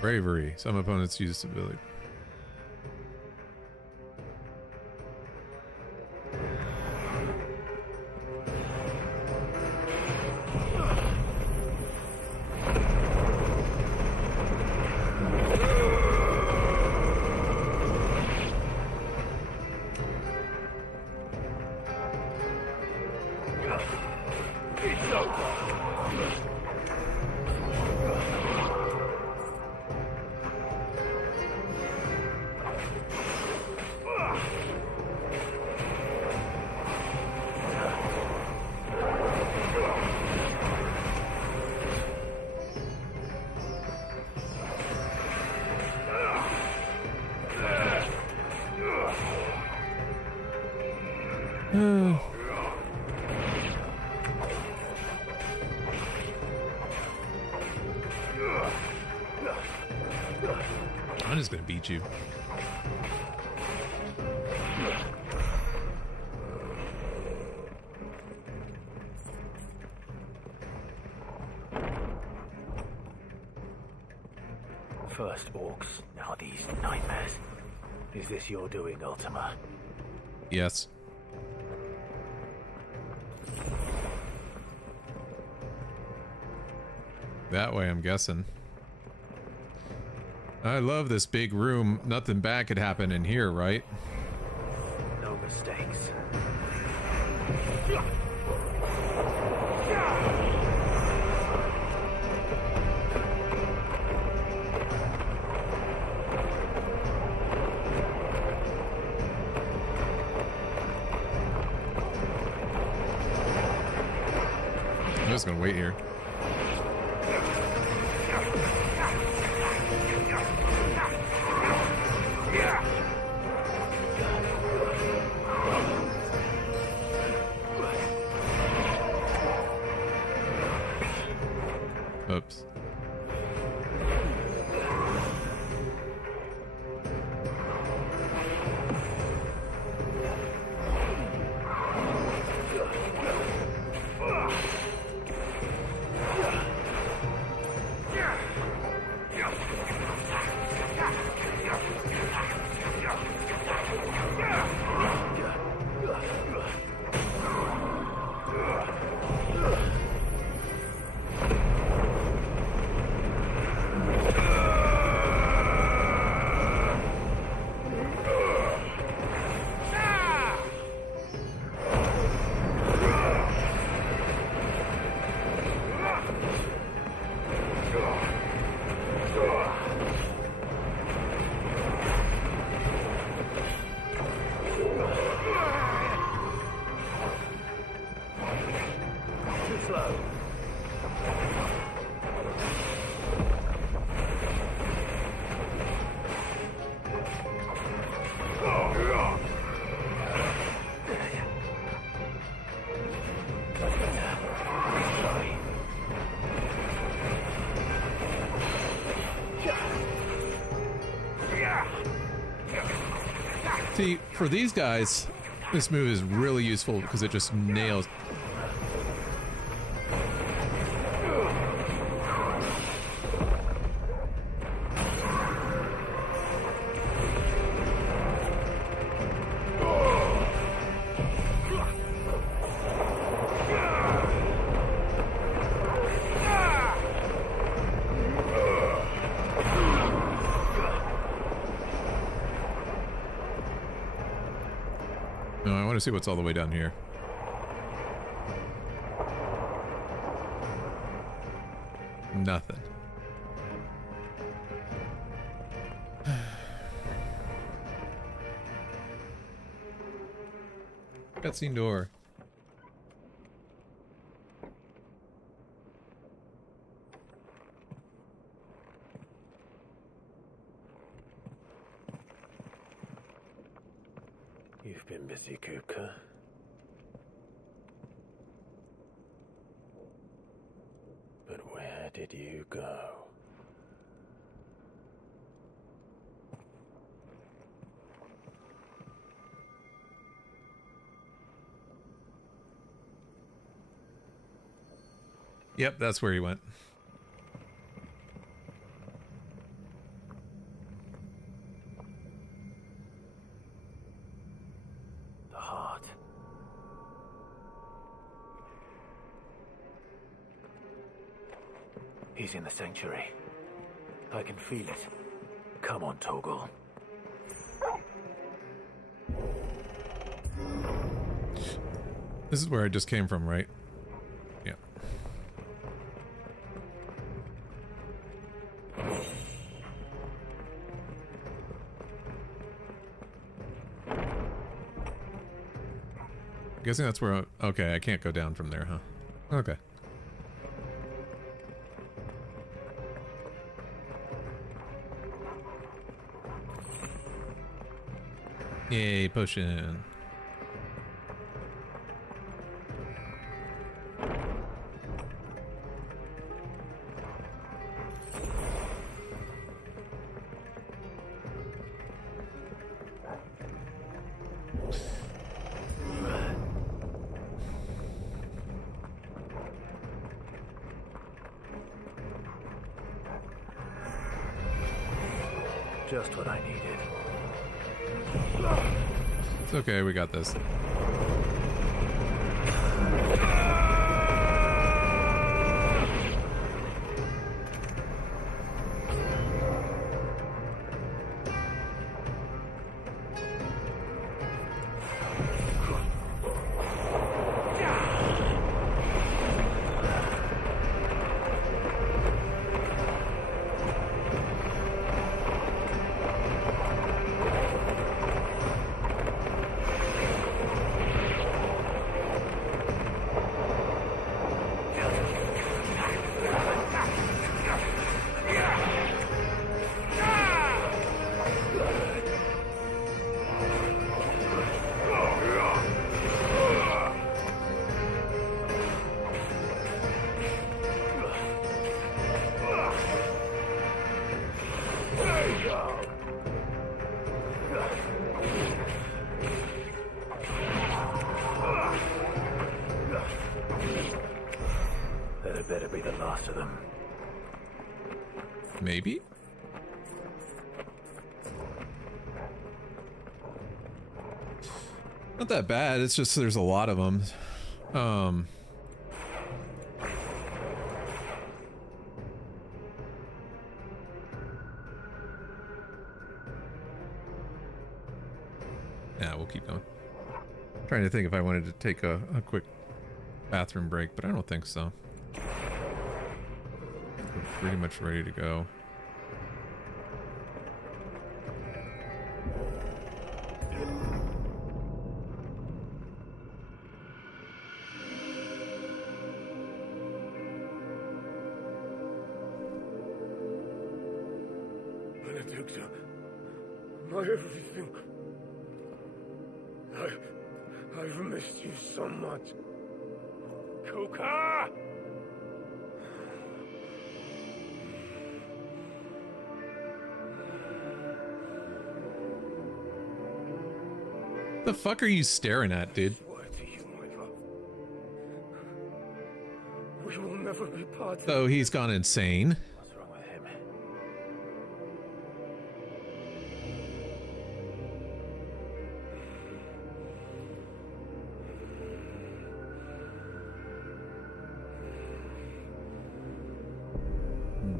Bravery. Some opponents use ability. I'm just gonna beat you. First orcs, now these nightmares. Is this your doing, Ultima? Yes. That way, I'm guessing. I love this big room. Nothing bad could happen in here, right? No mistakes. just gonna wait here. Oops. See, for these guys, this move is really useful because it just nails. To see what's all the way down here. Nothing. Cutscene door. You've been busy, Kupka. But where did you go? Yep, that's where he went. He's in the sanctuary. I can feel it. Come on, Toggle. This is where I just came from, right? Yeah. Guessing that's where okay, I can't go down from there, huh? Okay. Yay, potion. Just what I needed. It's okay, we got this. Maybe? Not that bad, it's just there's a lot of them. Yeah, we'll keep going. Trying to think if I wanted to take a quick bathroom break, but I don't think so. We're pretty much ready to go. Benedicta, my everything. I've missed you so much. Kuka! The fuck are you staring at, dude? We will never be parted. Oh, he's gone insane. What's wrong with him?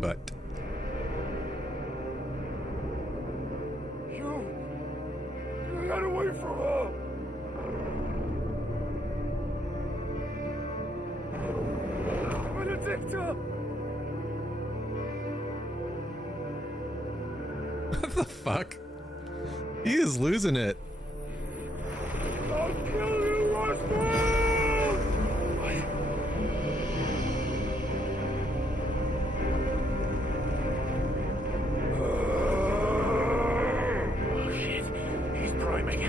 But You got away from her. Benedicta! what the fuck? He is losing it. I'll kill you, Roswell! Oh shit, he's priming.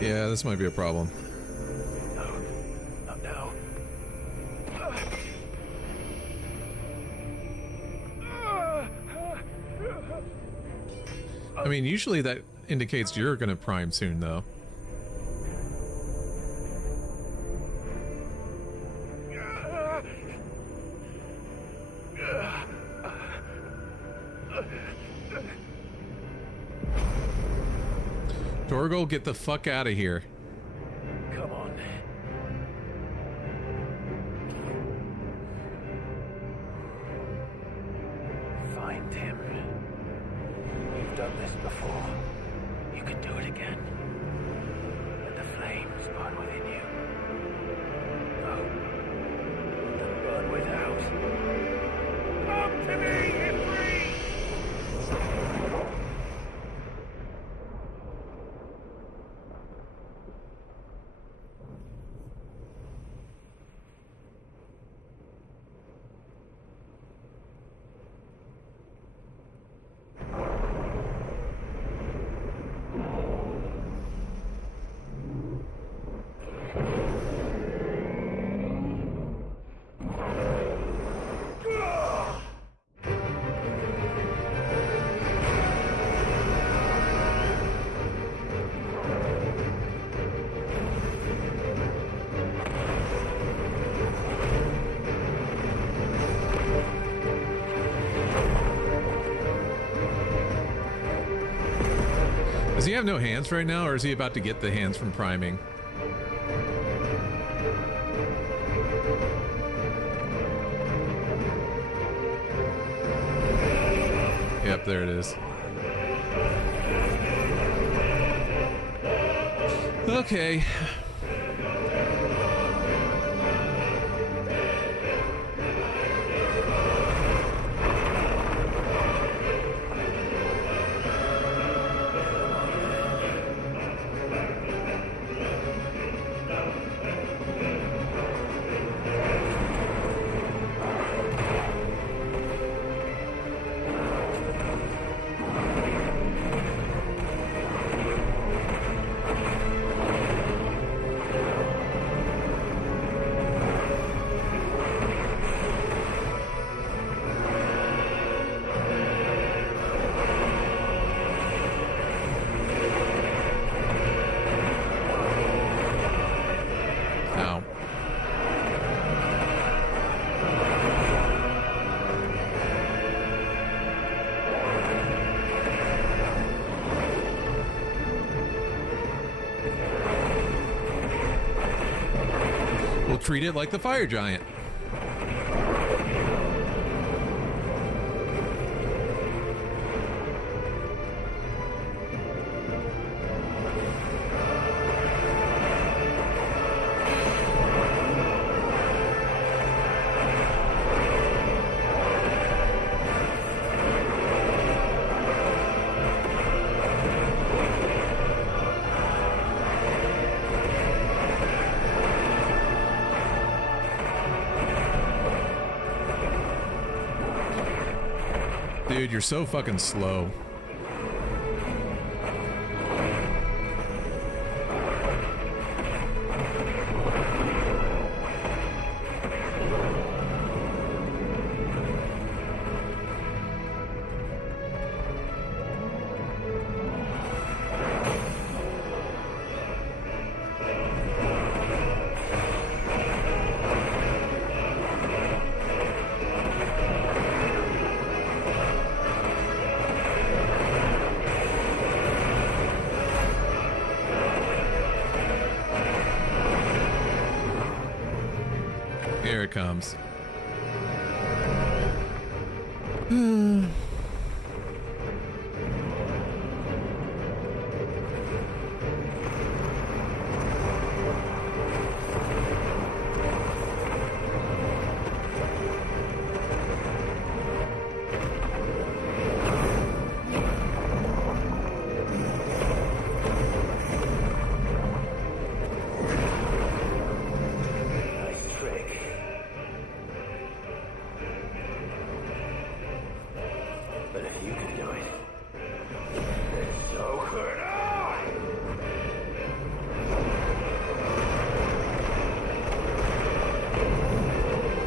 Yeah, this might be a problem. Not now. I mean, usually that indicates you're gonna prime soon, though. Torgal, get the fuck out of here. Come on. Find him. You've done this before. You can do it again. Let the flames burn within you. No. Let them burn without. Come to me, Ifrit! Does he have no hands right now, or is he about to get the hands from priming? Yep, there it is. Okay. treat it like the fire giant. Dude, you're so fucking slow. Here it comes.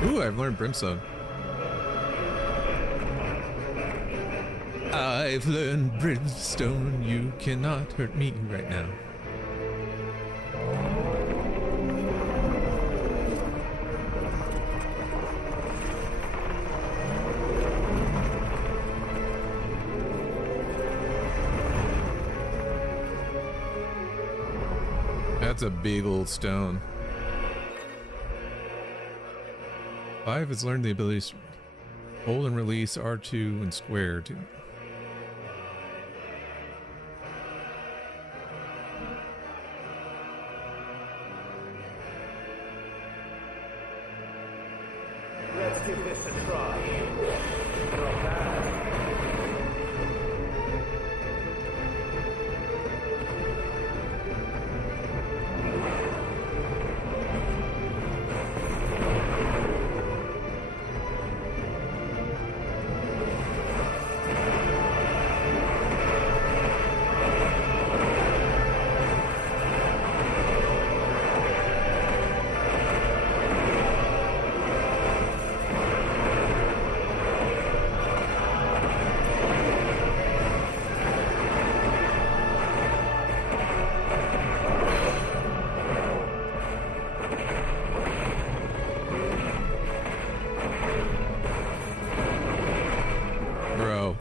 Ooh, I've learned Brimstone. I've learned Brimstone. You cannot hurt me right now. That's a big old stone. 5 has learned the abilities hold and release R2 and square to. Let's give this a try. Not bad. Bro.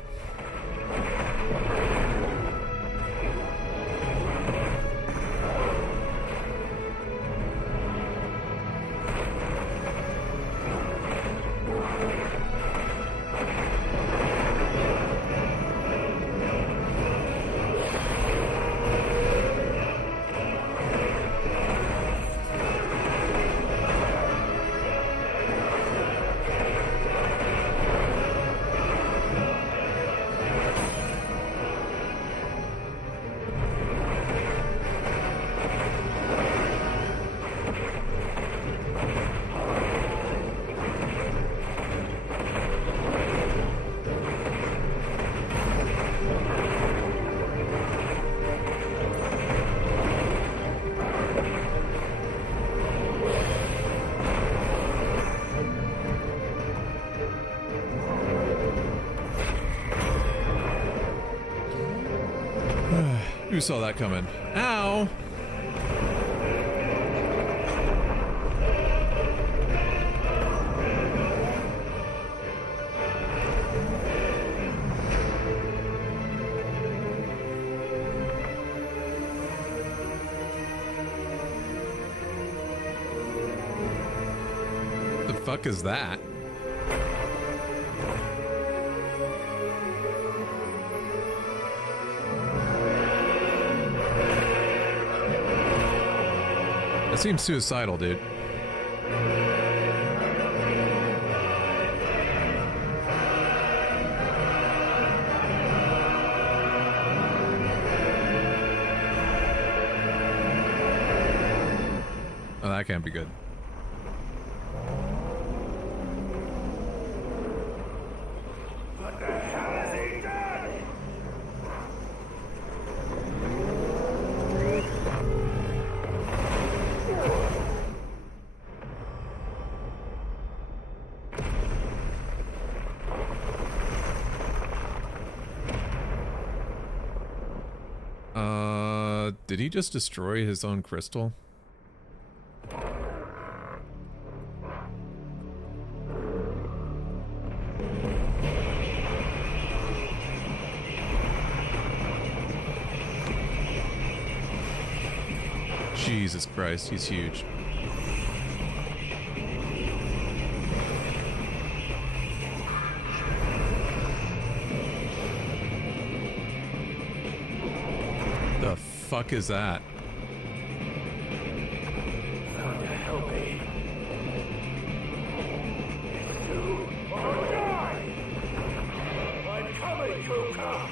Who saw that coming? Ow! fuck is that? That seems suicidal, dude. Oh, that can't be good. What the hell has he done? Did he just destroy his own crystal? Jesus Christ, he's huge. The fuck is that? Help me. Do or die! I'm coming, Kuka!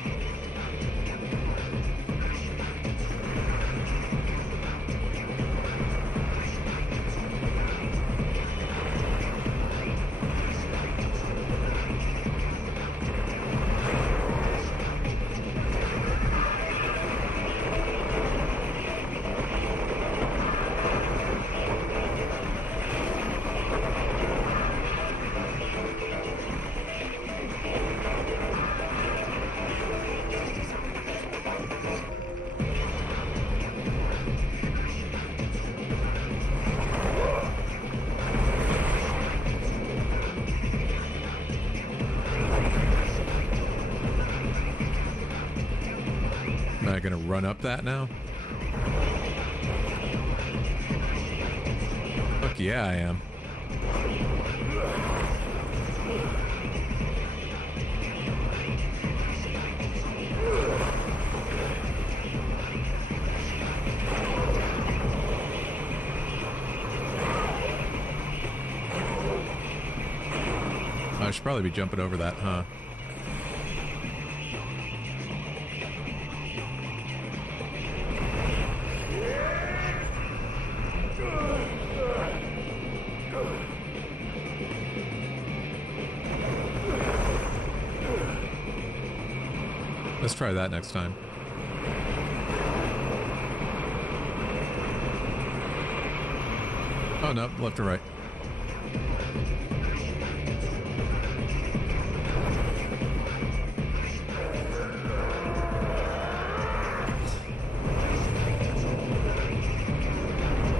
Am I gonna run up that now? Fuck yeah, I am. I should probably be jumping over that, huh? Let's try that next time. Oh no, left or right.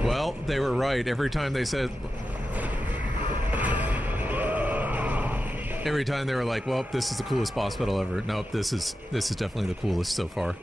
Well, they were right. Every time they said... Every time they were like, well, this is the coolest boss battle ever. Nope, this is definitely the coolest so far.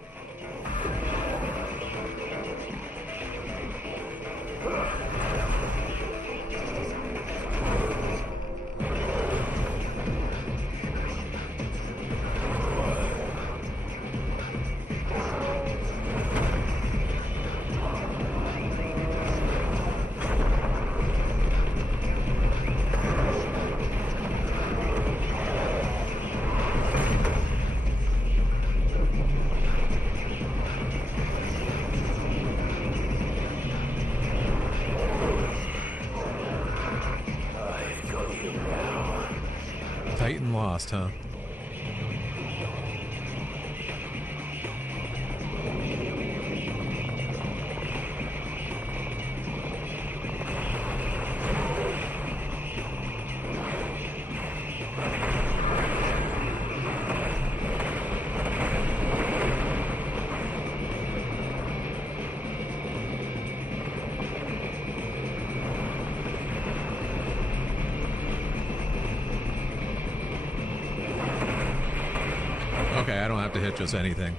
Titan lost, huh? Okay, I don't have to hit just anything.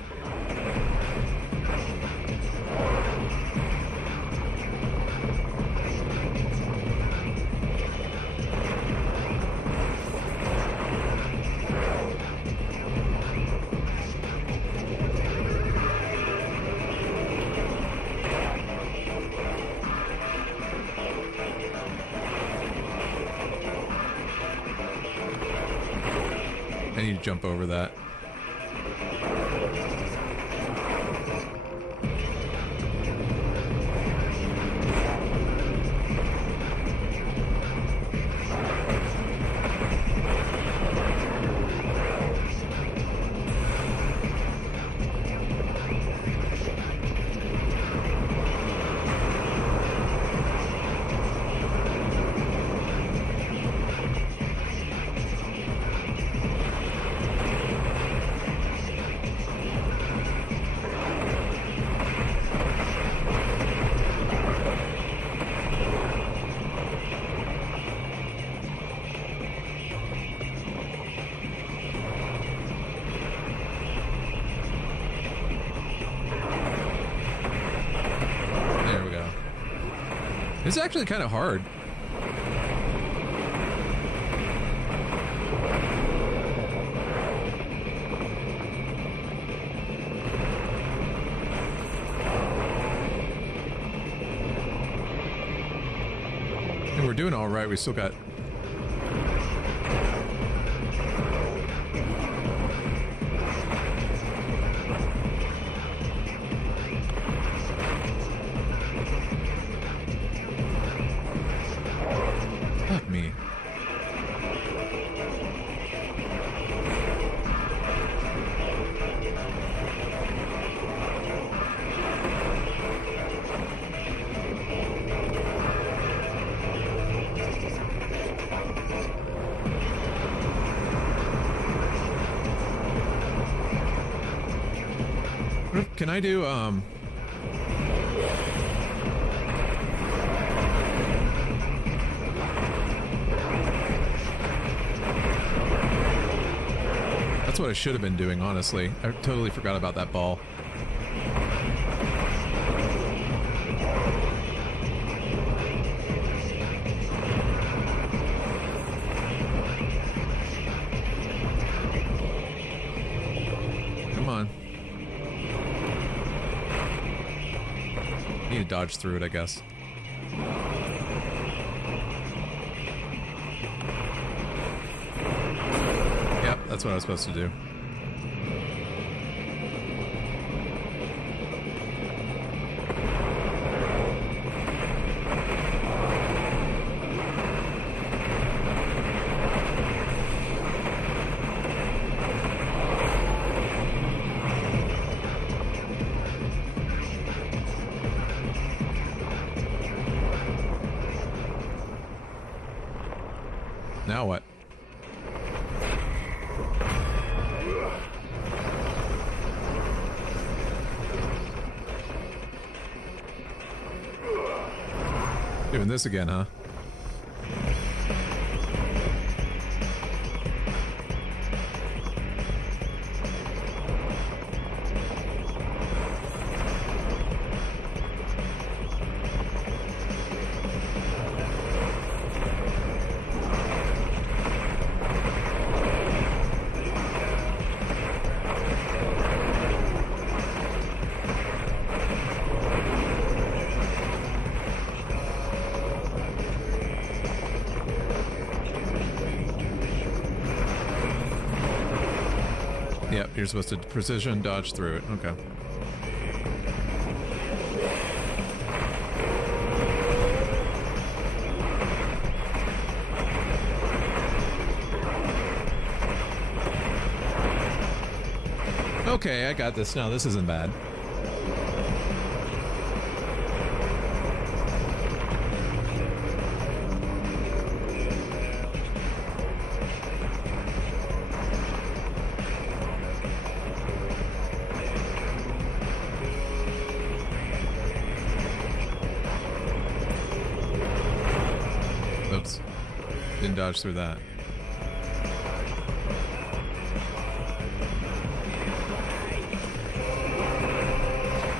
I need to jump over that. It's actually kind of hard. And we're doing all right. We still got... Fuck me. Can I do, That's what I should have been doing, honestly. I totally forgot about that ball. Come on. Need to dodge through it, I guess. Yep, that's what I was supposed to do. Now what? Doing this again, huh? Yep, you're supposed to precision dodge through it. Okay. Okay, I got this now. This isn't bad. Oops. Didn't dodge through that.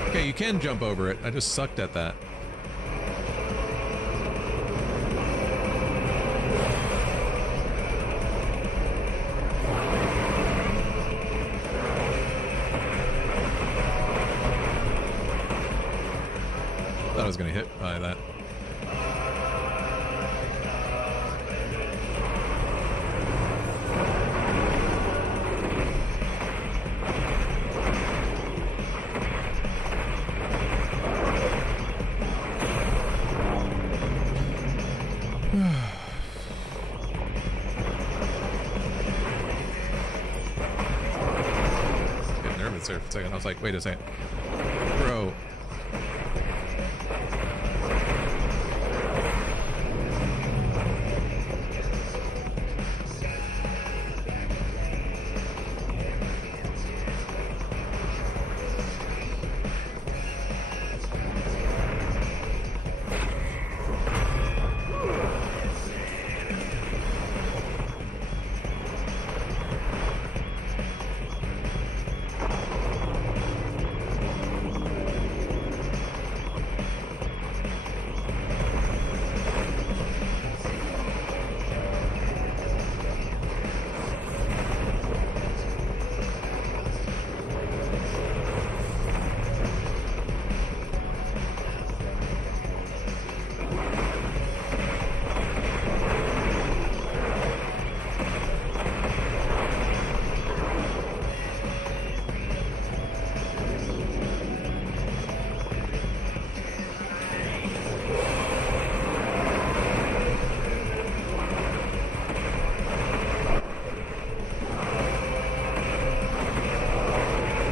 Okay, you can jump over it. I just sucked at that. Thought I was gonna hit by that. silence there for a second. I was like, wait a second. Bro.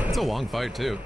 It's a long fight, too.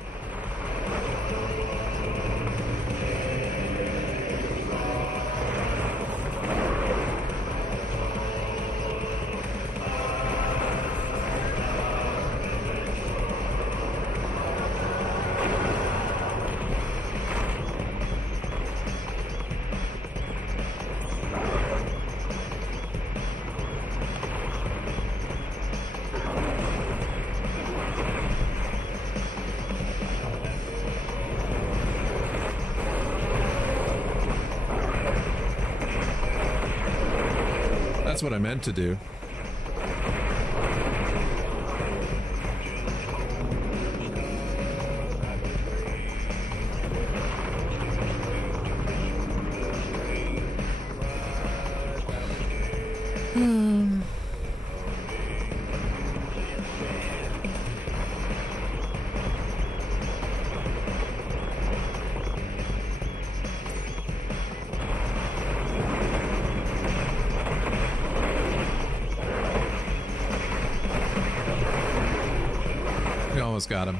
That's what I meant to do. We almost got him.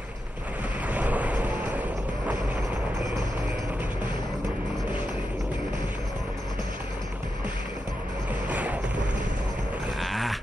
Ah.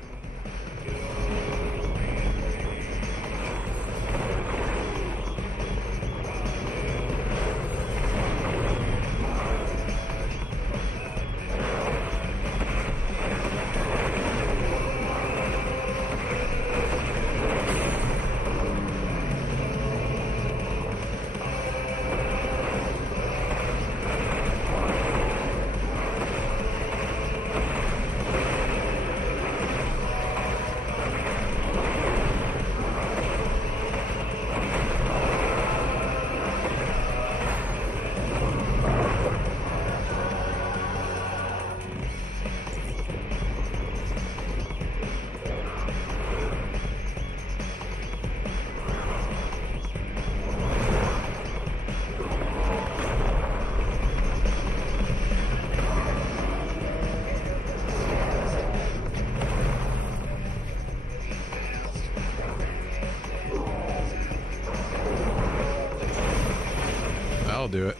I'll do it.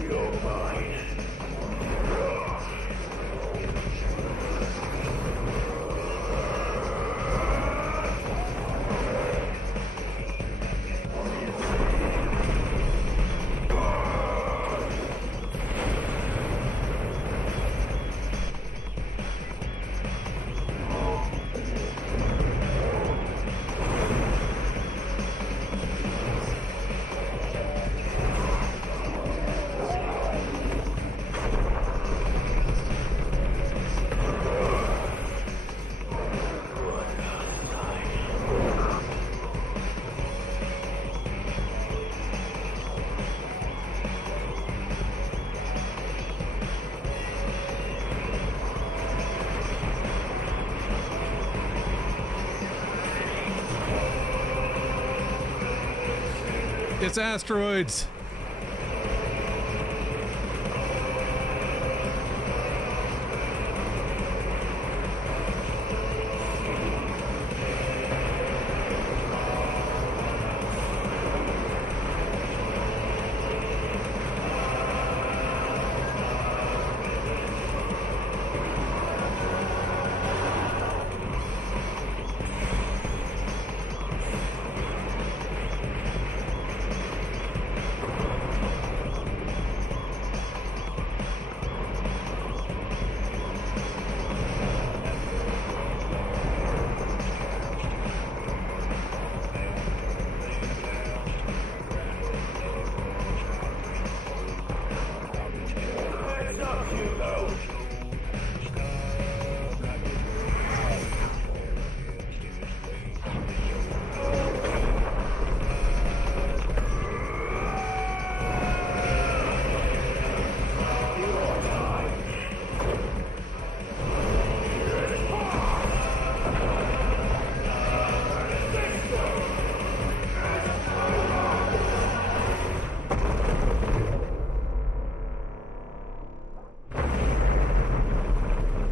You're mine. It's asteroids.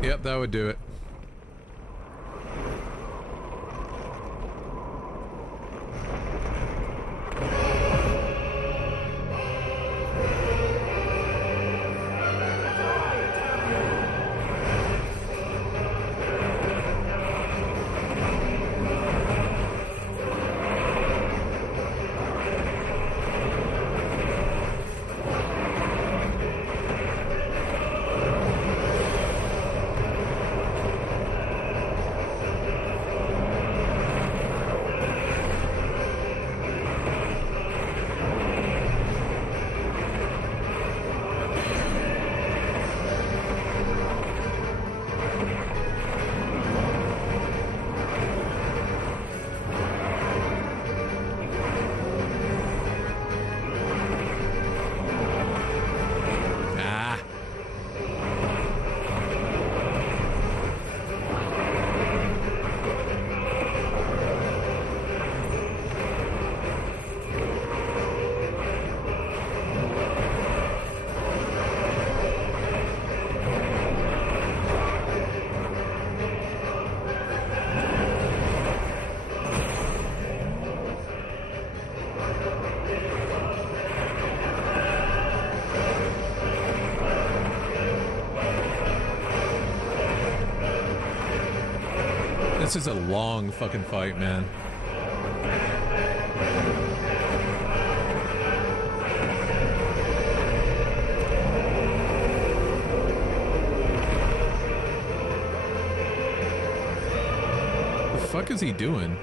Yep, that would do it. This is a long fucking fight, man. The fuck is he doing?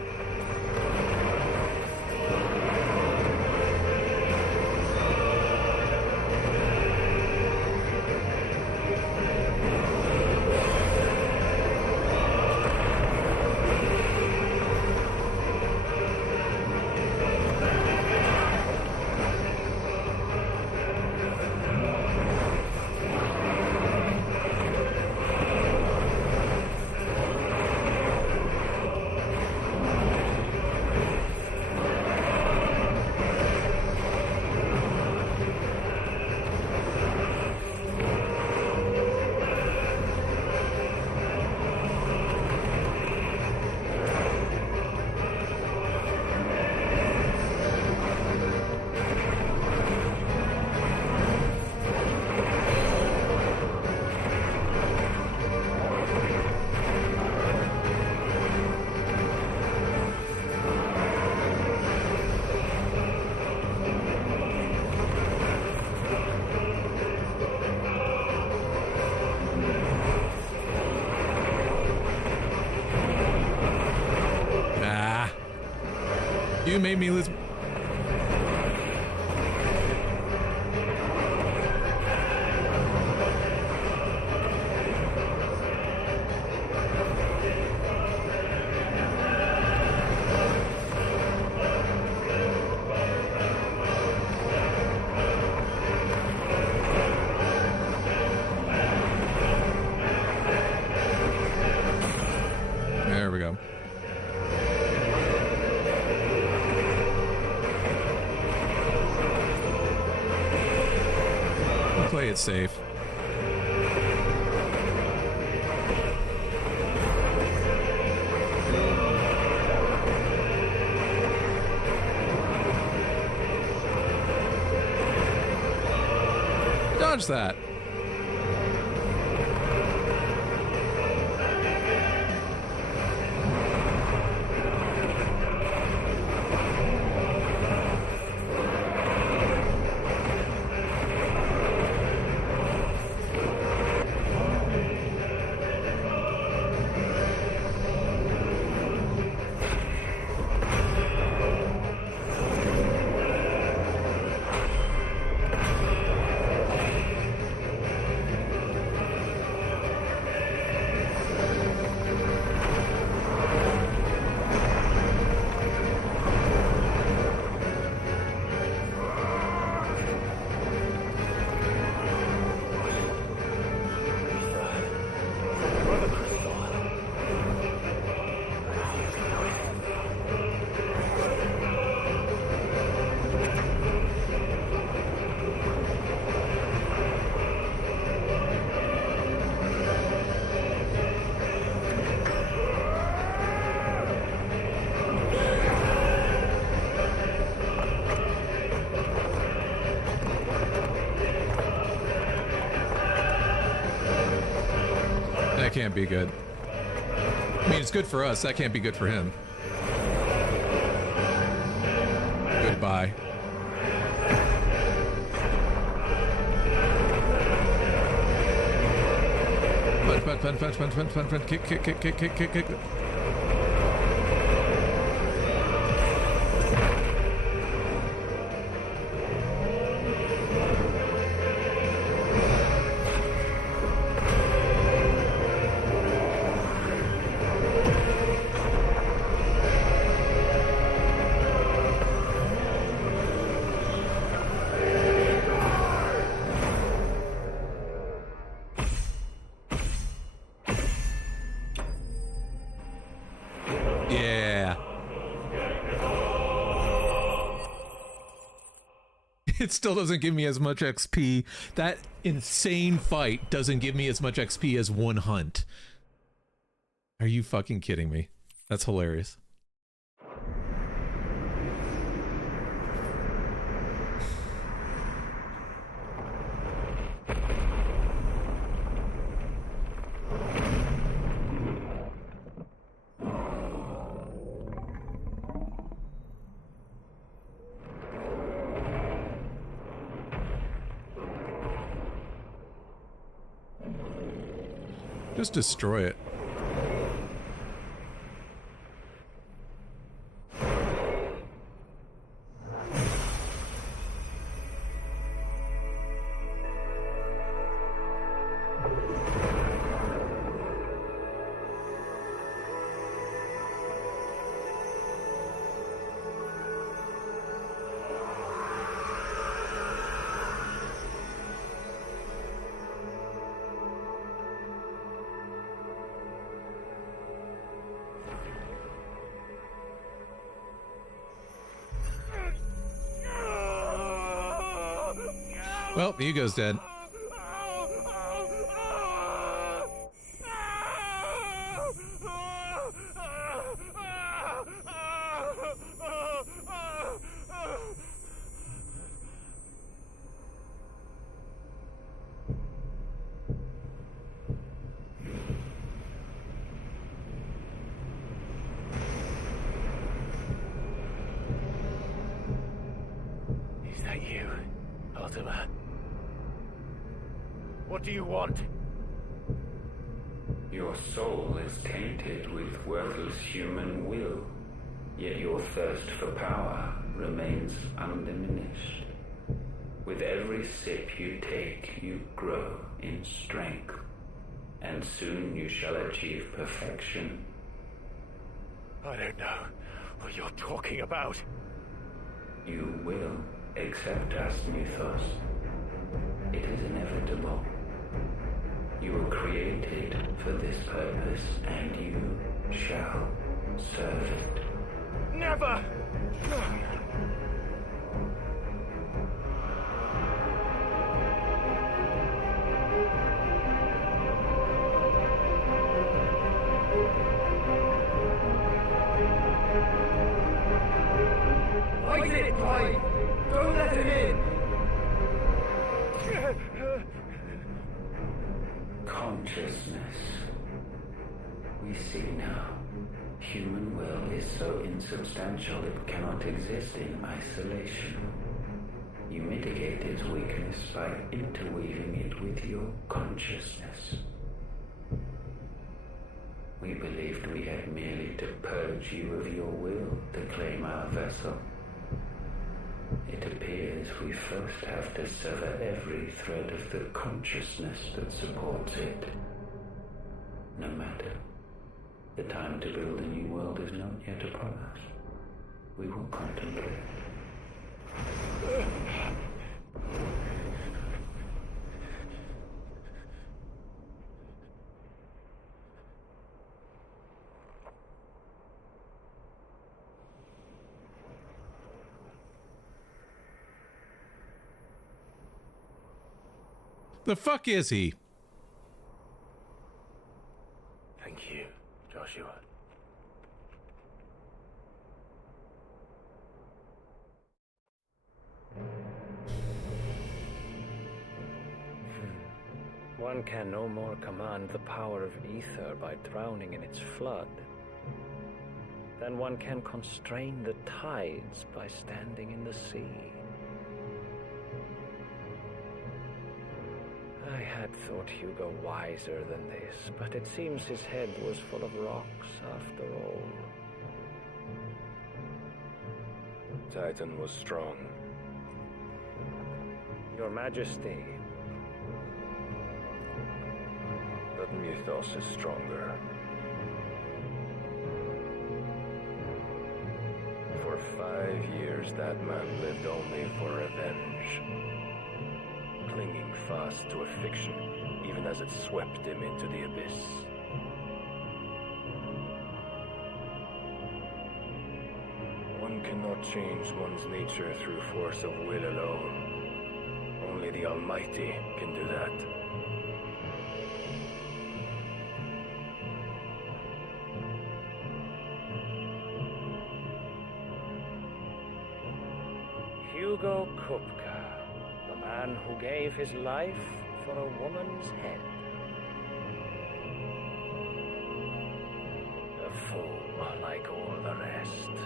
You made me lose. There we go. Play it safe. Dodge that. That can't be good. I mean, it's good for us. That can't be good for him. Goodbye. Fun. Kick. It still doesn't give me as much XP. That insane fight doesn't give me as much XP as one hunt. Are you fucking kidding me? That's hilarious. Just destroy it. Well, Hugo's dead. Is that you, Ultima? What do you want? Your soul is tainted with worthless human will, yet your thirst for power remains undiminished. With every sip you take, you grow in strength, and soon you shall achieve perfection. I don't know what you're talking about. You will accept us, Mythos. It is inevitable. You were created for this purpose, and you shall serve it. Never! Fight it, Pride! Don't let him in! Consciousness. We see now. Human will is so insubstantial it cannot exist in isolation. You mitigate its weakness by interweaving it with your consciousness. We believed we had merely to purge you of your will to claim our vessel. It appears we first have to sever every thread of the consciousness that supports it. No matter. The time to build a new world is not yet upon us. We will contemplate. The fuck is he? Thank you, Joshua. One can no more command the power of ether by drowning in its flood than one can constrain the tides by standing in the sea. I had thought Hugo wiser than this, but it seems his head was full of rocks after all. Titan was strong. Your Majesty. But Mythos is stronger. For 5 years, that man lived only for revenge. Clinging fast to a fiction, even as it swept him into the abyss. One cannot change one's nature through force of will alone. Only the Almighty can do that. Hugo Kupka, the man who gave his life for a woman's head. A fool like all the rest.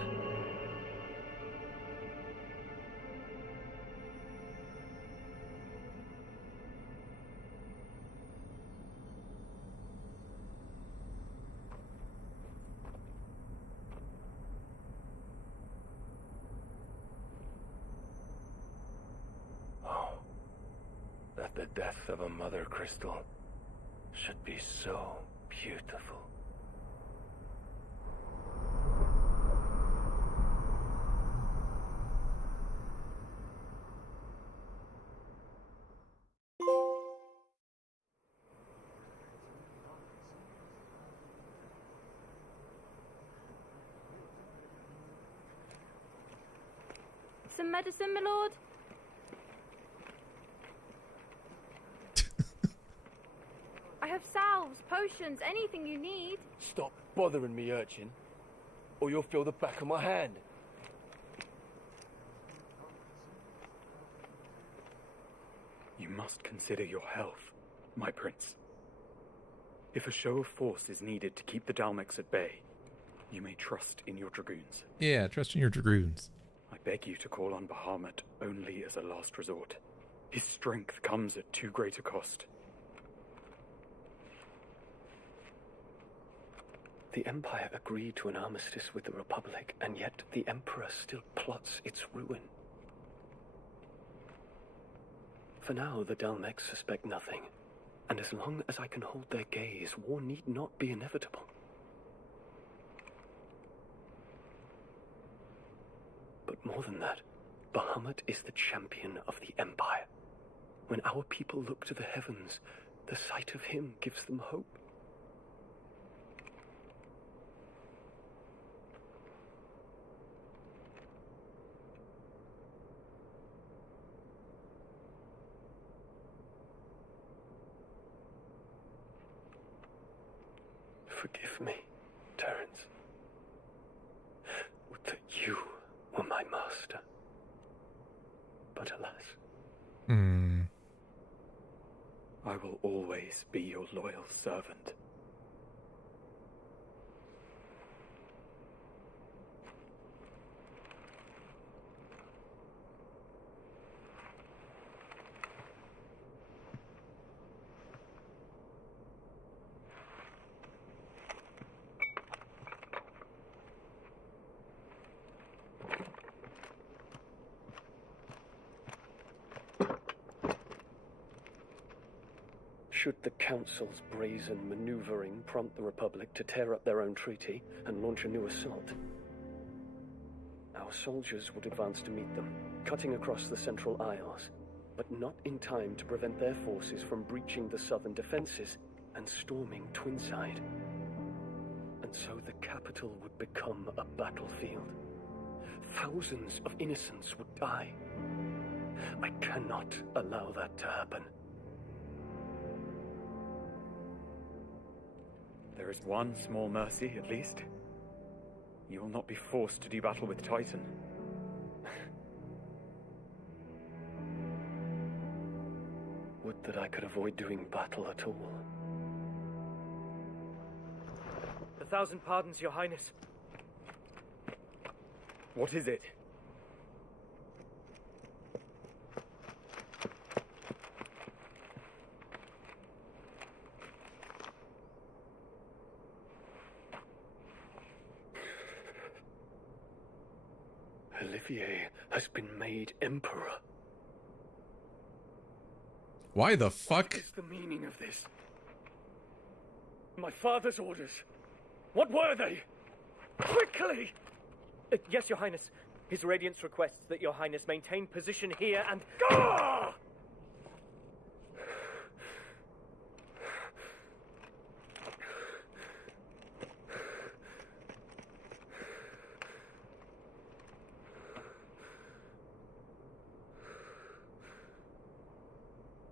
That the death of a mother crystal should be so beautiful. Some medicine, my lord? I have salves, potions, anything you need. Stop bothering me, urchin, or you'll feel the back of my hand. You must consider your health, my prince. If a show of force is needed to keep the Dalmex at bay, you may trust in your dragoons. Yeah, trust in your dragoons. I beg you to call on Bahamut only as a last resort. His strength comes at too great a cost. The Empire agreed to an armistice with the Republic, and yet the Emperor still plots its ruin. For now, the Dalmex suspect nothing, and as long as I can hold their gaze, war need not be inevitable. But more than that, Bahamut is the champion of the Empire. When our people look to the heavens, the sight of him gives them hope. Forgive me, Terence. Would that you were my master. But alas. I will always be your loyal servant. Should the Council's brazen maneuvering prompt the Republic to tear up their own treaty and launch a new assault, our soldiers would advance to meet them, cutting across the Central Isles, but not in time to prevent their forces from breaching the southern defenses and storming Twinside. And so the capital would become a battlefield. Thousands of innocents would die. I cannot allow that to happen. There is one small mercy, at least. You will not be forced to do battle with Titan. Would that I could avoid doing battle at all. 1,000 pardons, Your Highness. What is it? Olivier has been made emperor. Why the fuck? What is the meaning of this? My father's orders. What were they? Quickly! Yes, Your Highness. His Radiance requests that Your Highness maintain position here and... Ah!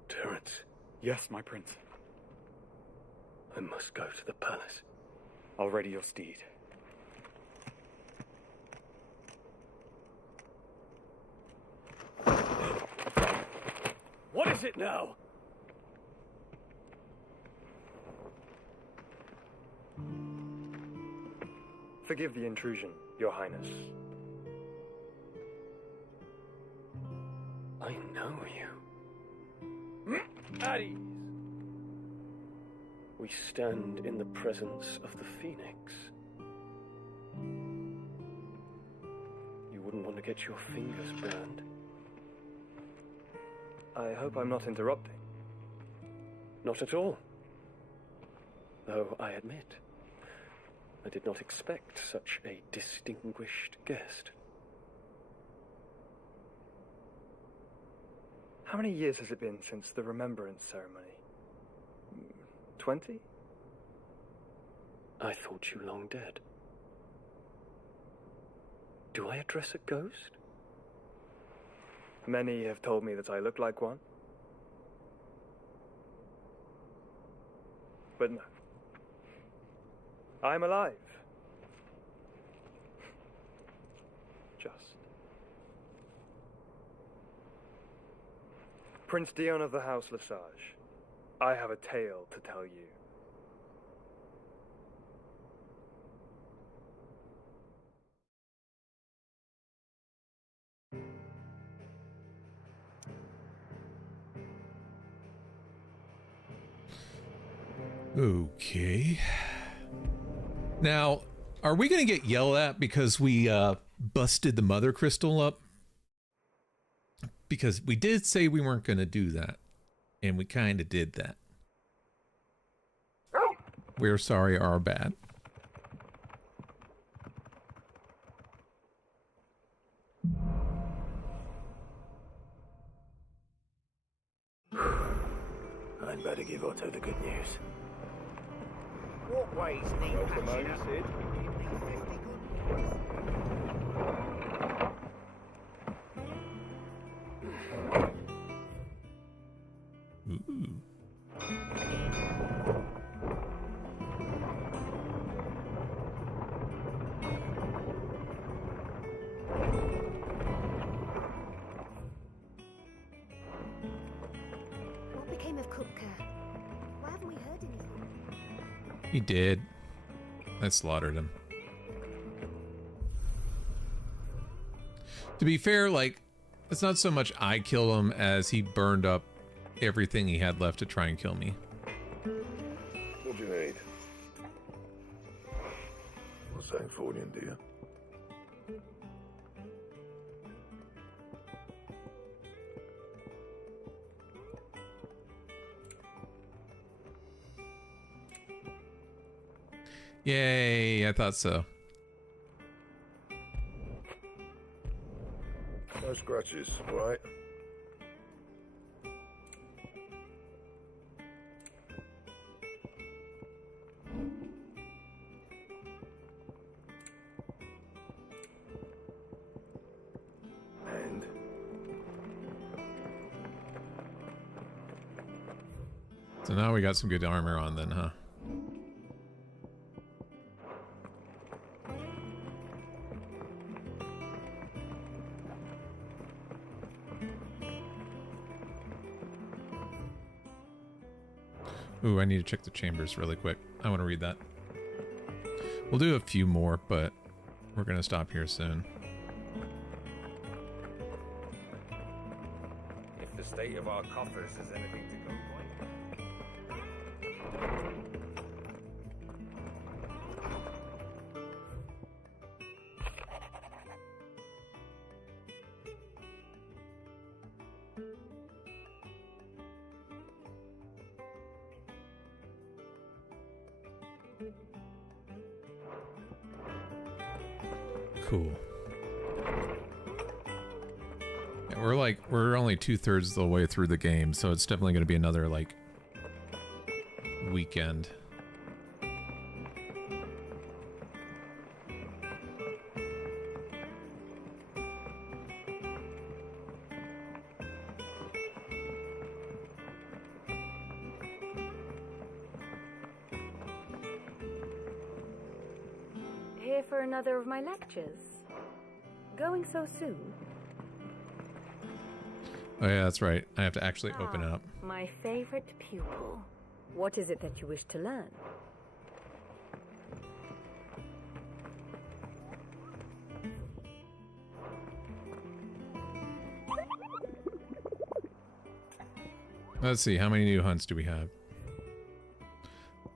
Terence. Yes, my prince. I must go to the palace. I'll ready your steed. What is it now? Forgive the intrusion, Your Highness. I know you. At ease. We stand in the presence of the Phoenix. You wouldn't want to get your fingers burned. I hope I'm not interrupting. Not at all. Though I admit, I did not expect such a distinguished guest. How many years has it been since the Remembrance ceremony? 20? I thought you long dead. Do I address a ghost? Many have told me that I look like one. But no. I'm alive. Just. Prince Dion of the House Lesage, I have a tale to tell you. Okay. Now, are we going to get yelled at because we busted the mother crystal up? Because we did say we weren't going to do that. And we kind of did that. We're sorry, our bad. I'd better give Otto the good news. What ways need patching up? Sid. Ooh. What became of Kupka? Why haven't we heard anything? He did. I slaughtered him. To be fair, like, it's not so much I kill him as he burned up everything he had left to try and kill me. What do you need? Not saying Fordian, do you? Yay, I thought so. No scratches, right? And So now we got some good armor on then, huh? Ooh, I need to check the chambers really quick. I want to read that. We'll do a few more, but we're going to stop here soon. If the state of our coffers is anything to go by. Cool. Yeah, we're only 2/3 of the way through the game, so it's definitely going to be another like weekend. Here for another of my lectures. Going so soon? Oh yeah, that's right. I have to actually open it up. My favorite pupil. What is it that you wish to learn? Let's see, how many new hunts do we have?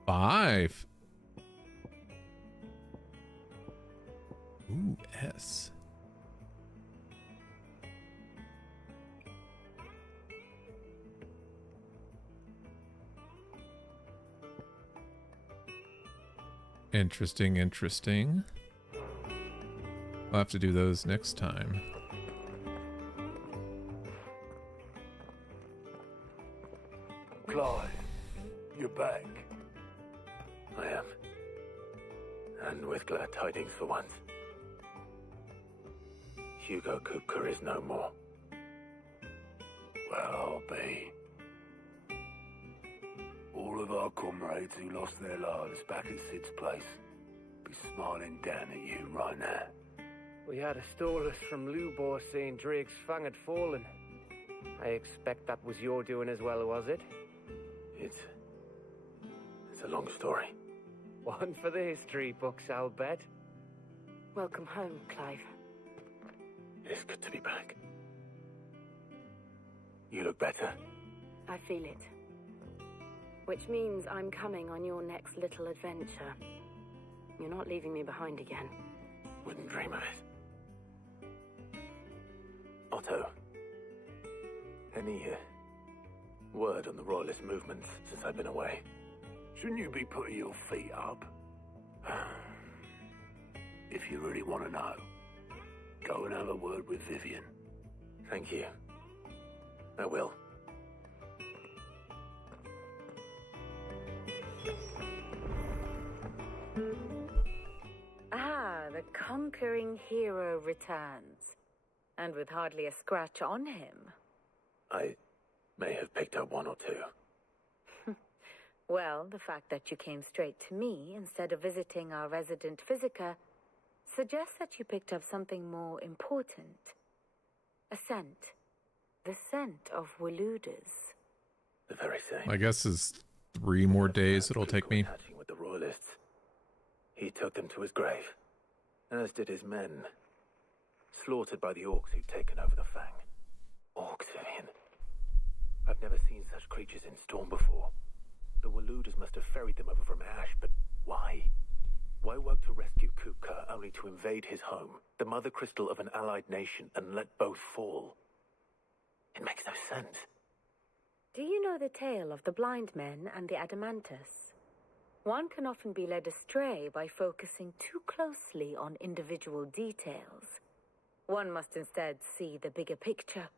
5. Ooh, S. Interesting, interesting. I'll have to do those next time. Clive, you're back. I am. And with glad tidings for once. Hugo Kupka is no more. Well, I'll be. All of our comrades who lost their lives back at Sid's place be smiling down at you right now. We had a stolus from Lubor saying Drake's fang had fallen. I expect that was your doing as well, was it? It's a long story. One for the history books, I'll bet. Welcome home, Clive. It's good to be back. You look better. I feel it. Which means I'm coming on your next little adventure. You're not leaving me behind again. Wouldn't dream of it. Otto, any word on the Royalist movements since I've been away? Shouldn't you be putting your feet up? If you really want to know, go and have a word with Vivian. Thank you. I will. Ah, the conquering hero returns. And with hardly a scratch on him. I may have picked up one or two. Well, the fact that you came straight to me instead of visiting our resident physiker suggests that you picked up something more important. A scent. The scent of Waludas. The very same. I guess it's 3 more days it'll take me. With the Royalists. He took them to his grave, as did his men. Slaughtered by the orcs who'd taken over the Fang. Orcs, Vivian. I've never seen such creatures in Storm before. The Waludas must have ferried them over from Ash, but why? Why work to rescue Kupka only to invade his home, the mother crystal of an allied nation, and let both fall? It makes no sense. Do you know the tale of the blind men and the Adamantus? One can often be led astray by focusing too closely on individual details. One must instead see the bigger picture.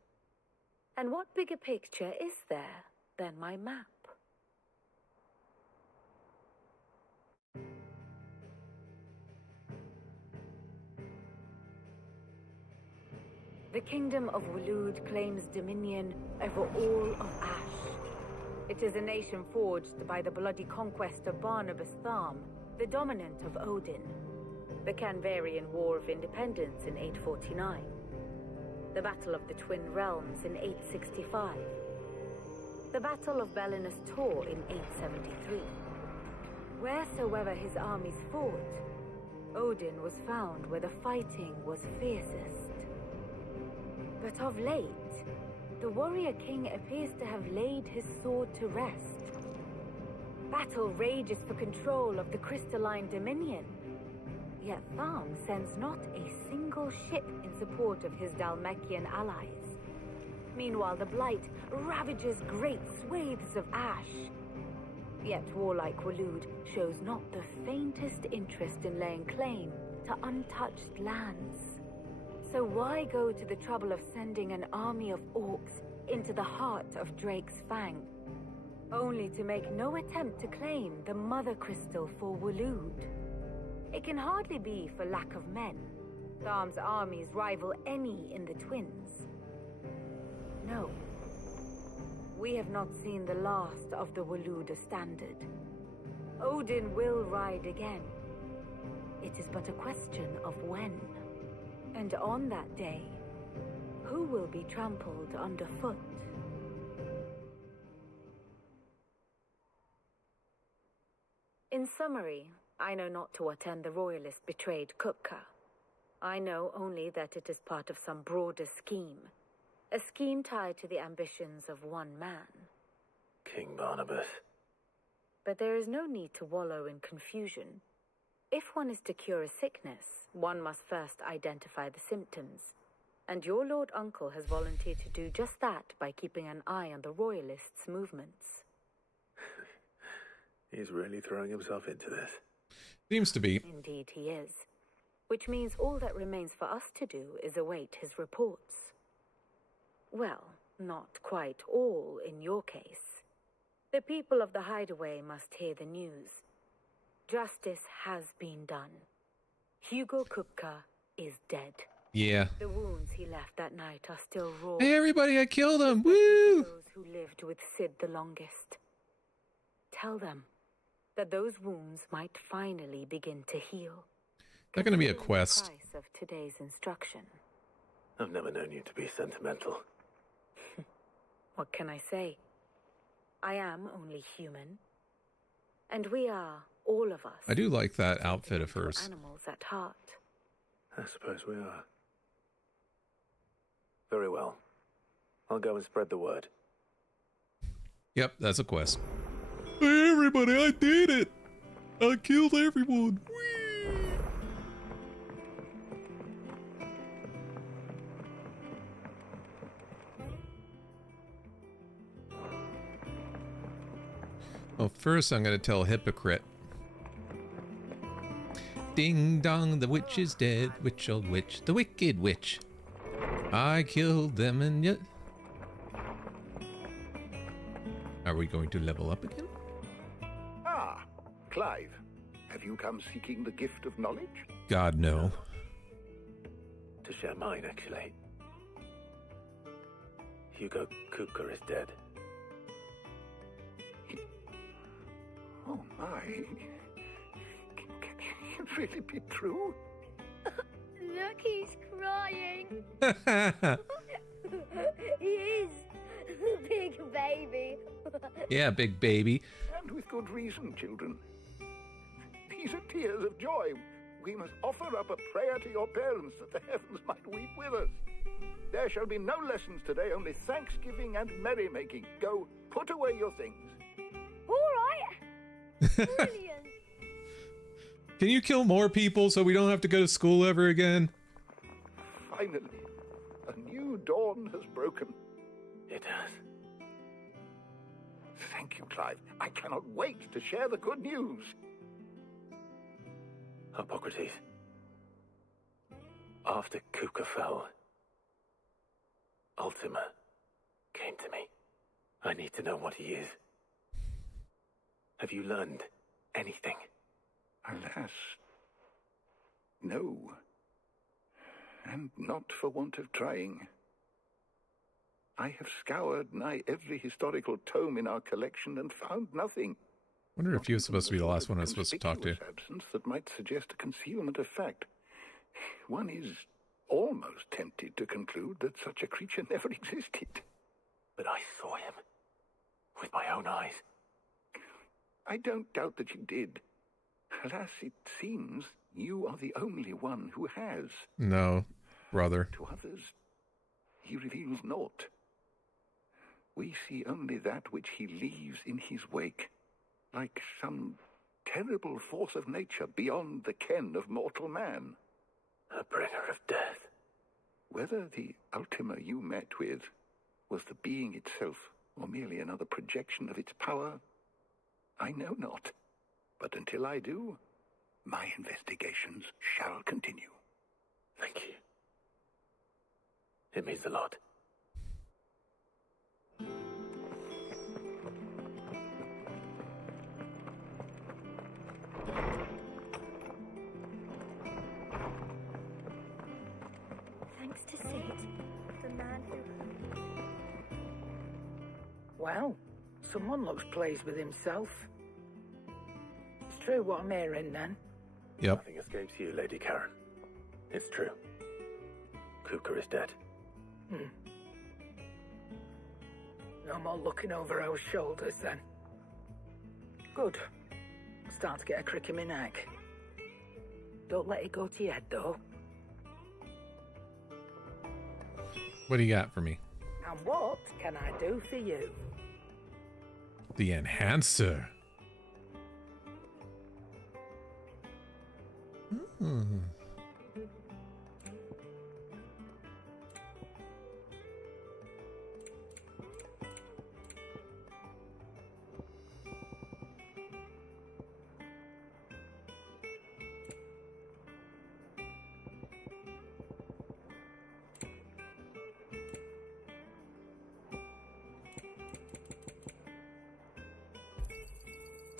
And what bigger picture is there than my map? The kingdom of Walud claims dominion over all of Ash. It is a nation forged by the bloody conquest of Barnabas Tharm, the dominant of Odin. The Canvarian War of Independence in 849. The Battle of the Twin Realms in 865. the Battle of Belinus Tor in 873. Wheresoever his armies fought, Odin was found where the fighting was fiercest. But of late, the warrior king appears to have laid his sword to rest. Battle rages for control of the crystalline dominion. Yet Tharm sends not a single ship in support of his Dhalmekian allies. Meanwhile, the Blight ravages great swathes of ash. Yet warlike Waloed shows not the faintest interest in laying claim to untouched lands. So why go to the trouble of sending an army of orcs into the heart of Drake's Fang, only to make no attempt to claim the Mother Crystal for Waloed? It can hardly be for lack of men. Tharm's armies rival any in the Twins. No. We have not seen the last of the Waloed standard. Odin will ride again. It is but a question of when. And on that day, who will be trampled underfoot? In summary, I know not to what end the royalist betrayed Kupka. I know only that it is part of some broader scheme. A scheme tied to the ambitions of one man. King Barnabas. But there is no need to wallow in confusion. If one is to cure a sickness, one must first identify the symptoms. And your Lord Uncle has volunteered to do just that by keeping an eye on the royalists' movements. He's really throwing himself into this. Seems to be. Indeed he is. Which means all that remains for us to do is await his reports. Well, not quite all in your case. The people of the Hideaway must hear the news. Justice has been done. Hugo Kupka is dead. Yeah. The wounds he left that night are still raw. Hey everybody, I killed him! Woo! Those who lived with Sid the longest. Tell them that those wounds might finally begin to heal. That's gonna be a quest. The price of today's instruction. I've never known you to be sentimental. What can I say? I am only human. And we are, all of us. I do like that outfit of hers. Animals at heart. I suppose we are. Very well. I'll go and spread the word. Yep, that's a quest. Hey everybody, I did it! I killed everyone! Whee! Well, first I'm gonna tell Hypocrite. Ding dong, the witch is dead, witch old witch, the wicked witch. I killed them and yet... Are we going to level up again? Ah, Clive. Have you come seeking the gift of knowledge? God, no. To share mine, actually. Hugo Kupka is dead. Oh my. Can it really be true? Look, he's crying. He is. Big baby. Yeah, big baby. And with good reason, children. These are tears of joy. We must offer up a prayer to your parents that the heavens might weep with us. There shall be no lessons today, only thanksgiving and merrymaking. Go, put away your things. All right. Brilliant. Can you kill more people so we don't have to go to school ever again? Finally, a new dawn has broken. It has. Thank you, Clive. I cannot wait to share the good news. Hippocrates. After Kupka fell, Ultima came to me. I need to know what he is. Have you learned anything? Alas, no. And not for want of trying. I have scoured nigh every historical tome in our collection and found nothing. I wonder if he was supposed to be the last one I was supposed to talk to. Absence that might suggest a concealment of fact. One is almost tempted to conclude that such a creature never existed. But I saw him. with my own eyes. I don't doubt that you did. Alas, it seems you are the only one who has. No, brother. To others, he reveals naught. We see only that which he leaves in his wake, like some terrible force of nature beyond the ken of mortal man. A bringer of death. Whether the Ultima you met with was the being itself, or merely another projection of its power, I know not. But until I do, my investigations shall continue. Thank you. It means a lot. Thanks to Sid, the man who... Well, someone looks pleased with himself. It's true what I'm hearing, then. Yep. Nothing escapes you, Lady Karen. It's true. Kupka is dead. No more looking over our shoulders, then. Good. Start to get a crick in my neck. Don't let it go to your head, though. What do you got for me? And what can I do for you? The enhancer.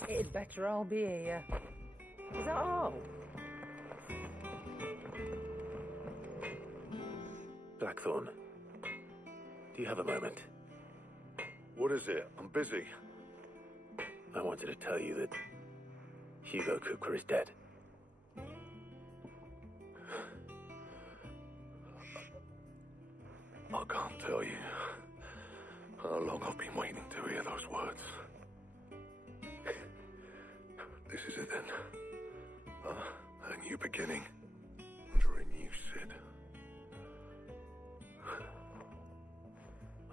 It'd better all be here. Is that all? Blackthorn, do you have a moment? What is it? I'm busy. I wanted to tell you that Hugo Kupka is dead. I can't tell you how long I've been waiting to hear those words. This is it then. A new beginning. Under a new Sid.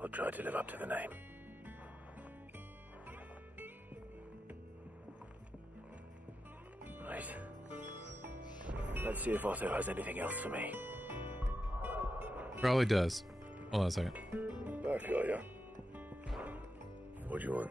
I'll try to live up to the name. Right. Let's see if Otto has anything else for me. Probably does. Hold on a second. Back, are ya? What do you want?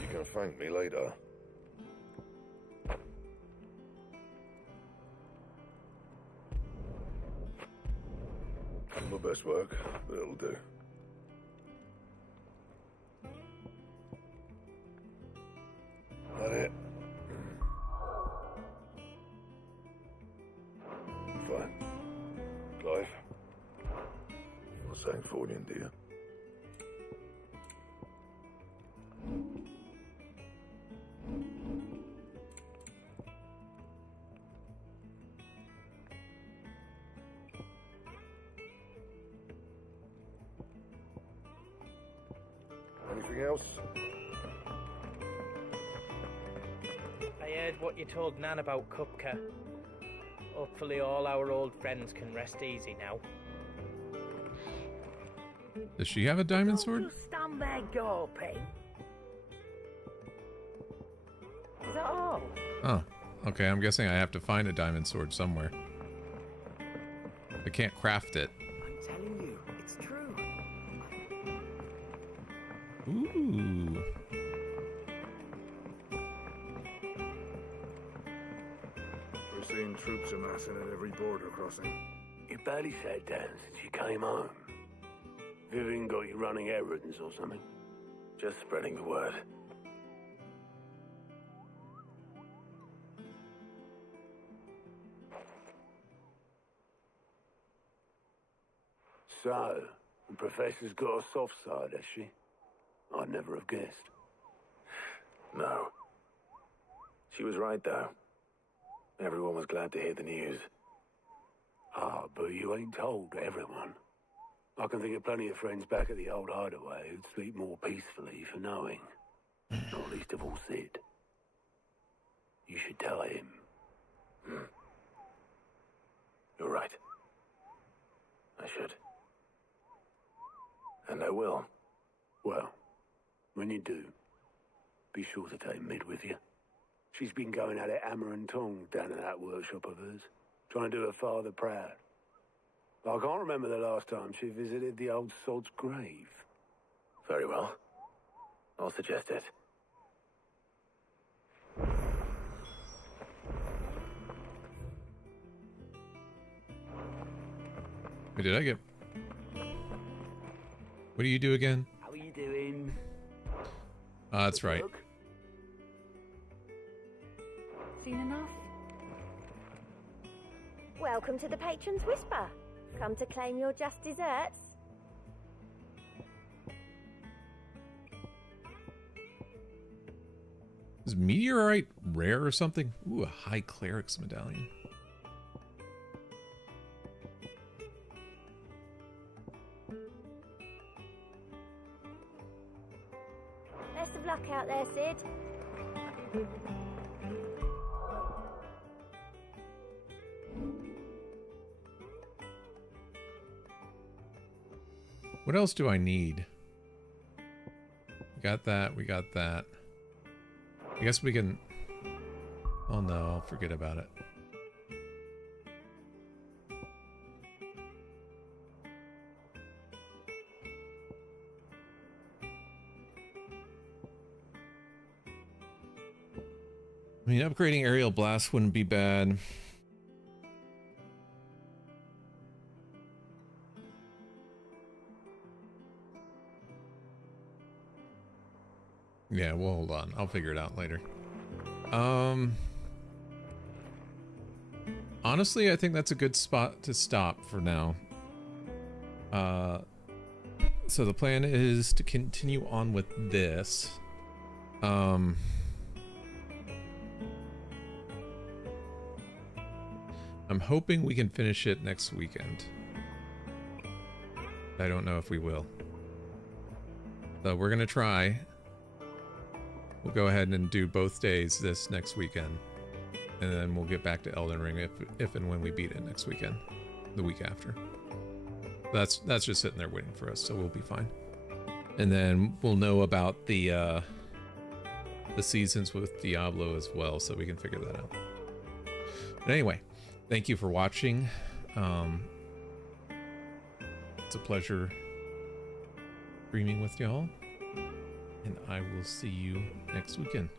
You can thank me later. My best work, but it'll do. That it? Fine. Clive? Not saying Fordian, do you? Anything else? I heard what you told Nan about Kupka. Hopefully all our old friends can rest easy now. Does she have a diamond sword? Just stand there gawping. Is that all? Oh, okay. I'm guessing I have to find a diamond sword somewhere. I can't craft it. I'm telling you, it's true. Ooh. We're seeing troops amassing at every border crossing. You barely sat down since you came home. Vivian got you running errands or something? Just spreading the word. So, the Professor's got a soft side, has she? I'd never have guessed. No. She was right, though. Everyone was glad to hear the news. Ah, but you ain't told everyone. I can think of plenty of friends back at the old hideaway who'd sleep more peacefully for knowing. Not least of all Sid. You should tell him. You're right. I should. And I will. Well, when you do, be sure to take Mid with you. She's been going at it hammer and tongs down in that workshop of hers, trying to do her father proud. I can't remember the last time she visited the old sod's grave. Very well. I'll suggest it. What did I get? What do you do again? How are you doing? That's right. Seen enough? Welcome to the Patron's Whisper. Come to claim your just desserts? Is meteorite rare or something? Ooh, a high cleric's medallion. Best of luck out there, Sid. What else do I need? We got that, we got that. I guess we can... Oh no, I'll forget about it. I mean, upgrading aerial blast wouldn't be bad. Yeah, well, hold on. I'll figure it out later. Honestly, I think that's a good spot to stop for now. So the plan is to continue on with this. I'm hoping we can finish it next weekend. I don't know if we will. So we're gonna try. We'll go ahead and do both days this next weekend. And then we'll get back to Elden Ring if and when we beat it next weekend. The week after. That's just sitting there waiting for us, so we'll be fine. And then we'll know about the seasons with Diablo as well, so we can figure that out. But anyway, thank you for watching. It's a pleasure streaming with y'all. And I will see you next weekend.